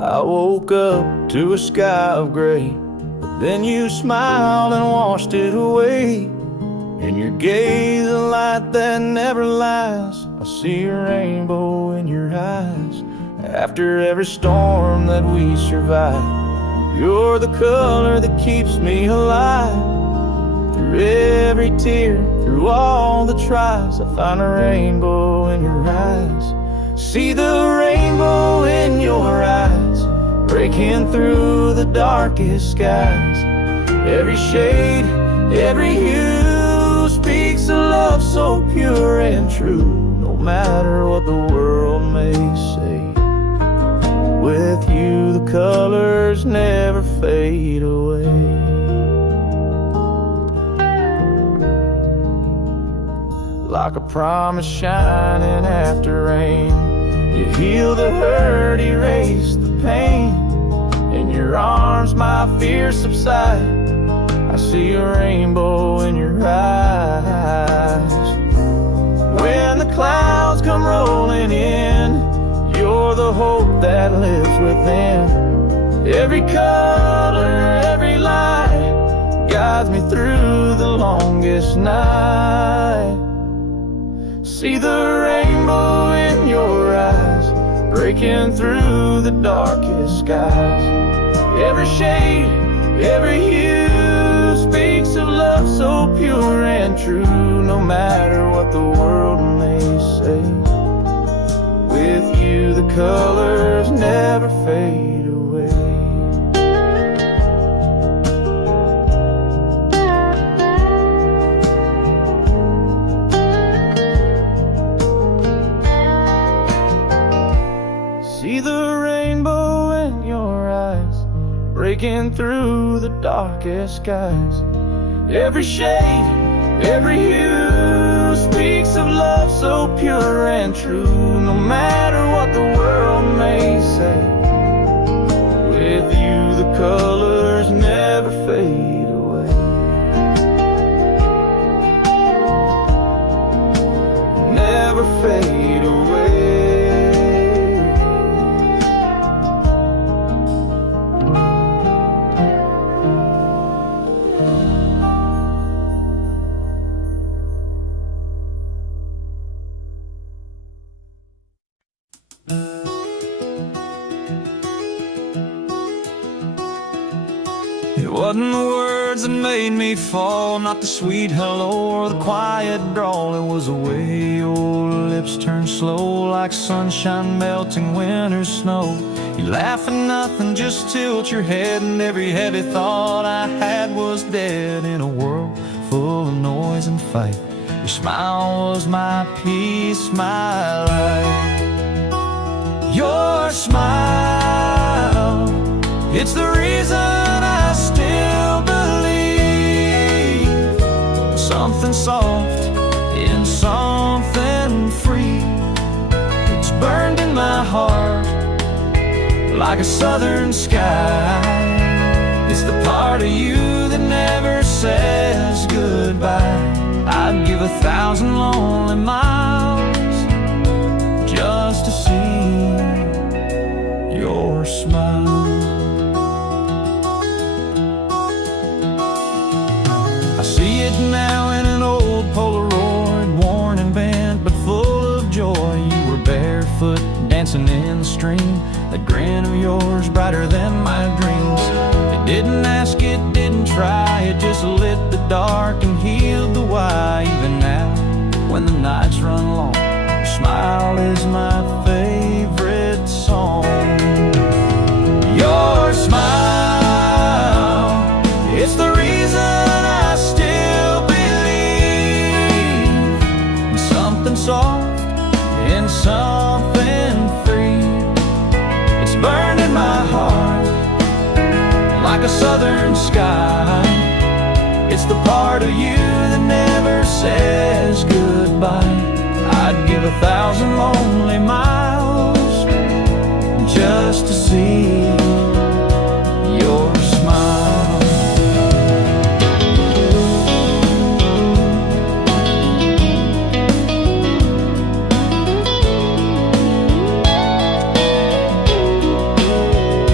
I woke up to a sky of gray, but then you smiled and washed it away. In your gaze, a light that never lies. I see a rainbow in your eyes. After every storm that we survive, you're the color that keeps me alive. Through every tear, through all the tries, I find a rainbow in your eyes. See the rainbow in your eyes, breaking through the darkest skies. Every shade, every hue speaks a love so pure and true. No matter what the world may say, with you the colors never fade away. Like a promise shining after rain, you heal the hurt, erase the pain. In your arms my fears subside. I see a rainbow in your eyes. When the clouds come rolling in, you're the hope that lives within. Every color, every light guides me through the longest night. See the rainbow in your eyes, breaking through the darkest skies. Every shade, every hue speaks of love so pure and true. No matter what the world may say, with you the colors never fade away. See the rainbow in your eyes, breaking through the darkest skies. Every shade, every hue speaks of love so pure and true. No matter what the world may say, with you the colors never fade away. Never fade away. It wasn't the words that made me fall, not the sweet hello or the quiet drawl. It was the way your lips turned slow, like sunshine melting winter snow. You laugh at nothing, just tilt your head, and every heavy thought I had was dead. In a world full of noise and fight, your smile was my peace, my life. Your smile, it's the reason I still believe. Something soft in something free. It's burned in my heart like a southern sky. It's the part of you that never says goodbye. I'd give 1,000 lonely miles just to see your smile. I see it now in an old Polaroid, worn and bent but full of joy. You were barefoot, dancing in the stream, that grin of yours brighter than my dreams. It didn't ask, it didn't try, it just lit the dark and healed the why. Even now, when the nights run long, your smile is my favorite song. Your smile, it's the reason I still believe in something soft, in something free. It's burned in my heart like a southern sky. It's the part of you that never says goodbye. I'd give 1,000 lonely miles just to see your smile.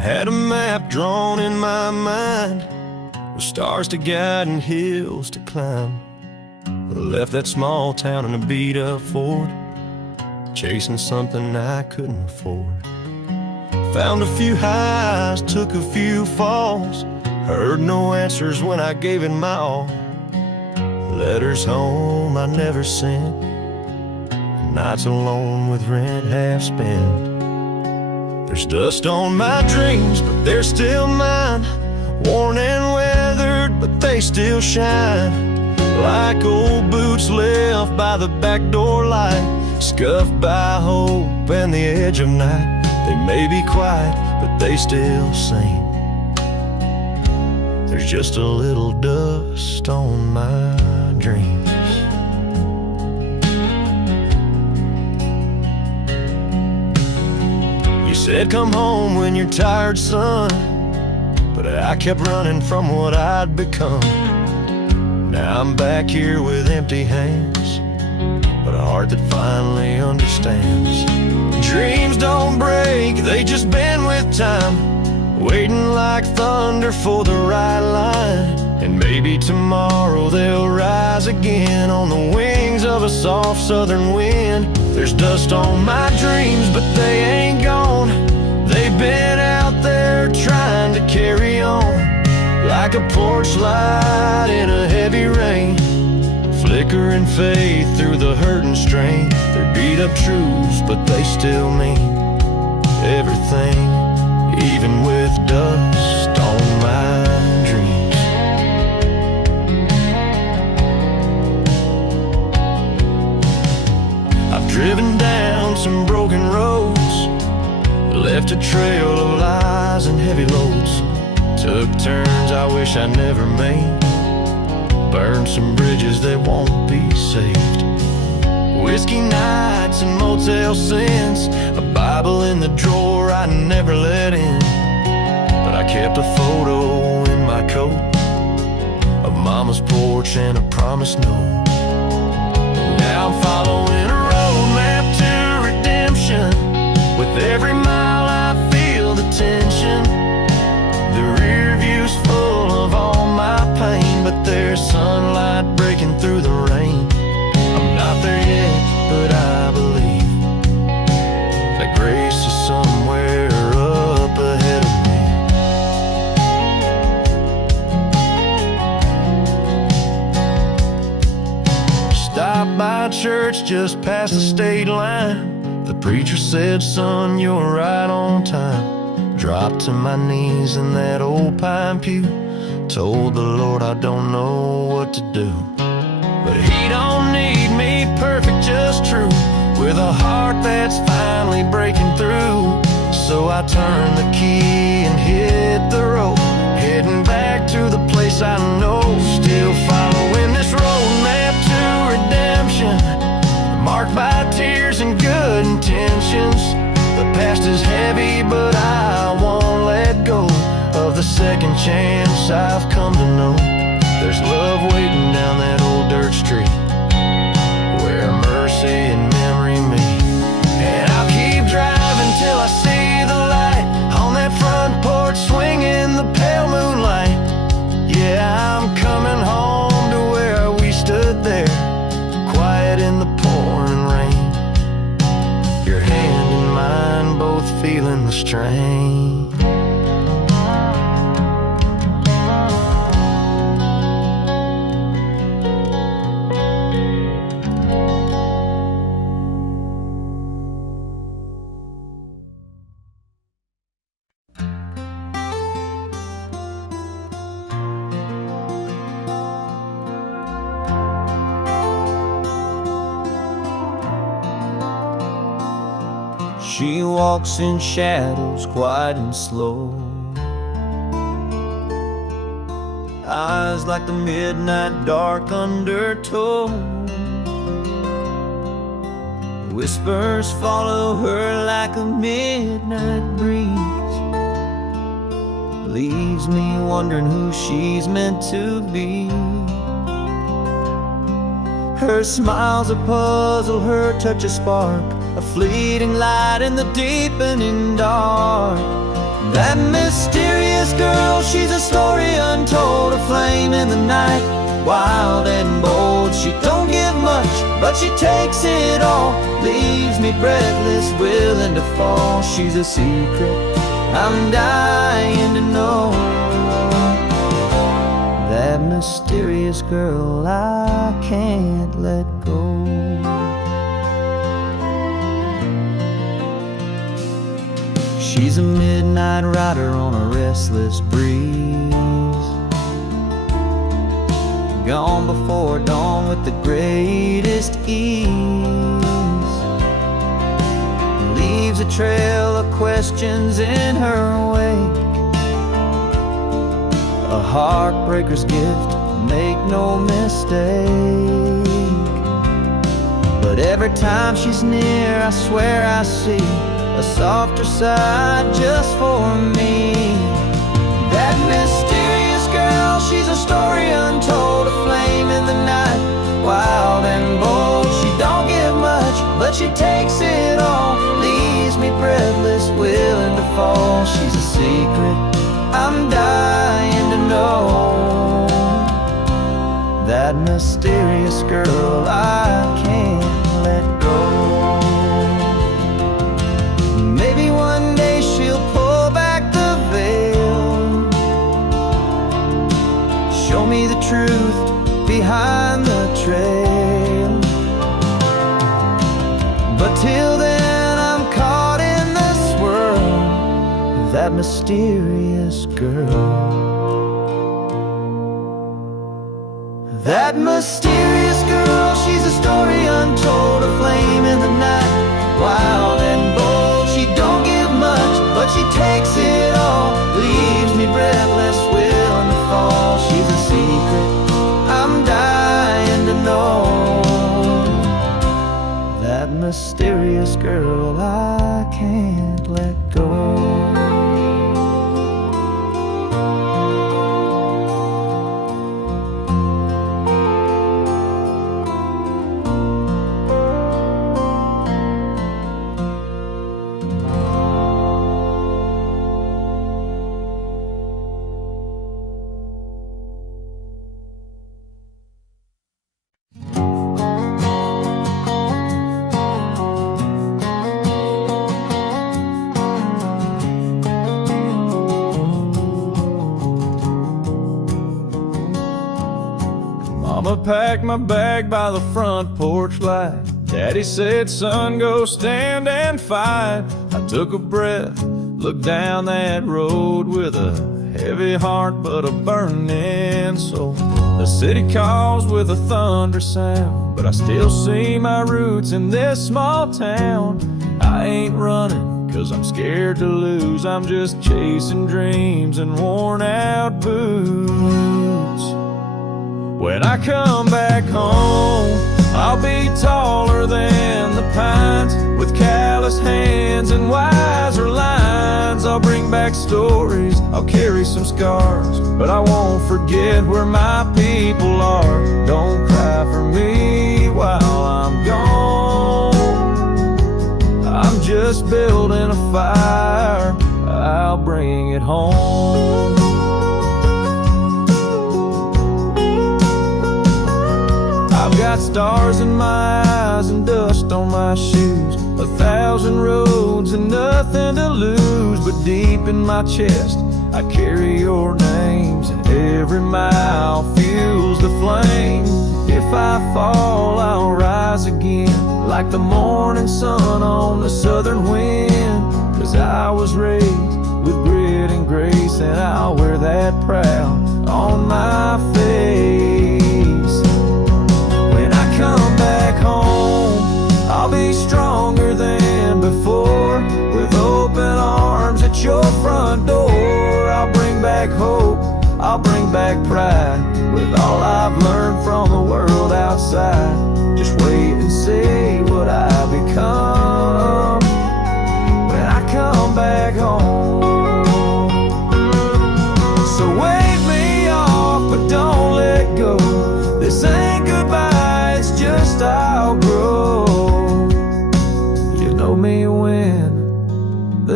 had a map drawn in my mind, with stars to guide and hills to climb. Left that small town in a beat-up Ford, chasing something I couldn't afford. Found a few highs, took a few falls, heard no answers when I gave it my all. Letters home I never sent, nights alone with rent half spent. There's dust on my dreams, but they're still mine. Worn and weathered, but they still shine. Like old boots left by the back door light, scuffed by hope and the edge of night. They may be quiet, but they still sing. There's just a little dust on my dreams. You said come home when you're tired, son, but I kept running from what I'd become. Now I'm back here with empty hands, but a heart that finally understands. Dreams don't break, they just bend with time, waiting like thunder for the right line. And maybe tomorrow they'll rise again on the wings of a soft southern wind. There's dust on my dreams, but they ain't gone. They've been out there trying to carry on, like a porch light in a heavy rain, flickering faith through the hurt and strain. They're beat up truths, but they still mean everything, even with dust on my dreams. I've driven down some broken roads, left a trail of lies and heavy loads. Took turns I wish I never made, burned some bridges that won't be saved. Whiskey nights and motel sins, a Bible in the drawer I never let in. But I kept a photo in my coat of Mama's porch and a promised note. Now I'm following a roadmap to redemption. With every mile I feel the tension. The rear view's full of all my pain, but there's sunlight breaking through the rain. I'm not there yet, but I believe that grace is somewhere up ahead of me. Stopped by church just past the state line. The preacher said, son, you're right on time. Dropped to my knees in that old pine pew, told the Lord I don't know what to do. But He don't need me perfect, just true, with a heart that's finally breaking through. So I turned the key and hit the road, heading back to the place I know. Still following this roadmap to redemption, marked by tears and good intentions. The past is heavy, but I won't let go of the second chance I've come to know. There's love waiting down that old dirt street, where mercy and memory meet. And I'll keep driving till I see the light on that front porch, swinging the pale moonlight. Yeah, I'm coming home to where we stood there, quiet in the pouring rain. Your hand in mine, both feeling the strain. She walks in shadows, quiet and slow, eyes like the midnight dark undertow. Whispers follow her like a midnight breeze, leaves me wondering who she's meant to be. Her smile's a puzzle, her touch a spark, a fleeting light in the deepening dark. That mysterious girl, she's a story untold, a flame in the night, wild and bold. She don't give much, but she takes it all, leaves me breathless, willing to fall. She's a secret I'm dying to know. That mysterious girl I can't let go. She's a midnight rider on a restless breeze, gone before dawn with the greatest ease. Leaves a trail of questions in her wake, a heartbreaker's gift, make no mistake. But every time she's near, I swear I see a softer side just for me. That mysterious girl, she's a story untold, a flame in the night, wild and bold. She don't give much, but she takes it all, leaves me breathless, willing to fall. She's a secret I'm dying to know. That mysterious girl I can't let go. Maybe one day she'll pull back the veil, show me the truth behind the trail. But till then I'm caught in the swirl of that mysterious girl. That mysterious girl, she's a story untold, a flame in the night, wild and bold. She don't give much, but she takes it all, leaves me breathless, willing to fall. She's a secret I'm dying to know. That mysterious girl I can't let go. Mama packed my bag by the front porch light. Daddy said, son, go stand and fight. I took a breath, looked down that road with a heavy heart but a burning soul. The city calls with a thunder sound, but I still see my roots in this small town. I ain't running 'cause I'm scared to lose, I'm just chasing dreams and worn out boots. When I come back home, I'll be taller than the pines, with callous hands and wiser lines. I'll bring back stories, I'll carry some scars, but I won't forget where my people are. Don't cry for me while I'm gone, I'm just building a fire, I'll bring it home. I've got stars in my eyes and dust on my shoes, 1,000 roads and nothing to lose. But deep in my chest, I carry your names, and every mile fuels the flame. If I fall, I'll rise again, like the morning sun on the southern wind. 'Cause I was raised with grit and grace, and I'll wear that proud on my face. When I come back home, I'll be stronger than before, with open arms at your front door. I'll bring back hope, I'll bring back pride, with all I've learned from the world outside. Just wait and see what I become when I come back home. So wave me off, but don't let go. This ain't goodbye, it's just I'll grow. You know me when the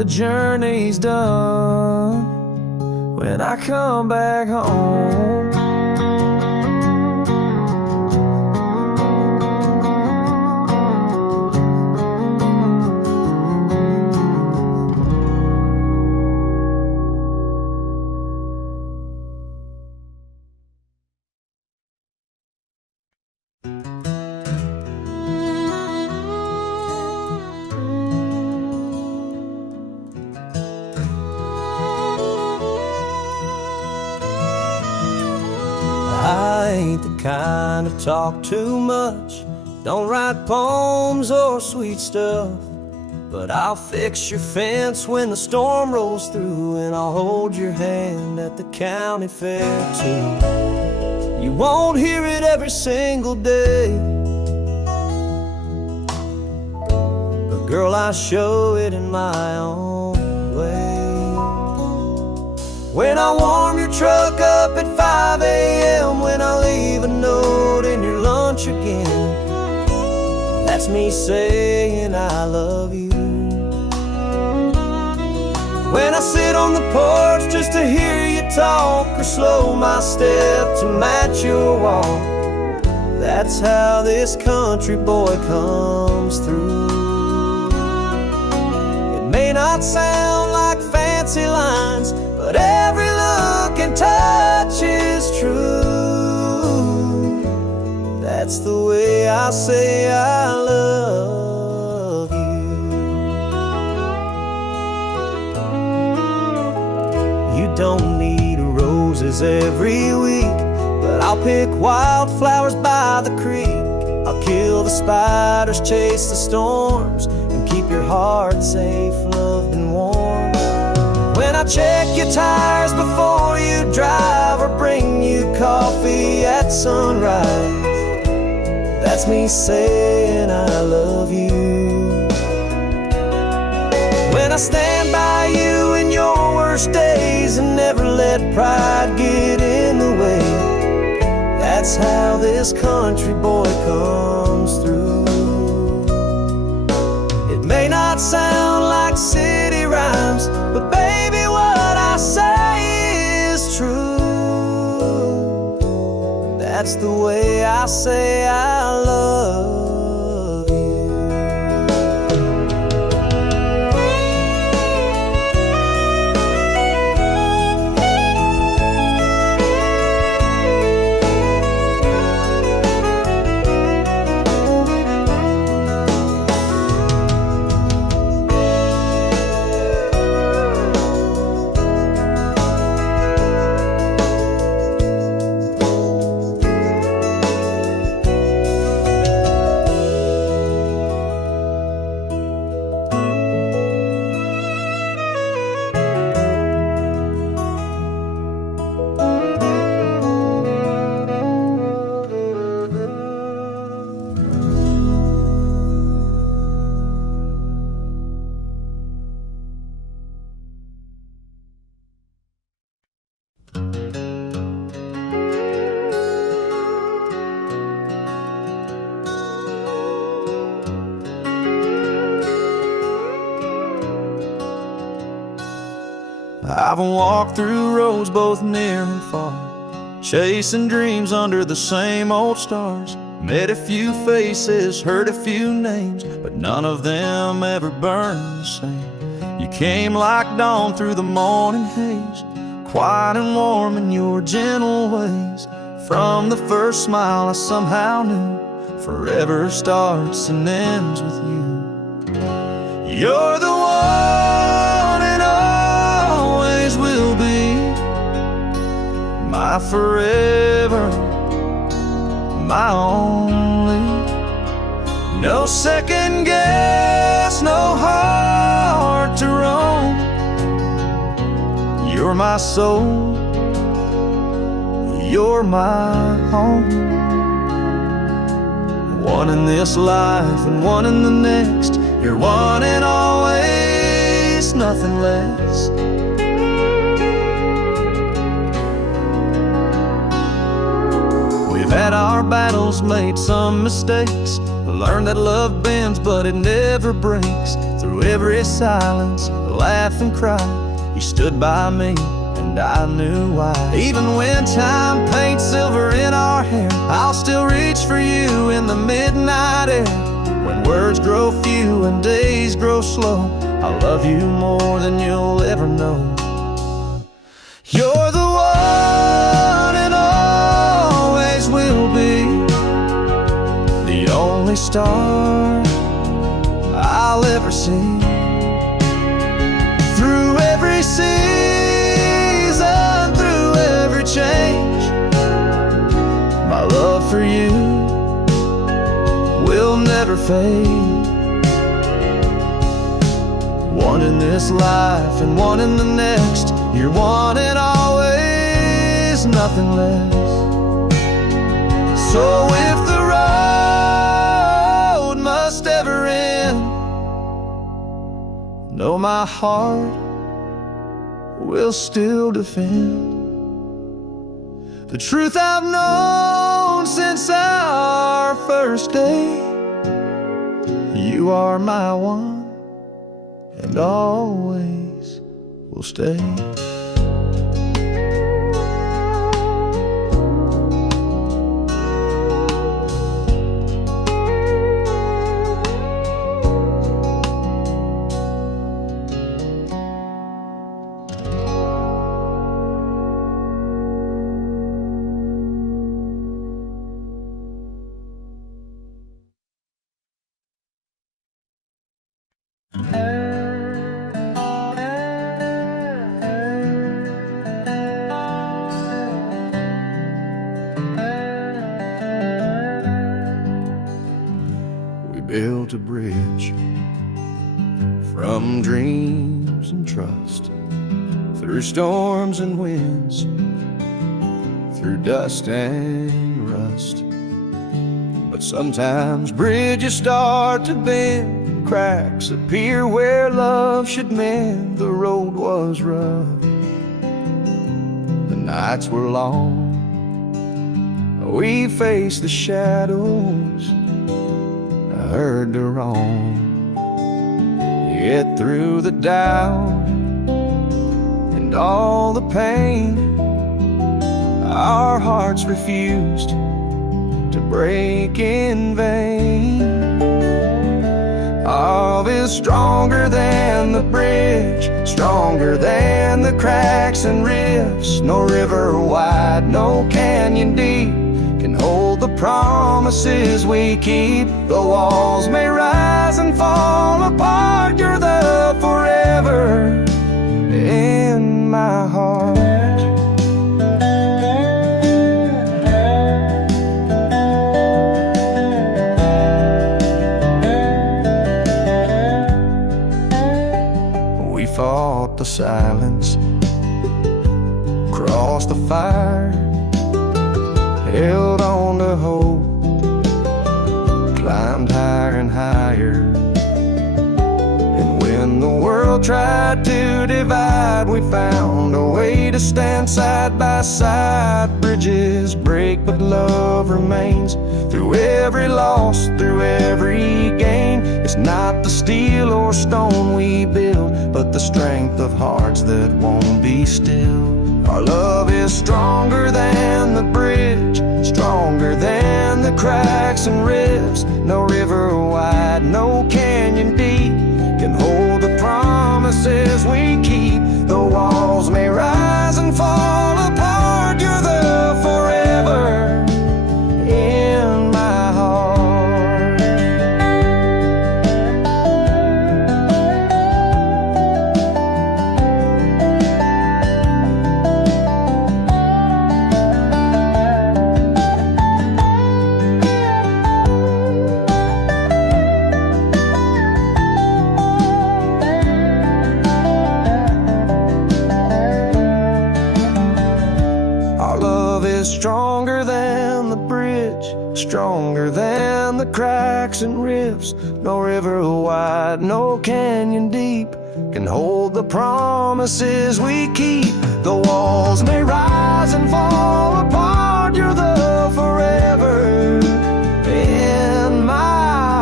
the journey's done, when I come back home. I ain't the kind to talk too much, don't write poems or sweet stuff, but I'll fix your fence when the storm rolls through, and I'll hold your hand at the county fair too. You won't hear it every single day, but girl, I show it in my own way. When I warm your truck up at 5 a.m., when I leave a note in your lunch again, that's me saying I love you. When I sit on the porch just to hear you talk, or slow my step to match your walk, that's how this country boy comes through. It may not sound like fancy lines, but every look and touch is true. That's the way I say I love you. You don't need roses every week, but I'll pick wildflowers by the creek. I'll kill the spiders, chase the storms, and keep your heart safe, loved and warm. When I check your tires before you drive, or bring you coffee at sunrise, that's me saying I love you. When I stand by you in your worst days and never let pride get in the way, that's how this country boy comes through. It may not sound like city rhymes, but baby, what I say is true. That's the way I say I love you. I've walked through roads both near and far, chasing dreams under the same old stars. Met a few faces, heard a few names, but none of them ever burned the same. You came like dawn through the morning haze, quiet and warm in your gentle ways. From the first smile I somehow knew, forever starts and ends with you. You're the one and always will be, my forever, my only. No second guess, no heart to roam. You're my soul, you're my home. One in this life and one in the next, you're one and always, nothing less. We've had our battles, made some mistakes, learned that love bends, but it never breaks. Through every silence, laugh and cry, you stood by me, and I knew why. Even when time paints silver in our hair, I'll still reach for you in the midnight air. When words grow few and days grow slow, I love you more than you'll ever know. You're the one and always will be, the only star I'll ever see. Through every season, through every change, my love for you will never fade. One in this life and one in the next, you're one and always, nothing less. So if the road must ever end, know my heart will still defend the truth I've known since our first day. You are my one and always will stay. Built a bridge from dreams and trust, through storms and winds, through dust and rust. But sometimes bridges start to bend, cracks appear where love should mend. The road was rough, the nights were long, we faced the shadows, heard the wrong. Yet through the doubt and all the pain, our hearts refused to break in vain. Love is stronger than the bridge, stronger than the cracks and rifts. No river wide, no canyon deep can hold the promises we keep. The walls may rise and fall apart, you're the forever in my heart. We fought the silence, crossed the fire, held on to hope, climbed higher and higher. And when the world tried to divide, we found a way to stand side by side. Bridges break, but love remains. Through every loss, through every gain, it's not the steel or stone we build, but the strength of hearts that won't be still. Our love is stronger than the bridge, stronger than the cracks and rifts. No river wide, no canyon deep can hold the promises we keep. The walls may rise and fall apart, you're the forever in my heart. Stronger than the bridge, stronger than the cracks and rifts. No river wide, no canyon deep can hold the promises we keep. The walls may rise and fall apart, you're the forever in my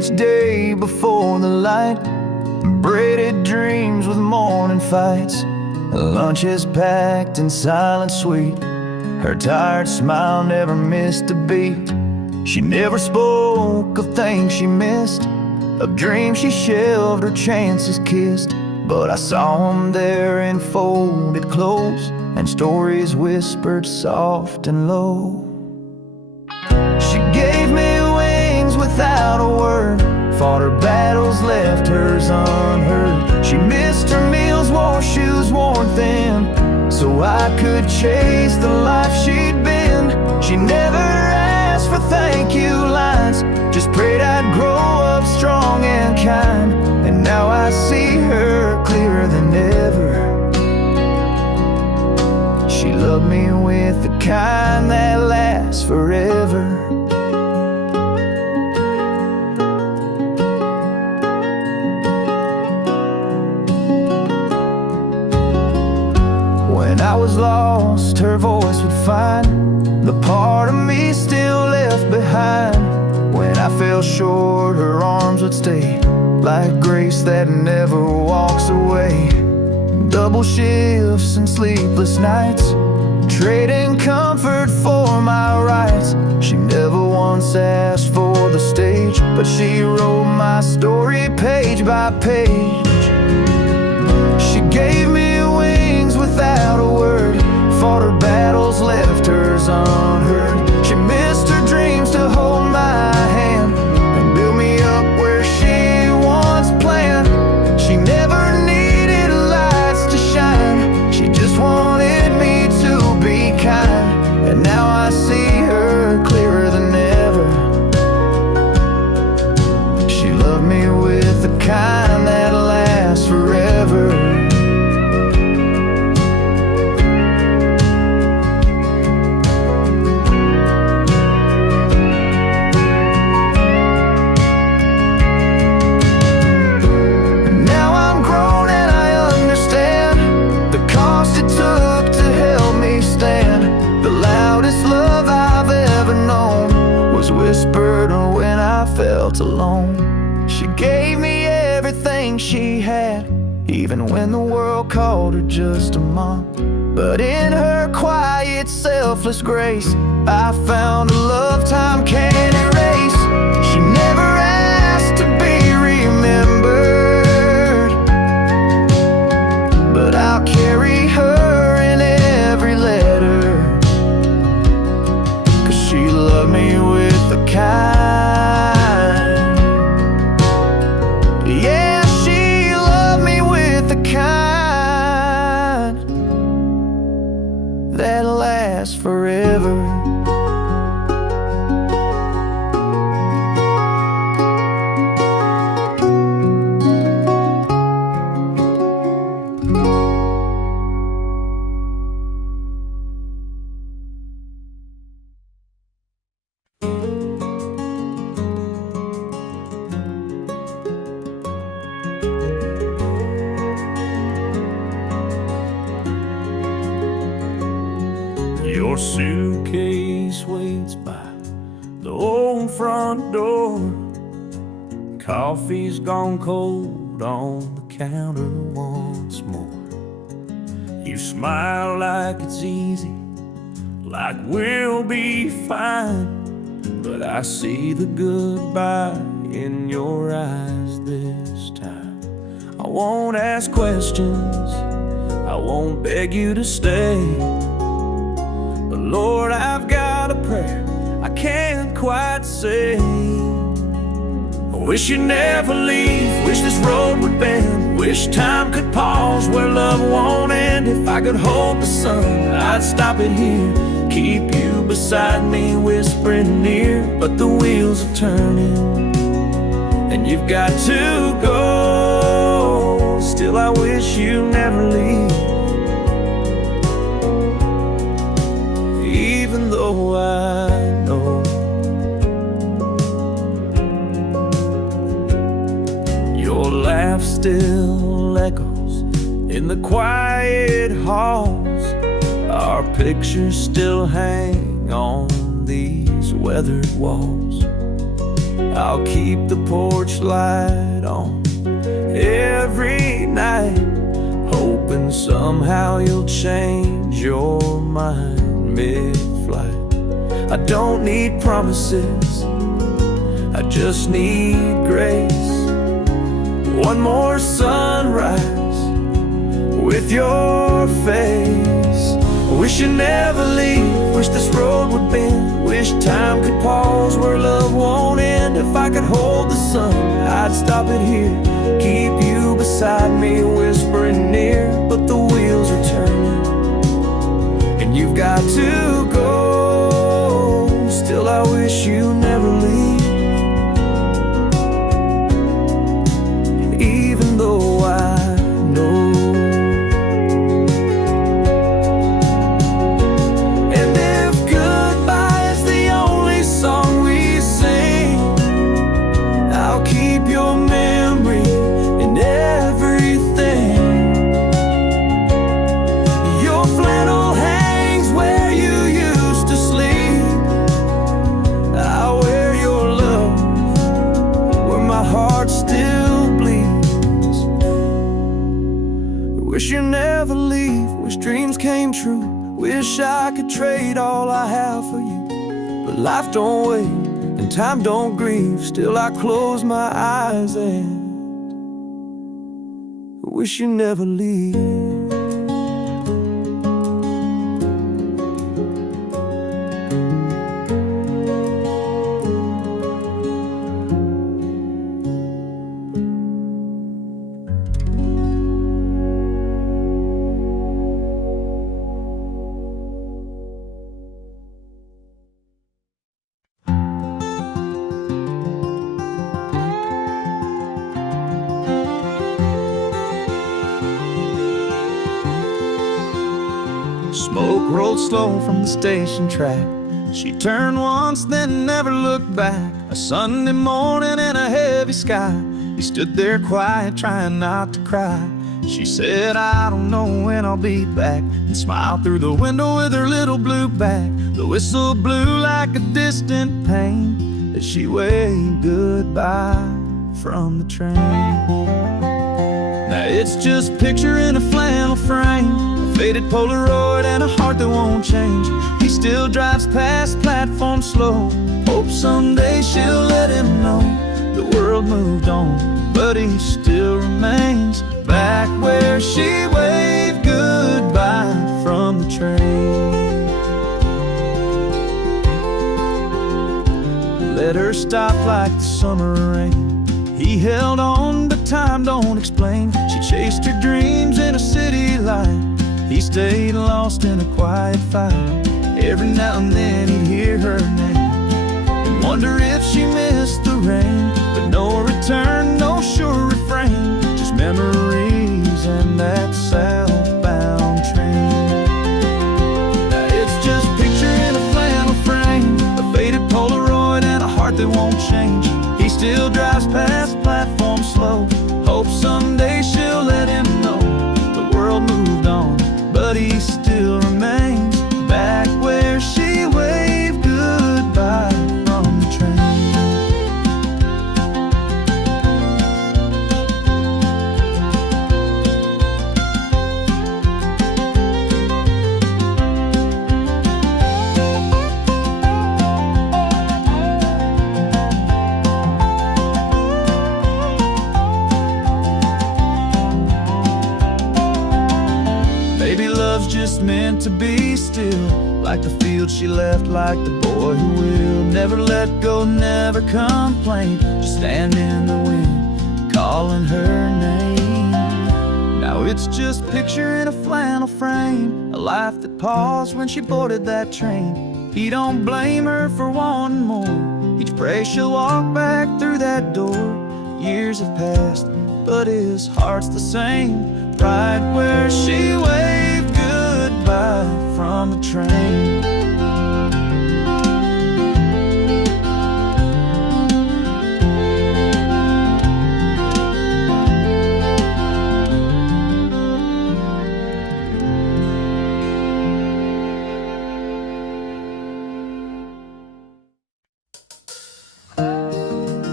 each day before the light, braided dreams with morning fights, lunches packed in silent sweet. Her tired smile never missed a beat. She never spoke of things she missed, of dreams she shelved or chances kissed. But I saw them there in folded clothes, and stories whispered soft and low. She gave me wings without a word, fought her battles, left hers unheard. She missed her meals, wore shoes worn thin, so I could chase the life she'd been. She never asked for thank you lines, just prayed I'd grow up strong and kind. And now I see her clearer than ever. She loved me with the kind that lasts forever. When I was lost, her voice would find the part of me still left behind. When I fell short, her arms would stay, like grace that never walks away. Double shifts and sleepless nights, trading comfort for my rights. She never once asked for the stage, but she wrote my story page by page. She gave me wings without a word, fought her battles, left hers unheard. She missed her dreams to hold my hand and build me up where she once planned. She never needed lights to shine, she just wanted me to be kind. And now I see her clearer than ever. She loved me with the kind that lasts forever. Whispered when I felt alone. She gave me everything she had, even when the world called her just a mom. But in her quiet, selfless grace, I found a love time can't erase. She never asked to be remembered, but I'll carry her in every letter, 'cause she loved me with the kind. Yeah, she loved me with the kind that lasts forever. Your suitcase waits by the old front door. Coffee's gone cold on the counter once more. You smile like it's easy, like we'll be fine, but I see the goodbye in your eyes this time. I won't ask questions, I won't beg you to stay, but Lord, I've got a prayer I can't quite say. I wish you'd never leave, wish this road would bend, wish time could pause where love won't end. If I could hold the sun, I'd stop it here, keep you beside me, whispering near. But the wheels are turning, and you've got to go. Still, I wish you never leave, even though I know your laugh still echoes in the quiet halls. Our pictures still hang on these weathered walls. I'll keep the porch light on every night, hoping somehow you'll change your mind mid-flight. I don't need promises, I just need grace. One more sunrise with your face. Wish you never leave, wish this road would bend, wish time could pause where love won't end. If I could hold the sun, I'd stop it here, keep you beside me, whispering near. But the wheels are turning, and you've got to go. Still I wish you never leave, even though I know. Wish you never leave, wish dreams came true, wish I could trade all I have for you. But life don't wait and time don't grieve, still I close my eyes and wish you never leave. Smoke rolled slow from the station track. She turned once, then never looked back. A Sunday morning in a heavy sky. He stood there quiet, trying not to cry. She said, I don't know when I'll be back, and smiled through the window with her little blue bag. The whistle blew like a distant pain as she waved goodbye from the train. Now it's just a picture in a flannel frame, a faded Polaroid and a heart that won't change. He still drives past platform slow, hopes someday she'll let him know the world moved on, but he still remains back where she waved goodbye from the train. Let her stop like the summer rain. He held on, but time don't explain. She chased her dreams in a city light. He stayed lost in a quiet fight. Every now and then he'd hear her name and wonder if she missed the rain. But no return, no sure refrain, just memories and that southbound train. Now it's just a picture in a flannel frame, a faded Polaroid and a heart that won't change. He still drives past platform slow, hopes someday she'll let him know the world moved on, but he still remains back where she waved goodbye from the train. Maybe love's just meant to be still, like the field she left, like the boy who will never let go, never complain, just stand in the wind, calling her name. Now it's just a picture in a flannel frame, a life that paused when she boarded that train. He don't blame her for wanting more, he'd pray she'll walk back through that door. Years have passed, but his heart's the same, right where she waved goodbye from the train.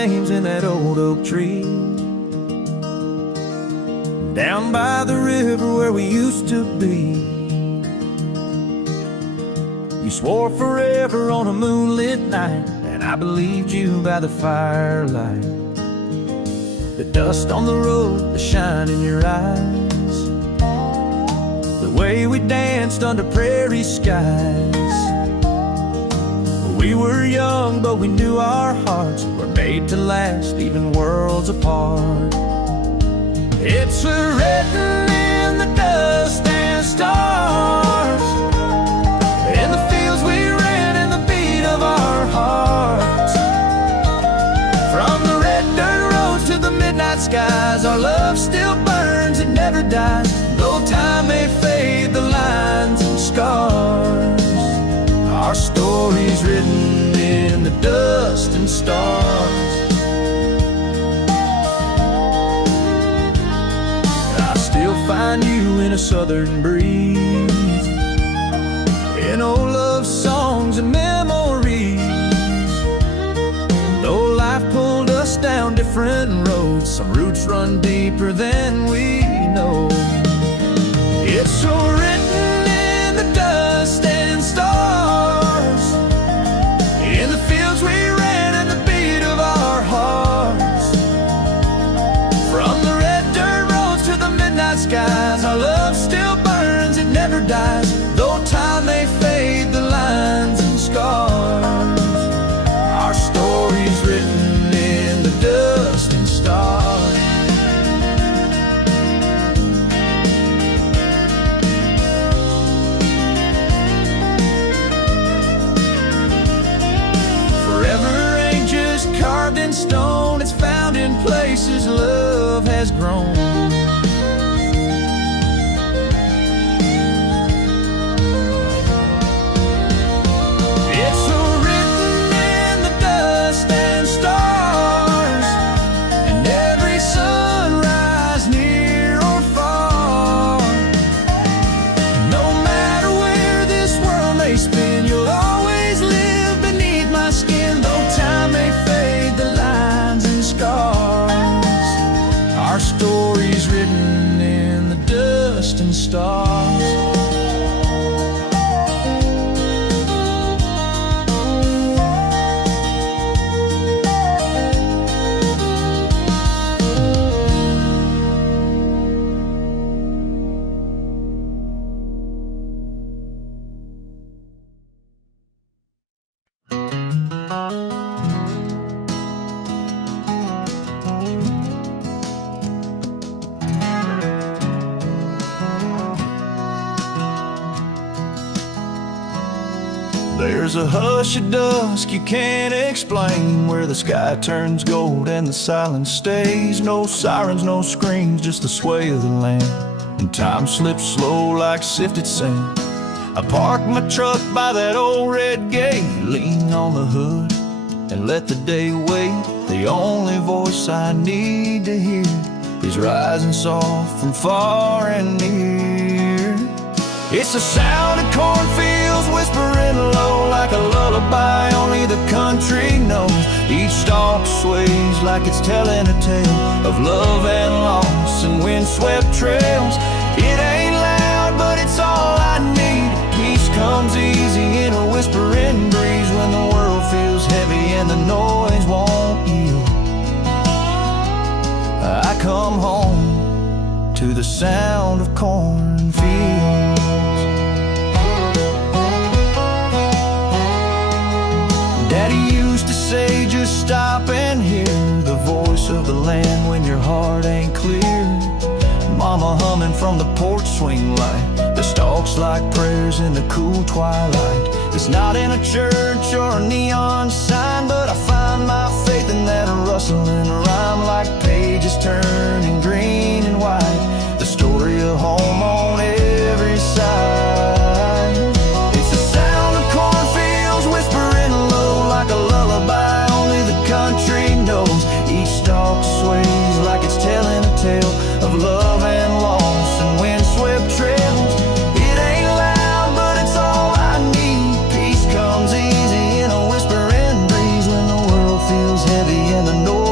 names in that old oak tree. Down by the river where we used to be. You swore forever on a moonlit night, and I believed you by the firelight. The dust on the road, the shine in your eyes, the way we danced under prairie skies. We were young, but we knew our hearts were made to last, even worlds apart. It's written in the dust and stars, in the fields we ran, in the beat of our hearts. From the red dirt roads to the midnight skies, our love still burns, it never dies. Though time may fade the lines and scars, our story's written in the dust and stars. I still find you in a southern breeze, in old love songs and memories. Though life pulled us down different roads, some roots run deeper than we know. It's so written in the dust and stars, in the fields we ran and the beat of our hearts. From the red dirt roads to the midnight skies, our love still burns, it never dies. Though time may fade the lines and scars, our story's written in the dust and stars. Forever ain't just carved in stone, it's found in places love has grown. It's so written in the dust and stars, and every sunrise near or far. No matter where this world may spin, you'll always live beneath my skin. Though time may fade the lines and scars, our story's written in the dust and stars. There's a hush at dusk you can't explain, where the sky turns gold and the silence stays. No sirens, no screams, just the sway of the land, and time slips slow like sifted sand. I park my truck by that old red gate, lean on the hood and let the day wait. The only voice I need to hear is rising soft from far and near. It's the sound of cornfields whispering low, like a lullaby only the country knows. Each stalk sways like it's telling a tale of love and loss and windswept trails. It ain't loud, but it's all I need. Peace comes easy in a whispering breeze, when the world feels heavy and the noise won't yield. I come home to the sound of cornfields. Daddy used to say, just stop and hear the voice of the land when your heart ain't clear. Mama humming from the porch swing light, the stalks like prayers in the cool twilight. It's not in a church or a neon sign, but I find my faith in that rustling rhyme, like pages turning green and white, the story of home on every side. It's the sound of cornfields whispering low, like a lullaby only the country knows. Each stalk sways like it's telling a tale of love and loss and windswept trails. It ain't loud, but it's all I need. Peace comes easy in a whispering breeze, when the world feels heavy and the noise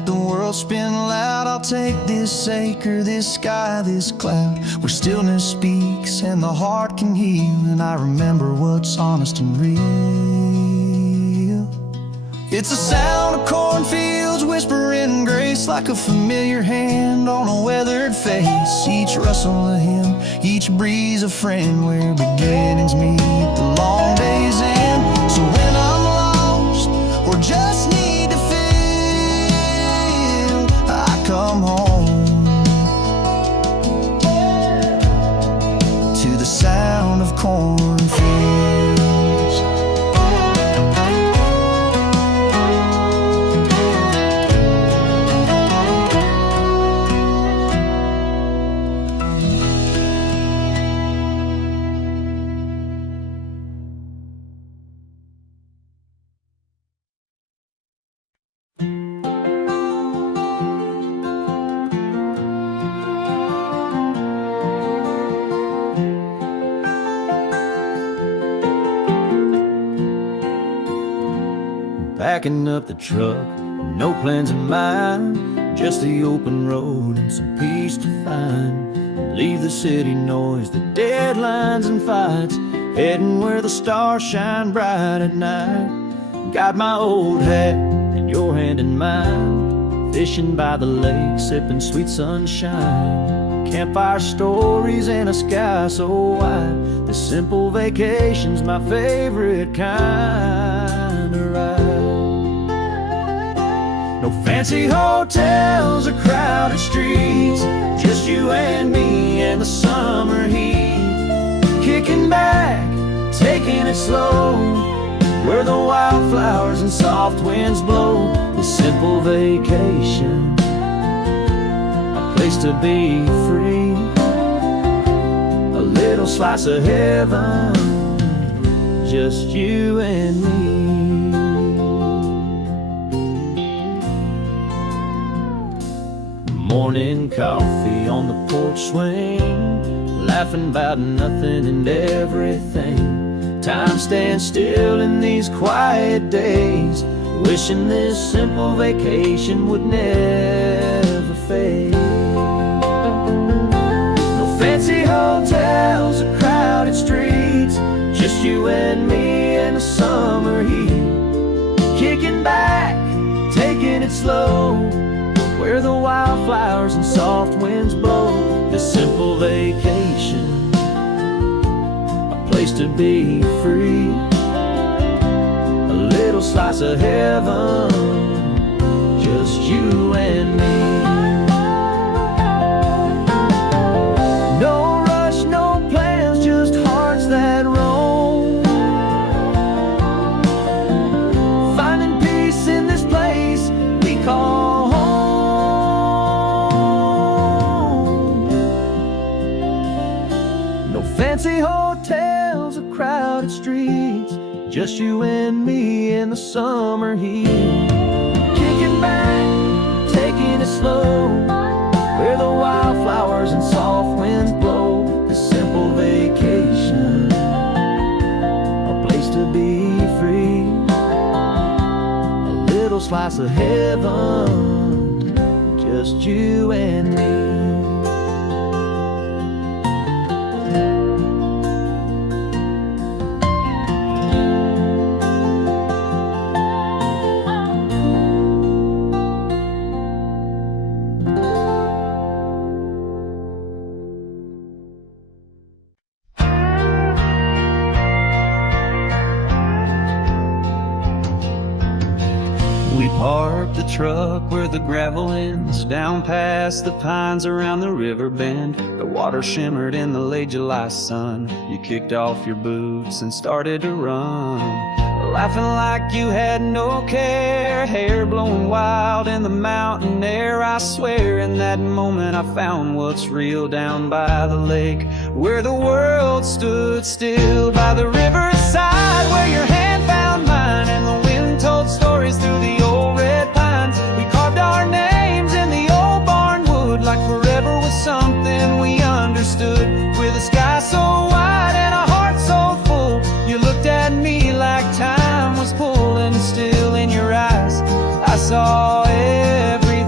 let the world spin loud. I'll take this acre, this sky, this cloud, where stillness speaks and the heart can heal. And I remember what's honest and real. It's the sound of cornfields whispering grace, like a familiar hand on a weathered face. Each rustle a hymn, each breeze a friend, where beginnings meet the long day's end. So when I'm lost or just need to feel, I come home to the sound of cornfields. Packing up the truck, no plans in mind, just the open road and some peace to find. Leave the city noise, the deadlines and fights, heading where the stars shine bright at night. Got my old hat and your hand in mine, fishing by the lake, sipping sweet sunshine. Campfire stories and a sky so wide, this simple vacation's my favorite kind of ride. No fancy hotels or crowded streets, just you and me and the summer heat. Kicking back, taking it slow, where the wildflowers and soft winds blow. The simple vacation, a place to be free, a little slice of heaven, just you and me. Morning coffee on the porch swing, laughing about nothing and everything. Time stands still in these quiet days, wishing this simple vacation would never fade. No fancy hotels or crowded streets, just you and me and the summer heat. Kicking back, taking it slow, where the wildflowers and soft winds blow. This simple vacation, a place to be free, a little slice of heaven, just you and me. No rush, no plans, just hearts that roam, finding peace in this place we call fancy hotels or crowded streets, just you and me in the summer heat. Kicking back, taking it slow, where the wildflowers and soft winds blow. This simple vacation, a place to be free, a little slice of heaven, just you and me. We parked the truck where the gravel ends, down past the pines around the river bend. The water shimmered in the late July sun. You kicked off your boots and started to run, laughing like you had no care, hair blowing wild in the mountain air. I swear in that moment I found what's real, down by the lake where the world stood still, by the riverside where your hand found mine and the wind told stories through the old red pines. We carved our names in the old barn wood, like forever was something we understood. With a sky so wide and a heart so full, you looked at me like time was pulling still. In your eyes I saw every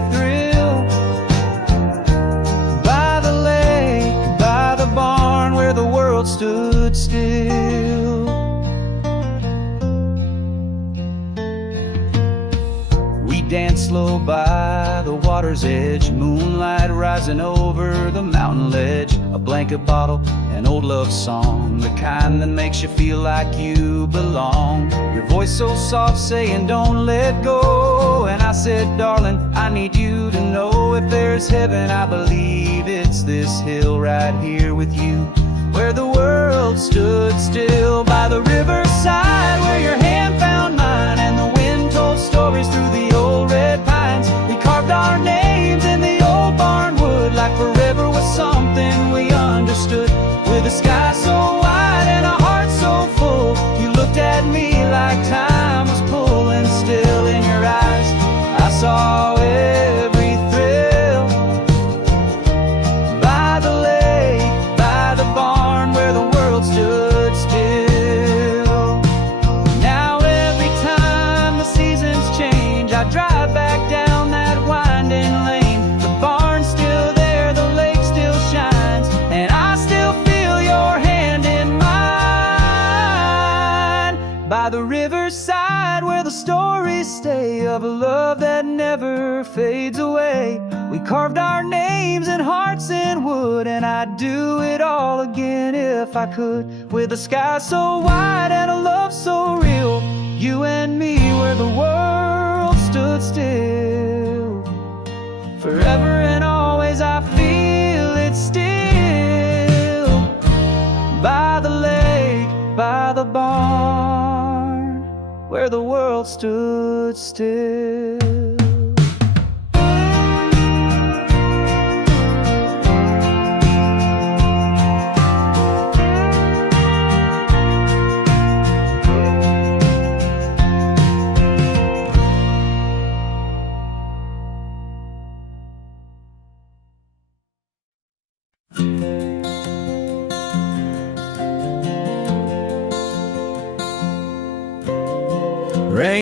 stood still. We danced slow by the water's edge, moonlight rising over the mountain ledge. A blanket bottle, an old love song, the kind that makes you feel like you belong. Your voice so soft saying don't let go. And I said, darling, I need you to know, if there's heaven, I believe it's this hill right here with you, where the world stood still. By the riverside where your hand found mine, and the wind told stories through the old red pines. We carved our names in the old barn wood, like forever was something we understood. With a sky so wide and a heart so full, you looked at me like time was pulling still. In your eyes I saw every thrill. By the lake, by the barn, where the world stood still. Now every time the seasons change, I drive back down that winding lane. The barn's still there, the lake still shines, and I still feel your hand in mine. By the riverside where the stories stay of a love that never fades away, we carved our names and hearts in wood, and I'd do it all again if I could. With a sky so wide and a love so real, you and me where the world stood still. Forever and always I feel it still. By the lake, by the barn, where the world stood still.